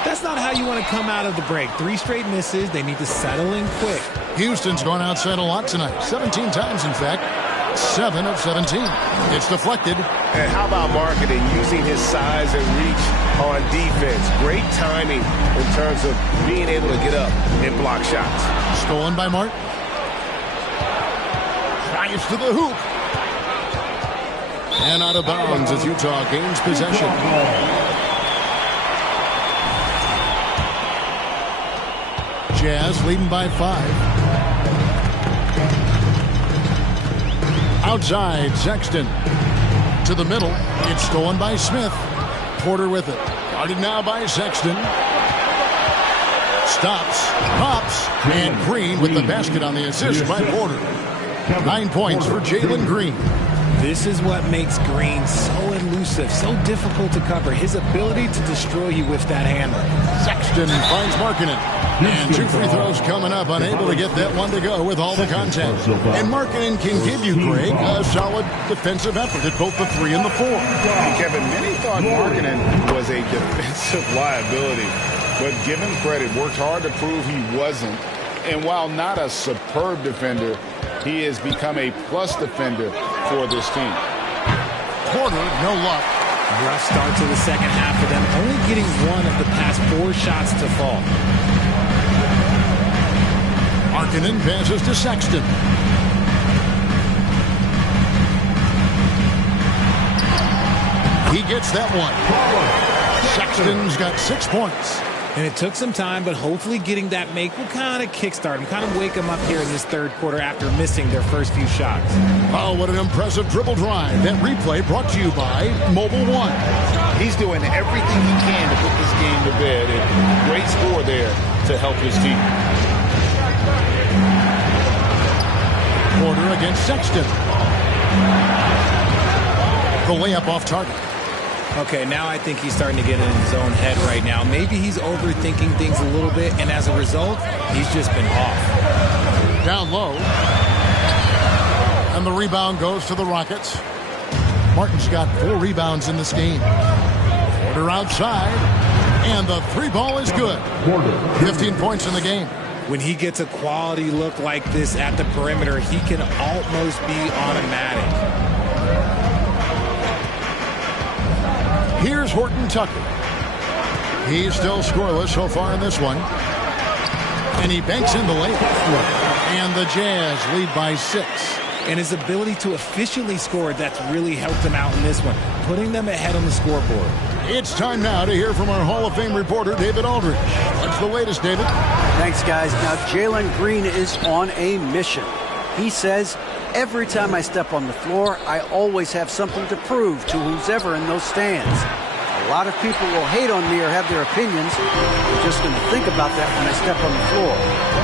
That's not how you want to come out of the break. 3 straight misses. They need to settle in quick. Houston's gone outside a lot tonight. 17 times, in fact. 7 of 17. It's deflected. And how about Markkanen using his size and reach on defense? Great timing in terms of being able to get up and block shots. Stolen by Martin. Drives to the hoop. And out of bounds as Utah gains possession. Jazz leading by 5. Outside, Sexton. To the middle. It's stolen by Smith. Porter with it. Guarded now by Sexton. Stops. Pops. And Green with the basket on the assist by Porter. 9 points for Jalen Green. This is what makes Green so elusive, so difficult to cover. His ability to destroy you with that hammer. Sexton finds Markkanen. And 2 free throws coming up, unable to get that one to go with all the contact. And Markkanen can give you, Greg, a solid defensive effort at both the 3 and the 4. And Kevin, many thought Markkanen was a defensive liability, but give him credit, worked hard to prove he wasn't. And while not a superb defender, he has become a plus defender for this team. Porter, no luck. Rough start to the second half for them, only getting 1 of the past 4 shots to fall. Markkanen passes to Sexton. He gets that one. Sexton's got 6 points. And it took some time, but hopefully getting that make will kind of kickstart him, kind of wake him up here in this third quarter after missing their first few shots. Oh, what an impressive dribble drive. That replay brought to you by Mobile One. He's doing everything he can to put this game to bed, and great score there to help his team. Porter against Sexton. The layup off target. Okay, now I think he's starting to get in his own head right now. Maybe he's overthinking things a little bit, and as a result, he's just been off. Down low. And the rebound goes to the Rockets. Martin's got 4 rebounds in this game. Porter outside. And the 3 ball is good. 15 points in the game. When he gets a quality look like this at the perimeter, he can almost be automatic. Here's Horton Tucker. He's still scoreless so far in this one. And he banks in the layup. And the Jazz lead by 6. And his ability to efficiently score, that's really helped him out in this one, putting them ahead on the scoreboard. It's time now to hear from our Hall of Fame reporter, David Aldridge. What's the latest, David? Thanks, guys. Now, Jalen Green is on a mission. He says Every time I step on the floor, I always have something to prove to who's ever in those stands. A lot of people will hate on me or have their opinions. I'm just going to think about that when I step on the floor.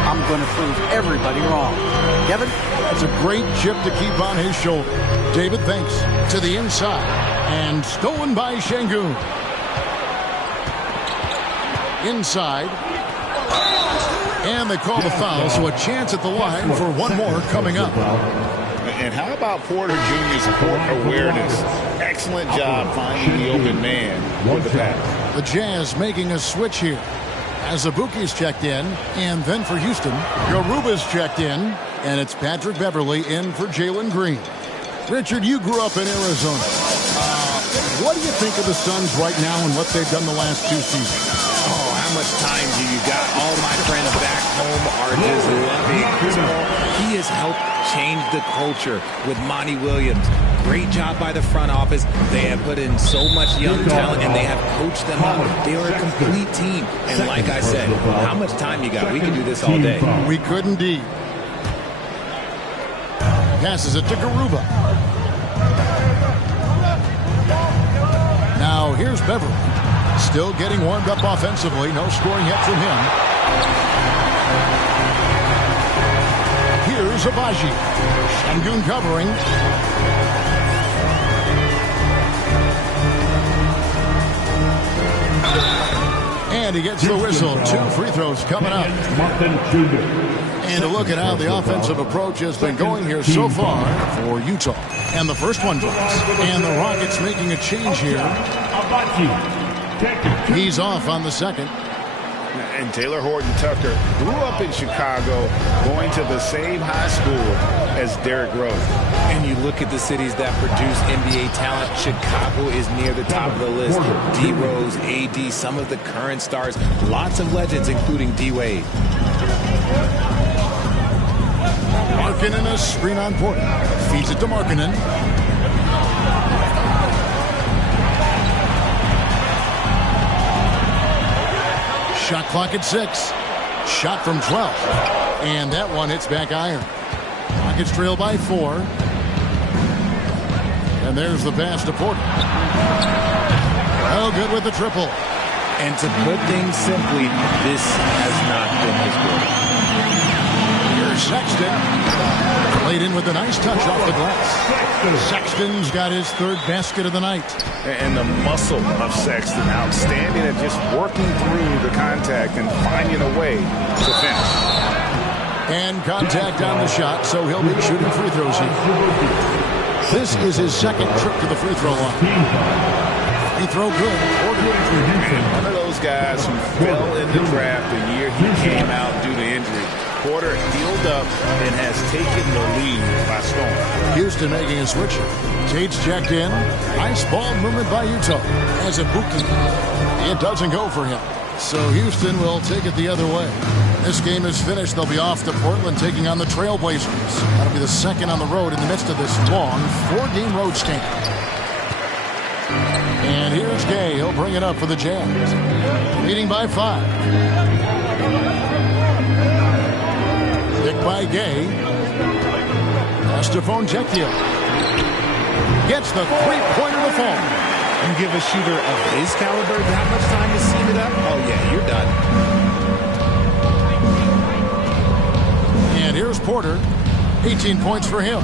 I'm going to prove everybody wrong. Kevin? That's a great chip to keep on his shoulder. David, thanks. To the inside. And stolen by Şengün. Inside. And they call the foul, so a chance at the line for one more coming up. And how about Porter Jr.'s court awareness? Excellent job finding the open man with the pass. The Jazz making a switch here. Azubuike's checked in, and then for Houston, Garuba's checked in, and it's Patrick Beverley in for Jalen Green. Richard, you grew up in Arizona. What do you think of the Suns right now and what they've done the last 2 seasons? Oh, how much time do you got? All my friends back home are just loving Chris Paul. He has helped change the culture with Monty Williams. Great job by the front office. They have put in so much young talent, and they have coached them up. They are a complete team. And like I said, how much time you got? We can do this all day. We could indeed. Passes it to Garuba. Now here's Beverly. Still getting warmed up offensively. No scoring yet from him. Here's Agbaji. Şengün covering. And he gets the whistle. 2 free throws coming up. And a look at how the offensive approach has been going here so far for Utah. And the first one drops. And the Rockets making a change here. He's off on the second. And Taylor Horton Tucker grew up in Chicago, going to the same high school as Derrick Rose. And you look at the cities that produce NBA talent, Chicago is near the top of the list. D. Rose, AD, some of the current stars, lots of legends, including D. Wade. Markkanen a screen on Porter. Feeds it to Markkanen. Shot clock at 6. Shot from 12. And that one hits back iron. Rockets trail by 4. And there's the pass to Porter. Oh, good with the triple. And to put things simply, this has not been his quarter. Here's Sexton. Played in with a nice touch off the glass. Sexton's got his 3rd basket of the night. And the muscle of Sexton, outstanding at just working through the contact and finding a way to finish. And contact on the shot, so he'll be shooting free throws here. This is his 2nd trip to the free throw line. Free throw good. And one of those guys who fell in the draft the year he came out due to injury. Porter healed up and has taken the lead by storm. Houston making a switch. Tate's checked in. Nice ball movement by Utah. Azubuike. It doesn't go for him. So Houston will take it the other way. This game is finished. They'll be off to Portland taking on the Trailblazers. That'll be the 2nd on the road in the midst of this long 4-game road stint. And here's Gay. He'll bring it up for the Jazz. Leading by 5. Picked by Gay. Pass to Fontecchio. Gets the 3-pointer to fall. You give a shooter of his caliber that much time to seam it up? Oh, yeah, you're done. And here's Porter. 18 points for him.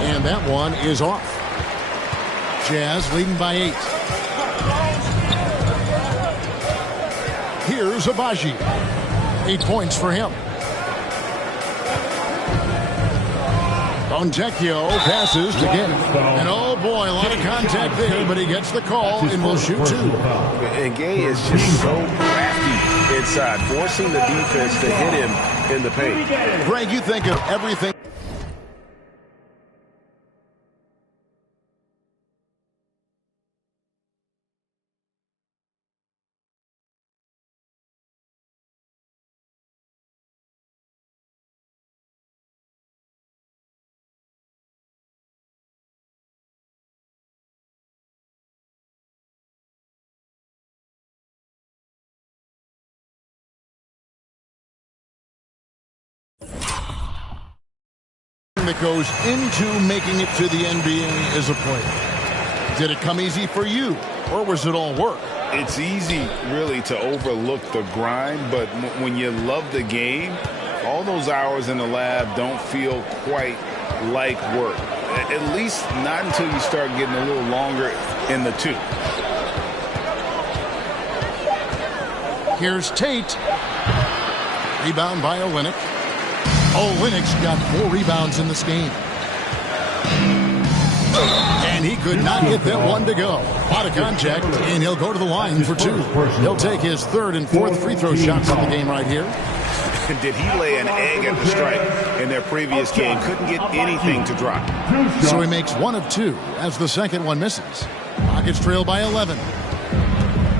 And that one is off. Jazz leading by 8. Here's Agbaji. 8 points for him. Fontecchio passes to Gay. And oh boy, a lot of contact there, but he gets the call and will shoot 2. And Gay is just so crafty inside, forcing the defense to hit him in the paint. Greg, you think of everything. that goes into making it to the NBA as a player. Did it come easy for you, or was it all work? It's easy, really, to overlook the grind, but when you love the game, all those hours in the lab don't feel quite like work. At least not until you start getting a little longer in the tooth. Here's Tate. Rebound by Olynyk. Olynyk's got 4 rebounds in this game. And he could not get that one to go. Out of contact, and he'll go to the line for 2. He'll take his 3rd and 4th free throw shots of the game right here. Did he lay an egg at the stripe in their previous game? Couldn't get anything to drop. So he makes 1 of 2 as the second one misses. Rockets trail by 11.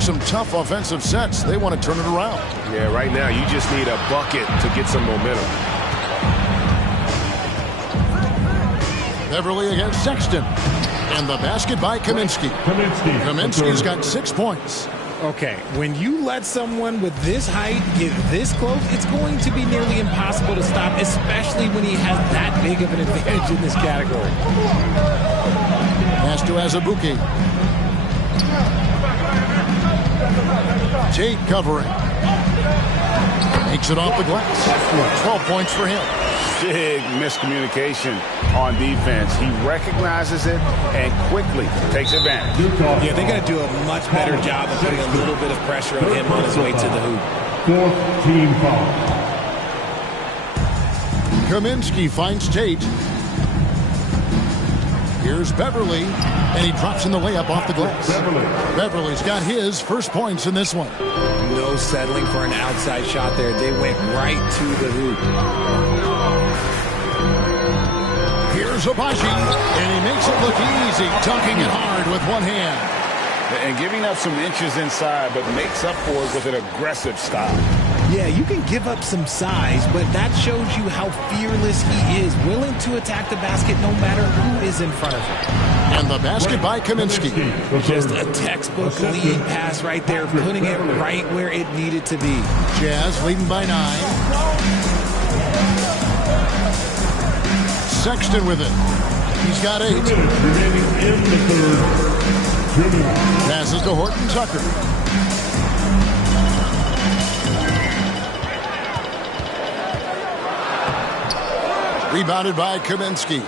Some tough offensive sets. They want to turn it around. Yeah, right now you just need a bucket to get some momentum. Beverly against Sexton. And the basket by Kaminsky. Kaminsky's got 6 points. Okay, when you let someone with this height get this close, it's going to be nearly impossible to stop, especially when he has that big of an advantage in this category. Pass to Azubuike. Tate covering. Makes it off the glass. 12 points for him. Big miscommunication on defense. He recognizes it and quickly takes advantage. Yeah, they got to do a much better job of putting a little bit of pressure on him on his way to the hoop. 4th team foul. Kaminsky finds Tate. Here's Beverly, and he drops in the layup off the glass. Beverly's got his first points in this one. No settling for an outside shot there. They went right to the hoop. Here's Abaji, and he makes it look easy, dunking it hard with one hand. And giving up some inches inside, but makes up for it with an aggressive style. Yeah, you can give up some size, but that shows you how fearless he is, willing to attack the basket no matter who is in front of him. And the basket by Kaminsky. Just a textbook lead pass right there, putting it right where it needed to be. Jazz leading by 9. Sexton with it. He's got 8. Passes to Horton Tucker. Rebounded by Kaminsky.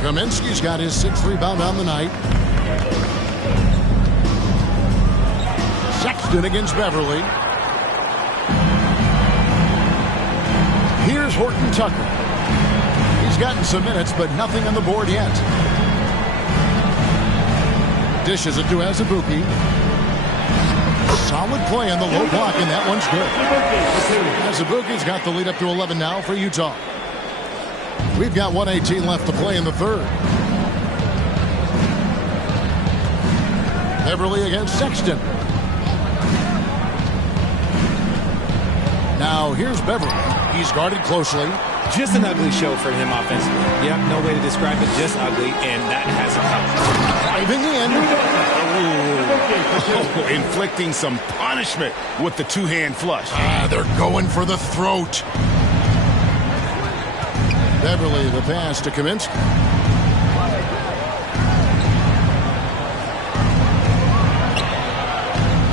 Kaminsky's got his 6th rebound on the night. Sexton against Beverly. Here's Horton Tucker. He's gotten some minutes, but nothing on the board yet. Dishes it to Azubuike. Solid play on the low block, and that one's good. Azubuike's got the lead up to 11 now for Utah. We've got 1:18 left to play in the 3rd. Beverly against Sexton. Now here's Beverly. He's guarded closely. Just an ugly show for him offensively. Yep, no way to describe it, just ugly, and that hasn't helped. Driving in. Inflicting some punishment with the 2-hand flush. They're going for the throat. Beverly, the pass to Kaminsky.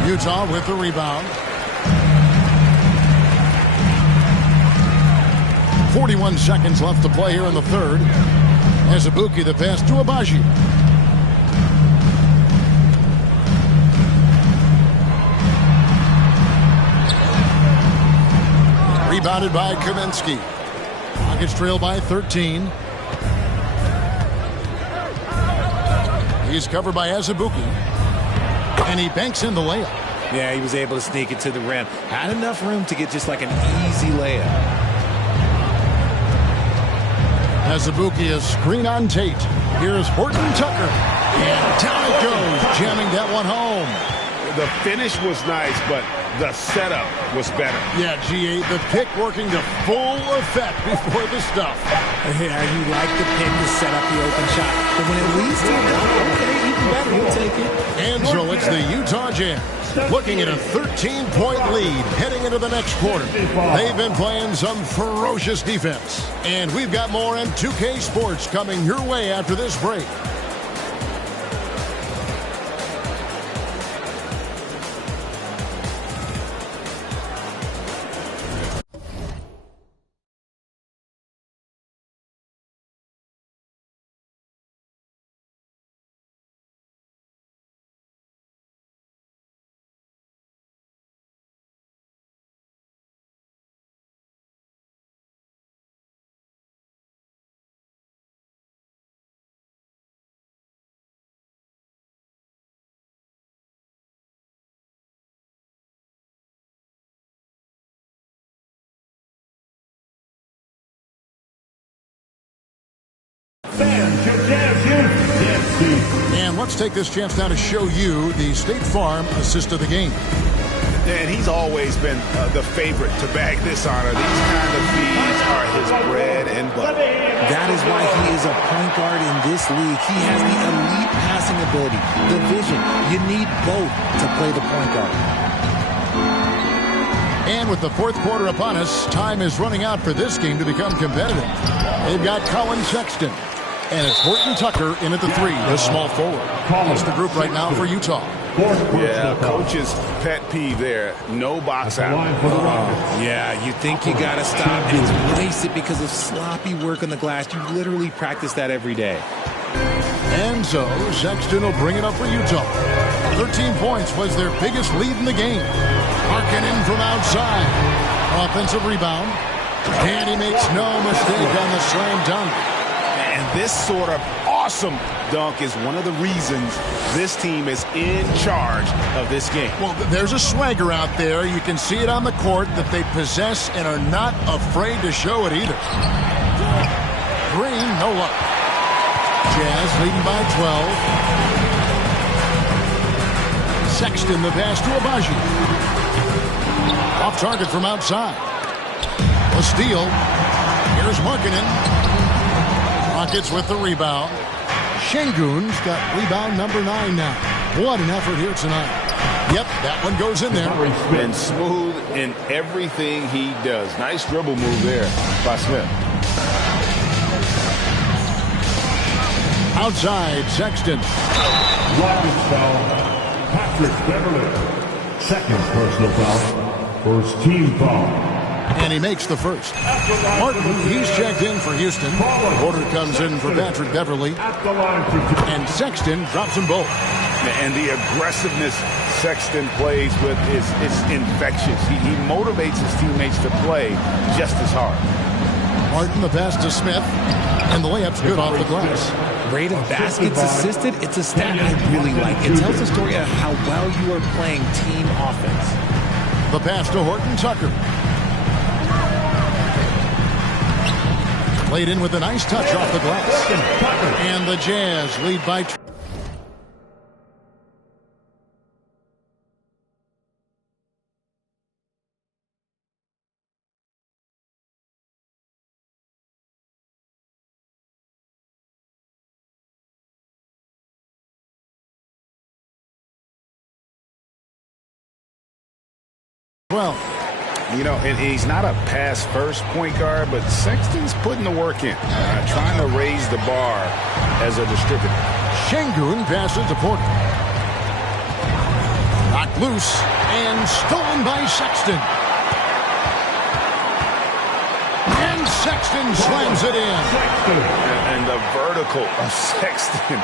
Utah with the rebound. 41 seconds left to play here in the 3rd. Azubuike, the pass to Abaji. Rebounded by Kaminsky. Rockets trail by 13. He's covered by Azubuike. And he banks in the layup. Yeah, he was able to sneak it to the rim. Had enough room to get just like an easy layup. Azubuike is screen on Tate. Here's Horton Tucker. And down it goes, jamming that one home. The finish was nice, but the setup was better. Yeah, G8, the pick working to full effect before the stuff. Yeah, you like the pick to set up the open shot. But when it leads to a dunk, okay, even better, you'll take it. And so it's the Utah Jazz looking at a 13-point lead heading into the next quarter. They've been playing some ferocious defense. And we've got more on 2K Sports coming your way after this break. And let's take this chance now to show you the State Farm assist of the game. And he's always been the favorite to bag this honor. These kind of feeds are his bread and butter. That is why he is a point guard in this league. He has the elite passing ability, the vision. You need both to play the point guard. And with the fourth quarter upon us, time is running out for this game to become competitive. They've got Colin Sexton. And it's Horton Tucker in at the three, the small forward. It's the group right now for Utah. Yeah, coach's pet peeve there. No box out. Yeah, you think you got to stop and waste it because of sloppy work on the glass. You literally practice that every day. And so Sexton will bring it up for Utah. 13 points was their biggest lead in the game. Markkanen from outside. Offensive rebound. And he makes no mistake on the slam dunk. And this sort of awesome dunk is one of the reasons this team is in charge of this game. Well, there's a swagger out there. You can see it on the court that they possess and are not afraid to show it either. Green, no luck. Jazz leading by 12. Sexton the pass to Abaji. Off target from outside. A steal. Here's Markkanen. Rockets with the rebound. Şengün's got rebound number 9 now. What an effort here tonight. Yep, that one goes in there. And smooth in everything he does. Nice dribble move there by Smith. Outside, Sexton. Rockets foul, Patrick Beverley. Second personal foul. First team foul. And he makes the first. Martin, he's checked in for Houston. Porter comes in for Patrick Beverley. And Sexton drops them both. And the aggressiveness Sexton plays with is infectious. He motivates his teammates to play just as hard. Martin the pass to Smith. And the layup's good off the glass. Rate of baskets assisted, it's a stat I really like. It tells the story of how well you are playing team offense. The pass to Horton Tucker. Played in with a nice touch off the glass. And the Jazz lead by 2. Well, you know, and he's not a pass-first point guard, but Sexton's putting the work in, trying to raise the bar as a distributor. Şengün passes to Porter. Knocked loose and stolen by Sexton. And Sexton slams it in. And the vertical of Sexton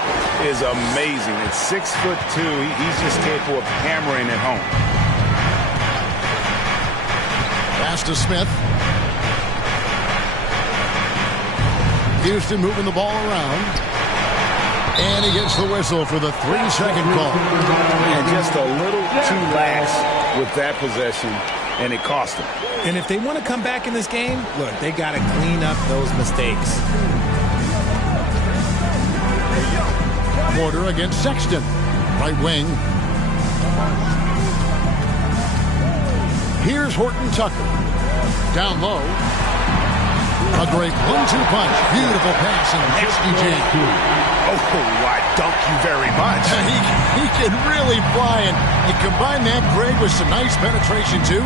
is amazing. At 6'2", he's just capable of hammering it home. Pass to Smith. Houston moving the ball around. And he gets the whistle for the 3-second call. And just a little too lax with that possession, and it cost him. And if they want to come back in this game, look, they got to clean up those mistakes. Porter against Sexton. Right wing. Here's Horton Tucker. Down low. A great 1-2 punch. Beautiful pass and SDJ. Oh, I dunk you very much. He can really fly, and you combine that, Greg, with some nice penetration, too,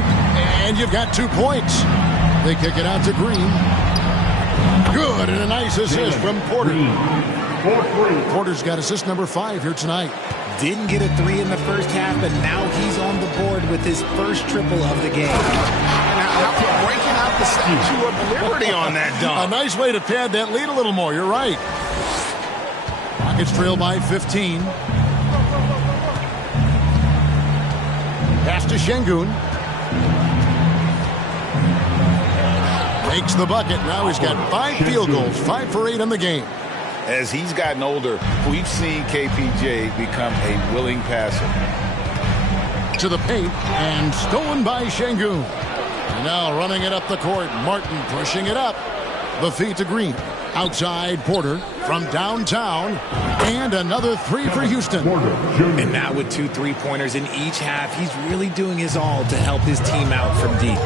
and you've got 2 points. They kick it out to Green. Good, and a nice assist from Porter. Porter's got assist number 5 here tonight. Didn't get a 3 in the first half, but now he's on the board with his first triple of the game. How about breaking out the Statue of Liberty on that dunk? A nice way to pad that lead a little more. You're right. Rockets trail by 15. Pass to Şengün. Makes the bucket. Now he's got 5 field goals, 5 for 8 in the game. As he's gotten older, we've seen KPJ become a willing passer. To the paint, and stolen by Şengün. And now running it up the court, Martin pushing it up. The feed to Green. Outside Porter from downtown, and another 3 for Houston. And now with 2 3-pointers in each half, he's really doing his all to help his team out from deep.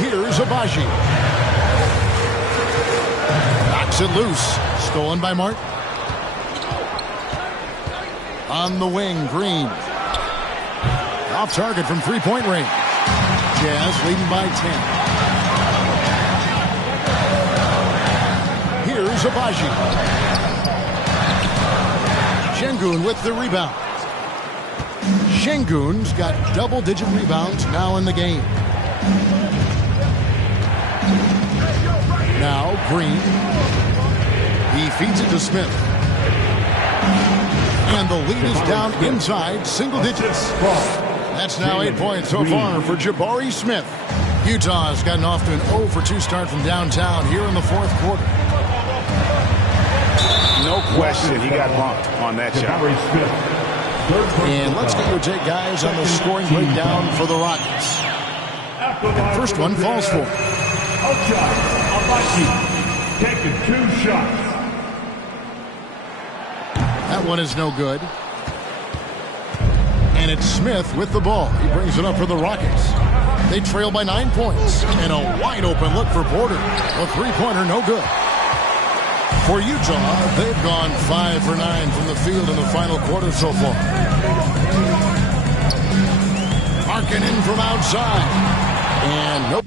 Here's Agbaji. Knocks it loose. Stolen by Martin. On the wing, Green. Off target from 3-point range. Jazz leading by 10. Here's Agbaji. Şengün with the rebound. Şengün's got double-digit rebounds now in the game. Now Green. He feeds it to Smith. And the lead is down inside single digits. That's now 8 points so far for Jabari Smith. Utah's gotten off to an 0 for 2 start from downtown here in the 4th quarter. No question, he got bumped on that shot. And let's get your take, guys, on the scoring breakdown for the Rockets. First one falls for. Taking 2 shots. That one is no good. And it's Smith with the ball. He brings it up for the Rockets. They trail by 9 points. And a wide open look for Porter. A 3-pointer, no good. For Utah, they've gone 5 for 9 from the field in the final quarter so far. Markkanen from outside. And nope.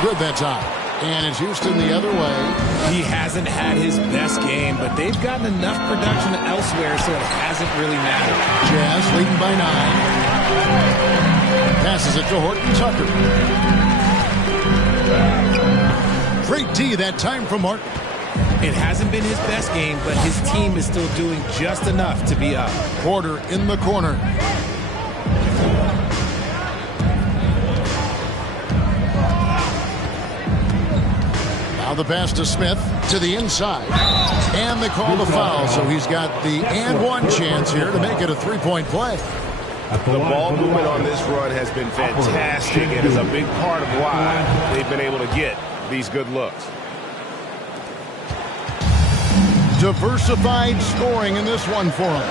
Good that time. And it's Houston the other way. He hasn't had his best game, but they've gotten enough production elsewhere, so it hasn't really mattered. Jazz leading by 9. Passes it to Horton Tucker. Great D that time from Martin. It hasn't been his best game, but his team is still doing just enough to be up. Porter in the corner. Now the pass to Smith to the inside. And they call the foul, so he's got the and one chance here to make it a 3-point play. The ball movement on this run has been fantastic and is a big part of why they've been able to get these good looks. Diversified scoring in this one for him.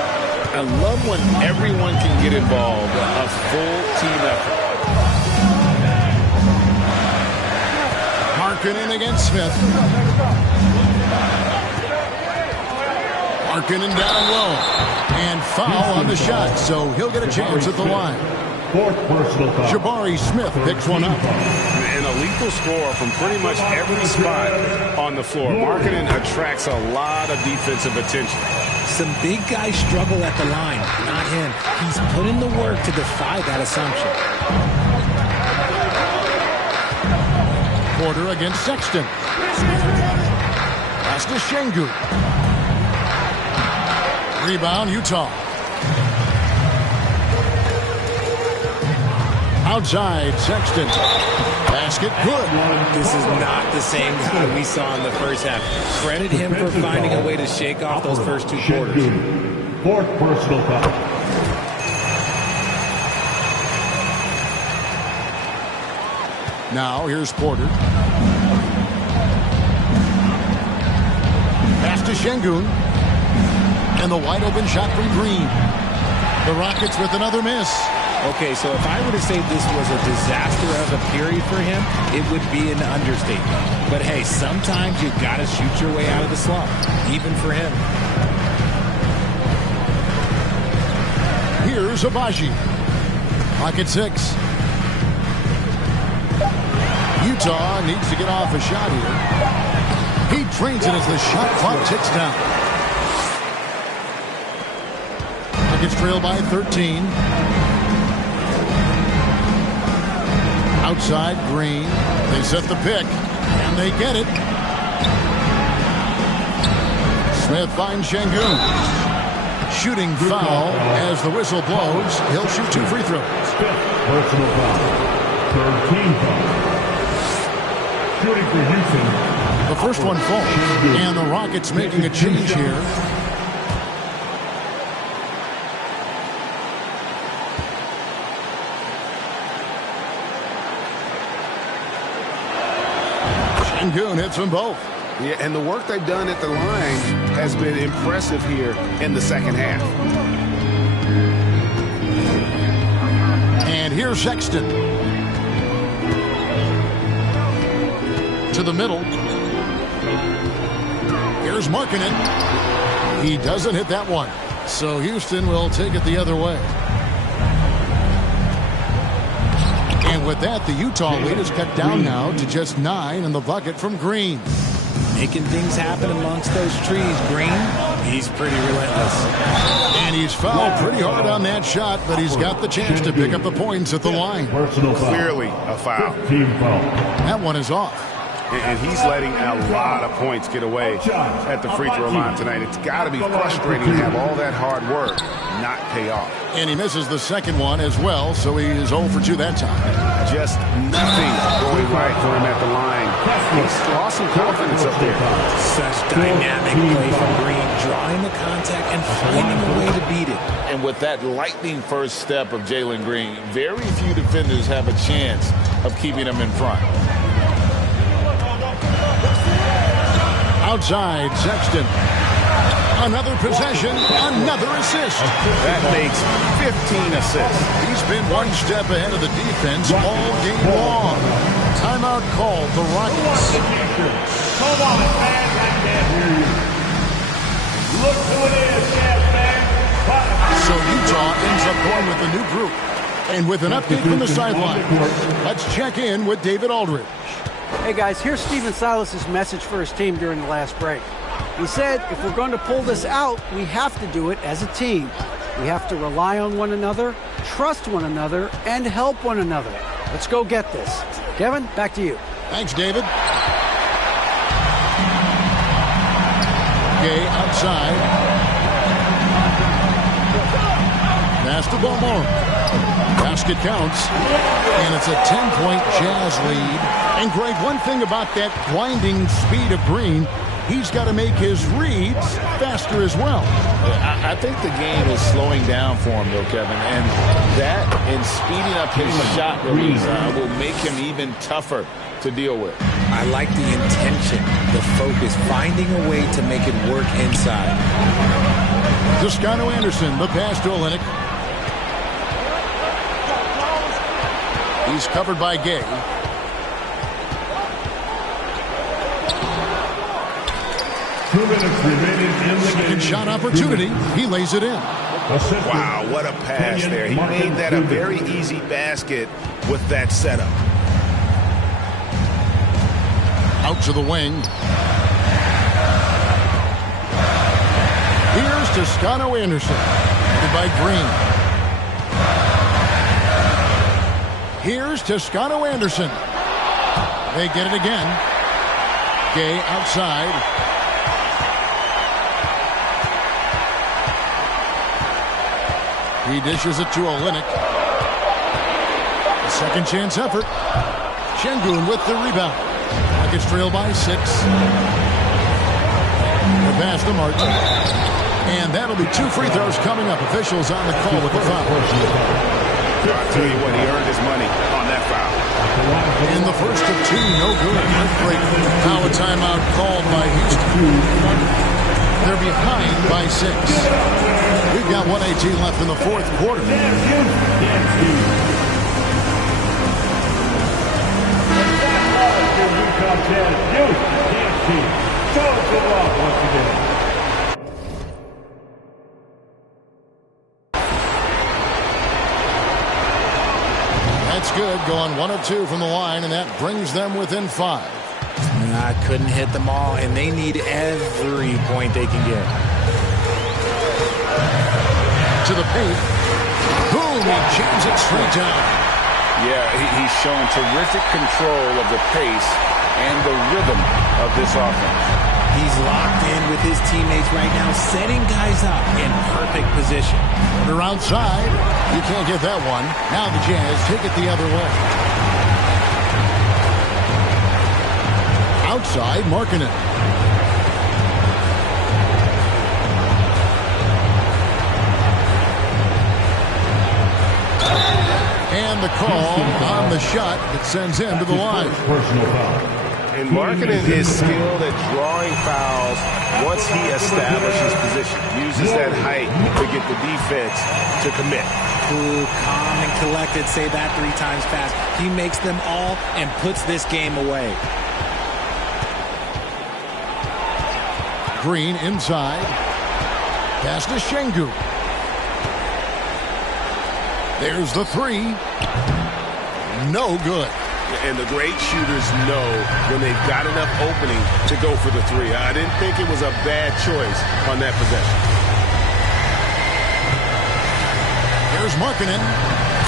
I love when everyone can get involved, a full team effort. Markkanen against Smith. Markkanen down low. And foul on the shot, so he'll get a chance at the line. Jabari Smith picks one up. And a lethal score from pretty much every spot on the floor. Markkanen attracts a lot of defensive attention. Some big guys struggle at the line, not him. He's put in the work to defy that assumption. Porter against Sexton. Pass to Şengün. Rebound, Utah. Outside, Sexton. Basket good. This is not the same guy we saw in the first half. Credit him for finding a way to shake off those first 2 quarters. 4th personal foul. Now here's Porter. Pass to Şengün. And the wide open shot from Green. The Rockets with another miss. Okay, so if I were to say this was a disaster of a period for him, it would be an understatement. But hey, sometimes you got to shoot your way out of the slump, even for him. Here's Agbaji. Pocket 6. Utah needs to get off a shot here. He drains it as the shot clock ticks down. Rockets trail by 13. Outside, Green. They set the pick, and they get it. Smith finds Şengün. Shooting foul as the whistle blows. He'll shoot 2 free throws. Personal foul. Third team foul. Shooting for Houston. The first one falls, and the Rockets making a change here. Şengün hits them both. Yeah, and the work they've done at the line has been impressive here in the second half. And here's Sexton. To the middle. Here's Markkanen. He doesn't hit that one. So Houston will take it the other way. And with that, the Utah lead is cut down now to just 9 in the bucket from Green. Making things happen amongst those trees, Green. He's pretty relentless. And he's fouled pretty hard on that shot, but he's got the chance to pick up the points at the line. Clearly a foul. That one is off. And he's letting a lot of points get away at the free throw line tonight. It's got to be frustrating to have all that hard work not pay off. And he misses the second one as well, so he is 0 for 2 that time. Just nothing going right for him at the line. He's lost some confidence up there. Such dynamic play from Green, drawing the contact and finding a way to beat it. And with that lightning first step of Jalen Green, very few defenders have a chance of keeping him in front. Outside, Sexton. Another possession, another assist. That makes 15 assists. He's been one step ahead of the defense all game long. Timeout called the Rockets. Come on, man. I can't hear you. Look who it is, man. So Utah ends up going with a new group. And with an update from the sideline, let's check in with David Aldridge. Hey guys, here's Stephen Silas's message for his team during the last break. He said, if we're going to pull this out, we have to do it as a team. We have to rely on one another, trust one another, and help one another. Let's go get this. Kevin, back to you. Thanks, David. Gay outside. Pass to Ballmore. Basket counts. And it's a 10-point Jazz lead. And Greg, one thing about that blinding speed of Green, he's got to make his reads faster as well. I think the game is slowing down for him, though, Kevin. And that and speeding up his shot release will make him even tougher to deal with. I like the intention, the focus, finding a way to make it work inside. Toscano Anderson, the pass to Olynyk. He's covered by Gay. Second shot opportunity. He lays it in. Wow, what a pass there. He made that a very easy basket with that setup. Out to the wing. Here's Toscano Anderson. Headed by Green. Here's Toscano Anderson. They get it again. Gay outside. He dishes it to Olynyk. A second chance effort. Şengün with the rebound. Rockets trail by 6. The pass to Martin. And that'll be 2 free throws coming up. Officials on the call with the foul. I'll tell you what, he earned his money on that foul. In the first of two, no good. Great. Now a timeout called by Houston. They're behind by 6. We've got 1:18 left in the fourth quarter. That's good, going 1 of 2 from the line, and that brings them within 5. I couldn't hit them all, and they need every point they can get. To the paint. Boom, he jams it straight down. Yeah, he's shown terrific control of the pace and the rhythm of this offense. He's locked in with his teammates right now, setting guys up in perfect position. They're outside. You can't get that one. Now the Jazz take it the other way. Outside, Markkanen. And the call on the shot that sends him to the line. Personal foul. And Markkanen is skilled at drawing fouls once he establishes position. Uses that height to get the defense to commit. Cool, calm, and collected. Say that 3 times fast. He makes them all and puts this game away. Green inside. Pass to Şengün. There's the 3. No good. And the great shooters know when they've got enough opening to go for the 3. I didn't think it was a bad choice on that possession. Here's Markkanen.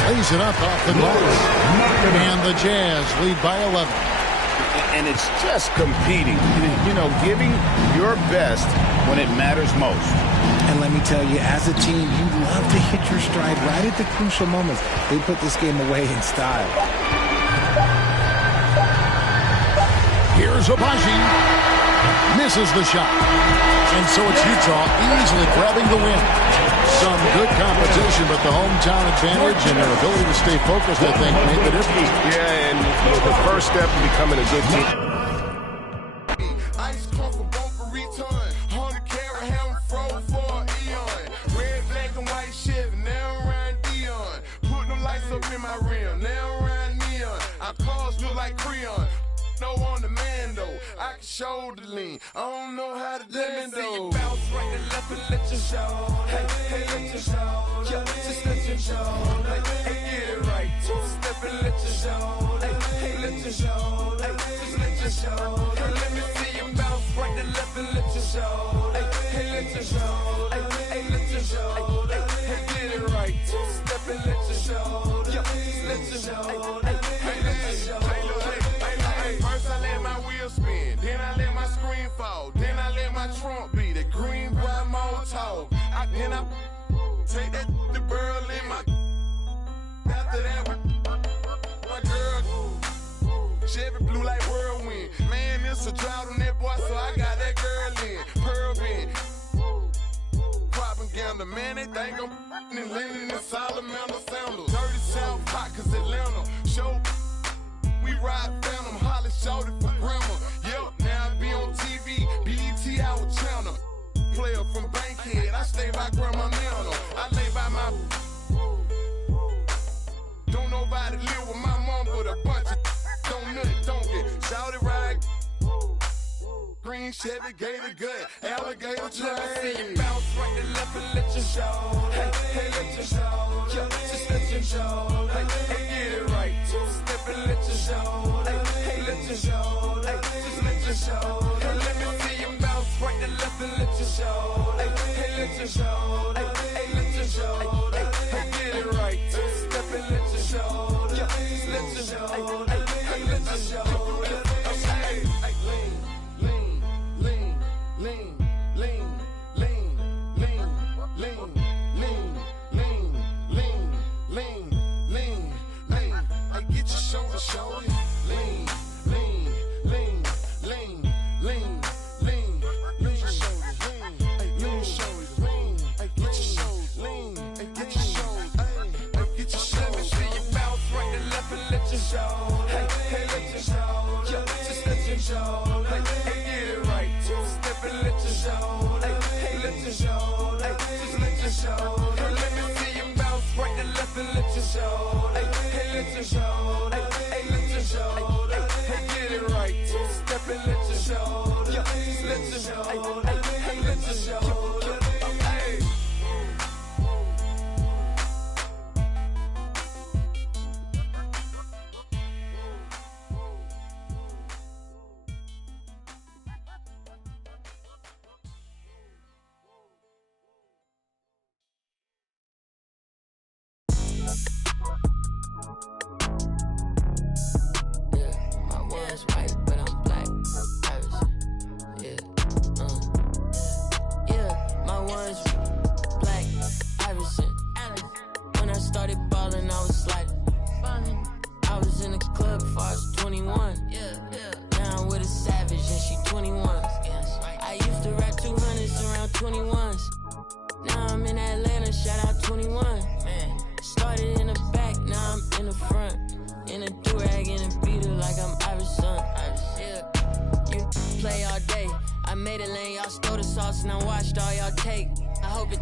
Lays it up off the glass. And the Jazz lead by 11. And it's just competing. You know, giving your best when it matters most. And let me tell you, as a team, you love to hit your stride right at the crucial moments. They put this game away in style. Here's Agbaji. Misses the shot. And so it's Utah easily grabbing the win. Some good competition, but the hometown advantage and their ability to stay focused, I think, made the difference. Yeah, and the first step to becoming a good team. Ice cold for both for return. 100 carat ham froze for an eon. Red, black, and white Chevy, now around Dion. Put them lights up in my rim, now around neon. Our cars look like Creon. No on the man though, I can shoulder lean. I don't know how to let me though. Bounce right and left and let you show. Hey, let you show. Yeah, just let you show. Hey, get it right. 2 step and let you show. Hey, let you show. Hey, just let you show. Hey, let me see you bounce right and left and let you show. Hey, let you show. Hey, let you show. Hey, get it right. 2 step and let you show. Yeah, just let you show. Hey, let you show. First I let my wheel spin, then I let my screen fall, then I let my trunk be the green boy Molotov. Then I take that the burl in my. After that, my girl Chevy blue like whirlwind. Man, it's a drought on that boy, so I got that girl in Pearl Bend. Propaganda, man, they think I'm in Lennon and Salamander sandals. Dirty South hot, cause Atlanta show. We ride Phantom, Holly shouted for grandma. Yep, now I be on TV, BET our channel. Player from Bankhead, I stay by Grandma Nano. I lay by my. Don't nobody live with my mom, but a bunch of don't nothing, don't get. Shouted ride. Green Chevy, Gator gut, alligator tray. Let me see you bounce right and left and let you show. Hey, let you show. Yeah, just let you show. Hey, get it right. 2 step and let you show. Hey, let you show. Hey, just let you show. Hey, let me see you bounce right and left and let you show. Hey, let you show. Hey, let you show. Hey, get it right. 2 step and let you show. Yeah, just let you show. Hey, let you show. Show. Hey, shoulder. Hey, get it right. Two-step and let your shoulder. Hey, let your shoulder. Just let your shoulder. Let me see you bounce right to left and let your shoulder. Hey, let your shoulder. Hey, let your shoulder. Hey, get it right. Two-step and let your shoulder. Just let your shoulder. Hey, let your shoulder. Hey.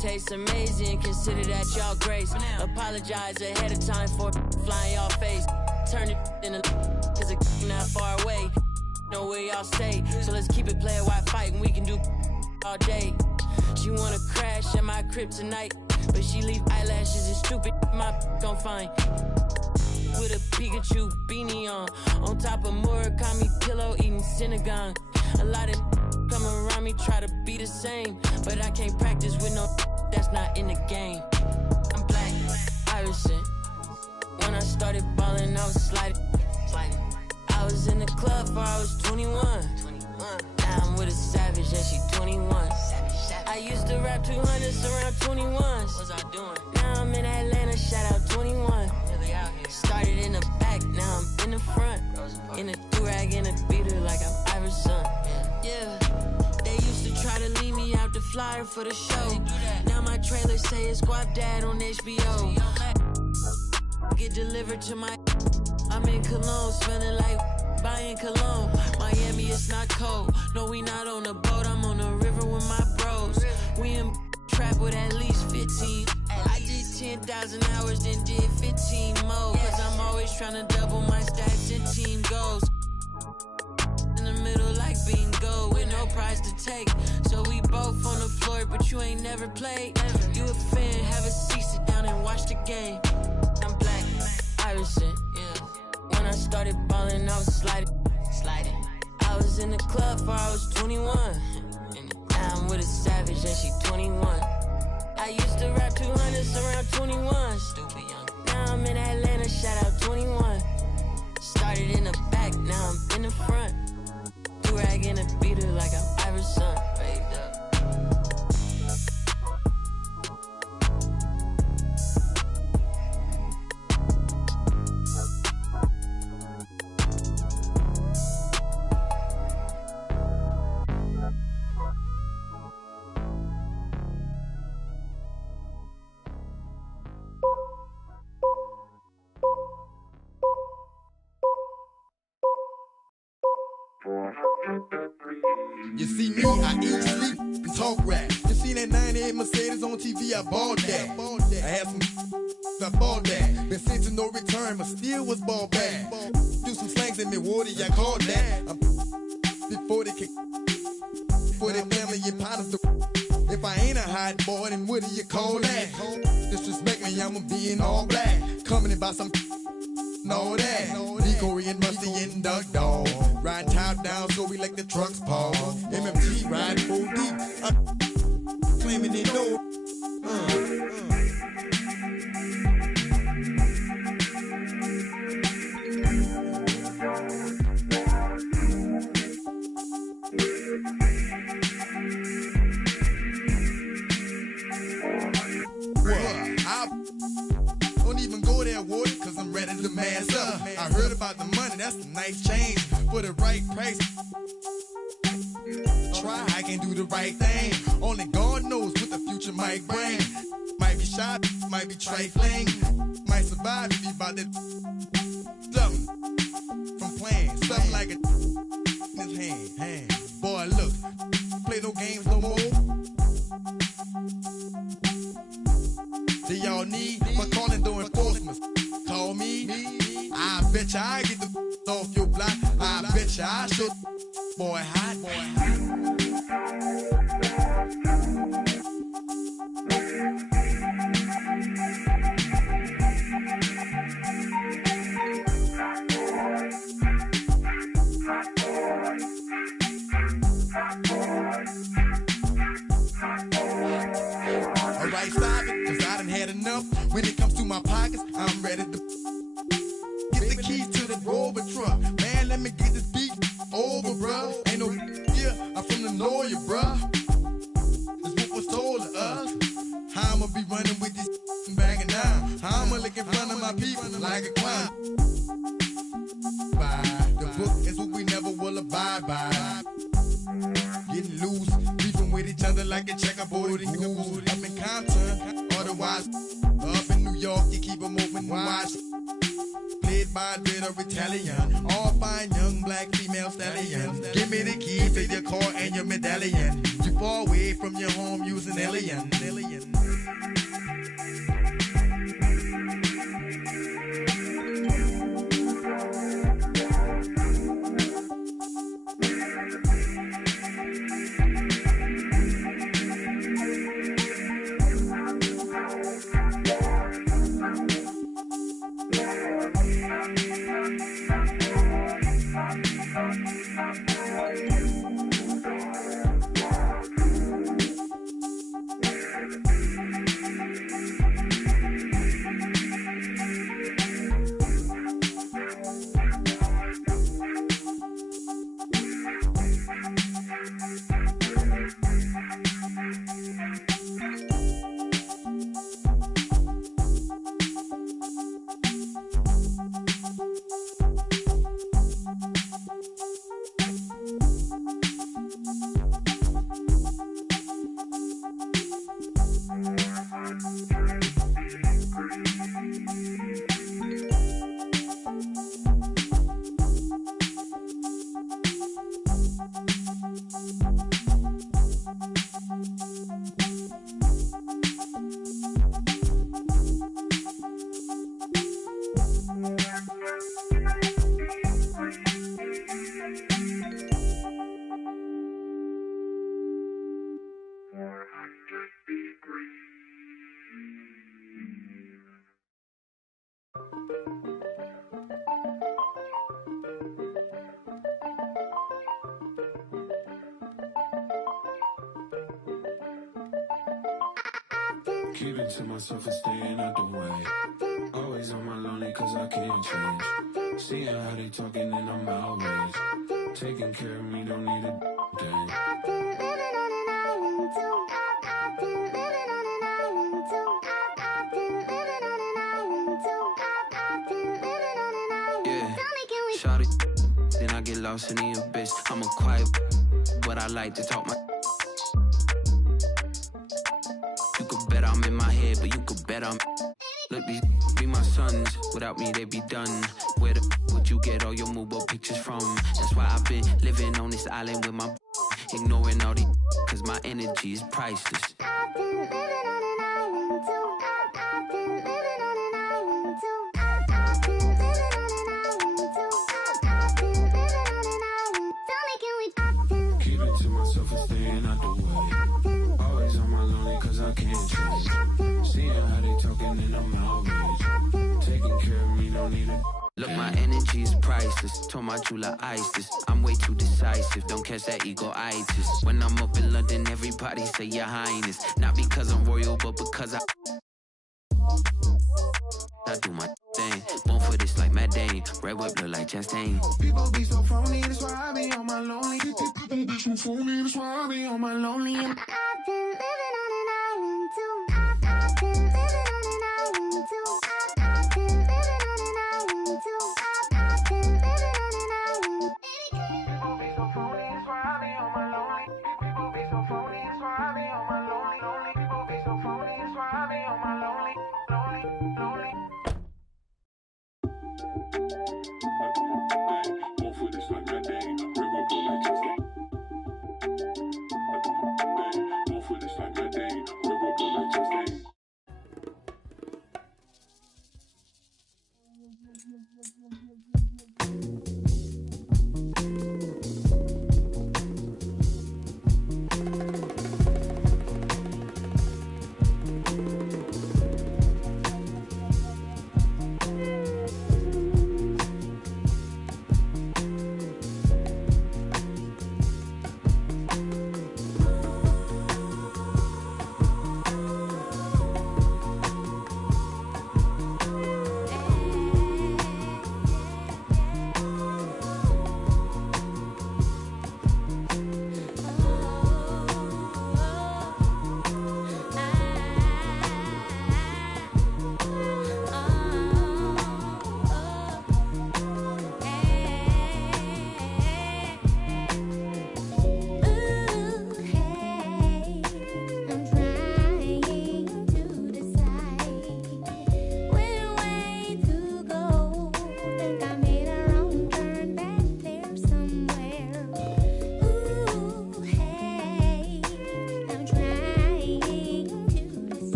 Tastes amazing, consider that y'all grace. Apologize ahead of time for flying y'all face. Turn it in a cause it's not far away. Know where y'all stay, so let's keep it player while fighting. We can do all day. She wanna crash at my crib tonight, but she leave eyelashes and stupid my gon' find. With a Pikachu beanie on top of Murakami pillow eating synagogue. A lot of come around me try to be the same, but I can't practice with no that's not in the game. I'm black, Irishman. When I started balling, I was sliding. I was in the club before I was 21. Now I'm with a savage and she 21. I used to rap 200s around 21s. What was I doing? Now I'm in Atlanta, shout out 21. Started in the back, now I'm in the front. In a do-rag and a beater like I'm Iverson. Yeah. They used to try to leave me out the flyer for the show. Now my trailer say it's Guap Dad on HBO. Get delivered to my. I'm in Cologne, smelling like buying cologne. Miami, it's not cold. No, we not on a boat. I'm on the river with my bros. We in trap with at least 15. I did 10,000 hours, then did 15 more. Cause I'm always trying to double my stats and team goals. In the middle like bingo, with no prize to take. So we both on the floor, but you ain't never played. You a fan, have a seat, sit down and watch the game. I'm black, Irishman, yeah. When I started balling, I was sliding. I was in the club before I was 21. Now I'm with a savage and she 21. I used to rap 200s around 21. Stupid young. Now I'm in Atlanta, shout out 21. Started in the back, now I'm in the front. Do-rag and a beater like I'm Iverson. Waved up. You see me, I eat, sleep, and talk rap. You see that 98 Mercedes on TV, I bought that. I had some, I bought that. Been sent to no return, but still was ball back. Do some slangs in Milwaukee, I called that. I'm before they kick, for their family and partners. If I ain't a hot boy, then what do you call that? Disrespect me, I'ma be in all black. Coming in by some and all that. Decoy and Rusty and Doug Dog. Riding top down, so we like the trucks pause. MMT riding full deep. Claiming they know. Don't even go there, Ward, cause I'm ready to mass up. I heard about the money, that's a nice change for the right price. Try, I can do the right thing. Only God knows what the future might bring. Might be shy, might be trifling. Might survive if you about to something from playing. Something like a his shy, so boy hot, Alright, stop it, cause I done had enough. When it comes to my pockets, I'm ready to get the keys to the Rover truck. Man, let me get this beat over, bruh. Ain't no yeah, I'm from the north, bruh. That's what was told to us. How I'ma be running with this banging down. How I'ma look in front of my people like a clown. The book is what we never will abide by. Getting loose, beefing with each other like a checkerboard and goose. Up in Compton, otherwise up in New York, you keep them open and watch. Played by a little Italian, all fine young black female stallions. Give me the key to your car and your medallion. You far away from your home using alien. Keep it to myself and staying out the way. Always on my lonely cause I can't change. Seeing how they talking and I'm outraged. Taking care of me, don't need a thing. Yeah, shawty, then I get lost in the abyss. I'm a quiet, but I like to talk my. You could bet I'm in my head, but you could bet I'm. Look, these be my sons. Without me, they be done. Where the would you get all your Mubo pictures from? That's why I've been living on this island with my. Ignoring all the. Cause my energy is priceless. Keep it to myself and staying out the way. Always on my lonely cause I can't change. Seeing how they talking and I'm outraged. Taking care of me, don't need it. Look, my energy is priceless. Told my Jula ISIS. I'm way too decisive. Don't catch that ego-itis. When I'm up in London, everybody say your highness. Not because I'm royal, but because I do my thing. Born for this like Matt Dane. Red whip look like Chastain. People be so phony, that's why I be on my lonely. People be so phony, that's why I be on my lonely. I've been living on an island too. I've been living on an island too. I've been living on an island too. I've been living on an island. People be so phony, that's why I be on my lonely. People be so phony, that's why I be on my lonely. People be so phony, that's why I be on my lonely. Like my day.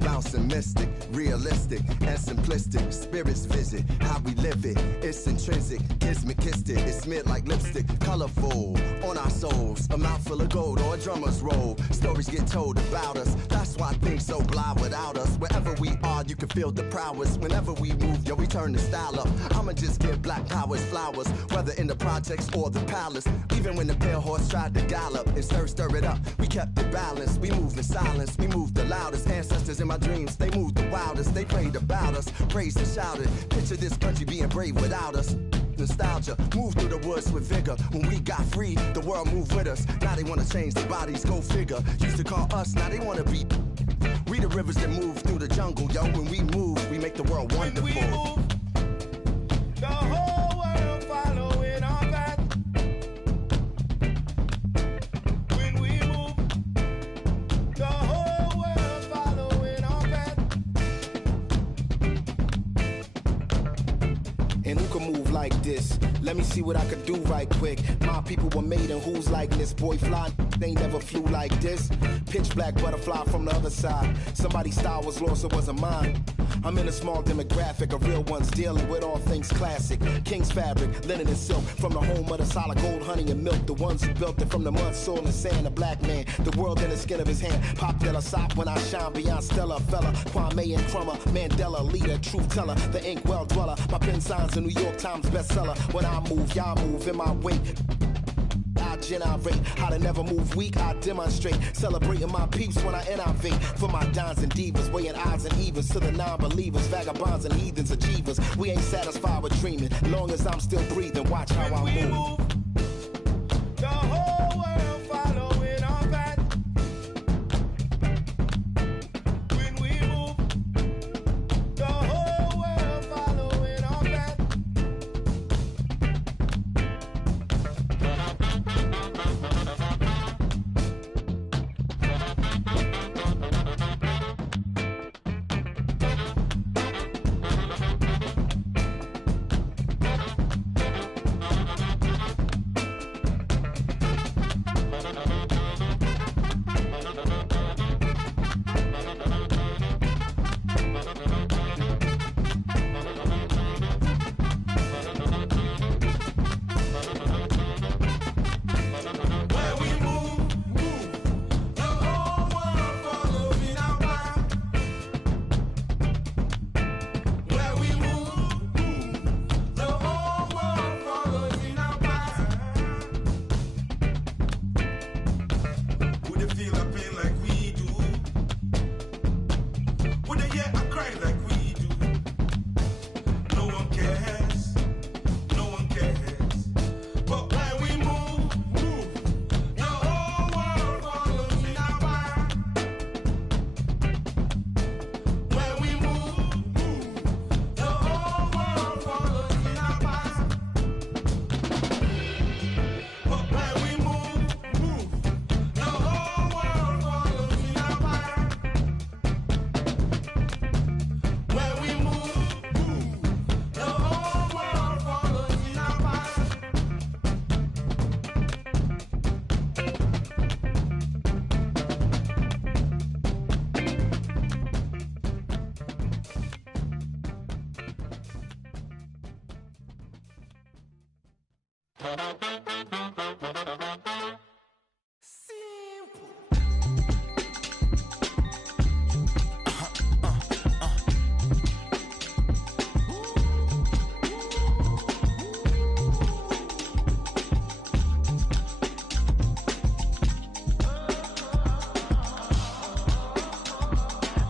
Bouncing mystic, realistic, and simplistic. Spirits visit how we live it. It's intrinsic, kismet kissed it. It's smeared like lipstick, colorful on our souls. A mouthful of gold or a drummer's roll. Stories get told about us. That's why things so blah without us. Wherever we are, you can feel the prowess. Whenever we move, yo, we turn the style up. I'ma just give black powers flowers, whether in the projects or the palace. Even when the pale horse tried to gallop and stir it up, we kept it balanced. We moved in silence, we moved the loudest. Ancestors in my dreams, they moved the wildest. They prayed about us, praised and shouted. Picture this country being brave without us. Nostalgia, move through the woods with vigor. When we got free, the world moved with us. Now they wanna change their bodies, go figure. Used to call us, now they wanna be. We the rivers that move through the jungle, yo. When we move, we make the world wonderful. When we move, the whole world following our path. When we move, the whole world following our path. And who can move like this? Let me see what I could do right quick. My people were made in whose likeness? Boy fly, they never flew like this. Pitch black butterfly from the other side. Somebody's style was lost, it wasn't mine. I'm in a small demographic of real ones dealing with all things classic. King's fabric, linen and silk, from the home of the solid gold, honey and milk. The ones who built it from the mud, soil and sand. A black man, the world in the skin of his hand. Pop de la sop when I shine beyond Stella, fella. Kwame and Crummer, Mandela, leader, truth teller, the ink well dweller. My pen signs a New York Times bestseller. When I move, y'all move in my wake. I generate how to never move weak. I demonstrate, celebrating my peeps when I innovate. For my dons and divas, weighing odds and evens to the non-believers, vagabonds and heathens, achievers. We ain't satisfied with dreaming, long as I'm still breathing. Watch how I move. The whole world following our path. When we move, the whole world following our path.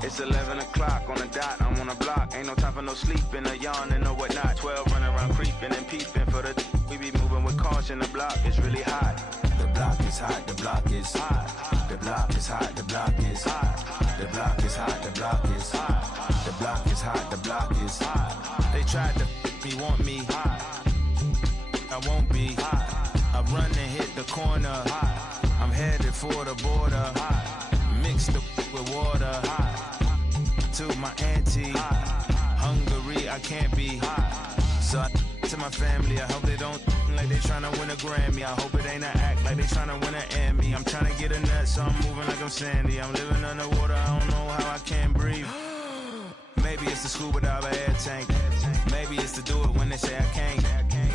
It's 11 o'clock on the dot, I'm on the block. Ain't no time for no sleeping, or yawning, or whatnot. 12 running around creeping and peeping for the we be moving with caution. The block is really hot. The block is hot, the block is hot. The block is hot, the block is hot. The block is hot, the block is hot. The block is hot, the block is hot. They tried to me, want me hot. I won't be hot. I run and hit the corner hot. I'm headed for the border hot. Mix the with water hot. To my auntie hot. Hungary, I can't be hot. So I to my family. I hope they don't like they tryna win a Grammy. I hope it ain't an act like they tryna win an Emmy. I'm tryna get a nut, so I'm moving like I'm Sandy. I'm living underwater, I don't know how I can't breathe. Maybe it's the scuba dive air tank. Maybe it's to do it when they say I can't.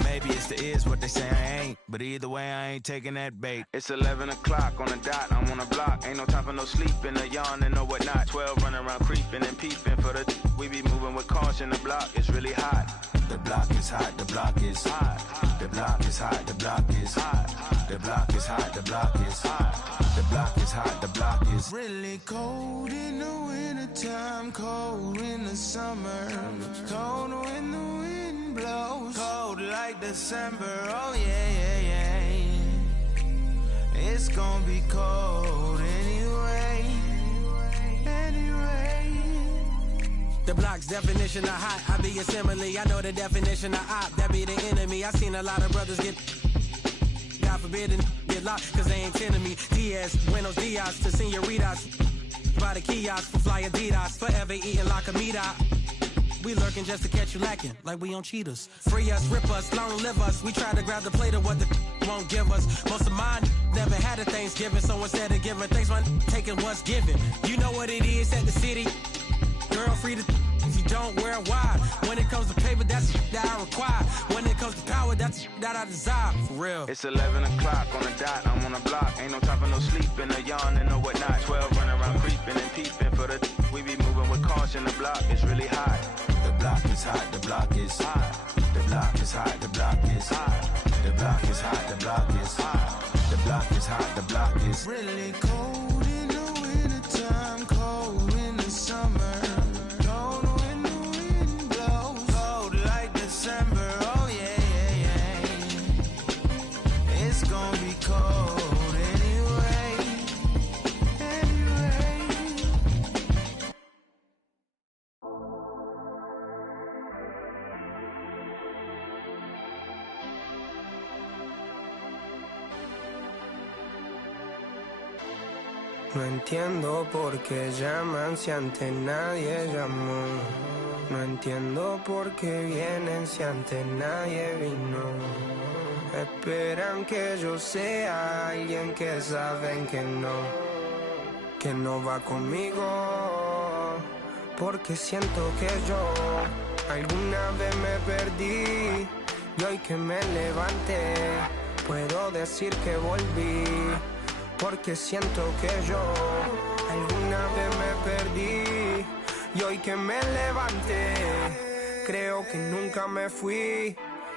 Maybe it's the is what they say I ain't. But either way, I ain't taking that bait. It's 11 o'clock on the dot, I'm on the block. Ain't no time for no sleeping, no yawning, no whatnot. 12 running around creeping and peeping for the we be moving with caution. The block is really hot. The block is hot, the block is hot. The block is hot, the block is hot. The block is hot, the block is hot. The block is hot, the block is really cold in the wintertime, cold in the summer, cold when the wind blows, cold like December, oh yeah. It's gonna be cold anyway. The block's definition of hot, I be a simile. I know the definition of op, that be the enemy. I seen a lot of brothers get, God forbid, and get locked, cause they ain't tending me. Diaz, Buenos Dias to senoritas, by the kiosk for fly Adidas, forever eating la comida. We lurking just to catch you lacking, like we on cheaters. Free us, rip us, long live us. We try to grab the plate of what the won't give us. Most of mine never had a Thanksgiving, so instead of giving thanks, man, taking what's given. You know what it is at the city. Girl, free to if you don't wear it wide. When it comes to paper, that's that I require. When it comes to power, that's that I desire. For real. It's 11 o'clock on the dot, I'm on the block. Ain't no time for no sleeping, no yawning, no whatnot. 12 running around creeping and peeping for the we be moving with caution. The block is really hot. The block is hot, the block is hot. The block is hot, the block is hot. The block is hot, the block is hot. The block is hot, the block is really cold in the wintertime, cold in the summer. December, oh yeah. It's gonna be cold anyway. No entiendo por qué llaman si antes nadie llamó. No entiendo por qué vienen si antes nadie vino. Esperan que yo sea alguien que saben que no va conmigo. Porque siento que yo alguna vez me perdí y hoy que me levanté puedo decir que volví. Porque siento que yo alguna vez me perdí y hoy que me levanté, creo que nunca me fui.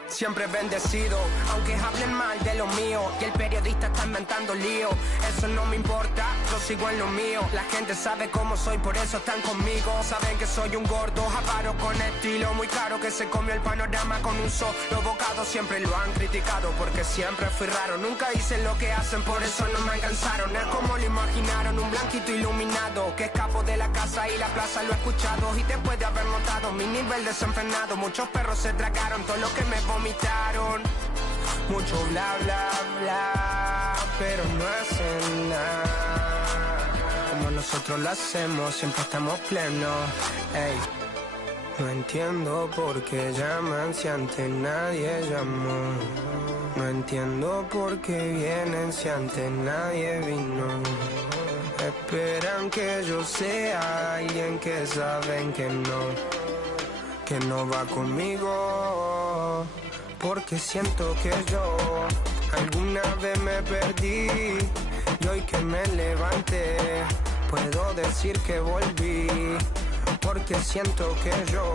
Siempre bendecido, aunque hablen mal de lo mío. Y el periodista está inventando lío. Eso no me importa, yo sigo en lo mío. La gente sabe cómo soy, por eso están conmigo. Saben que soy un gordo, avaro con estilo. Muy caro que se comió el panorama con un solo bocado. Siempre lo han criticado porque siempre fui raro. Nunca hice lo que hacen, por eso no me alcanzaron. Es como lo imaginaron, un blanquito iluminado que escapo de la casa y la plaza lo he escuchado. Y después de haber notado mi nivel desenfrenado, muchos perros se tragaron todo lo que me vomitaron. Mucho bla bla bla, pero no hacen nada. Como nosotros lo hacemos, siempre estamos plenos. Ey. No entiendo por qué llaman si antes nadie llamó. No entiendo por qué vienen si antes nadie vino. Esperan que yo sea alguien que saben que no va conmigo. Porque siento que yo alguna vez me perdí y hoy que me levanté puedo decir que volví. Porque siento que yo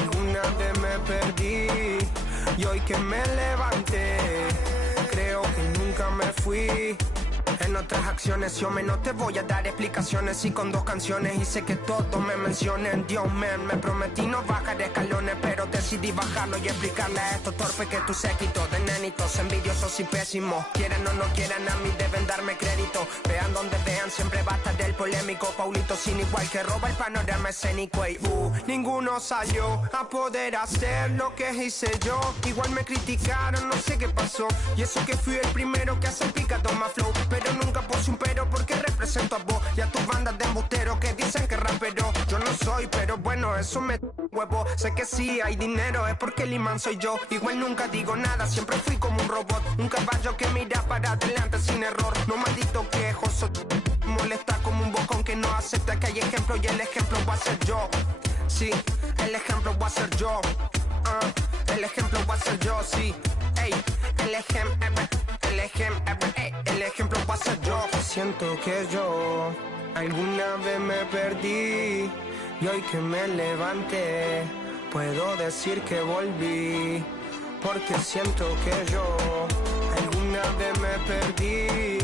alguna vez me perdí y hoy que me levanté creo que nunca me fui. En otras acciones yo no te voy a dar explicaciones. Y con 2 canciones hice que todos me mencionen. Dios me prometí no bajar escalones, pero decidí bajarlo y explicarle a estos torpes que tu séquito de nenitos envidiosos y pésimos. Quieran o no quieran, a mí deben darme crédito. Vean donde vean, siempre va a estar el polémico Paulito sin igual que roba el panorama escénico. Y ninguno salió a poder hacer lo que hice yo. Igual me criticaron, no sé qué pasó. Y eso que fui el primero que hace picado más flow. Pero nunca puse un pero porque represento a vos y a tus bandas de embusteros que dicen que rapero. Yo no soy, pero bueno, eso me huevo. Sé que si hay dinero es porque el imán soy yo. Igual nunca digo nada, siempre fui como un robot. Un caballo que mira para adelante sin error. No maldito quejoso, molesta como un bocón que no acepta que hay ejemplo y el ejemplo va a ser yo. Sí, el ejemplo va a ser yo. El ejemplo va a ser yo, sí. Ey, el ejemplo va a ser yo. Siento que yo alguna vez me perdí y hoy que me levanté puedo decir que volví. Porque siento que yo alguna vez me perdí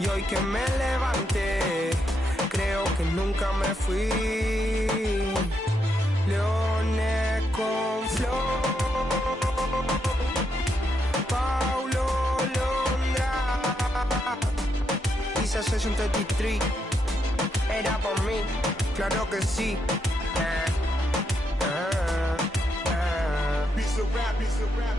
y hoy que me levanté creo que nunca me fui. Leones con flow, Paulo Londra, Isa Session 33, era por mí, claro que sí. Piece of rap, piece of rap.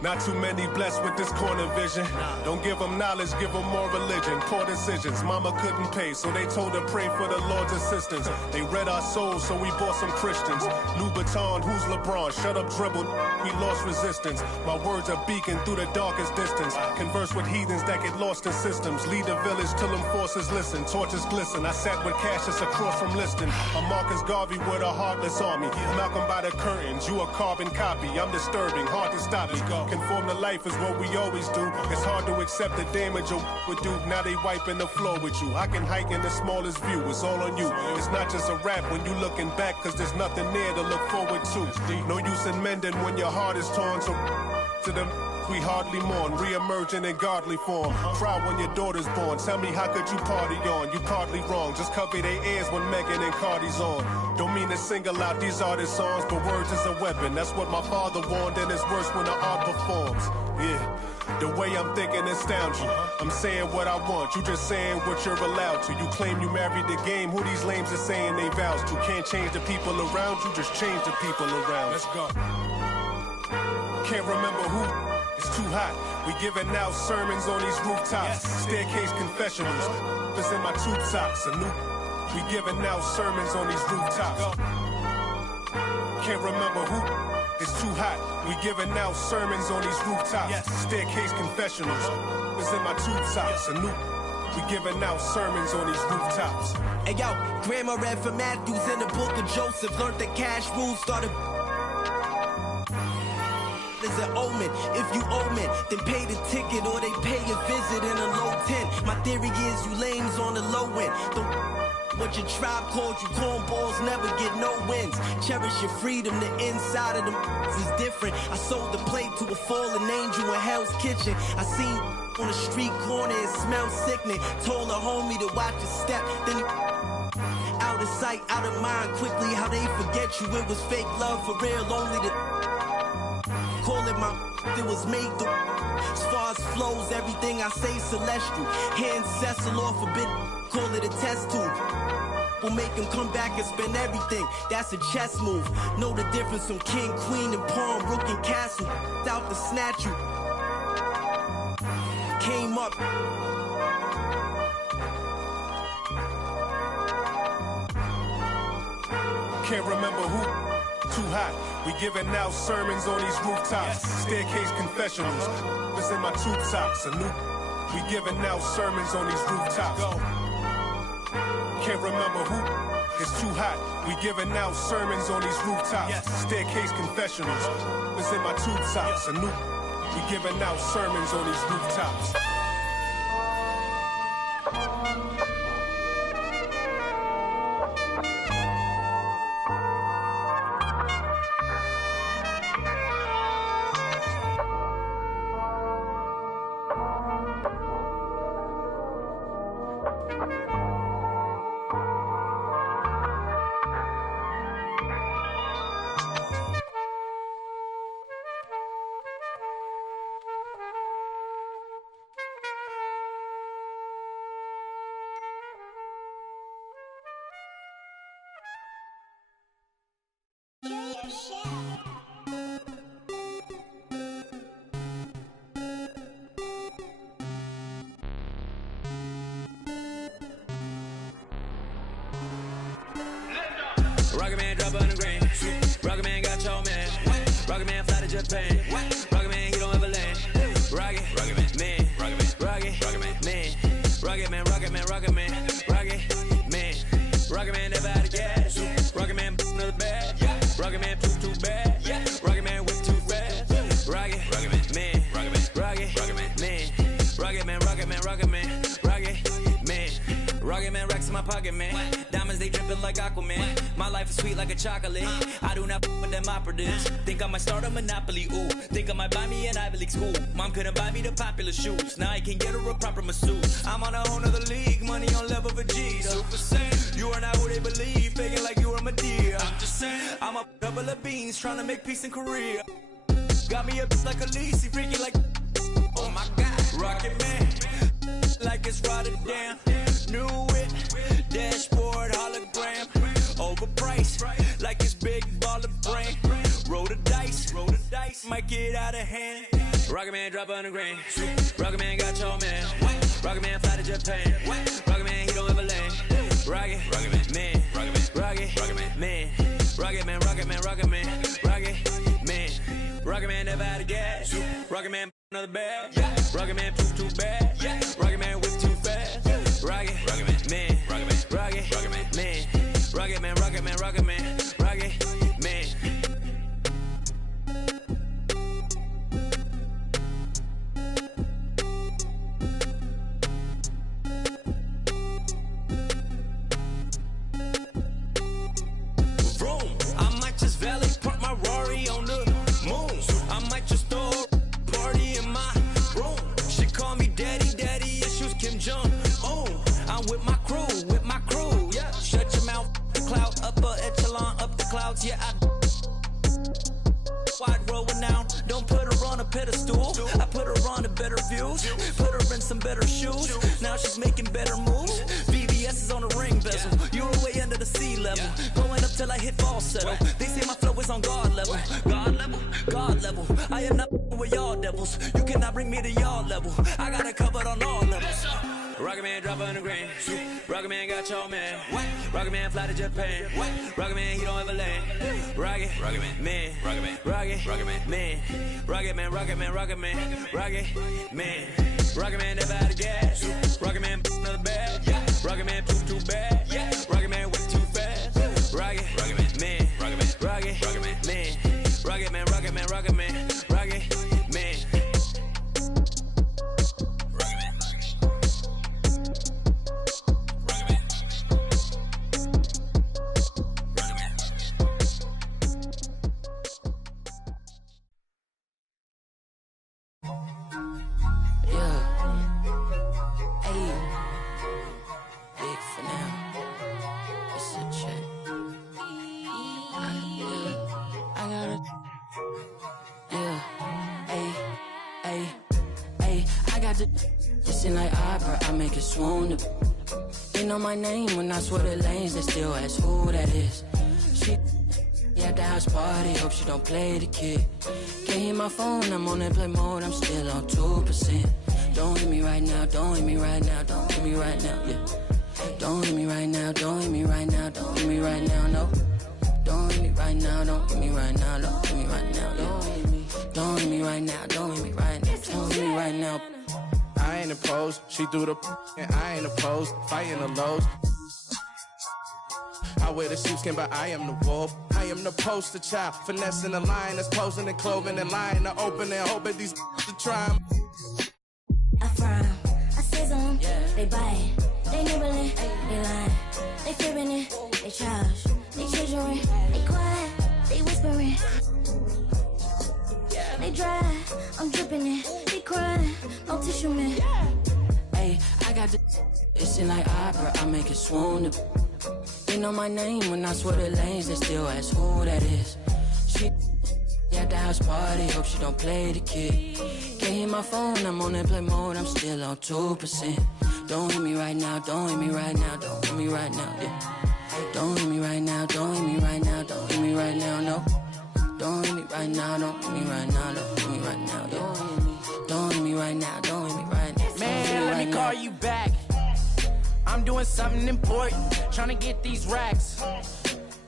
Not too many blessed with this corner vision. Don't give them knowledge, give them more religion. Poor decisions, mama couldn't pay, so they told her pray for the Lord's assistance. They read our souls, so we bought some Christians. Louboutin, who's LeBron? Shut up, dribble. We lost resistance. My words are beacon through the darkest distance. Converse with heathens that get lost in systems. Lead the village till them forces listen. Torches glisten. I sat with Cassius across from Liston. I'm Marcus Garvey with a heartless army. Malcolm by the curtains. You a carbon copy. I'm disturbing. Hard to stop me. Conform to life is what we always do. It's hard to accept the damage you would do. Now they wiping the floor with you. I can hike in the smallest view. It's all on you. It's not just a rap when you looking back, cause there's nothing there to look forward to. No use in mending when your heart is torn. So to them we hardly mourn, re-emerging in godly form. Cry when your daughter's born. Tell me, how could you party on? You partly wrong. Just cover their ears when Megan and Cardi's on. Don't mean to single out these artist songs, but words is a weapon. That's what my father warned, and it's worse when the art performs. Yeah, the way I'm thinking astounds you. I'm saying what I want, you just saying what you're allowed to. You claim you married the game, who these lames are saying they vows to. Can't change the people around you, just change the people around. Let's go. Can't remember who. It's too hot. We giving out sermons on these rooftops. Staircase confessionals. It's in my tube socks. We giving out sermons on these rooftops. Can't remember who. It's too hot. We giving out sermons on these rooftops. Staircase confessionals. It's in my tube socks. We giving out sermons on these rooftops. Hey yo, Grandma read from Matthews in the book of Joseph. Learned the cash rules, started is an omen. If you owe men, then pay the ticket or they pay a visit in a low tent. My theory is you lames on the low end. What your tribe called you cornballs never get no wins. Cherish your freedom, the inside of them is different. I sold the plate to a fallen angel in Hell's Kitchen. I seen on the street corner, it smelled sickening. Told a homie to watch his step, then he out of sight, out of mind. Quickly how they forget you, it was fake love for real, only the call it my it was made through. As far as flows, everything I say celestial. Hand Cecil or forbidden, call it a test tube. We'll make him come back and spend everything. That's a chess move. Know the difference from king, queen, and pawn, rook and castle. Out to snatch you. Came up. Can't remember who. Too hot. We giving out sermons on these rooftops. Staircase confessionals. It's in my tube socks. We giving out sermons on these rooftops. Can't remember who. It's too hot. We giving out sermons on these rooftops. Staircase confessionals. It's in my tube socks. We giving out sermons on these rooftops. Rocket Man drop on the grain. Rocket Man got your man. Rocket Man fly to Japan. Rocket Man, he don't ever land. Rocket Man, Rocket Man, Rocket Man, Rocket Man, Rocket Man, Rocket Man, Rocket Man never out of gas. Rocket Man another bag. Rocket Man too bad. Rocket Man whip too fast. Rocket Man, Rocket Man, Rocket Man. Rocket Man racks in my pocket, man. Diamonds, they dripping like Aquaman. My life is sweet like a chocolate. I do not with them operatives. Think I might start a monopoly, ooh. Think I might buy me an Ivy League school. Mom couldn't buy me the popular shoes. Now I can get her a proper masseuse. I'm on a whole nother league, money on level for G. Super Saiyan. You are not who they believe, faking like you are Medea. I'm just saying, I'm a double of beans, trying to make peace in Korea. Got me up like Khaleesi, freaky like, oh my God. Rocket Man, like it's Rotterdam. New whip, dashboard hologram. Overpriced, like it's big baller brain. Roll the dice, might get out of hand. Rocket Man drop on the grain. Rocket Man got your man. Rocket Man fly to Japan. Rocket Man, he don't ever land. Rocket Man, Rocket Man, Rocket Man, Rocket Man, Rocket Man, Rocket Man. Rocket Man never out of gas. Rocket Man another bag. Rocket Man too bad. Rocket Man whip too fast. Rocket Man, Rocket Man, Rocket Man, Rocket Man, Rocket Man, Rocket Man. Vroom, I might just valet park my Rari on the moon. I might just throw a party in my room. She call me daddy, issues Kim Jong. Oh, I'm with my crew, yeah. Shut your mouth, the cloud, upper echelon, up the clouds, yeah. Wide rolling now, don't put her on a pedestal. I put her on a better views, put her in some better shoes. Now she's making better moves. VVS is on the ring bezel. You're way under the sea level, going up till I hit falsetto. They say my flow is on God level, God level. I am not with y'all devils. You cannot bring me to y'all level. I got it covered on all levels. Rocket Man drop on the grain. Rocket Man got your man. Rocket Man fly to Japan. Rocket Man, he don't ever land. Rocket Man, Rocket Man, Rocket Man, Rocket Man, Rocket Man, Rocket Man. Rocket Man never out of gas. Rocket Man another bag. Rocket Man too bad. Rocket Man whip too fast. Rocket Man, Rocket Man, Rocket Man, Rocket Man, Rocket Man, Rocket Man, Rocket Man. Listen like opera, I make it swoon. They know my name when I swear the lanes, they still ask who that is. She at the house party, hope she don't play the kid. Can't hear my phone, I'm on airplane mode, I'm still on 2%. Don't hit me right now, don't hit me right now, don't hit me right now, yeah. Don't hit me right now, don't hit me right now, don't hit me right now, no. Don't hit me right now, don't hit me right now, don't hit me right now, yeah. Don't hit me right now, don't hit me right now, don't hit me right now. I ain't opposed, she threw the and I ain't opposed, fighting the lows. I wear the sheepskin, but I am the wolf. I am the poster child, finessing the line that's posing and clothing and lying to open and hoping these to try. I frown, I sizzle them, they bite, they nibbling, they lying, they fibbing it, they trash, they chiseling, they quiet, they whispering. They dry, I'm dripping it, they crying, no tissue man. Hey, I got the listen like opera, I make it swoon. They know my name when I swear the lanes, they still ask who that is. She at the house party, hope she don't play the kid. Can't hear my phone, I'm on airplane mode, I'm still on 2%. Don't hit me right now, don't hit me right now, don't hit me right now, yeah. Don't hit me right now, don't hit me right now, don't hit me right now, no. something important. Trying to get these racks.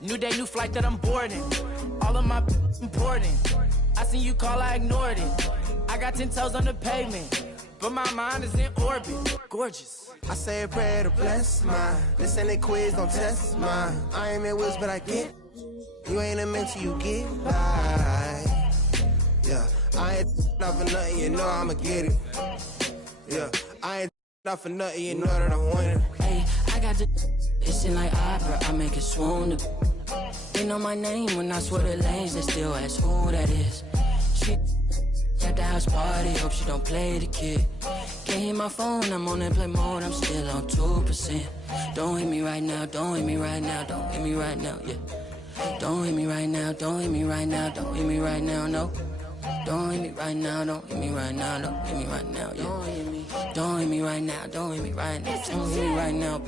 New day, new flight that I'm boarding. All of my important. I seen you call, I ignored it. I got 10 toes on the pavement, but my mind is in orbit. Gorgeous. I say a prayer to bless mine. This ain't a quiz, don't test mine. I ain't in woods, but I get. You ain't a mentor, you get by. Yeah, I ain't not for nothing, you know I'ma get it. Yeah, I ain't not for nothing, you know that I want it. Hey, I got the it's in like opera, I make it swoon. They know my name when I swear the lanes, they still ask who that is. She at the house party, hope she don't play the kid. Can't hear my phone, I'm on airplane mode, I'm still on 2%. Don't hit me right now, don't hit me right now, don't hit me right now, yeah. Don't hit me right now, don't hit me right now, don't hit me right now, no. Don't hit me right now, don't hit me right now, don't hit me right now, yeah. Don't hit me right now, don't hit me right now, don't hit me right now.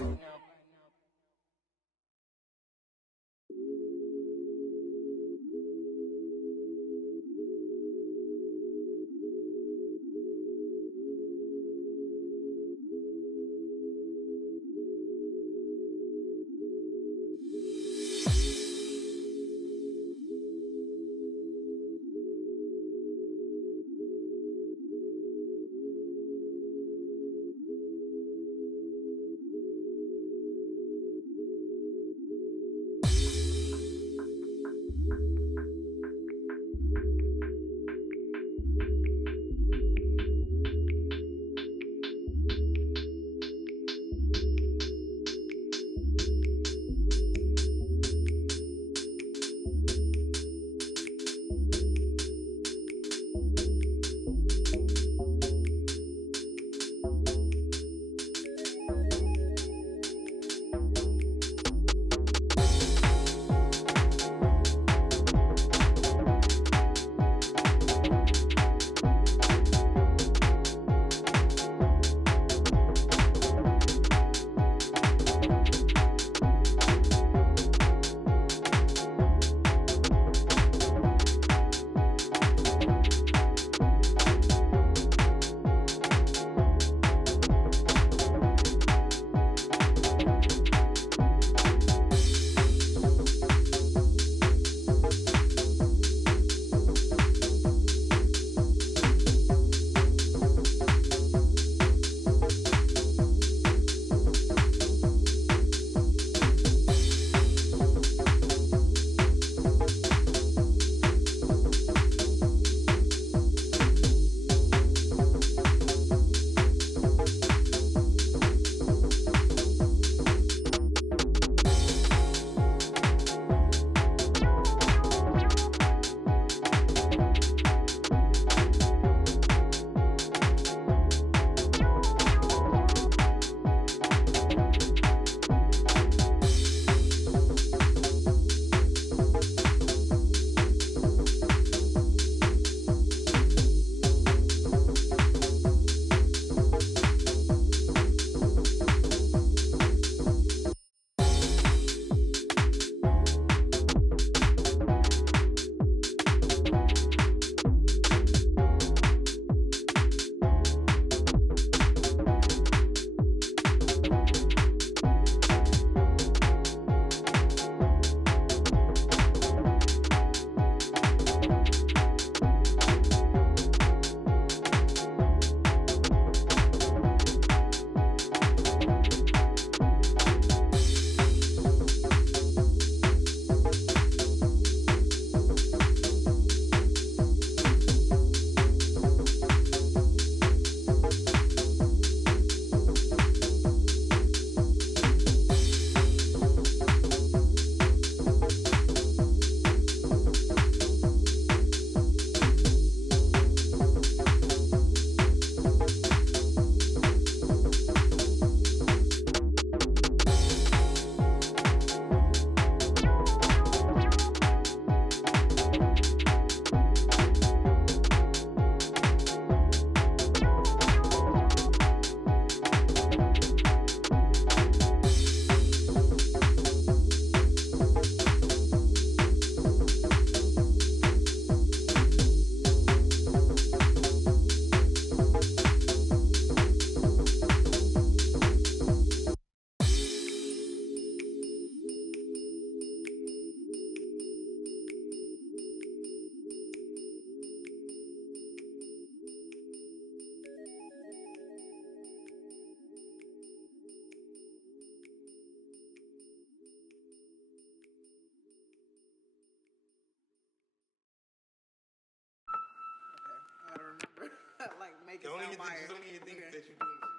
can Don't sound even fire. think that you're doing this.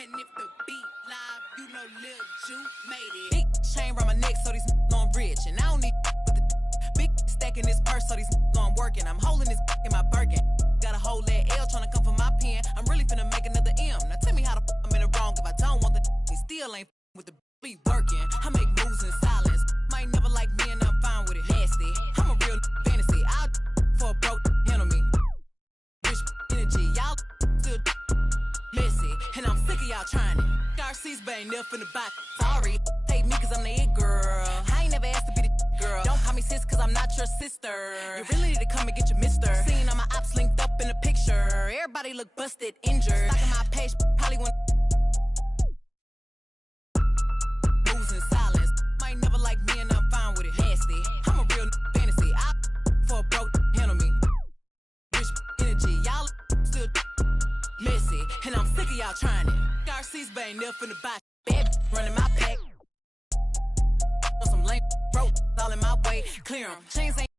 And if the beat live, you know Lil Ju made it. Big chain around my neck, so these know I'm rich. And I don't need with the big stack in this purse, so these know I'm working. I'm holding this in my Birkin. Got a whole leg L trying to come for my pen. I'm really finna make another M. Now tell me how the I'm in the wrong if I don't want the he still ain't with the be working. I make moves in silence. Might never like me and I'm fine with it. Nasty. I'm a real fantasy. I'll for a broke handle me. Rich energy. Y'all still messy. And I'm sick of y'all trying it. RC's but ain't never finna buy. Sorry. Take me cause I'm the it girl. I ain't never asked to be the girl. Don't call me sis cause I'm not your sister. You really need to come and get your mister. Seen all my ops linked up in a picture. Everybody look busted, injured. Stalking my page, probably want moves in silence. Might never like me and I'm fine with it. Nasty. I'm a real fantasy. I for a broke handle me. Rich energy. Y'all still messy. And I'm sick of y'all trying it. RC's but ain't never finna buy. Bad running my pack. On some lame broke all in my way. Clear 'em. Chains ain't